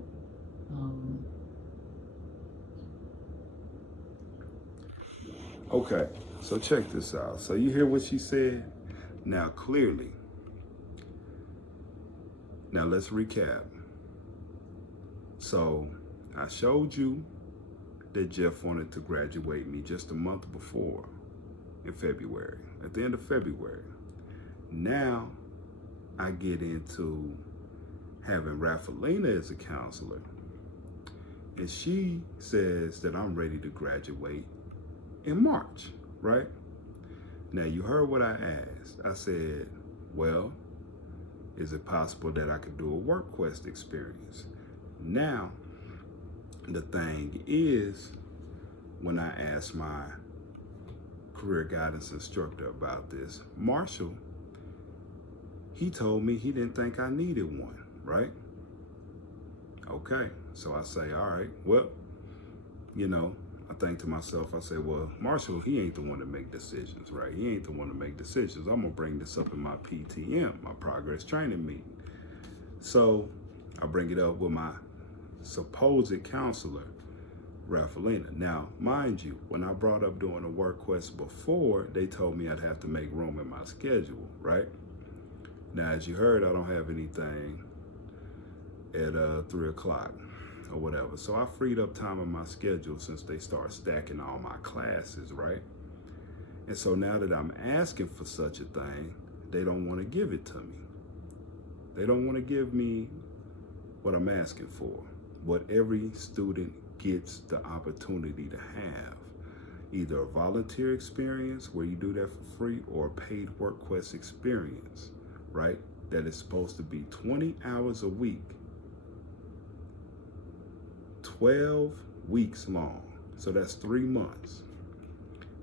Okay, so check this out. So you hear what she said? Now, clearly, now let's recap. So I showed you that Jeff wanted to graduate me just a month before in February, at the end of February. Now I get into having Rafalina as a counselor, and she says that I'm ready to graduate in March, right? Now you heard what I asked. I said, well, is it possible that I could do a work quest experience? Now, the thing is, when I asked my career guidance instructor about this, Marshall, he told me he didn't think I needed one, right? Okay, so I say, all right, well, you know, I think to myself, I say, well, Marshall, he ain't the one to make decisions, right? He ain't the one to make decisions. I'm gonna bring this up in my PTM, my progress training meeting. So I bring it up with my supposed counselor, Rafalina. Now, mind you, when I brought up doing a work quest before, they told me I'd have to make room in my schedule, right? Now, as you heard, I don't have anything at 3 o'clock or whatever. So I freed up time in my schedule since they start stacking all my classes, right? And so now that I'm asking for such a thing, they don't want to give it to me. They don't want to give me what I'm asking for, what every student gets the opportunity to have. Either a volunteer experience where you do that for free or a paid work quest experience, right? That is supposed to be 20 hours a week, 12 weeks long. So that's 3 months.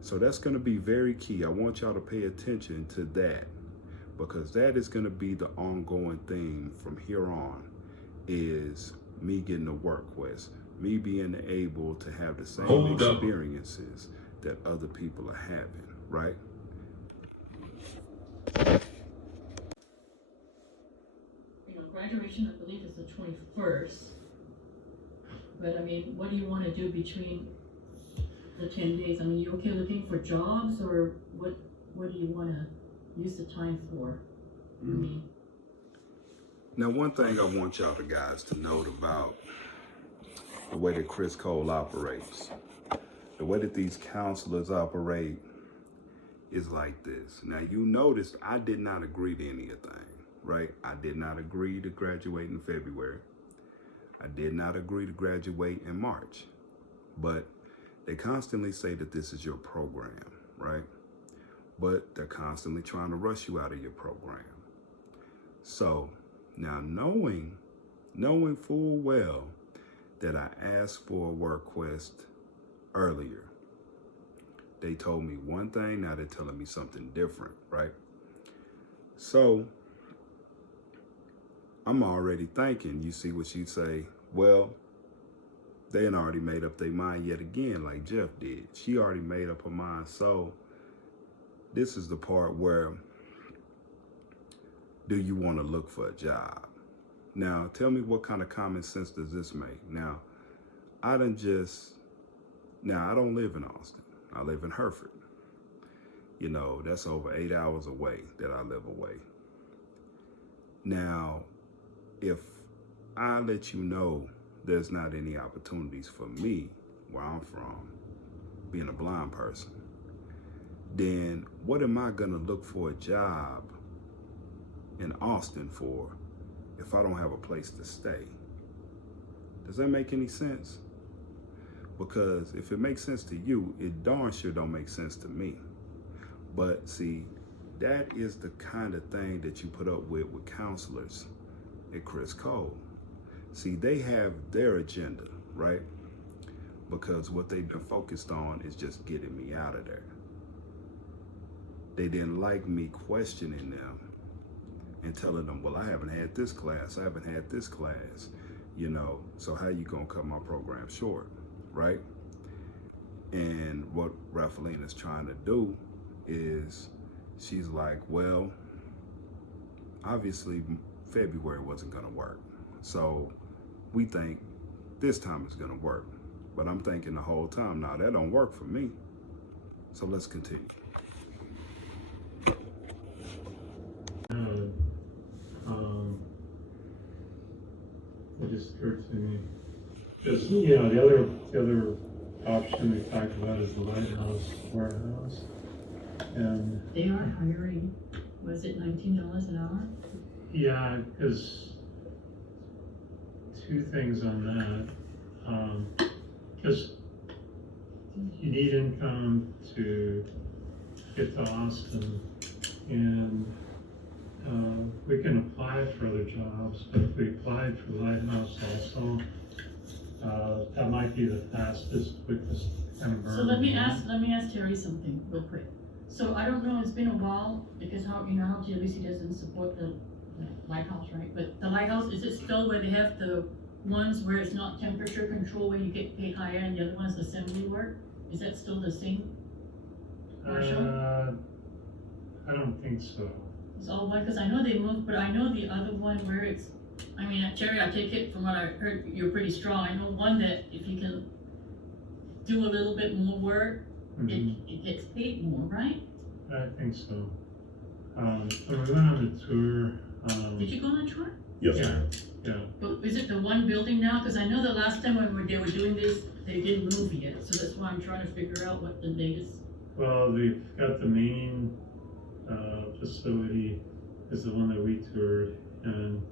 So that's going to be very key. I want y'all to pay attention to that because that is going to be the ongoing theme from here on, is me getting a work quest, me being able to have the same experiences that other people are having, right? you know, graduation, I believe, is the 21st. But I mean, what do you want to do between the 10 days? I mean, you okay looking for jobs, or what do you want to use the time for? I mean, Now, one thing I want y'all guys to note about the way that Criss Cole operates, the way that these counselors operate is like this. Now, you noticed I did not agree to anything, right? I did not agree to graduate in February. I did not agree to graduate in March. But they constantly say that this is your program, right? But they're constantly trying to rush you out of your program. So now knowing full well that I asked for a work quest earlier, they told me one thing, now they're telling me something different, right? So I'm already thinking, you see what she'd say, well, they had already made up their mind yet again, like Jeff did. She already made up her mind. So this is the part where, do you want to look for a job? Now, tell me, what kind of common sense does this make? Now, I don't live in Austin. I live in Hereford. You know, that's over 8 hours away that I live away. Now, if I let you know there's not any opportunities for me where I'm from, being a blind person, then what am I gonna look for a job in Austin for if I don't have a place to stay? Does that make any sense? Because if it makes sense to you, it darn sure don't make sense to me. But see, that is the kind of thing that you put up with counselors at Criss Cole. See, they have their agenda, right? Because what they've been focused on is just getting me out of there. They didn't like me questioning them and telling them, well, I haven't had this class, I haven't had this class, you know, so how you gonna cut my program short, right? And what Raffalina's trying to do is, she's like, well, obviously February wasn't gonna work. So we think this time it's gonna work. But I'm thinking the whole time, nah, that don't work for me. So let's continue. It just occurred to me. Because, you know, the other option we talked about is the lighthouse warehouse. And They are hiring, was it $19 an hour? yeah, because two things on that. Because you need income to get to Austin, and we can apply for other jobs, but if we applied for Lighthouse also, that might be the fastest, quickest kind of burn. So let me ask Terry something real quick. So I don't know, it's been a while, because how GWC doesn't support the lighthouse, right? But the lighthouse, is it still where they have the ones where it's not temperature control, where you get paid higher, and the other one is assembly work? Is that still the same? Marshall? I don't think so. It's all one, because I know they moved, but I know the other one where it's, I mean, Terry, I take it from what I heard, you're pretty strong. I know one that if you can do a little bit more work, it gets paid more, right? I think so. When we went on the tour. Did you go on a tour? Yes, ma'am. Yeah. But is it the one building now? Because I know the last time when they were doing this, they didn't move yet. So that's why I'm trying to figure out what the latest. Well, they've got the main facility is the one that we toured, and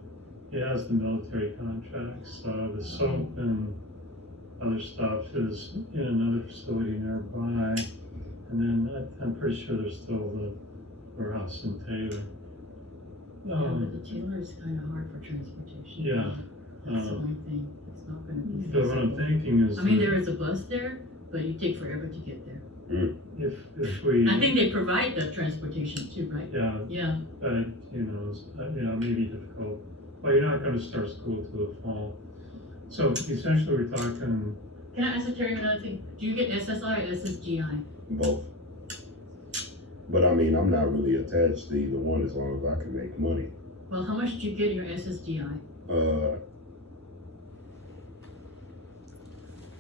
it has the military contracts. The soap and other stuff is in another facility nearby, and then I'm pretty sure there's still the warehouse in Taylor. Yeah, but the Taylor is kind of hard for transportation. Yeah. That's the only thing. It's not going to be So what I'm thinking is, I mean, there is a bus there, but you take forever to get there. if we, I think they provide the transportation too, right? yeah, Yeah. but maybe difficult. Well, you're not going to start school till the fall. So essentially, we're talking. Can I ask Terry another thing? Do you get SSI or SSGI? Both. But I mean, I'm not really attached to either one as long as I can make money. Well, how much do you get in your SSGI?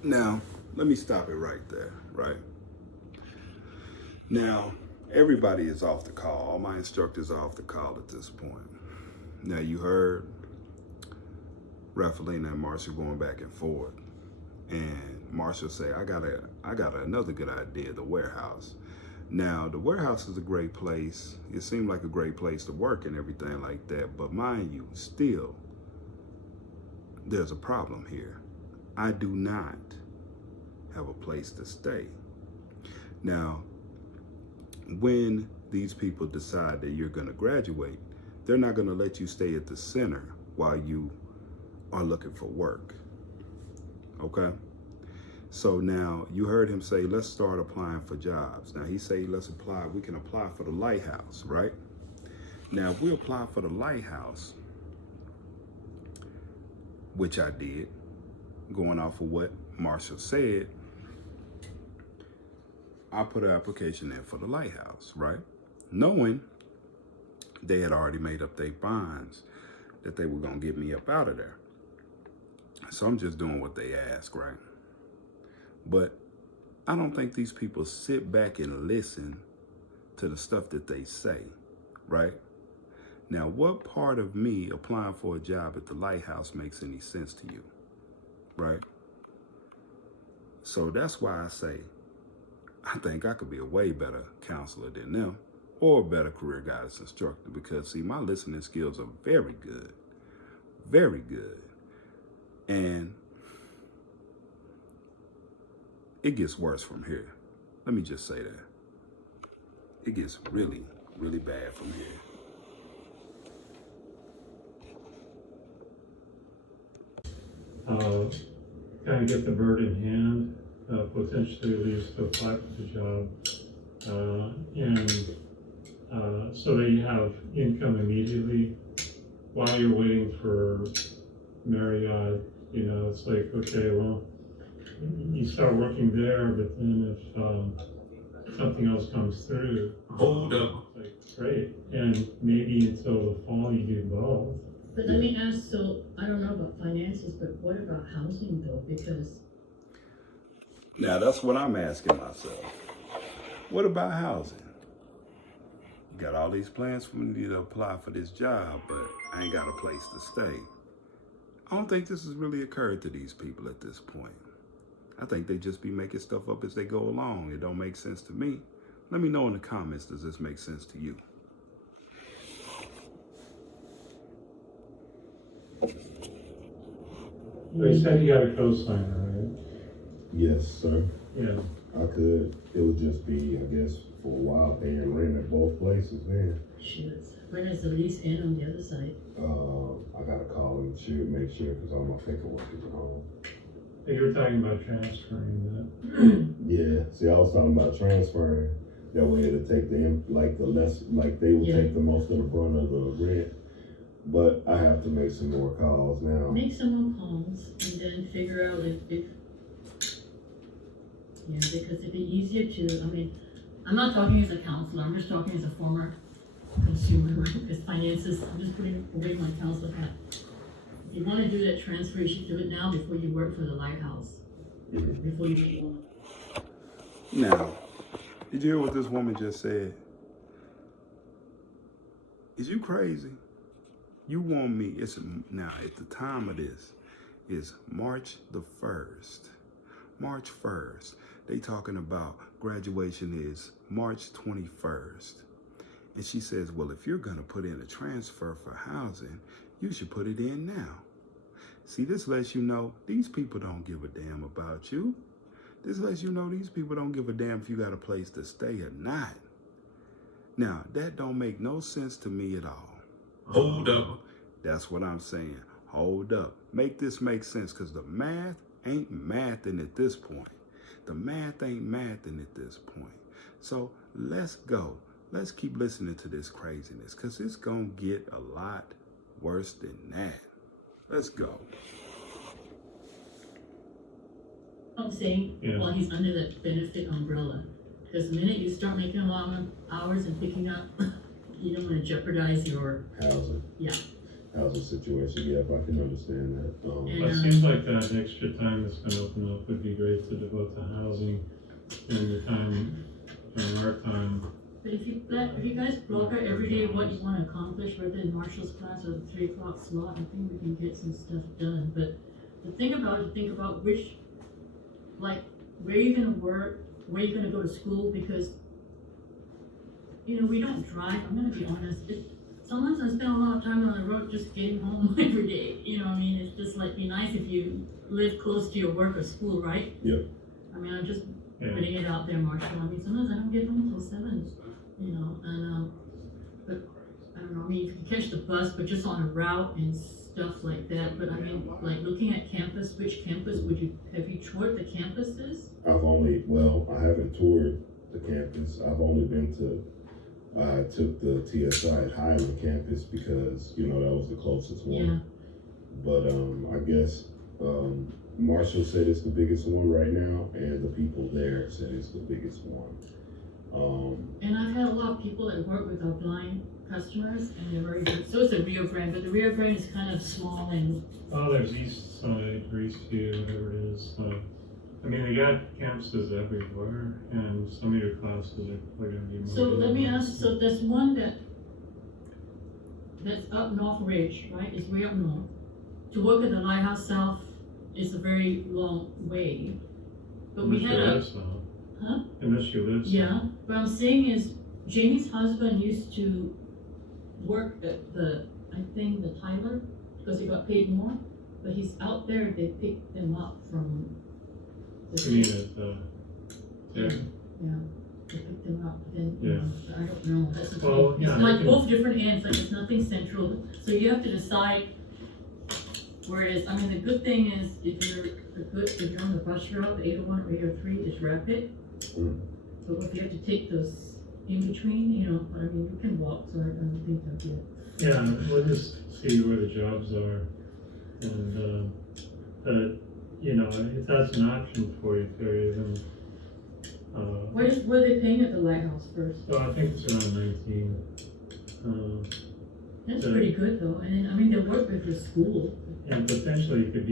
Now, let me stop it right there, right? Now, everybody is off the call. All my instructors are off the call at this point. Now, you heard Raffalina and Marshall going back and forth. And Marshall say, I got another good idea, the warehouse. Now, the warehouse is a great place. It seemed like a great place to work and everything like that. But mind you, still, there's a problem here. I do not have a place to stay. Now, when these people decide that you're going to graduate, they're not going to let you stay at the center while you are looking for work. Okay? So now you heard him say, let's start applying for jobs. Now he say, we can apply for the lighthouse, right? Now if we apply for the lighthouse, which I did, going off of what Marshall said, I put an application in for the lighthouse, right? Knowing they had already made up their bonds that they were gonna get me up out of there. So I'm just doing what they ask, right? But I don't think these people sit back and listen to the stuff that they say, right? Now, what part of me applying for a job at the lighthouse makes any sense to you, right? So that's why I say, I think I could be a way better counselor than them, or a better career guidance instructor, because see, my listening skills are very good, very good. And it gets worse from here. Let me just say that. It gets really, really bad from here. Kind of get the bird in hand, potentially at least apply for the job, and so that you have income immediately while you're waiting for Marriott. You know, it's like, okay, well, you start working there, but then if something else comes through, Hold up. it's like, great, and maybe until the fall you do both. But let me ask, so I don't know about finances, but what about housing though? Because Now, that's what I'm asking myself. What about housing? You got all these plans for me to apply for this job, but I ain't got a place to stay. I don't think this has really occurred to these people at this point. I think they just be making stuff up as they go along. It don't make sense to me. Let me know in the comments, does this make sense to you? They said you got a co-signer, right? Yes, sir. Yeah. I could. It would just be, I guess, for a while paying rent at both places then. shit, when is the lease in on the other side? I gotta call and make sure, because all my paperwork is at home. You were talking about transferring that. Yeah, see, I was talking about transferring. That way it'll take they would take the most of the brunt of the rent. But I have to make some more calls now. Make some more calls and then figure out if because it'd be easier to, I mean, I'm not talking as a counselor, I'm just talking as a former consumer, right? Because finances, I'm just putting away my counselor hat. If you want to do that transfer, you should do it now before you work for the lighthouse. Mm-hmm. Before you get one. Now, did you hear what this woman just said? Is you crazy? You want me, now at the time of this, is March the 1st. March 1st. They talking about graduation is March 21st. And she says, well, if you're gonna put in a transfer for housing, you should put it in now. See, this lets you know these people don't give a damn about you. This lets you know these people don't give a damn if you got a place to stay or not. Now, that don't make no sense to me at all. Hold up. That's what I'm saying. Hold up. Make this make sense, because the math ain't mathing at this point. The math ain't mathing at this point. So let's go. Let's keep listening to this craziness, because it's going to get a lot worse than that. Let's go. I'm saying, while he's under that benefit umbrella, because the minute you start making a lot of hours and picking up, you don't want to jeopardize your Housing. Yeah. Housing situation, yeah, if I can understand that. Well, it seems like that extra time that's going to open up would be great to devote to housing during the time, during our time. But if you guys block out every day what you want to accomplish, whether in Marshall's class or the 3 o'clock slot, I think we can get some stuff done. But the thing about it, think about which, like, where you're going to work, where you're going to go to school, because, you know, we don't drive. I'm going to be honest. Sometimes I spend a lot of time on the road just getting home every day. You know what I mean? It's just like, be nice if you live close to your work or school, right? Yep. I mean, I'm just putting it out there, Marshall. I mean, sometimes I don't get home until 7, you know, and, but I don't know, I mean, if you catch the bus, but just on a route and stuff like that. But I mean, like looking at campus, which campus have you toured the campuses? I haven't toured the campus. I've only been to, I took the TSI at Highland campus because, you know, that was the closest one. Yeah. But I guess Marshall said it's the biggest one right now, and the people there said it's the biggest one. And I've had a lot of people that work with our blind customers, and they're very good. So it's a Rio Grande, but the Rio Grande is kind of small and. Oh, there's East Side or Eastview, whatever it is. I mean, they got campuses everywhere, and some of your classes are probably going to be more. So let me ask. So there's one that's up North Ridge, right? It's way up north. To work at the Lighthouse South is a very long way. But we had a. Huh? Unless you live. Yeah. What I'm saying is, Jamie's husband used to work at the Tyler, because he got paid more. But he's out there. They picked them up from. You mean yeah. Yeah. They picked them up. Then Yeah. I don't know. That's the Well, thing. yeah, It's like both different ends. Like it's nothing central. So you have to decide. Whereas, I mean, the good thing is if you're on the bus route, the 801 or 803 is rapid. So if you have to take those in between, you know, I mean, you can walk, so I don't think that'll be it. Yeah, we'll just see where the jobs are, and you know, if that's an option for you, Terry, then. What are they paying at the Lighthouse first? So I think it's around 19. That's pretty good though, and I mean, they work with the school. And potentially it could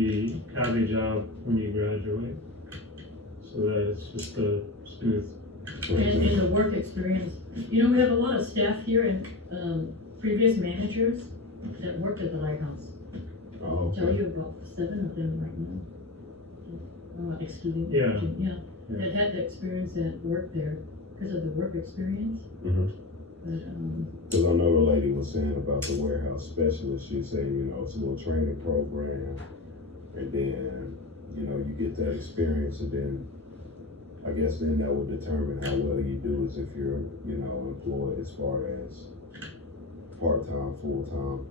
have a job when you graduate, so that it's just a smooth. And the work experience. You know, we have a lot of staff here and previous managers that worked at the Lighthouse. Oh, okay. I'll tell you about 7 of them right now, excluding that had the experience that worked there because of the work experience. Mm-hmm. But I know the lady was saying about the warehouse specialist. She said, you know, it's a little training program, and then, you know, you get that experience, and then I guess then that will determine how well you do is if you're, you know, employed as far as part-time, full-time,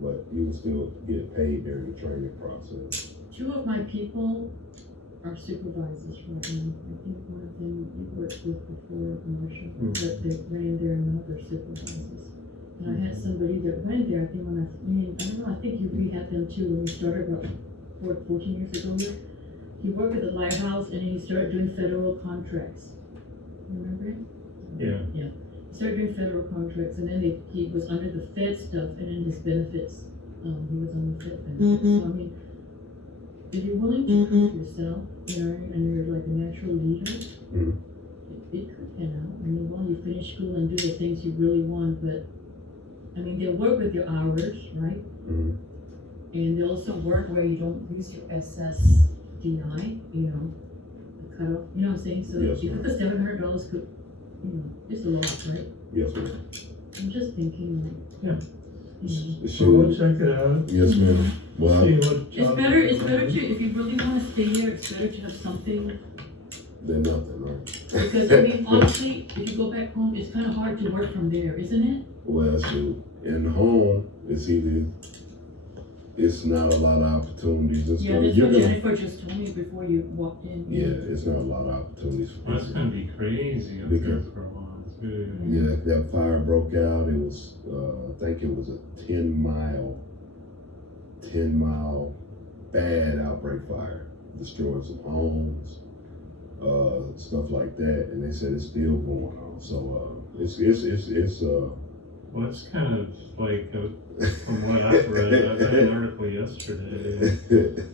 but you will still get paid during the training process. 2 of my people are supervisors right now. I think one of them you worked with before, Marcia, but they ran there and now they're supervisors. And I had somebody that went there, I think I don't know, I think you rehabbed them too when you started about 14 years ago. He worked at the Lighthouse and he started doing federal contracts. Remember it? Yeah. Yeah. He started doing federal contracts, and then he was under the Fed stuff, and then his benefits, he was on the Fed benefits. So I mean, if you're willing to prove yourself, you know, and you're like a natural leader, it could pan out. I mean, while you finish school and do the things you really want, but I mean, they'll work with your hours, right? And they'll also work where you don't use your SSDI, you know, the cutoff, you know what I'm saying? So yes, if the $700 could, you know, it's a lot, right? Yes, ma'am. I'm just thinking, like, yeah. So we'll check it out. Yes, ma'am. Well, it's better to, if you really want to stay here, it's better to have something. Than nothing, right? Because I mean, honestly, if you go back home, it's kind of hard to work from there, isn't it? Well, shoot. In home, it's not a lot of opportunities. That's what Jennifer just told me before you walked in. Yeah, it's not a lot of opportunities. Well, that's going to be crazy up there for a while, too. Yeah, that fire broke out. It was, I think it was a 10 mile bad outbreak fire. Destroyed some homes, stuff like that. And they said it's still going on. So, well, it's kind of like, from what I've read, I read an article yesterday.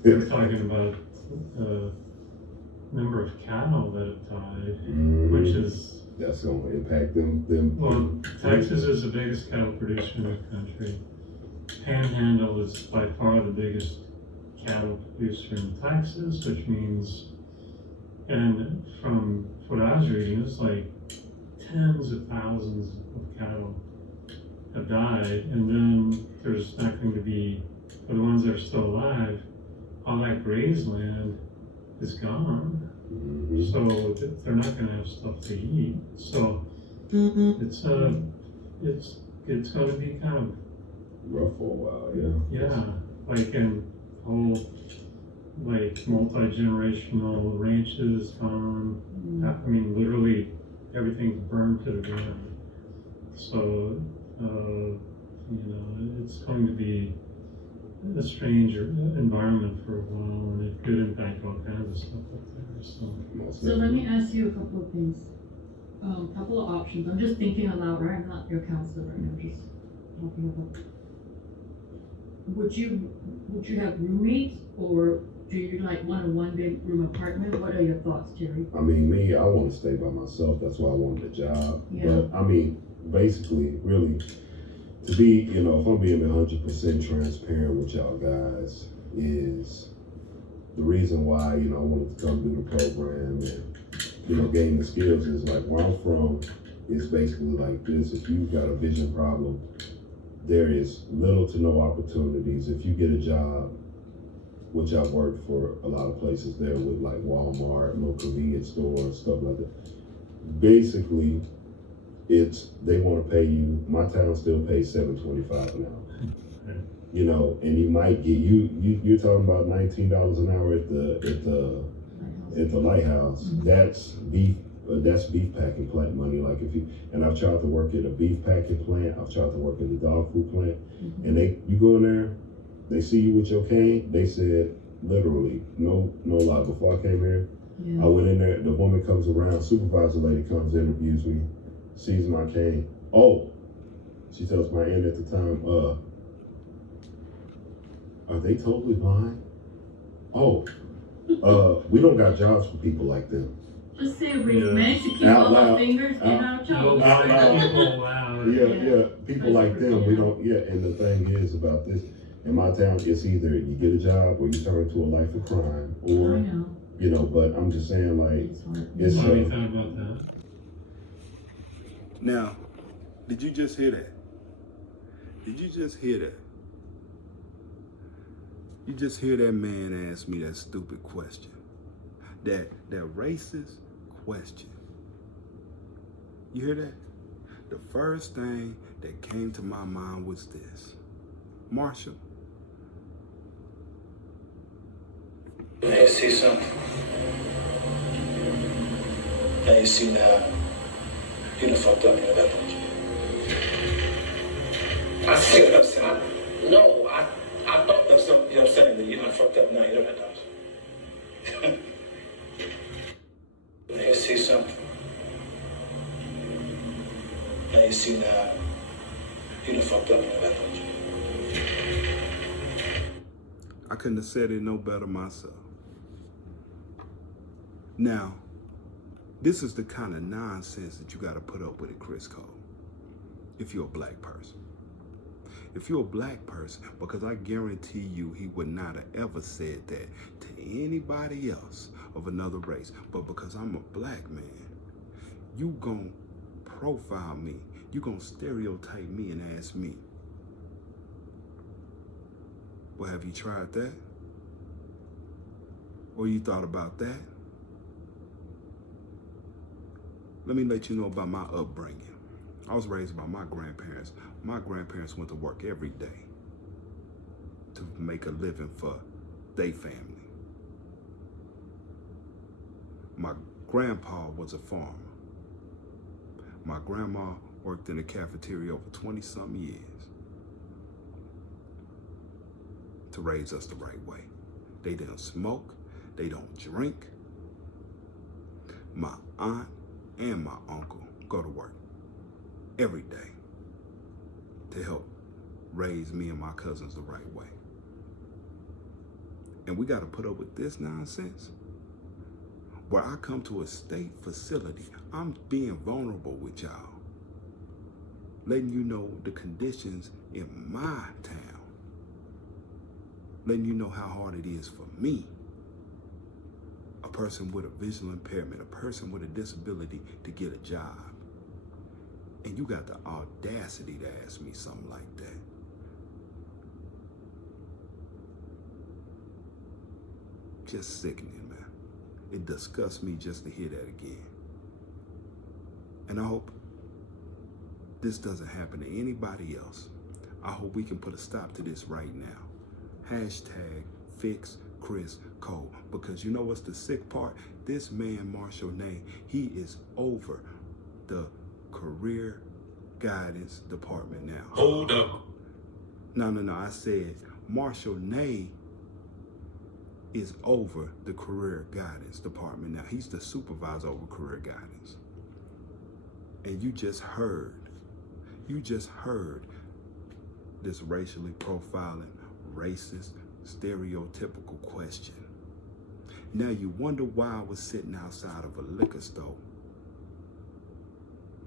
They were talking about the number of cattle that have died, which is... That's going to impact them. Well, Texas is the biggest cattle producer in the country. Panhandle is by far the biggest cattle producer in Texas, which means, and from what I was reading, it's like tens of thousands of cattle have died, and then there's not going to be, for the ones that are still alive, all that grazed land is gone. So they're not going to have stuff to eat. So it's going to be kind of rough for a while, yeah, like in whole like multi-generational ranches gone. I mean, literally everything's burned to the ground. So you know, it's going to be a strange environment for a while, and it could impact all kinds of stuff up there. So let me ask you a couple of things, couple of options. I'm just thinking aloud, right? I'm not your counselor right now, just talking about. Would you have roommates, or do you like want a one-bedroom apartment? What are your thoughts, Terry? I mean, me, I want to stay by myself. That's why I wanted a job. Yeah. But I mean, basically, really, to be, you know, if I'm being 100% transparent with y'all guys, is the reason why, you know, I wanted to come do the program and, you know, gain the skills is like where I'm from is basically like this. If you've got a vision problem, there is little to no opportunities. If you get a job, which I've worked for a lot of places there with like Walmart, little convenience stores, stuff like that. Basically, they want to pay you. My town still pays $7.25 an hour. You know, and you might get you're talking about $19 an hour at the lighthouse. Mm-hmm. That's beef packing plant money. Like and I've tried to work at a beef packing plant. I've tried to work at the dog food plant, Mm-hmm. and you go in there, they see you with your cane. They said literally, no lie. Before I came here, Yeah. I went in there. The woman comes around. Supervisor lady comes, interviews me, sees my cane. Oh, she tells my aunt at the time, are they totally blind? Oh, we don't got jobs for people like them. Just say we Yeah. managed to keep Out all our loud. fingers in our toes. Out loud. Oh, wow. Yeah, people like them, we Yeah. don't, and the thing is about this, in my town, it's either you get a job or you turn to a life of crime, I or, know. you know, but I'm just saying, like, It's hard. it's, What do you think about that? Now, did you just hear that? Did you just hear that? You just hear that man ask me that stupid question. That racist question. You hear that? The first thing that came to my mind was this. Marshall. May I see something? Now you see now, you done fucked up, you know that, don't you? I see what I'm saying. No, I thought that's something, you know what I'm saying, that you done fucked up now, you know that, don't you? May I see something? Now you see now, you done fucked up, you know that, don't you? I couldn't have said it no better myself. Now, this is the kind of nonsense that you got to put up with at Criss Cole if you're a black person. If you're a black person, because I guarantee you he would not have ever said that to anybody else of another race. But because I'm a black man, you gon' profile me. You gon' stereotype me and ask me, well, have you tried that? Or you thought about that? Let me let you know about my upbringing. I was raised by my grandparents. My grandparents went to work every day to make a living for their family. My grandpa was a farmer. My grandma worked in the cafeteria over 20-something years to raise us the right way. They don't smoke, they don't drink. My aunt and my uncle go to work every day to help raise me and my cousins the right way. And we got to put up with this nonsense where I come to a state facility. I'm being vulnerable with y'all, letting you know the conditions in my town, letting you know how hard it is for me, a person with a visual impairment, a person with a disability, to get a job. And you got the audacity to ask me something like that. Just sickening, man. It disgusts me just to hear that again. And I hope this doesn't happen to anybody else. I hope we can put a stop to this right now. Hashtag fix Criss Cole. Because you know what's the sick part? This man, Marshall Name, he is over the career guidance department now. Hold up. No. I said Marshall Ney is over the career guidance department now. He's the supervisor over career guidance. And you just heard this racially profiling, racist, stereotypical question. Now you wonder why I was sitting outside of a liquor store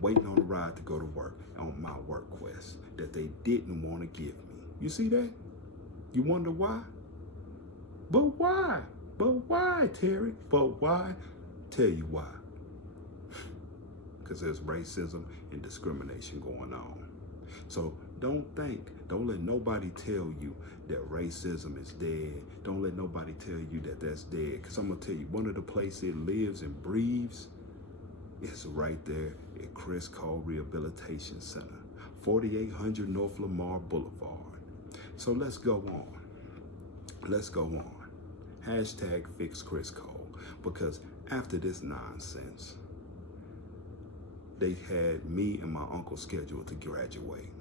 waiting on a ride to go to work on my work quest that they didn't want to give me. You see that? You wonder why? But why? But why, Terry? But why? Tell you why. Because there's racism and discrimination going on. So don't let nobody tell you that racism is dead. Don't let nobody tell you that that's dead. Because I'm going to tell you, one of the places it lives and breathes is right there at Criss Cole Rehabilitation Center, 4800 North Lamar Boulevard. So let's go on. Let's go on. Hashtag fix Criss Cole. Because after this nonsense, they had me and my uncle scheduled to graduate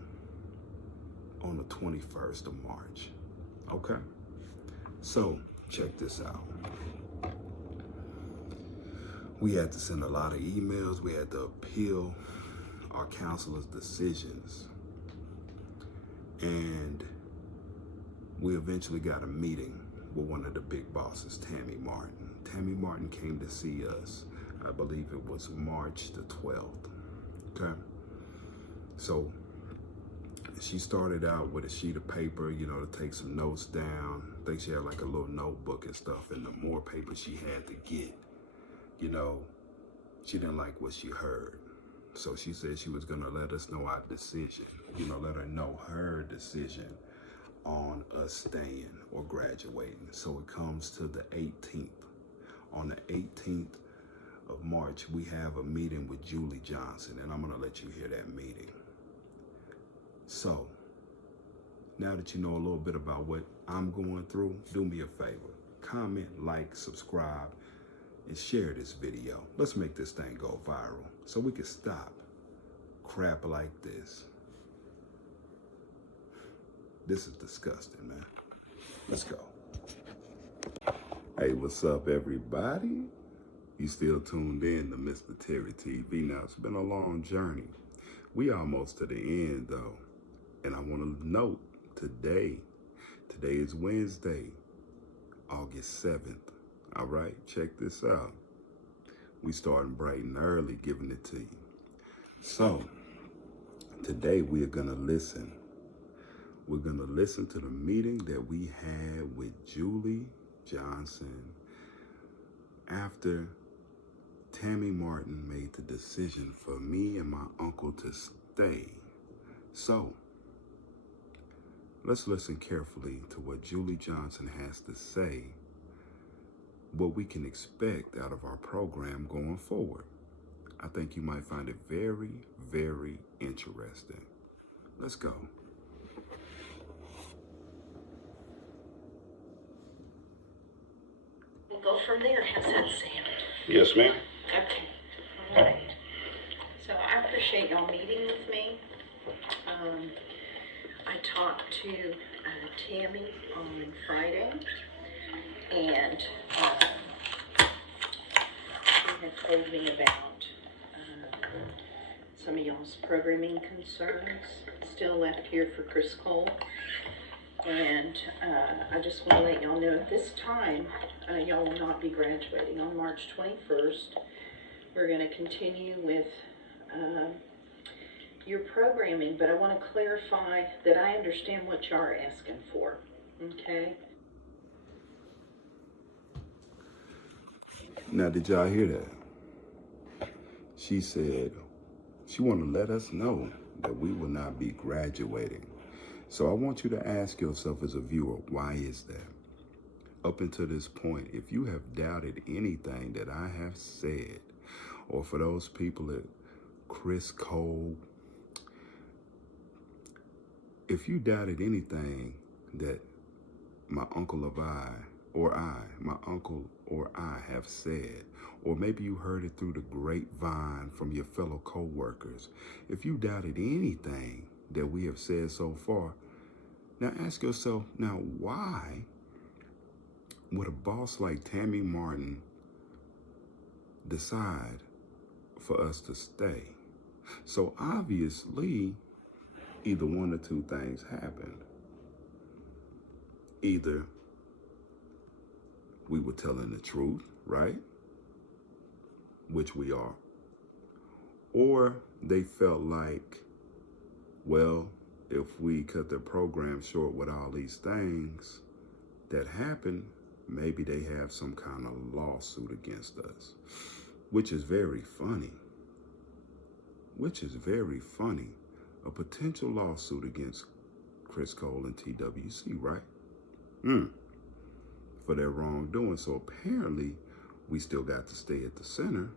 on the 21st of March. Okay? So, check this out. We had to send a lot of emails. We had to appeal our counselor's decisions. And we eventually got a meeting with one of the big bosses, Tammy Martin. Tammy Martin came to see us. I believe it was March the 12th. Okay? So she started out with a sheet of paper, you know, to take some notes down. I think she had like a little notebook and stuff, and the more paper she had to get, you know, she didn't like what she heard. So she said she was gonna let us know our decision, you know, let her know her decision on us staying or graduating. So it comes to the 18th. On the 18th of March, we have a meeting with Julie Johnson, and I'm gonna let you hear that meeting. So, now that you know a little bit about what I'm going through, do me a favor. Comment, like, subscribe, and share this video. Let's make this thing go viral so we can stop crap like this. This is disgusting, man. Let's go. Hey, what's up, everybody? You still tuned in to MR.TerryTV. Now, it's been a long journey. We almost to the end, though. And I want to note, today is Wednesday, August 7th. All right, check this out. We starting bright and early giving it to you. So, today we are going to listen. We're going to listen to the meeting that we had with Julie Johnson after Tammy Martin made the decision for me and my uncle to stay. So, let's listen carefully to what Julie Johnson has to say, what we can expect out of our program going forward. I think you might find it very, very interesting. Let's go. We'll go from there. How's that sound? Yes, ma'am. Okay. All right. So I appreciate y'all meeting with me. I talked to Tammy on Friday, and she had told me about some of y'all's programming concerns still left here for Criss Cole. And I just want to let y'all know at this time, y'all will not be graduating. On March 21st, we're going to continue with your programming, but I want to clarify that I understand what y'all are asking for, okay? Now, did y'all hear that? She said she want to let us know that we will not be graduating. So I want you to ask yourself as a viewer, why is that? Up until this point, if you have doubted anything that I have said, or for those people at Criss Cole, if you doubted anything that my uncle or I have said, or maybe you heard it through the grapevine from your fellow co-workers, if you doubted anything that we have said so far, Now ask yourself, now why would a boss like Tammy Martin decide for us to stay? So obviously, either one or two things happened. Either we were telling the truth, right? Which we are. Or they felt like, well, if we cut their program short with all these things that happened, maybe they have some kind of lawsuit against us, which is very funny. Which is very funny. A potential lawsuit against Criss Cole and TWC, right? For their wrongdoing. So apparently, we still got to stay at the center.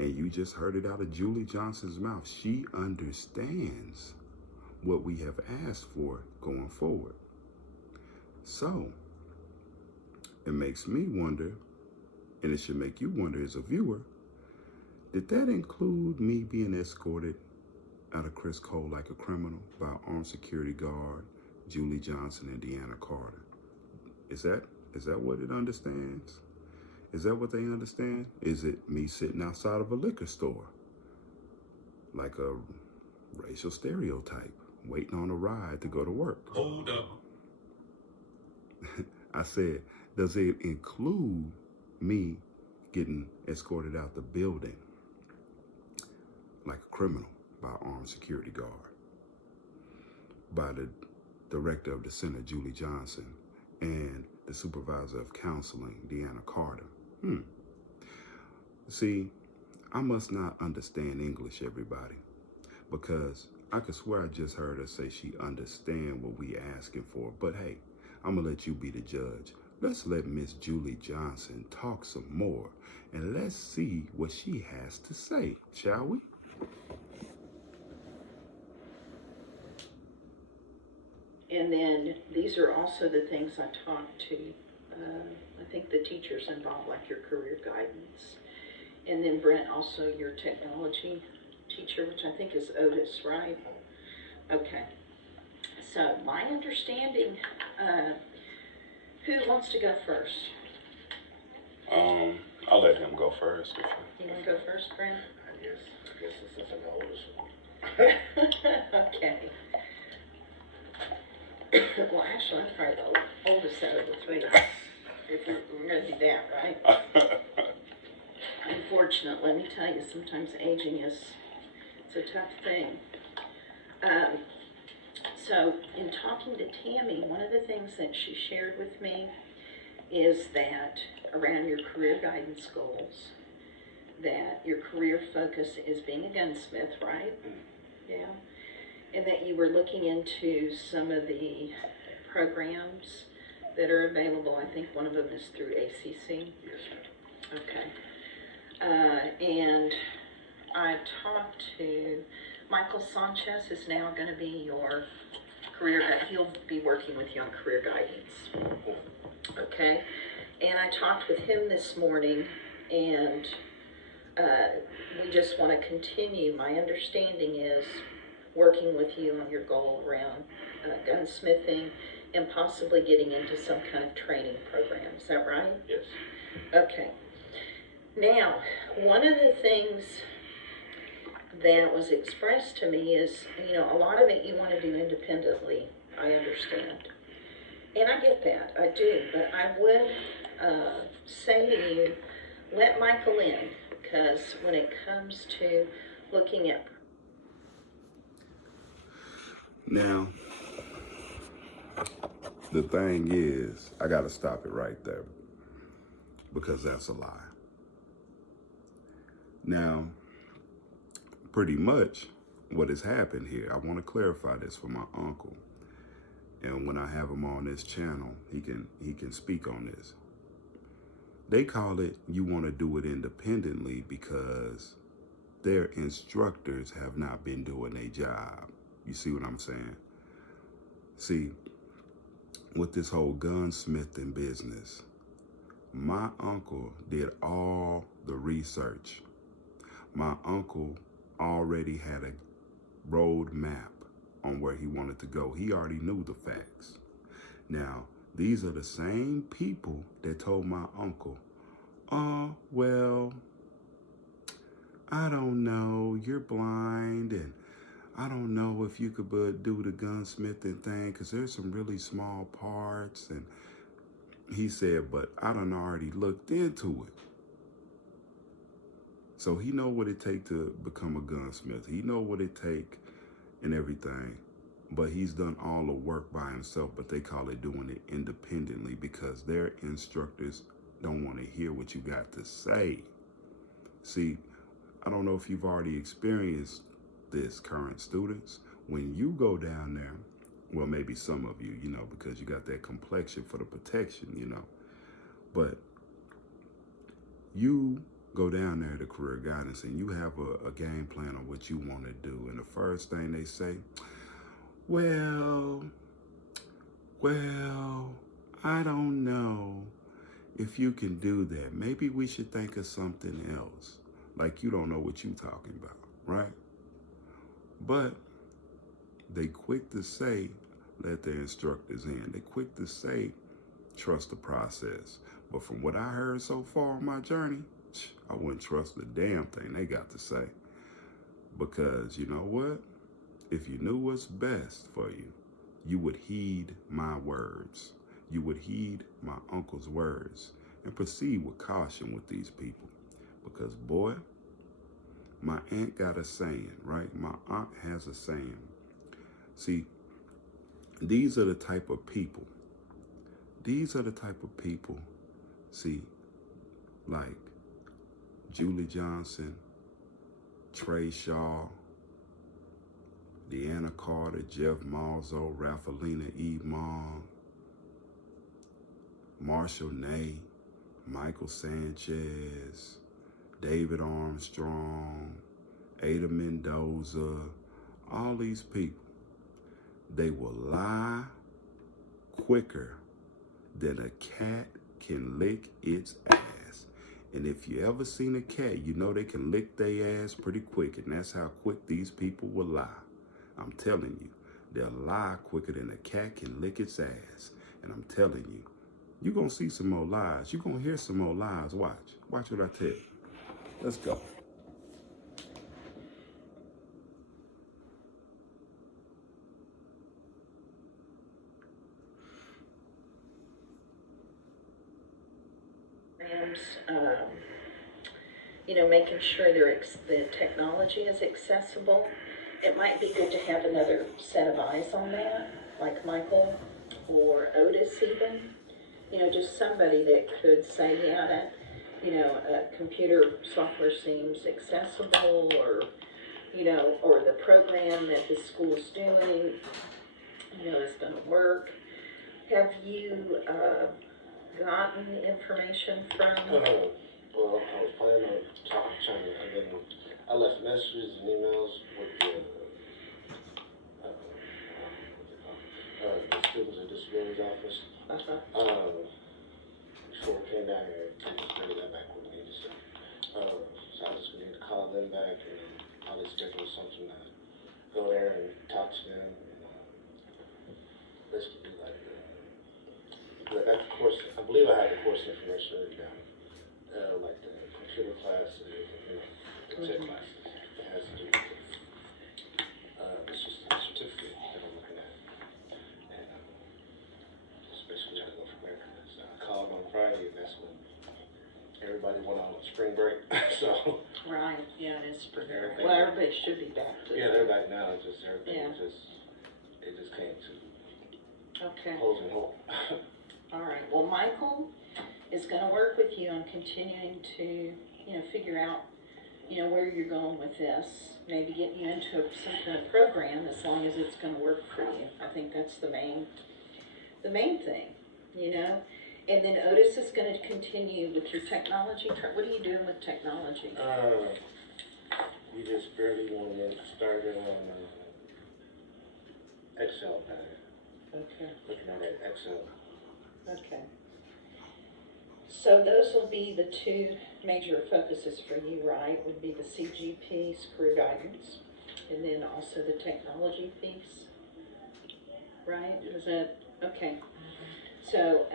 And you just heard it out of Julie Johnson's mouth. She understands what we have asked for going forward. So, it makes me wonder, and it should make you wonder as a viewer, did that include me being escorted out of Criss Cole like a criminal by armed security guard, Julie Johnson and Deanna Carter? Is that what it understands? Is that what they understand? Is it me sitting outside of a liquor store like a racial stereotype, waiting on a ride to go to work? Hold up. I said, does it include me getting escorted out the building like a criminal by an armed security guard, by the director of the center, Julie Johnson, and the supervisor of counseling, Deanna Carter? See, I must not understand English, everybody, because I could swear I just heard her say she understand what we asking for. But hey, I'm gonna let you be the judge. Let's let Miss Julie Johnson talk some more, and let's see what she has to say, shall we? And then these are also the things I talked to, I think the teachers involved, like your career guidance. And then Brent, also your technology teacher, which I think is Otis, right? Okay. So my understanding, who wants to go first? I'll let him go first. You want to go first, Brent? I guess this is the oldest one. Okay. Well, actually, I'm probably the oldest out of the three. If we're going to do that, right? Unfortunately, let me tell you, sometimes aging it's a tough thing. So, in talking to Tammy, one of the things that she shared with me is that around your career guidance goals, that your career focus is being a gunsmith, right? Yeah. And that you were looking into some of the programs that are available. I think one of them is through ACC. Yes, ma'am. Okay. And I talked to Michael Sanchez, is now going to be your career guide. He'll be working with you on career guidance. Okay. And I talked with him this morning, and we just want to continue. My understanding is working with you on your goal around gunsmithing and possibly getting into some kind of training program. Is that right? Yes. Okay. Now, one of the things that was expressed to me is, a lot of it you want to do independently. I understand. And I get that. I do. But I would say to you, let Michael in, because when it comes to looking at... Now, the thing is, I got to stop it right there, because that's a lie. Now, pretty much what has happened here, I want to clarify this for my uncle. And when I have him on this channel, he can speak on this. They call it, you want to do it independently because their instructors have not been doing their job. You see what I'm saying? See, with this whole gunsmithing business, my uncle did all the research. My uncle already had a road map on where he wanted to go. He already knew the facts. Now, these are the same people that told my uncle, well, I don't know, you're blind, and I don't know if you could do the gunsmithing thing because there's some really small parts. And he said, but I done already looked into it. So he know what it take to become a gunsmith. He know what it take and everything. But he's done all the work by himself, but they call it doing it independently because their instructors don't want to hear what you got to say. See, I don't know if you've already experienced this, current students. When you go down there, well, maybe some of you, you know, because you got that complexion for the protection, you know. But you go down there to career guidance and you have a game plan on what you want to do. And the first thing they say, well, I don't know if you can do that. Maybe we should think of something else. Like you don't know what you talking about, right? But they quick to say, let their instructors in. They quick to say, trust the process. But from what I heard so far on my journey, I wouldn't trust the damn thing they got to say. Because you know what? If you knew what's best for you, you would heed my words. You would heed my uncle's words and proceed with caution with these people. Because boy, my aunt got a saying, right? My aunt has a saying. See, these are the type of people. These are the type of people, see, like Julie Johnson, Trey Shaw, Deanna Carter, Jeff Malzo, Rafalina E. Mong, Marshall Ney, Michael Sanchez, David Armstrong, Ada Mendoza, all these people, they will lie quicker than a cat can lick its ass. And if you ever seen a cat, you know they can lick their ass pretty quick, and that's how quick these people will lie. I'm telling you, they'll lie quicker than a cat can lick its ass. And I'm telling you, you're going to see some more lies. You're going to hear some more lies. Watch. Watch what I tell you. Let's go. You know, making sure the technology is accessible. It might be good to have another set of eyes on that, like Michael or Otis even. You know, just somebody that could say, yeah, that, you know, computer software seems accessible, or, you know, or the program that the school's doing, you know, is going to work. Have you gotten information from? Well, I was planning on trying to, and then I left messages and emails with the Students with Disabilities Office. Before I came down here, I just bring that back with me. So I just need to call them back and probably schedule something to go there and talk to them. And, basically, like that course, I believe I have the course information written down. Like the computer classes, you know, the tech classes. It has to do with it's just a certificate that I'm looking at. And just basically gotta go from there. So I called on Friday, and that's when everybody went on spring break. So Right, yeah, it is spring break. Well, everybody should be back to yeah, they're back now. It's just everything it just came to closing hope. All right, well, Michael is going to work with you on continuing to, you know, figure out, you know, where you're going with this. Maybe get you into some kind of program as long as it's going to work for you. I think that's the main thing, you know. And then Otis is going to continue with your technology. What are you doing with technology? We just barely want to get started on Excel. Okay. Looking at that Excel. Okay. So those will be the two major focuses for you, right? Would be the CG piece, career guidance, and then also the technology piece. right? Is that, okay. So,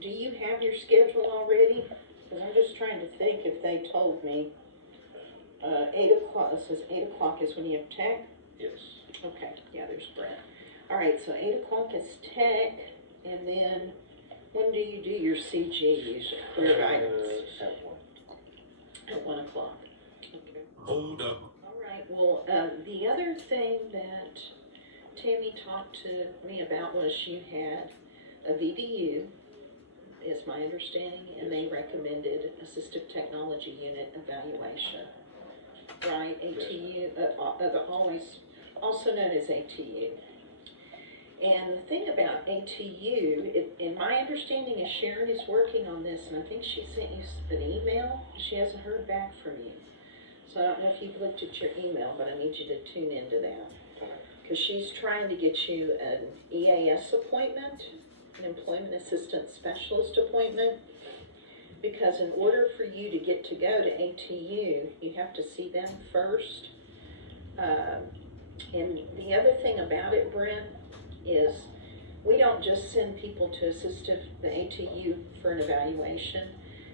do you have your schedule already? Because I'm just trying to think if they told me. 8 o'clock, it says 8 o'clock is when you have tech? Yes. Okay, yeah, there's Brent. All right, so 8 o'clock is tech, and then when do you do your CG usually? Career guidance? At 1. At 1 o'clock. Okay. Hold up. All right, well, the other thing that Tammy talked to me about was you had a VDU, is my understanding, and they recommended assistive technology unit evaluation. Right, ATU, also known as ATU. And the thing about ATU, in my understanding is Sharon is working on this, and I think she sent you an email. She hasn't heard back from you. So I don't know if you've looked at your email, but I need you to tune into that. Because she's trying to get you an EAS appointment, an Employment Assistance Specialist appointment. Because in order for you to get to go to ATU, you have to see them first. And the other thing about it, Brent, is we don't just send people to the ATU for an evaluation.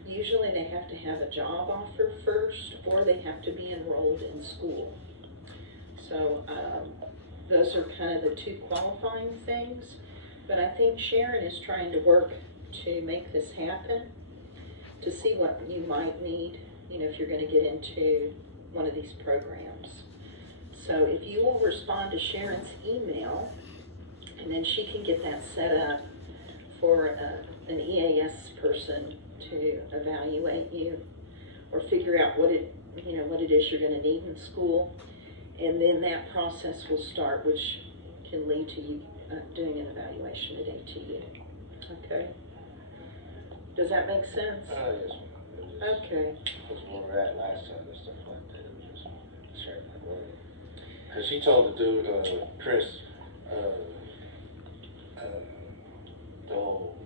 Usually they have to have a job offer first, or they have to be enrolled in school. So those are kind of the two qualifying things. But I think Sharon is trying to work to make this happen, to see what you might need, if you're going to get into one of these programs. So if you will respond to Sharon's email, and then she can get that set up for an EAS person to evaluate you or figure out what it is you're going to need in school, and then that process will start, which can lead to you doing an evaluation at ATU. Okay. Does that make sense? Yes. Okay. Because where we're at last time and stuff like that, it was just sharing my word. Because she told the dude, Chris, the whole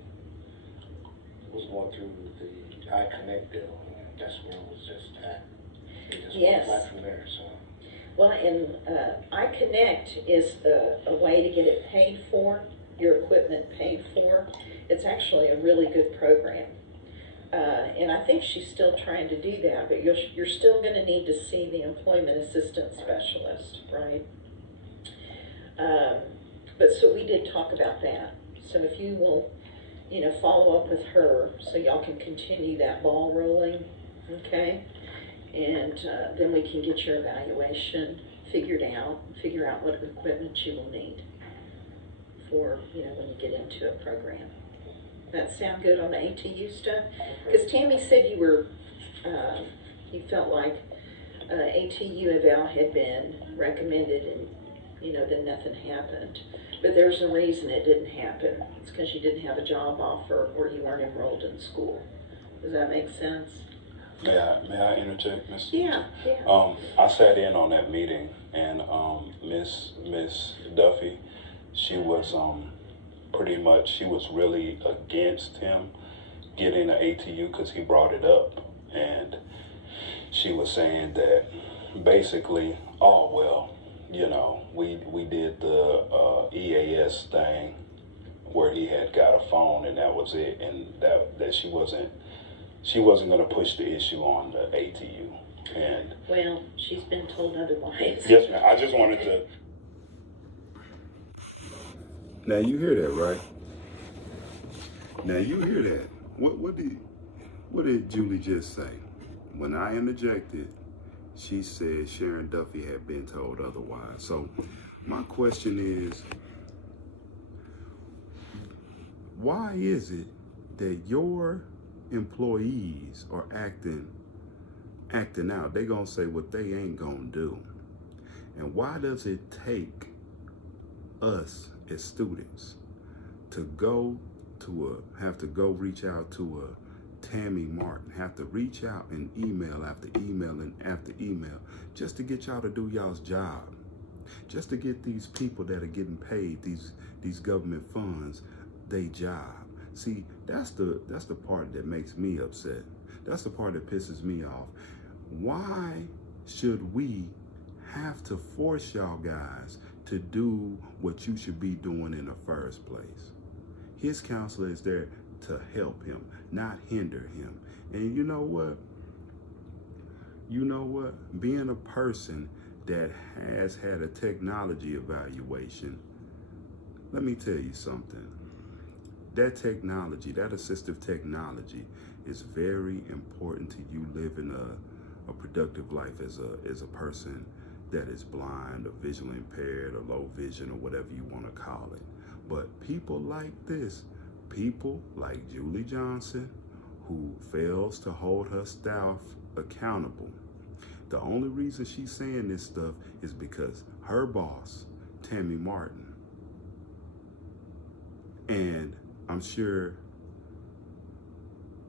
was going through the iConnect deal. That's where it was just at. It just Yes. went back from there. So. Well, and iConnect is a way to get it paid for, your equipment paid for. It's actually a really good program. And I think she's still trying to do that, but you're still going to need to see the Employment Assistance Specialist, right? But so we did talk about that. So if you will, follow up with her so y'all can continue that ball rolling, okay? And then we can get your evaluation figure out what equipment you will need for, when you get into a program. That sound good on the ATU stuff? Because Tammy said you felt like ATU eval had been recommended and, then nothing happened. But there's a reason it didn't happen. It's because you didn't have a job offer or you weren't enrolled in school. Does that make sense? May I interject, Miss? Yeah. I sat in on that meeting, and Miss Duffy, she was pretty much, she was really against him getting an ATU because he brought it up, and she was saying that basically, we did the EAS thing where he had got a phone and that was it, and that she wasn't going to push the issue on the ATU. And well, she's been told otherwise. Yes, ma'am. I just wanted to. Now you hear that, right? Now you hear that. What did Julie just say? When I interjected, she said Sharon Duffy had been told otherwise. So my question is, why is it that your employees are acting out? They gonna say what they ain't gonna do. And why does it take us as students to have to go reach out to a Tammy Martin, have to reach out and email after email and after email just to get y'all to do y'all's job, just to get these people that are getting paid these government funds their job? See, that's the part that makes me upset. That's the part that pisses me off. Why should we have to force y'all guys to do what you should be doing in the first place. His counselor is there to help him, not hinder him. And you know what? Being a person that has had a technology evaluation, let me tell you something. That technology, that assistive technology, is very important to you living a productive life as a person that is blind or visually impaired or low vision or whatever you want to call it. But people like this, people like Julie Johnson, who fails to hold her staff accountable. The only reason she's saying this stuff is because her boss, Tammy Martin, and I'm sure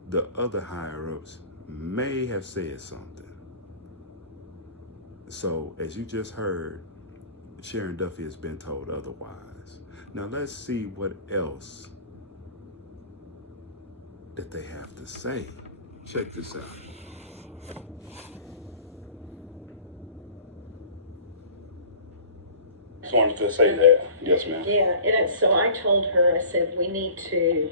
the other higher-ups may have said something. So, as you just heard, Sharon Duffy has been told otherwise. Now, let's see what else that they have to say. Check this out. Just wanted to say that. Yes, ma'am. Yeah, and so I told her, I said, we need to,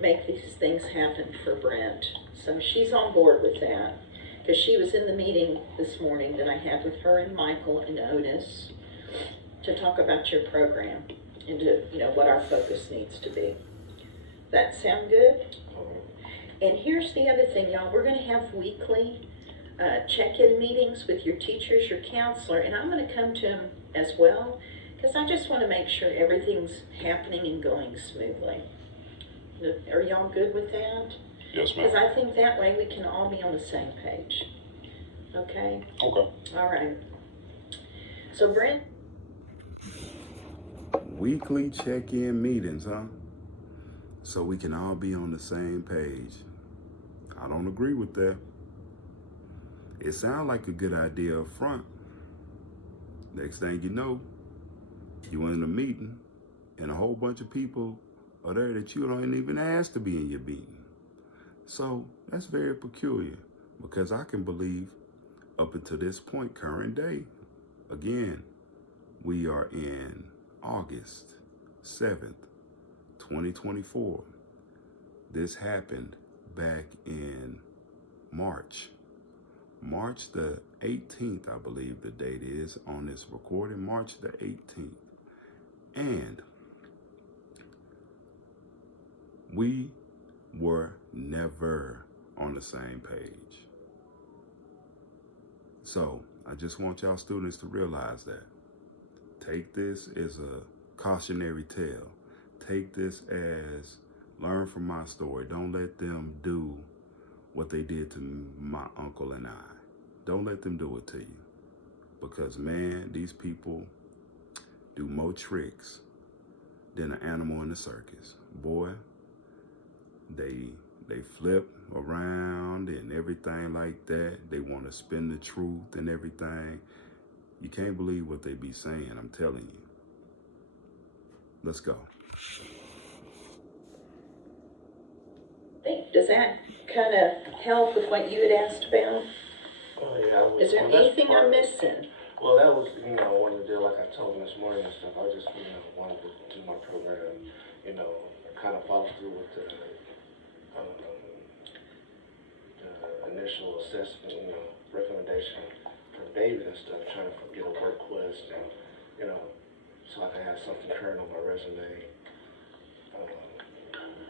make these things happen for Brent. So she's on board with that. Because she was in the meeting this morning that I had with her and Michael and Otis to talk about your program and to, what our focus needs to be. That sound good? And here's the other thing, y'all. We're going to have weekly check-in meetings with your teachers, your counselor, and I'm going to come to them as well because I just want to make sure everything's happening and going smoothly. Are y'all good with that? Yes, ma'am. Because I think that way we can all be on the same page. Okay? Okay. All right. So, Brent? Weekly check-in meetings, huh? So we can all be on the same page. I don't agree with that. It sounds like a good idea up front. Next thing you know, you in a meeting and a whole bunch of people are there that you don't even ask to be in your meeting. So that's very peculiar because I can believe up until this point, current day, again, we are in August 7th, 2024. This happened back in March the 18th, I believe the date is on this recording, March the 18th. And we were never on the same page. So I just want y'all students to realize that. Take this as a cautionary tale. Take this as learn from my story. Don't let them do what they did to my uncle and I. Don't let them do it to you. Because, man, these people do more tricks than an animal in the circus. Boy, they flip around and everything like that. They want to spin the truth and everything. You can't believe what they be saying, I'm telling you. Let's go. Does that kind of help with what you had asked about? Oh, yeah. Is there anything I'm missing? Well, that was, I wanted to do like I told him this morning and stuff. I just, wanted to do my program, kind of follow through with the initial assessment, recommendation for David and stuff, trying to get a work quest and, so I can have something current on my resume.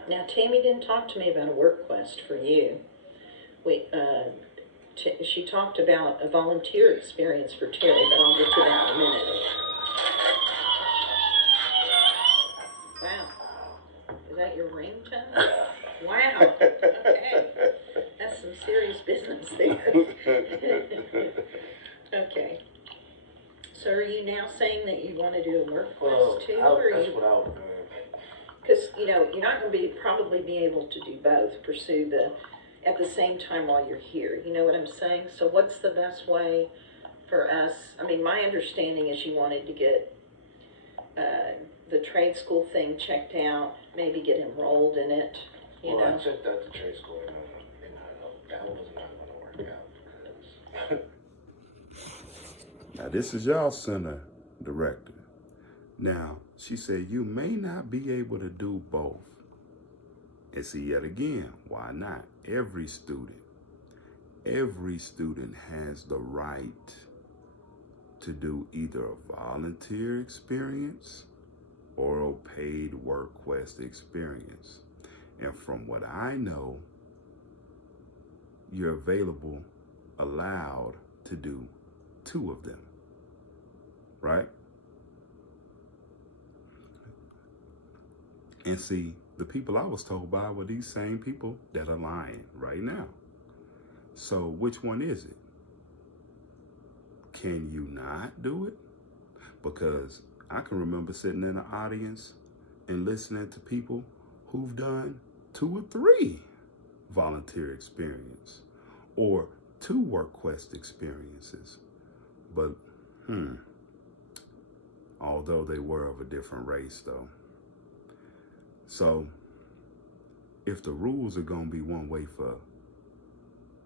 Now, Tammy didn't talk to me about a work quest for you. She talked about a volunteer experience for Terry, but I'll get to that in a minute. Wow. Is that your ringtone? Wow. Okay. That's some serious business there. Okay. So are you now saying that you want to do a work quest too? That's what I would do. Because, you're not going to probably be able to do both, pursue at the same time while you're here. You know what I'm saying? So what's the best way for us? I mean, my understanding is you wanted to get the trade school thing checked out, maybe get enrolled in it, Well, I checked out the trade school and that was not going to work out because... Now, this is y'all center director. Now, she said, you may not be able to do both. And see, yet again, why not? Every student has the right to do either a volunteer experience or a paid work quest experience. And from what I know, you're allowed to do 2 of them, right? And see, the people I was told by were these same people that are lying right now. So which one is it? Can you not do it? Because I can remember sitting in the audience and listening to people who've done 2 or 3 volunteer experience or 2 work quest experiences. But, although they were of a different race though. So if the rules are gonna be one way for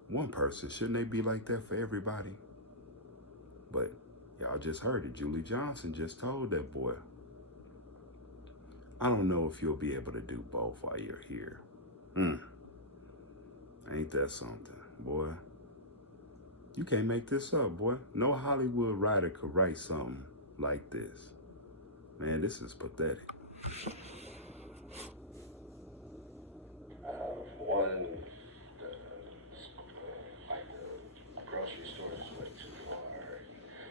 one person, shouldn't they be like that for everybody? But y'all just heard it. Julie Johnson just told that boy, I don't know if you'll be able to do both while you're here. Ain't that something, boy? You can't make this up, boy. No Hollywood writer could write something like this. Man, this is pathetic. One, like the grocery stores is way too far.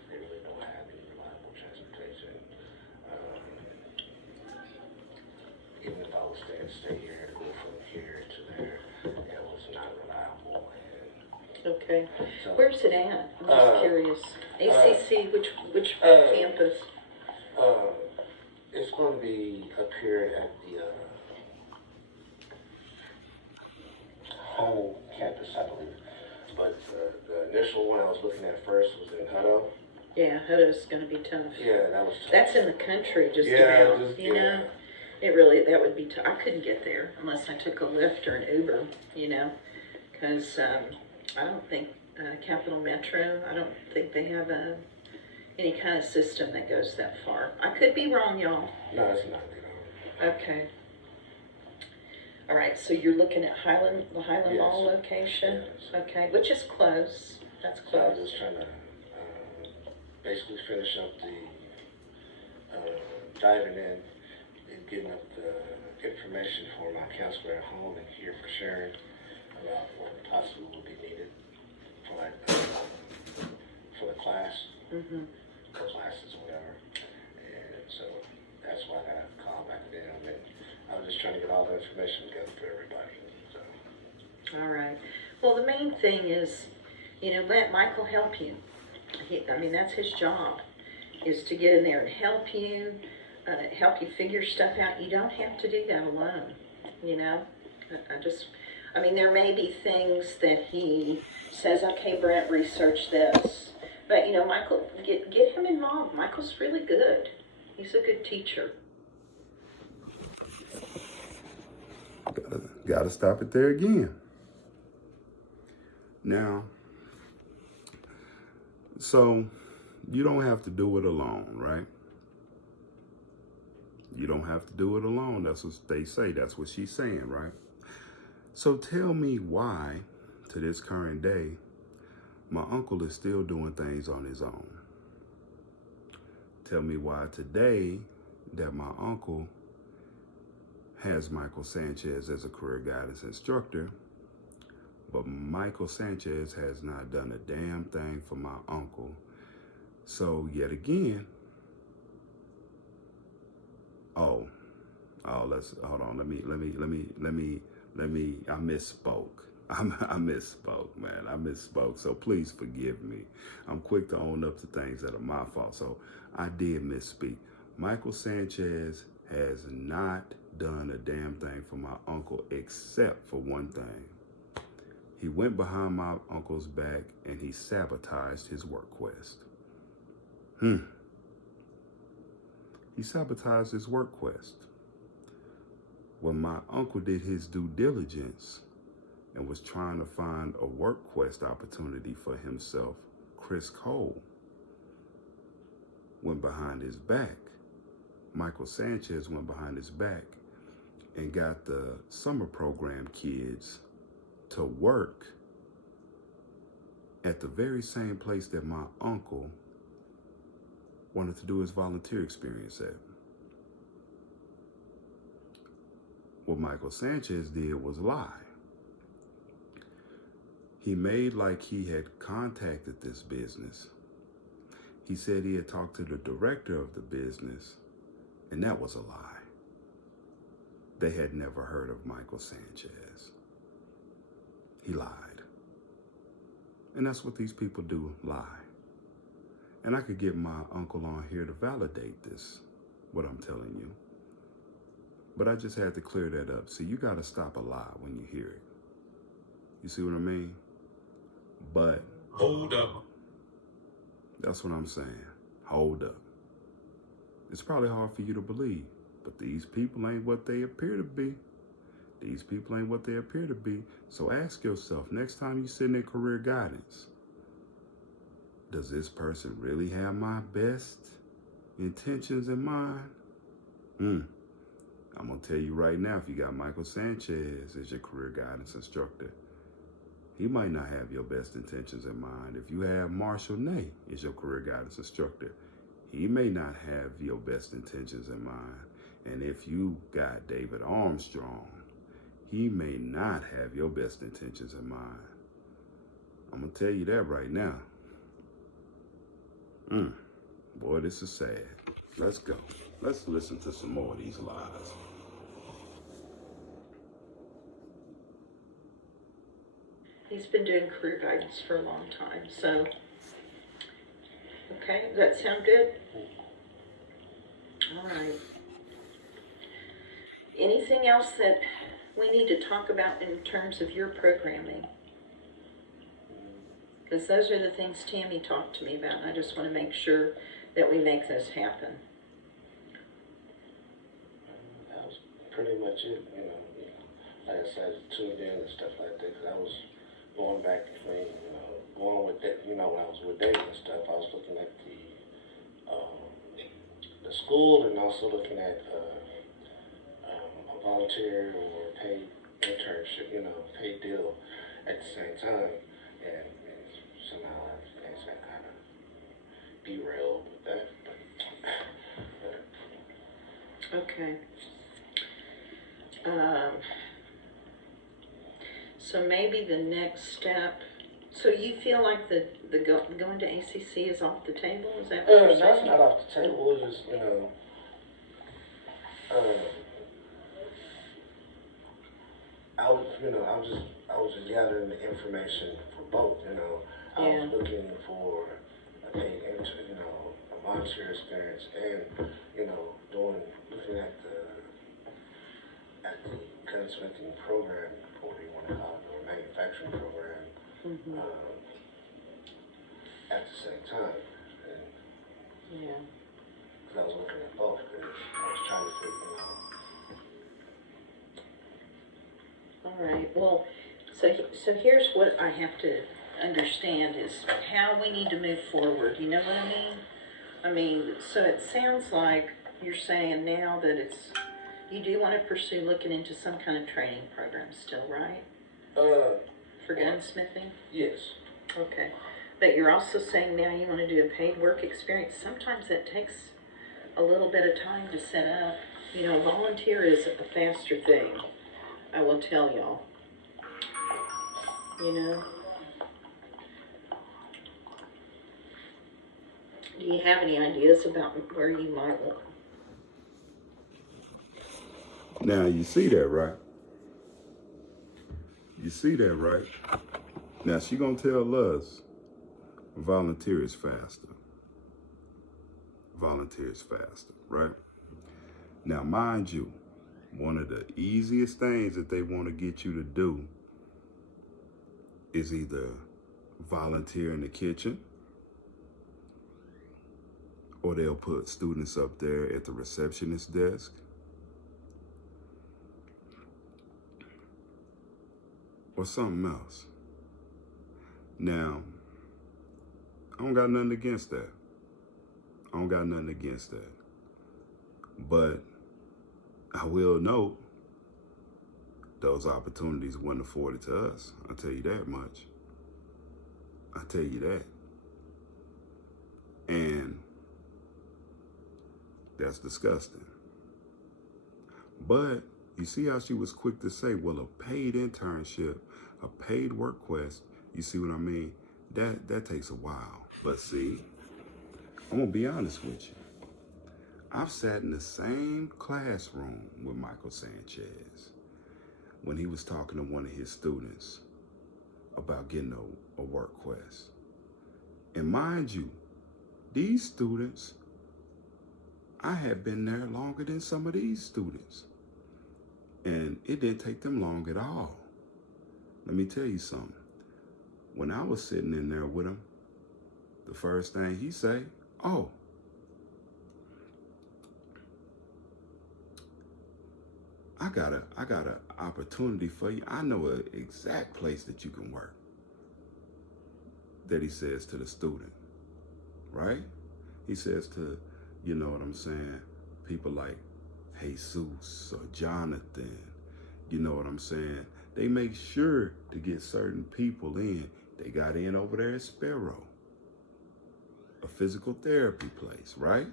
They really don't have any reliable transportation. Even if I was to stay here and go from here to there, it was not reliable. Okay. So, Where's it at? I'm just curious. ACC, which campus? It's going to be up here at the home campus, I believe. But the initial one I was looking at first was in Hutto. Yeah, Hutto's going to be tough. Yeah, that was tough. That's in the country, just Yeah, about. You know, that would be tough. I couldn't get there unless I took a Lyft or an Uber. You know, because I don't think Capital Metro. I don't think they have any kind of system that goes that far. I could be wrong, y'all. No, it's not. Okay. All right, so you're looking at the Highland Yes. Mall location? Yes. Okay, which is close. That's So I close. was just trying to basically finish up the diving in and getting up the information for my counselor at home and here for sharing about what possibly will be needed for the class, for classes, whatever. And so that's why I called back to them, and I was just trying to get all the information together for everybody. So. All right. Well, the main thing is, let Michael help you. That's his job, is to get in there and help you figure stuff out. You don't have to do that alone, there may be things that he says, okay, Brent, research this. But, Michael, get him involved. Michael's really good. He's a good teacher. Gotta stop it there again. Now, so you don't have to do it alone, right? You don't have to do it alone. That's what they say. That's what she's saying, right? So tell me why, to this current day, my uncle is still doing things on his own. Tell me why today that my uncle has Michael Sanchez as a career guidance instructor, but Michael Sanchez has not done a damn thing for my uncle. So yet again, hold on. Let me, I misspoke. I misspoke, man. I misspoke. So please forgive me. I'm quick to own up to things that are my fault. So I did misspeak. Michael Sanchez has not done a damn thing for my uncle except for one thing. He went behind my uncle's back and he sabotaged his work quest. He sabotaged his work quest. When my uncle did his due diligence and was trying to find a work quest opportunity for himself, Criss Cole, went behind his back. Michael Sanchez went behind his back and got the summer program kids to work at the very same place that my uncle wanted to do his volunteer experience at. What Michael Sanchez did was lie. He made like he had contacted this business. He said he had talked to the director of the business, and that was a lie. They had never heard of Michael Sanchez. He lied. And that's what these people do, lie. And I could get my uncle on here to validate this, what I'm telling you. But I just had to clear that up. See, you got to stop a lie when you hear it. You see what I mean? But Hold up. That's what I'm saying. Hold up. It's probably hard for you to believe, but these people ain't what they appear to be. These people ain't what they appear to be. So ask yourself, next time you sit in career guidance, does this person really have my best intentions in mind? I'm going to tell you right now, if you got Michael Sanchez as your career guidance instructor, he might not have your best intentions in mind. If you have Marshall Ney as your career guidance instructor, he may not have your best intentions in mind. And if you got David Armstrong, he may not have your best intentions in mind. I'm going to tell you that right now. Boy, this is sad. Let's go. Let's listen to some more of these lies. He's been doing career guidance for a long time, so, okay, does that sound good? All right. Anything else that we need to talk about in terms of your programming? Because those are the things Tammy talked to me about, and I just want to make sure that we make this happen. That was pretty much it, you know. Like I said, tuned in and stuff like that, because I was going back between, going with that, when I was with Dave and stuff, I was looking at the school and also looking at a volunteer or paid internship, paid deal at the same time, and somehow things got kind of derailed with that. Okay. So maybe the next step. So you feel like the going to ACC is off the table? Is that what you're saying? That's not off the table. It's just I was just gathering the information for both. I was looking for a paid intern, a volunteer experience, and looking at the gunsmithing program, or what you want to call it, or manufacturing program, at the same time. And, because I was looking at both, because I was trying to figure, All right. Well, so here's what I have to understand is how we need to move forward. You know what I mean? I mean, so it sounds like you're saying now that you do want to pursue looking into some kind of training program still, right? For gunsmithing? Yes. Okay. But you're also saying now you want to do a paid work experience. Sometimes that takes a little bit of time to set up. Volunteer is a faster thing, I will tell y'all. Do you have any ideas about where you might want? Now, you see that, right? You see that, right? Now, she gonna tell us volunteer is faster. Volunteer is faster, right? Now, mind you, one of the easiest things that they want to get you to do is either volunteer in the kitchen, or they'll put students up there at the receptionist desk, or something else. Now, I don't got nothing against that. I don't got nothing against that. But I will note those opportunities weren't afforded to us. I'll tell you that much. I'll tell you that. And that's disgusting. But you see how she was quick to say, well, a paid internship, a paid work quest, you see what I mean? That takes a while. But see, I'm gonna be honest with you. I've sat in the same classroom with Michael Sanchez when he was talking to one of his students about getting a work quest. And mind you, these students, I had been there longer than some of these students. And it didn't take them long at all. Let me tell you something. When I was sitting in there with him, the first thing he say, oh, I got a opportunity for you. I know an exact place that you can work. That he says to the student, right? He says to, you know what I'm saying, people like Jesus or Jonathan, you know what I'm saying? They make sure to get certain people in. They got in over there at Sparrow, a physical therapy place, right?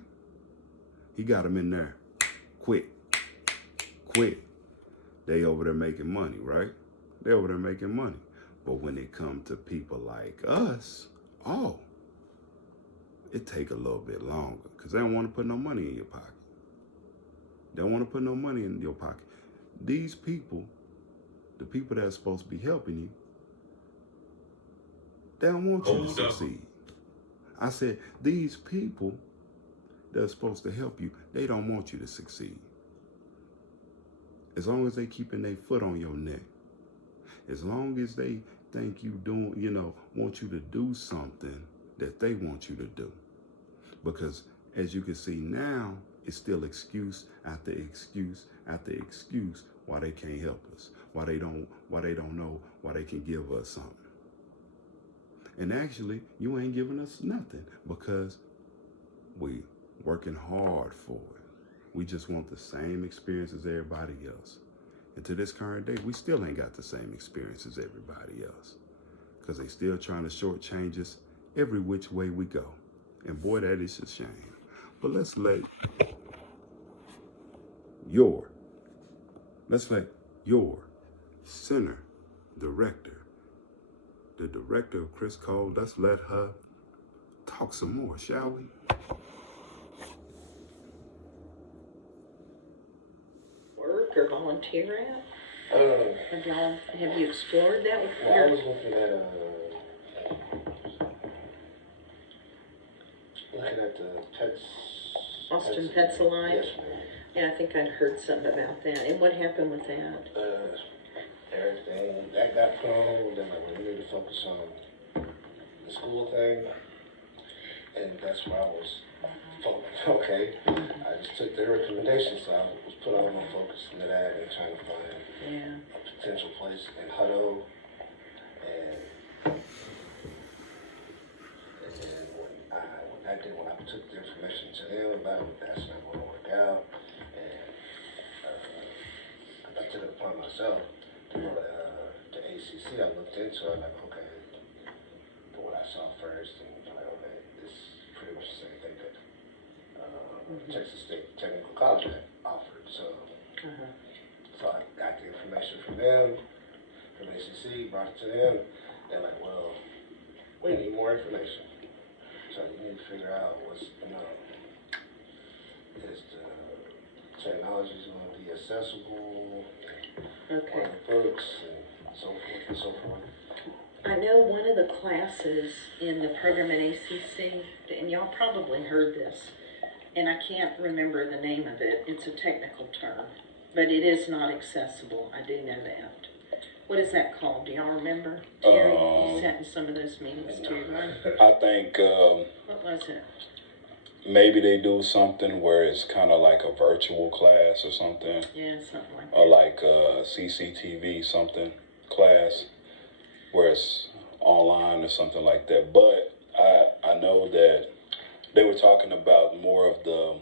He got them in there quick. They over there making money, right? They over there making money. But when it comes to people like us, oh, it take a little bit longer because they don't want to put no money in your pocket. They don't want to put no money in your pocket. These people, the people that are supposed to be helping you, they don't want you to succeed. I said, these people that are supposed to help you, they don't want you to succeed. As long as they keeping their foot on your neck, as long as they think you doing, you know, want you to do something that they want you to do. Because as you can see now, it's still excuse after excuse after excuse why they can't help us, why they don't know why they can give us something. And actually, you ain't giving us nothing because we working hard for it. We just want the same experience as everybody else. And to this current day, we still ain't got the same experience as everybody else because they still trying to shortchange us every which way we go. And boy, that is a shame. But let's let your center director, the director of Criss Cole, let's let her talk some more, shall we? Work or volunteer at? Have you explored that with Well, your... I was looking at the Pets... Austin Pets Alive? Yes, ma'am. Yeah, I think I'd heard something about that. And what happened with that? Everything that got put on hold, then like we need to focus on the school thing, and that's where I was focused. Okay, I just took their recommendations, so I was put all my focus into that and trying to find a potential place in Hutto, and then when I took the information to them about it, that's not going to work out, and I took it upon myself. The ACC, I looked into it, like, okay, but what I saw first, and like, okay, this is pretty much the same thing that Texas State Technical College had offered. So I got the information from them, from ACC, brought it to them. They're like, well, we need more information. So you need to figure out what's, is the technology going to be accessible? Okay. Books and so forth and so forth. I know one of the classes in the program at ACC, and y'all probably heard this, and I can't remember the name of it. It's a technical term, but it is not accessible. I do know that. What is that called? Do y'all remember? Terry, you sat in some of those meetings too, right? I think What was it? maybe they do something where it's kind of like a virtual class or something. Yeah, something like that. Or like a CCTV something class where it's online or something like that. But I know that They were talking about more of the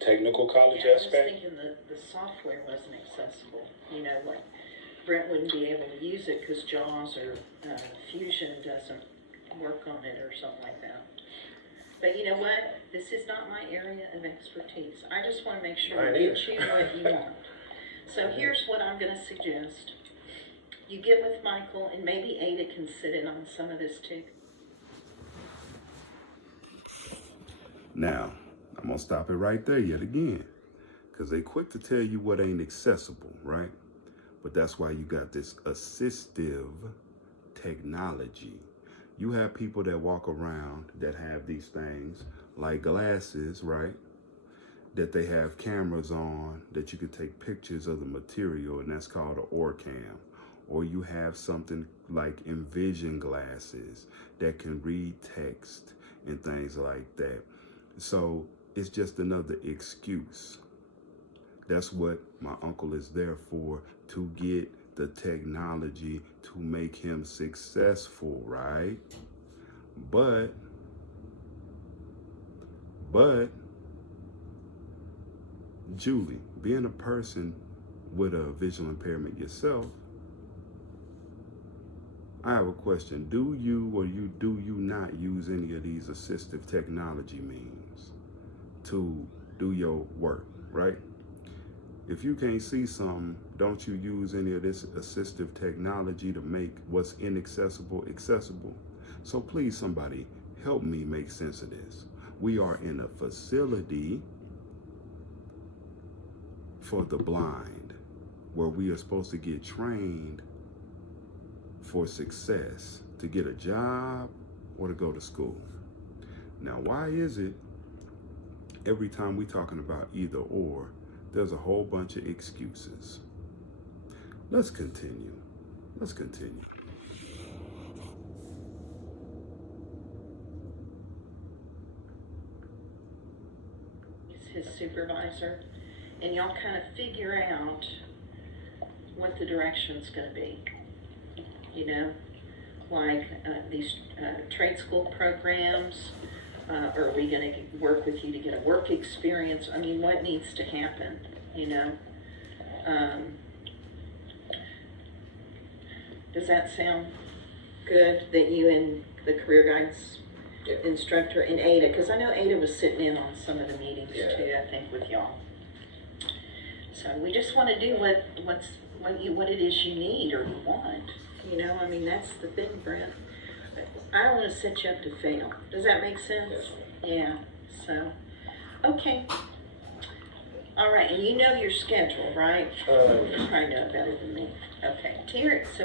technical college Yeah, I was aspect. thinking the software wasn't accessible. You know, like Brent wouldn't be able to use it because JAWS or Fusion doesn't work on it or something like that. But you know what? This is not my area of expertise. I just want to make sure we get you what you want. So here's what I'm going to suggest. You get with Michael, and maybe Ada can sit in on some of this too. Now, I'm going to stop it right there yet again, because they quick to tell you what ain't accessible, right? But that's why you got this assistive technology. You have people that walk around that have these things like glasses, right? That they have cameras on that you can take pictures of the material, and that's called an OrCam. Or you have something like Envision glasses that can read text and things like that. So it's just another excuse. That's what my uncle is there for, to get the technology to make him successful, right? But Julie, being a person with a visual impairment yourself, I have a question. Do you not use any of these assistive technology means to do your work, right? If you can't see something, don't you use any of this assistive technology to make what's inaccessible accessible? So please, somebody, help me make sense of this. We are in a facility for the blind where we are supposed to get trained for success, to get a job or to go to school. Now, why is it every time we're talking about either or, there's a whole bunch of excuses? Let's continue. Let's continue. His supervisor, and y'all kind of figure out what the direction's going to be. You know, like these trade school programs. Are we going to work with you to get a work experience? I mean, what needs to happen? You know, does that sound good? That you and the career guidance instructor and Ada, because I know Ada was sitting in on some of the meetings too, I think, with y'all. So we just want to do what it is you need or you want. You know, I mean, that's the thing, Brent. I don't want to set you up to fail. Does that make sense? Yeah. So, okay. All right, and you know your schedule, right? You probably know it better than me. Okay, Terry. So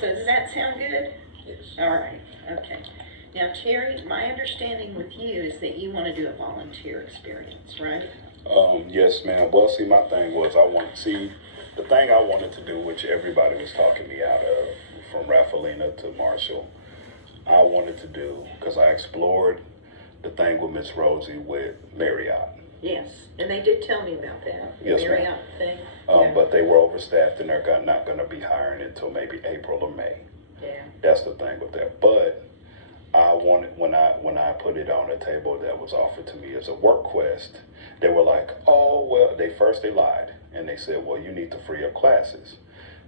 does that sound good? Yes. All right. Okay. Now, Terry, my understanding with you is that you want to do a volunteer experience, right? Yes, ma'am. Well, see, my thing was the thing I wanted to do, which everybody was talking me out of, from Raffalina to Marshall, I wanted to do, because I explored the thing with Miss Rosie with Marriott. Yes, and they did tell me about that. Yes, Marriott ma'am. thing. But they were overstaffed and they're not going to be hiring until maybe April or May. Yeah. That's the thing with that. But I wanted, when I put it on the table that was offered to me as a work quest, they were like, oh, well, they lied. And they said, well, you need to free up classes.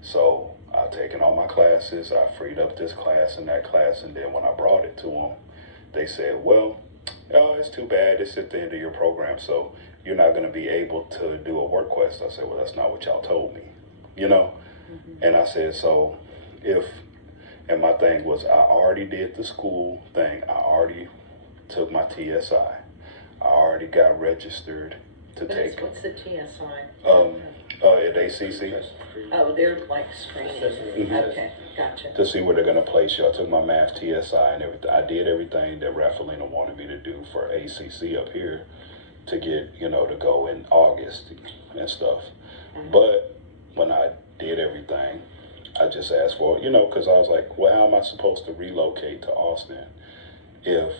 So I've taken all my classes, I freed up this class and that class, and then when I brought it to them, they said, well, it's too bad, it's at the end of your program, so you're not going to be able to do a work quest. I said, well, that's not what y'all told me, you know? Mm-hmm. And I said, so and my thing was, I already did the school thing, I already took my TSI, I already got registered to take. What's the TSI? At ACC. Oh, they're like screening. Mm-hmm. Okay, gotcha. To see where they're going to place you. I took my math TSI and everything. I did everything that Raffalina wanted me to do for ACC up here to get, to go in August and stuff. Mm-hmm. But when I did everything, I just asked for, because I was like, well, how am I supposed to relocate to Austin if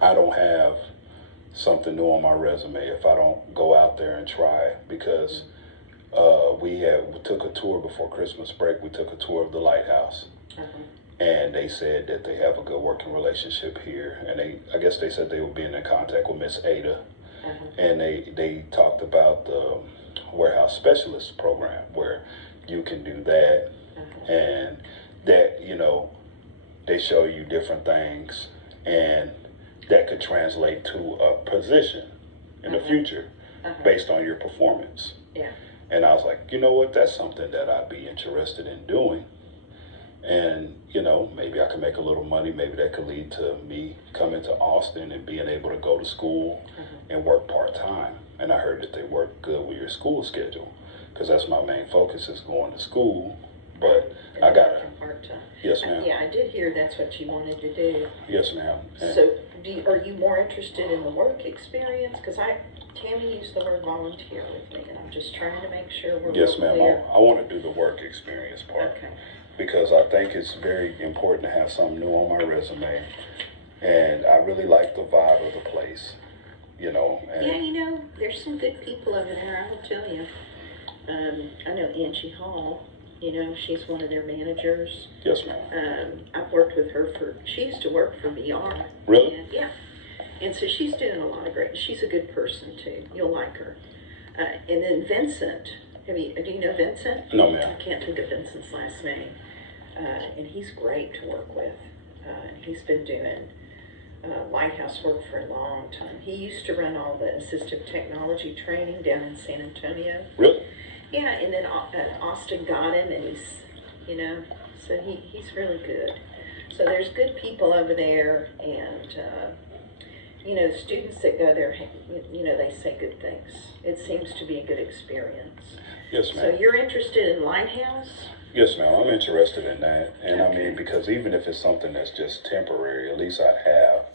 I don't have something new on my resume, if I don't go out there and try? Because we took a tour before Christmas break. We took a tour of the lighthouse. Mm-hmm. and they said that they have a good working relationship here. And I guess they said they were being in contact with Miss Ada, and they talked about the warehouse specialist program where you can do that, and that, you know, they show you different things, and that could translate to a position in the future based on your performance. Yeah. And I was like, you know what, that's something that I'd be interested in doing. And, you know, maybe I could make a little money. Maybe that could lead to me coming to Austin and being able to go to school and work part-time. And I heard that they work good with your school schedule, because that's my main focus, is going to school. But and I got to. Part-time. Yes, ma'am. Yeah, I did hear that's what you wanted to do. Yes, ma'am. So are you more interested in the work experience? Because Tammy used the word volunteer with me, and I'm just trying to make sure we're Yes, ma'am. clear. I want to do the work experience part. Okay. Because I think it's very important to have something new on my resume. And I really like the vibe of the place, you know. And Yeah, you know, there's some good people over there, I will tell you. I know Angie Hall, you know, she's one of their managers. Yes, ma'am. I've worked with her she used to work for VR. Really? And, yeah. And so she's doing a lot of great, she's a good person too. You'll like her. And then Vincent, do you know Vincent? No, ma'am. I can't think of Vincent's last name. And he's great to work with. He's been doing lighthouse work for a long time. He used to run all the assistive technology training down in San Antonio. Really? Yeah, and then Austin got him, and he's, you know, so he's really good. So there's good people over there, and, you know, students that go there, you know, they say good things. It seems to be a good experience. Yes, So ma'am. you're interested in Lighthouse? Yes, ma'am. I'm interested in that. And I mean, because even if it's something that's just temporary, at least I have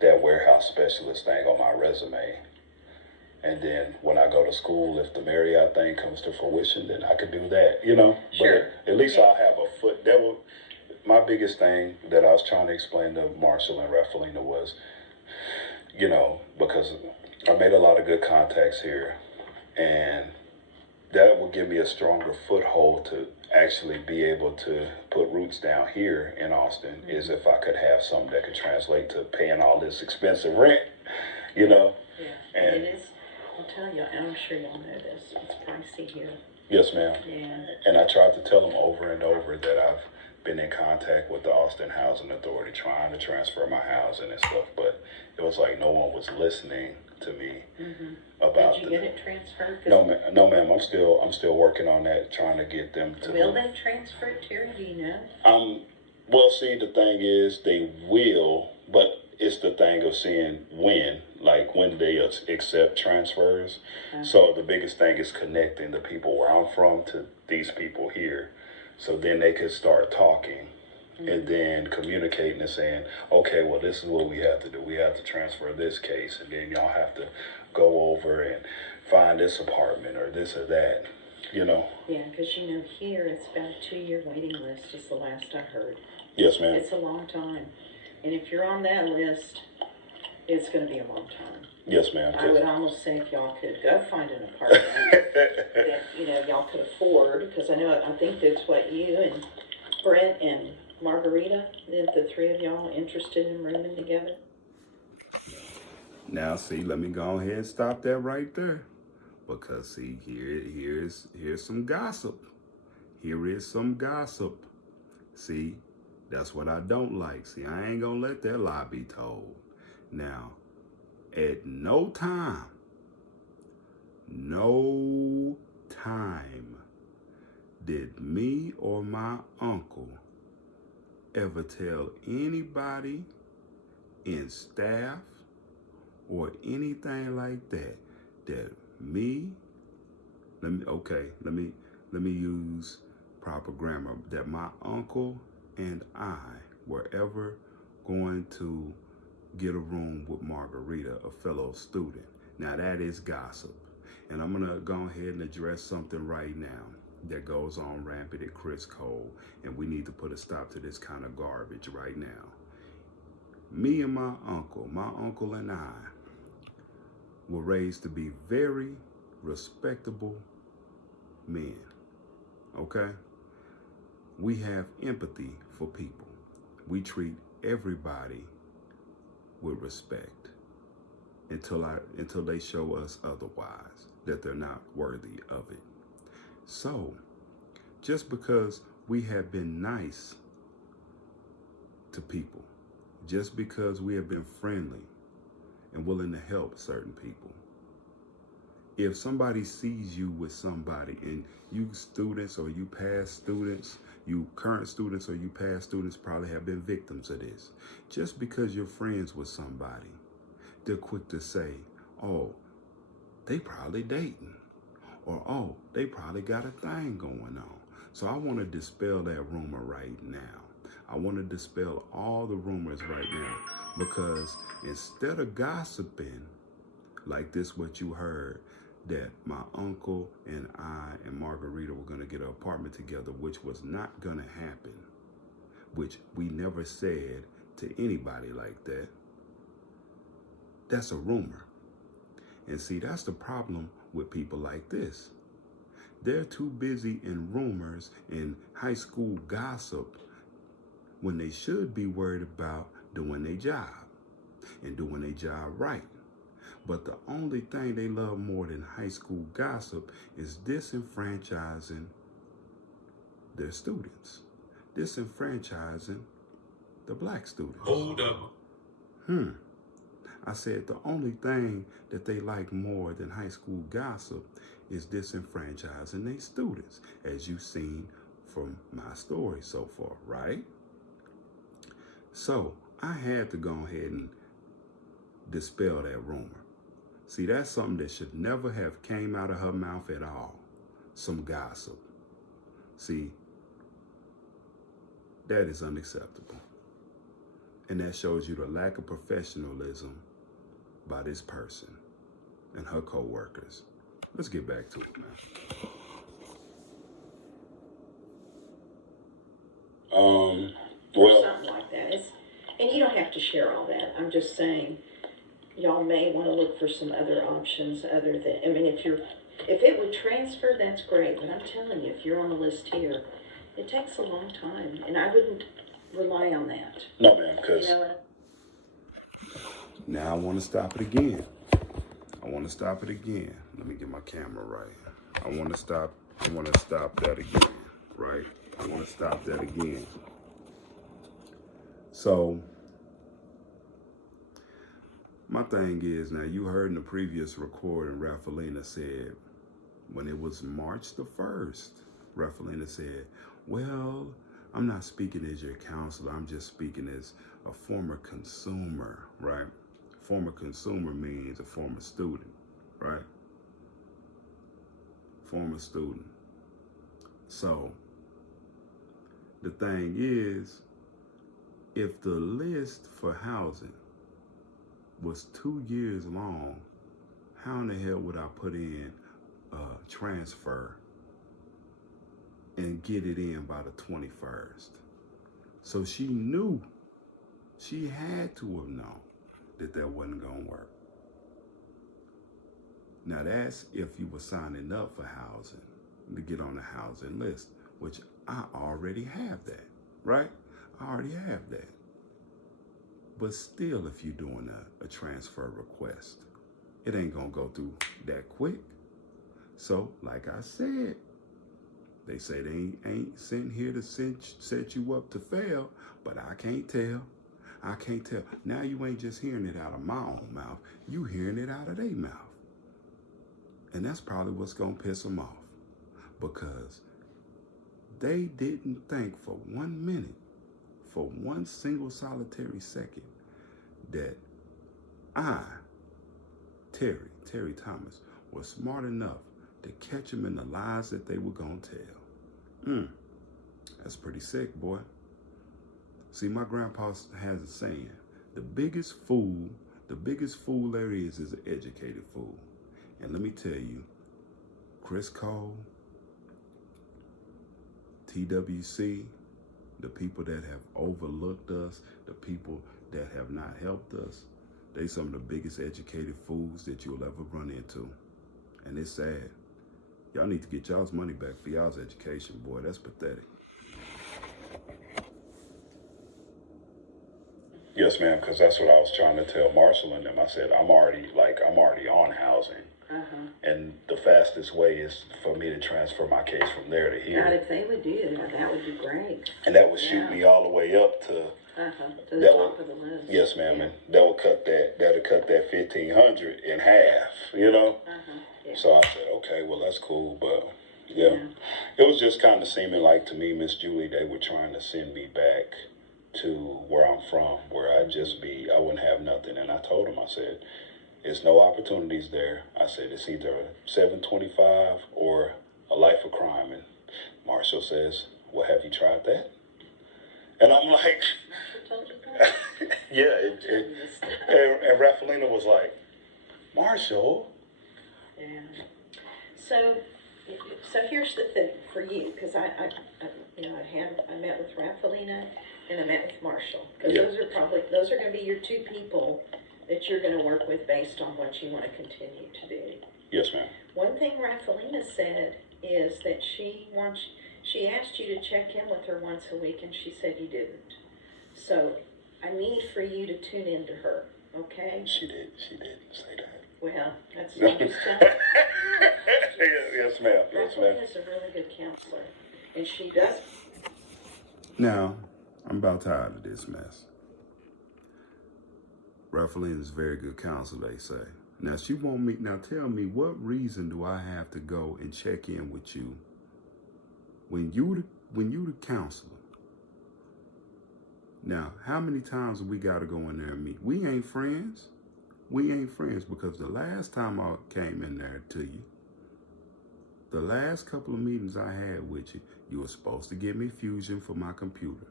that warehouse specialist thing on my resume. And then when I go to school, if the Marriott thing comes to fruition, then I could do that, you know? Sure. But at least I'll have a foot. My biggest thing that I was trying to explain to Marshall and Raffalina was, you know, because I made a lot of good contacts here, and that will give me a stronger foothold to actually be able to put roots down here in Austin, is if I could have something that could translate to paying all this expensive rent, you know? Yeah, And it is. I'll tell you, and I'm sure y'all know this, it's pricey here. yes, ma'am. Yeah. And I tried to tell them over and over that I've been in contact with the Austin Housing Authority trying to transfer my housing and stuff, but it was like no one was listening to me about. Did you get it transferred? No, ma'am. I'm still working on that, trying to get them to. Will they transfer it, Terry? Do you know? Well, see, the thing is, they will, but it's the thing of seeing when they accept transfers. So the biggest thing is connecting the people where I'm from to these people here, so then they could start talking. And then communicating and saying, okay, well, this is what we have to do. We have to transfer this case, and then y'all have to go over and find this apartment or this or that, you know? Yeah, because you know, here it's about a 2-year waiting list is the last I heard. Yes, ma'am. It's a long time. And if you're on that list, it's going to be a long time. Yes, ma'am. I would almost say if y'all could go find an apartment that, you know, y'all could afford, because I think that's what you and Brent and Margarita, the three of y'all interested in rooming together? Now, see, let me go ahead and stop that right there. Because, see, here's some gossip. Here is some gossip. See, that's what I don't like. See, I ain't gonna let that lie be told. Now, at no time did me or my uncle ever tell anybody in staff or anything like that let me use proper grammar, that my uncle and I were ever going to get a room with Margarita, a fellow student. Now that is gossip. And I'm gonna go ahead and address something right now that goes on rampant at Criss Cole, and we need to put a stop to this kind of garbage right now. Me and my uncle and I were raised to be very respectable men, okay? We have empathy for people. we treat everybody with respect until they show us otherwise, that they're not worthy of it. So, just because we have been nice to people, just because we have been friendly and willing to help certain people, if somebody sees you with somebody, and you students or you past students, you current students or you past students probably have been victims of this. Just because you're friends with somebody, they're quick to say, oh, they probably dating, or oh, they probably got a thing going on. So I want to dispel that rumor right now. I want to dispel all the rumors right now, because instead of gossiping like this, what you heard, that my uncle and I and Margarita were going to get an apartment together, which was not going to happen, which we never said to anybody like that. That's a rumor. And see, that's the problem with people like this. They're too busy in rumors and high school gossip when they should be worried about doing their job and doing their job right. But the only thing they love more than high school gossip is disenfranchising their students, disenfranchising the black students. Hold up. I said the only thing that they like more than high school gossip is disenfranchising their students, as you've seen from my story so far, right? So I had to go ahead and dispel that rumor. See, that's something that should never have came out of her mouth at all. Some gossip. See, that is unacceptable. And that shows you the lack of professionalism by this person and her co-workers. Let's get back to it, man. Or something like that. And you don't have to share all that. I'm just saying, y'all may want to look for some other options other than, I mean, if it would transfer, that's great. But I'm telling you, if you're on the list here, it takes a long time. And I wouldn't rely on that. No, ma'am, because... You know, now I want to stop it again. Let me get my camera right. I want to stop that again, right? I want to stop that again. So, my thing is, now you heard in the previous recording, Rafalina said, when it was March the 1st, Rafalina said, well, I'm not speaking as your counselor, I'm just speaking as a former consumer, right? Former consumer means a former student, right? Former student. So, the thing is, if the list for housing was 2 years long, how in the hell would I put in a transfer and get it in by the 21st? So she knew, she had to have known that wasn't gonna work. Now that's if you were signing up for housing, to get on the housing list, which I already have that, right? I already have that. But still, if you're doing a transfer request, it ain't gonna go through that quick. So, like I said, they say they ain't sitting here to set you up to fail, but I can't tell. I can't tell. Now you ain't just hearing it out of my own mouth, you hearing it out of their mouth. And that's probably what's gonna piss them off, because they didn't think for 1 minute, for one single solitary second, that I, Terry Thomas, was smart enough to catch them in the lies that they were gonna tell. That's pretty sick, boy. See, my grandpa has a saying, the biggest fool there is an educated fool. And let me tell you, Criss Cole, TWC, the people that have overlooked us, the people that have not helped us, they some of the biggest educated fools that you'll ever run into. And it's sad. Y'all need to get y'all's money back for y'all's education, boy. That's pathetic. Yes, ma'am, because that's what I was trying to tell Marshall and them. I said, I'm already on housing. And the fastest way is for me to transfer my case from there to here. God, if they would do that, that would be great. And that would shoot me all the way up to the top of the list. Yes, ma'am, and that'll cut that 1,500 in half, you know? Yeah. So I said, okay, well, that's cool, but yeah. It was just kind of seeming like to me, Miss Julie, they were trying to send me back to where I'm from, where I wouldn't have nothing. And I told them, I said, there's no opportunities there. I said, it's either 725 or a life of crime. And Marshall says, well, have you tried that? And I'm like, yeah. And Rafaelina was like, Marshall. Yeah. So here's the thing for you, because I met with Rafaelina and I met with Marshall, because those are going to be your two people that you're going to work with based on what you want to continue to do. Yes, ma'am. One thing Rafaelina said is that she asked you to check in with her once a week, and she said you didn't. So I need for you to tune into her, okay? She did say that. Well, that's not just telling. Yes, ma'am. Rafaelina is a really good counselor, and she does. Now, I'm about tired of this mess. Rafaelina is a very good counselor, they say. Now, tell me, what reason do I have to go and check in with you when you the counselor? Now, how many times we got to go in there and meet? We ain't friends. We ain't friends, because the last time I came in there to you, the last couple of meetings I had with you, you were supposed to give me Fusion for my computer.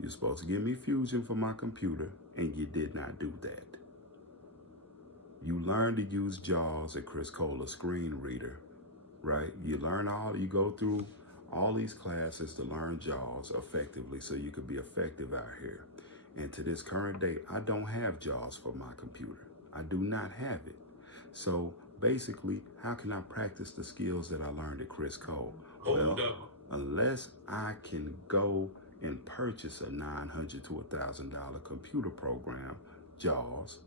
You're supposed to give me Fusion for my computer, and you did not do that. You learned to use JAWS at Criss Cole, a screen reader, right? You go through all these classes to learn JAWS effectively so you could be effective out here. And to this current day, I don't have JAWS for my computer. I do not have it. So basically, how can I practice the skills that I learned at Criss Cole? Well, unless I can go and purchase a $900 to $1,000 computer program, JAWS,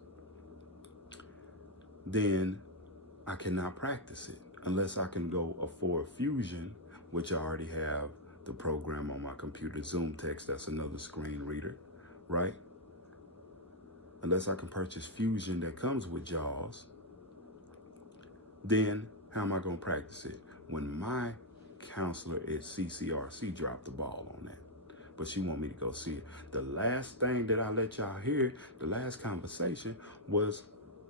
then I cannot practice it. Unless I can go afford Fusion, which I already have the program on my computer, Zoom Text, that's another screen reader, right? Unless I can purchase Fusion that comes with JAWS, then how am I going to practice it? When my counselor at CCRC dropped the ball on that. But she want me to go see it. The last thing that I let y'all hear, the last conversation, was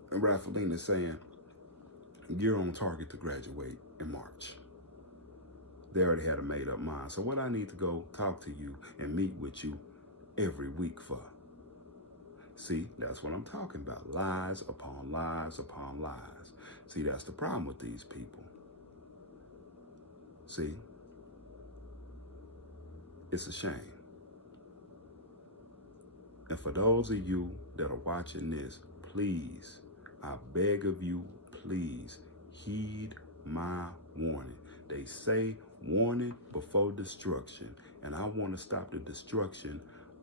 Rafaelina saying, you're on target to graduate in March. They already had a made up mind. So what I need to go talk to you and meet with you every week for? See, that's what I'm talking about. Lies upon lies upon lies. See, that's the problem with these people. See, it's a shame. And for those of you that are watching this, please, I beg of you, please heed my warning. They say warning before destruction, and I want to stop the destruction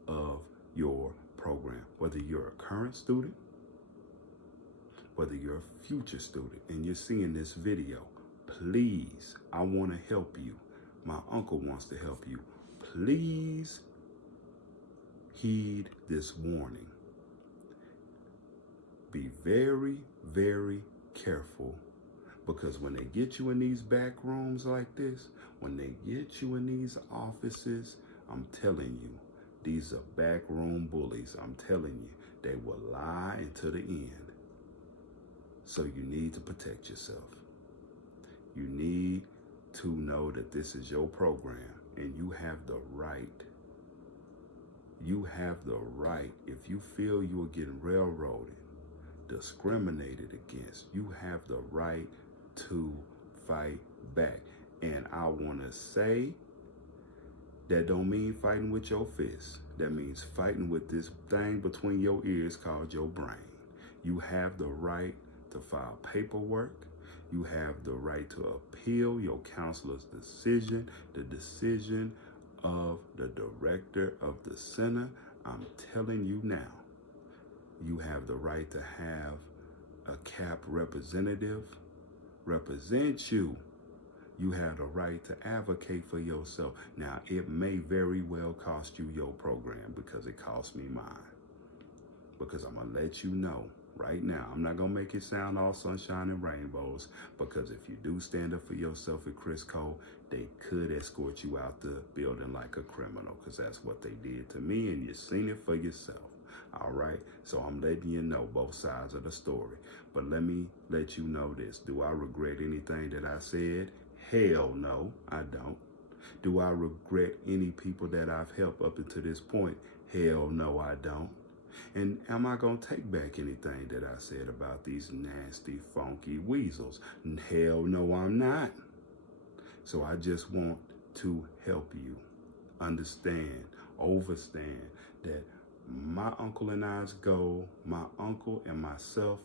of your program. Whether you're a current student, whether you're a future student, and you're seeing this video, please, I want to help you. My uncle wants to help you. Please heed this warning. Be very, very careful, because when they get you in these back rooms like this, when they get you in these offices, I'm telling you, these are backroom bullies. I'm telling you, they will lie until the end. So you need to protect yourself. You need to know that this is your program, and you have the right. You have the right. If you feel you are getting railroaded, discriminated against, you have the right to fight back. And I want to say, that don't mean fighting with your fists. That means fighting with this thing between your ears called your brain. You have the right to file paperwork. You have the right to appeal your counselor's decision, the decision of the director of the center. I'm telling you now, you have the right to have a CAP representative represent you. You have the right to advocate for yourself. Now, it may very well cost you your program because it cost me mine. Because I'm going to let you know right now, I'm not going to make it sound all sunshine and rainbows, because if you do stand up for yourself at Criss Cole, they could escort you out the building like a criminal, because that's what they did to me, and you've seen it for yourself. All right, so I'm letting you know both sides of the story. But let me let you know this. Do I regret anything that I said? Hell no, I don't. Do I regret any people that I've helped up until this point? Hell no, I don't. And am I going to take back anything that I said about these nasty, funky weasels? Hell no, I'm not. So I just want to help you understand, overstand that my uncle and I's goal, my uncle and myself,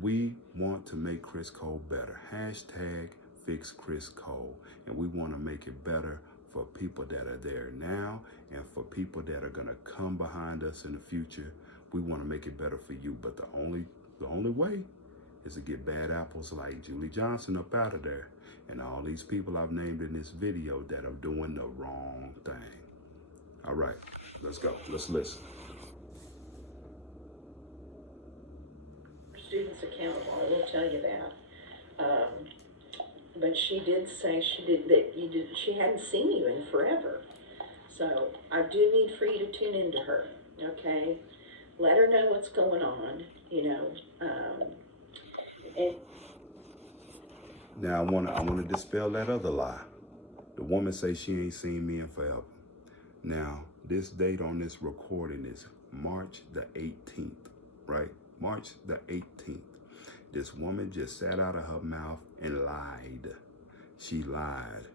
we want to make Criss Cole better. Hashtag fix Criss Cole. And we want to make it better for people that are there now and for people that are going to come behind us in the future. We want to make it better for you. But the only way is to get bad apples like Julie Johnson up out of there. And all these people I've named in this video that are doing the wrong thing. All right, let's go. Let's listen. Students accountable, I will tell you that. But she did say she hadn't seen you in forever. So I do need for you to tune into her, okay? Let her know what's going on, you know. And now I wanna dispel that other lie. The woman say she ain't seen me in forever. Now, this date on this recording is March the 18th, right? March the 18th. This woman just sat out of her mouth and lied. She lied.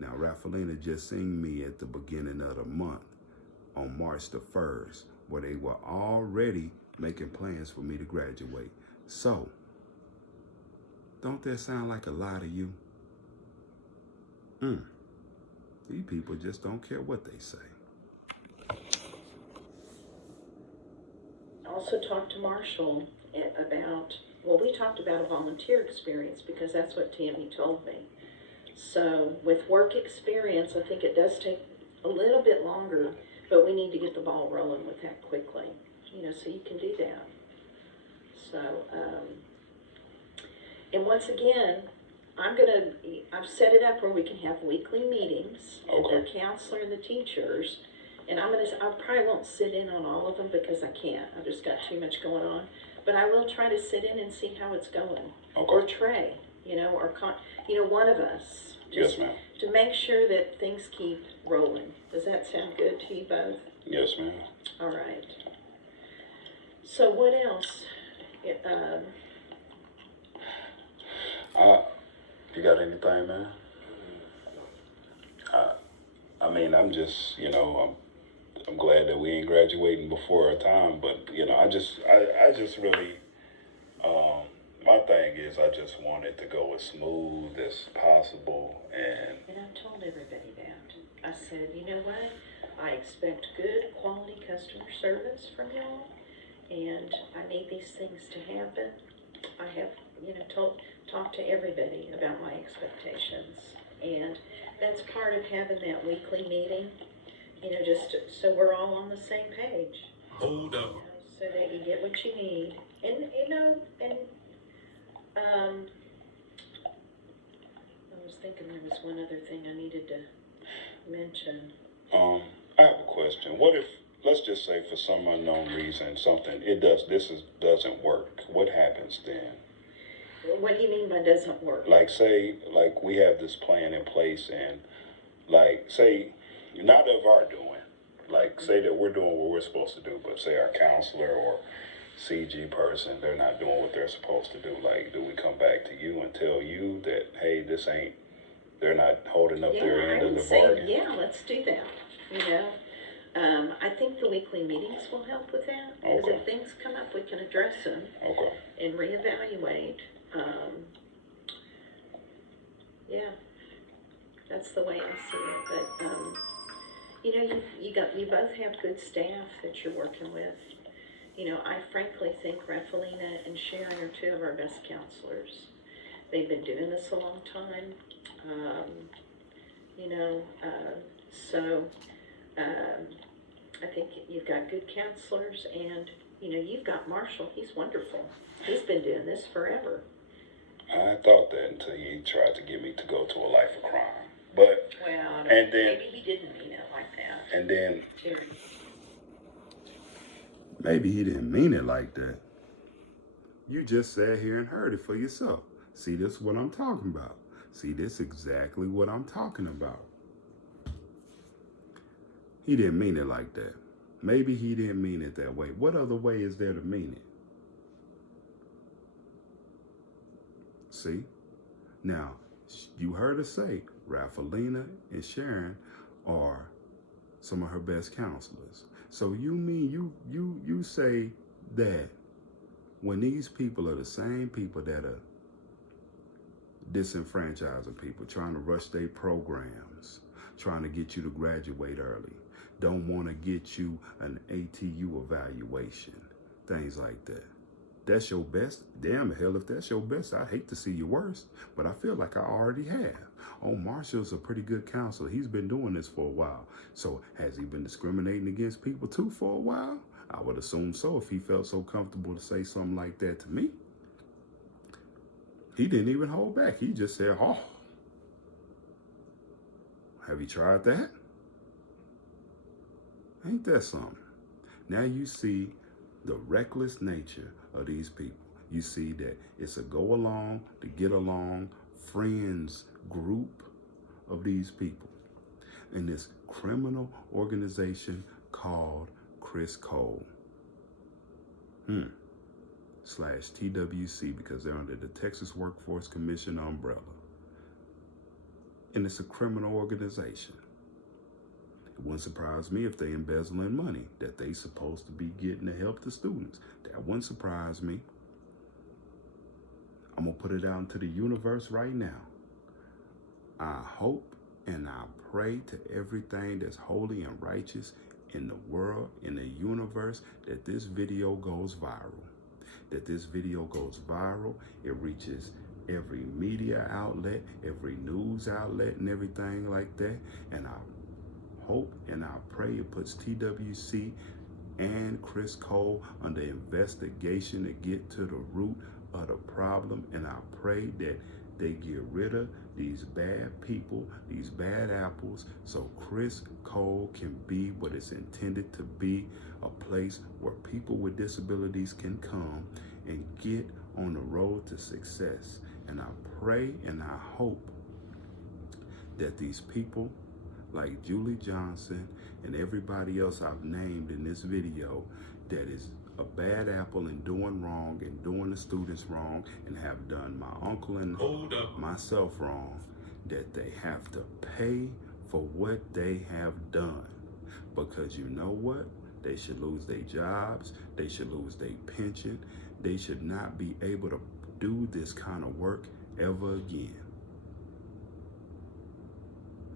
Now, Rafalina just seen me at the beginning of the month on March the 1st, where they were already making plans for me to graduate. So, don't that sound like a lie to you? These people just don't care what they say. also talked to Marshall about, well, we talked about a volunteer experience because that's what Tammy told me. So with work experience, I think it does take a little bit longer, but we need to get the ball rolling with that quickly, you know, so you can do that. So, and once again, I've set it up where we can have weekly meetings with their counselor and the teachers. And I probably won't sit in on all of them because I can't. I've just got too much going on. But I will try to sit in and see how it's going. Or Trey, you know, or one of us. Yes, ma'am. To make sure that things keep rolling. Does that sound good to you both? Yes, ma'am. All right. So what else? You got anything, man? I mean, I'm just, you know, I'm glad that we ain't graduating before our time, but, you know, I just really, my thing is I just want it to go as smooth as possible. And I told everybody that. I said, you know what? I expect good quality customer service from y'all, and I need these things to happen. I have, you know, talked to everybody about my expectations, and that's part of having that weekly meeting, you know, just so we're all on the same page. Hold up. You know, so that you get what you need. And, you know, and I was thinking there was one other thing I needed to mention. I have a question. What if, let's just say for some unknown reason, doesn't work. What happens then? What do you mean by doesn't work? Like, say, like we have this plan in place and, like, say, not of our doing, like, say that we're doing what we're supposed to do, but say our counselor or CG person, they're not doing what they're supposed to do. Like, do we come back to you and tell you that, hey, they're not holding up their end of the bargain? Yeah, let's do that, you know. I think the weekly meetings will help with that. Because if things come up, we can address them and reevaluate. Yeah, that's the way I see it. But you know, you both have good staff that you're working with. You know, I frankly think Raphaelina and Sharon are two of our best counselors. They've been doing this a long time. You know, so I think you've got good counselors, and you know, you've got Marshall. He's wonderful. He's been doing this forever. I thought that until he tried to get me to go to a life of crime. But well, and then maybe he didn't mean it like that. And then Terry. Maybe he didn't mean it like that. You just sat here and heard it for yourself. See, this is what I'm talking about. See, this is exactly what I'm talking about. He didn't mean it like that. Maybe he didn't mean it that way. What other way is there to mean it? See? Now, you heard her say Raphaelina and Sharon are some of her best counselors. So you mean you say that when these people are the same people that are disenfranchising people, trying to rush their programs, trying to get you to graduate early, don't want to get you an ATU evaluation, things like that. That's your best? Damn hell, if that's your best, I hate to see your worst, but I feel like I already have. Oh, Marshall's a pretty good counselor. He's been doing this for a while. So has he been discriminating against people too for a while? I would assume so if he felt so comfortable to say something like that to me. He didn't even hold back. He just said, oh, have you tried that? Ain't that something? Now you see the reckless nature of these people. You see that it's a go along to get along friends group of these people in this criminal organization called Criss Cole. /TWC, because they're under the Texas Workforce Commission umbrella. And it's a criminal organization. It wouldn't surprise me if they embezzling money that they supposed to be getting to help the students. That wouldn't surprise me. I'm gonna put it out into the universe right now. I hope and I pray to everything that's holy and righteous in the world, in the universe, that this video goes viral. That this video goes viral, it reaches every media outlet, every news outlet and everything like that. And I hope and I pray it puts TWC and Criss Cole under investigation to get to the root of the problem. And I pray that they get rid of these bad people, these bad apples, so Criss Cole can be what it's intended to be, a place where people with disabilities can come and get on the road to success. And I pray and I hope that these people like Julie Johnson and everybody else I've named in this video that is a bad apple and doing wrong and doing the students wrong and have done my uncle and myself wrong, that they have to pay for what they have done. Because you know what? They should lose their jobs. They should lose their pension. They should not be able to do this kind of work ever again.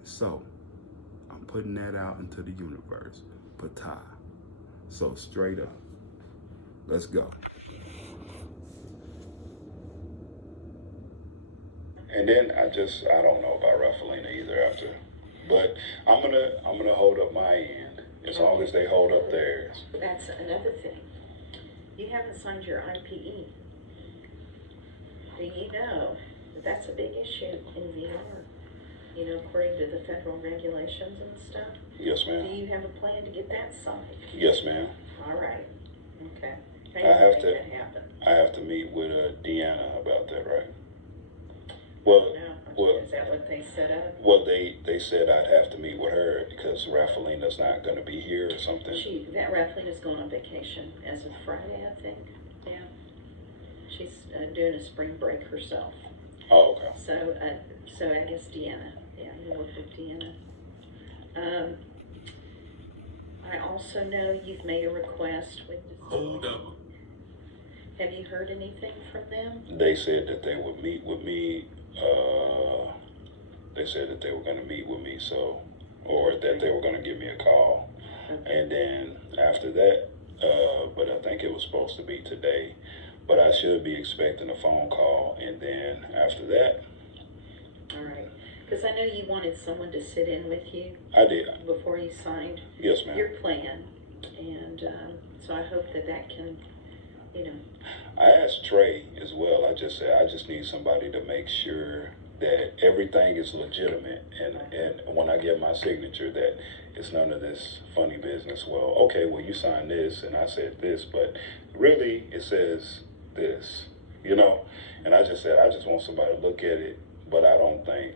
So, I'm putting that out into the universe. Patah. So straight up. Let's go. And then I don't know about Raphaelina either after, but I'm gonna hold up my end as long as they hold up theirs. That's another thing. You haven't signed your IPE. Do you know that that's a big issue in VR? You know, according to the federal regulations and stuff. Yes, ma'am. Do you have a plan to get that signed? Yes, ma'am. All right. Okay. How I you have make to. that happen? I have to meet with Deanna about that, right? Well, Is that what they set up? Well, they said I'd have to meet with her because Raphaelina's not going to be here or something. Raphaelina's going on vacation as of Friday, I think. Yeah. She's doing a spring break herself. Oh, okay. So I guess Deanna. Yeah, you work with Deanna. I also know you've made a request with the... Hold up. Have you heard anything from them? They said that they would meet with me. They said that they were going to meet with me, so or that they were going to give me a call. And then after that, but I think it was supposed to be today, but I should be expecting a phone call. And then after that. All right. Because I know you wanted someone to sit in with you. I did. Before you signed. Yes, ma'am. Your plan. And so I hope that can, I asked Trey as well. I just said, I just need somebody to make sure that everything is legitimate. And when I get my signature, that it's none of this funny business. Well, okay, well, you signed this and I said this, but really it says this, And I just said, I just want somebody to look at it, but I don't think.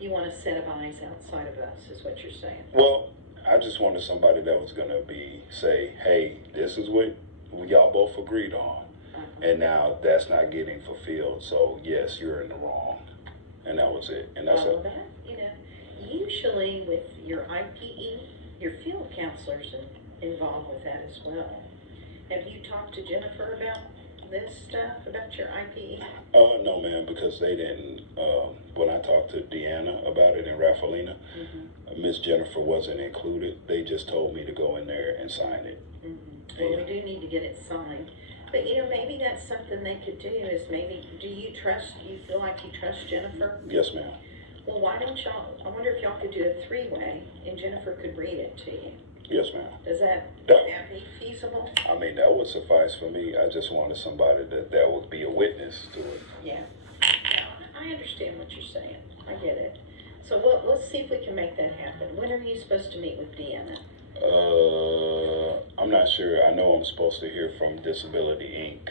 You want a set of eyes outside of us, is what you're saying. Well, I just wanted somebody that was going to say, hey, this is what y'all both agreed on. And now that's not getting fulfilled. So, yes, you're in the wrong. And that was it. And that's it. Usually with your IPE, your field counselors are involved with that as well. Have you talked to Jennifer about this stuff, about your IPE? No, ma'am, because they didn't. When I talked to Deanna about it and Rafaelina, Miss Jennifer wasn't included. They just told me to go in there and sign it. Well, we do need to get it signed. But, maybe that's something they could do is do you feel like you trust Jennifer? Yes, ma'am. Well, why don't y'all, I wonder if y'all could do a 3-way and Jennifer could read it to you. Yes, ma'am. Does that be feasible? I mean, that would suffice for me. I just wanted somebody that would be a witness to it. Yeah. I understand what you're saying. I get it. So let's see if we can make that happen. When are you supposed to meet with Deanna? I'm not sure. I know I'm supposed to hear from Disability Inc.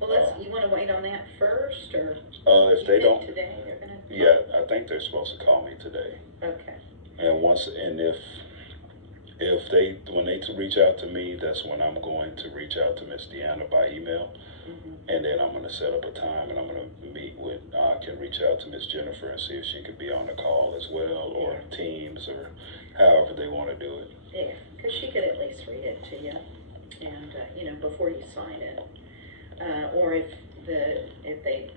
Well, you want to wait on that first, or if they don't today, they're gonna. Yeah, I think they're supposed to call me today. Okay. And if they when they reach out to me, that's when I'm going to reach out to Miss Deanna by email, and then I'm going to set up a time and I'm going to meet with. I can reach out to Miss Jennifer and see if she could be on the call as well, or Teams, or however they want to do it. Yeah, because she could at least read it to you, and before you sign it, or if they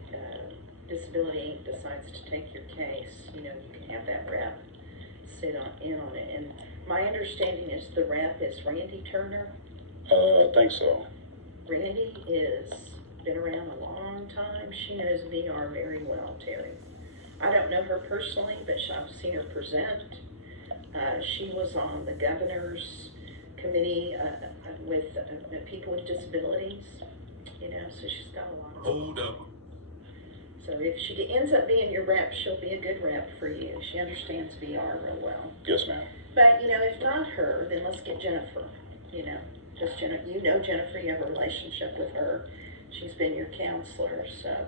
Disability Inc. decides to take your case, you can have that rep sit in on it. And my understanding is the rep is Randy Turner. I think so. Randy is been around a long time. She knows VR very well, Terry. I don't know her personally, but I've seen her present. She was on the governor's committee with people with disabilities, so she's got a lot of. Hold up. So if she ends up being your rep, she'll be a good rep for you. She understands VR real well. Yes, ma'am. But, if not her, then let's get Jennifer, just Jennifer. Jennifer, you have a relationship with her. She's been your counselor, so.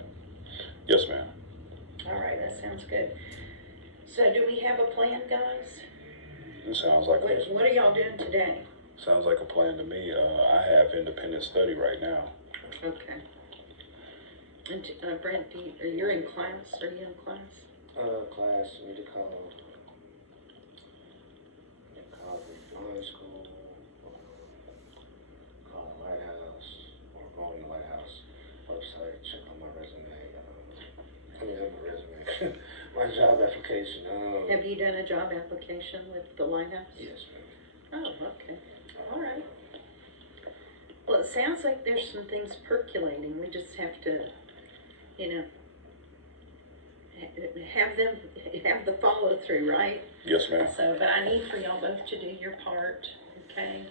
Yes, ma'am. All right, that sounds good. So do we have a plan, guys? It sounds like What are y'all doing today? Sounds like a plan to me. I have independent study right now. Okay. And Brent, you're in class? Are you in class? Class, we need to call the school, call the Lighthouse, or go on the Lighthouse website, check on my resume. My job application. Have you done a job application with the Lighthouse? Yes, ma'am. Oh, okay. All right. Well, it sounds like there's some things percolating. We just have to, have the follow through, right? Yes, ma'am. So, but I need for y'all both to do your part, okay?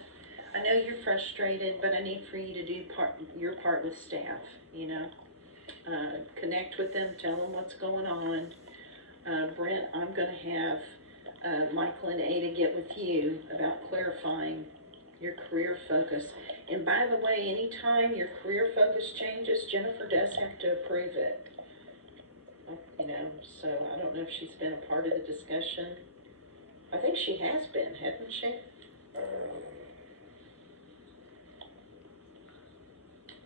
I know you're frustrated, but I need for you to do your part with staff, connect with them, tell them what's going on. Brent, I'm going to have Michael and Ada get with you about clarifying your career focus. And by the way, anytime your career focus changes, Jennifer does have to approve it. So I don't know if she's been a part of the discussion. I think she has been, hasn't she?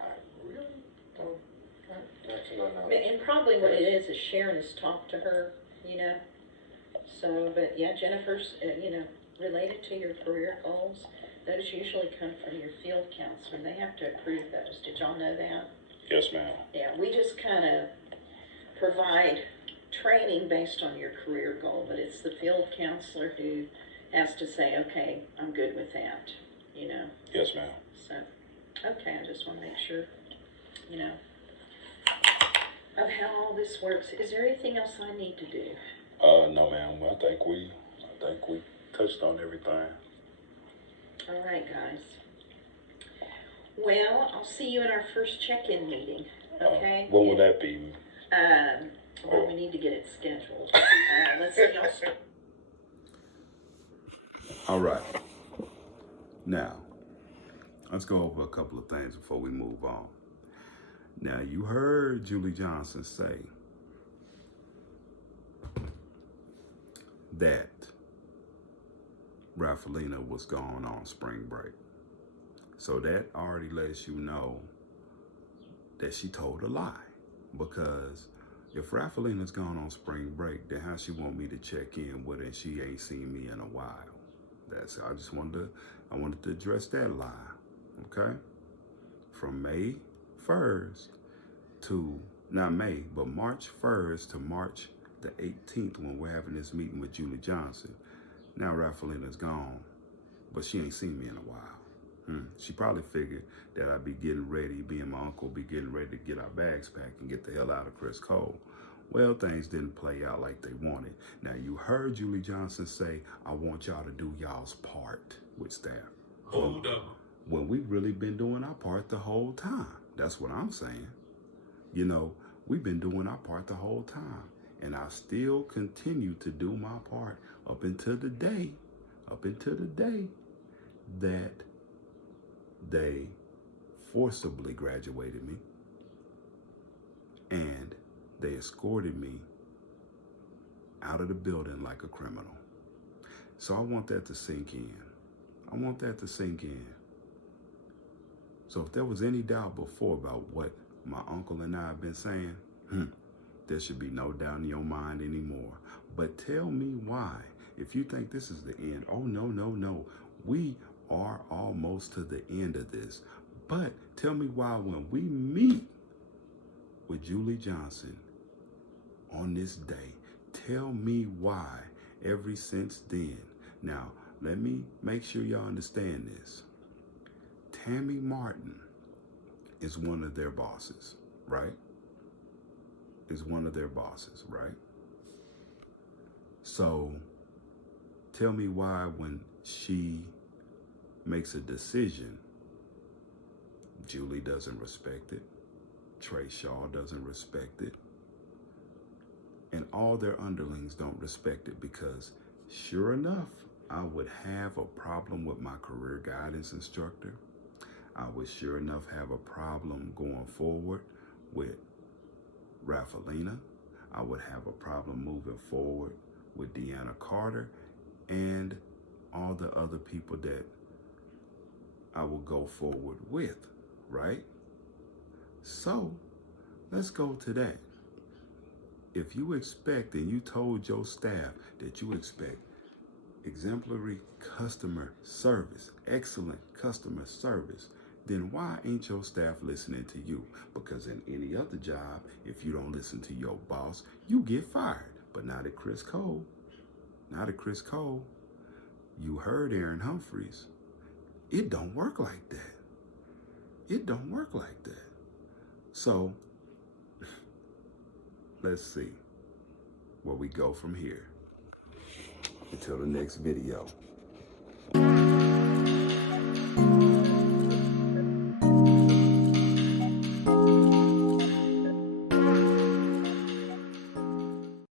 I really don't. And probably what it is Sharon has talked to her, So, but yeah, Jennifer's, related to your career goals. Those usually come from your field counselor. They have to approve those. Did y'all know that? Yes, ma'am. Yeah, we just kind of provide training based on your career goal, but it's the field counselor who has to say, okay, I'm good with that, you know? Yes, ma'am. So, okay, I just want to make sure, you know, of how all this works. Is there anything else I need to do? No, ma'am. I think we touched on everything. All right, guys. Well, I'll see you in our first check-in meeting, okay? When will that be? Well, we need to get it scheduled. Let's see y'all. All right. Now, let's go over a couple of things before we move on. Now, you heard Julie Johnson say that Rafalina was gone on spring break. So that already lets you know that she told a lie. Because if Rafalina's gone on spring break, then how she want me to check in with her and she ain't seen me in a while? I wanted to address that lie, okay? From May 1st to, not May, but March 1st to March the 18th when we're having this meeting with Julie Johnson. Now Rafalina's gone, but she ain't seen me in a while. She probably figured that I'd be getting ready, being my uncle, be getting ready to get our bags packed and get the hell out of Criss Cole. Well, things didn't play out like they wanted. Now, you heard Julie Johnson say, I want y'all to do y'all's part with staff. Hold up. When we've really been doing our part the whole time. That's what I'm saying. You know, we've been doing our part the whole time. And I still continue to do my part up until the day that they forcibly graduated me and they escorted me out of the building like a criminal. So I want that to sink in. I want that to sink in. So if there was any doubt before about what my uncle and I have been saying, there should be no doubt in your mind anymore. But tell me why. If you think this is the end, oh no. We are almost to the end of this. But tell me why when we meet with Julie Johnson on this day, tell me why ever since then. Now, let me make sure y'all understand this. Tammy Martin is one of their bosses, right? So tell me why when she makes a decision, Julie doesn't respect it, Trey Shaw doesn't respect it, and all their underlings don't respect it, because sure enough, I would have a problem with my career guidance instructor. I would sure enough have a problem going forward with Rafalina. I would have a problem moving forward with Deanna Carter and all the other people that I will go forward with, right? So let's go to that. If you expect, and you told your staff that you expect exemplary customer service, excellent customer service, then why ain't your staff listening to you? Because in any other job, if you don't listen to your boss, you get fired. But not at Criss Cole. Not at Criss Cole. You heard Aaron Humphreys. It don't work like that. It don't work like that. So, let's see where we go from here. Until the next video.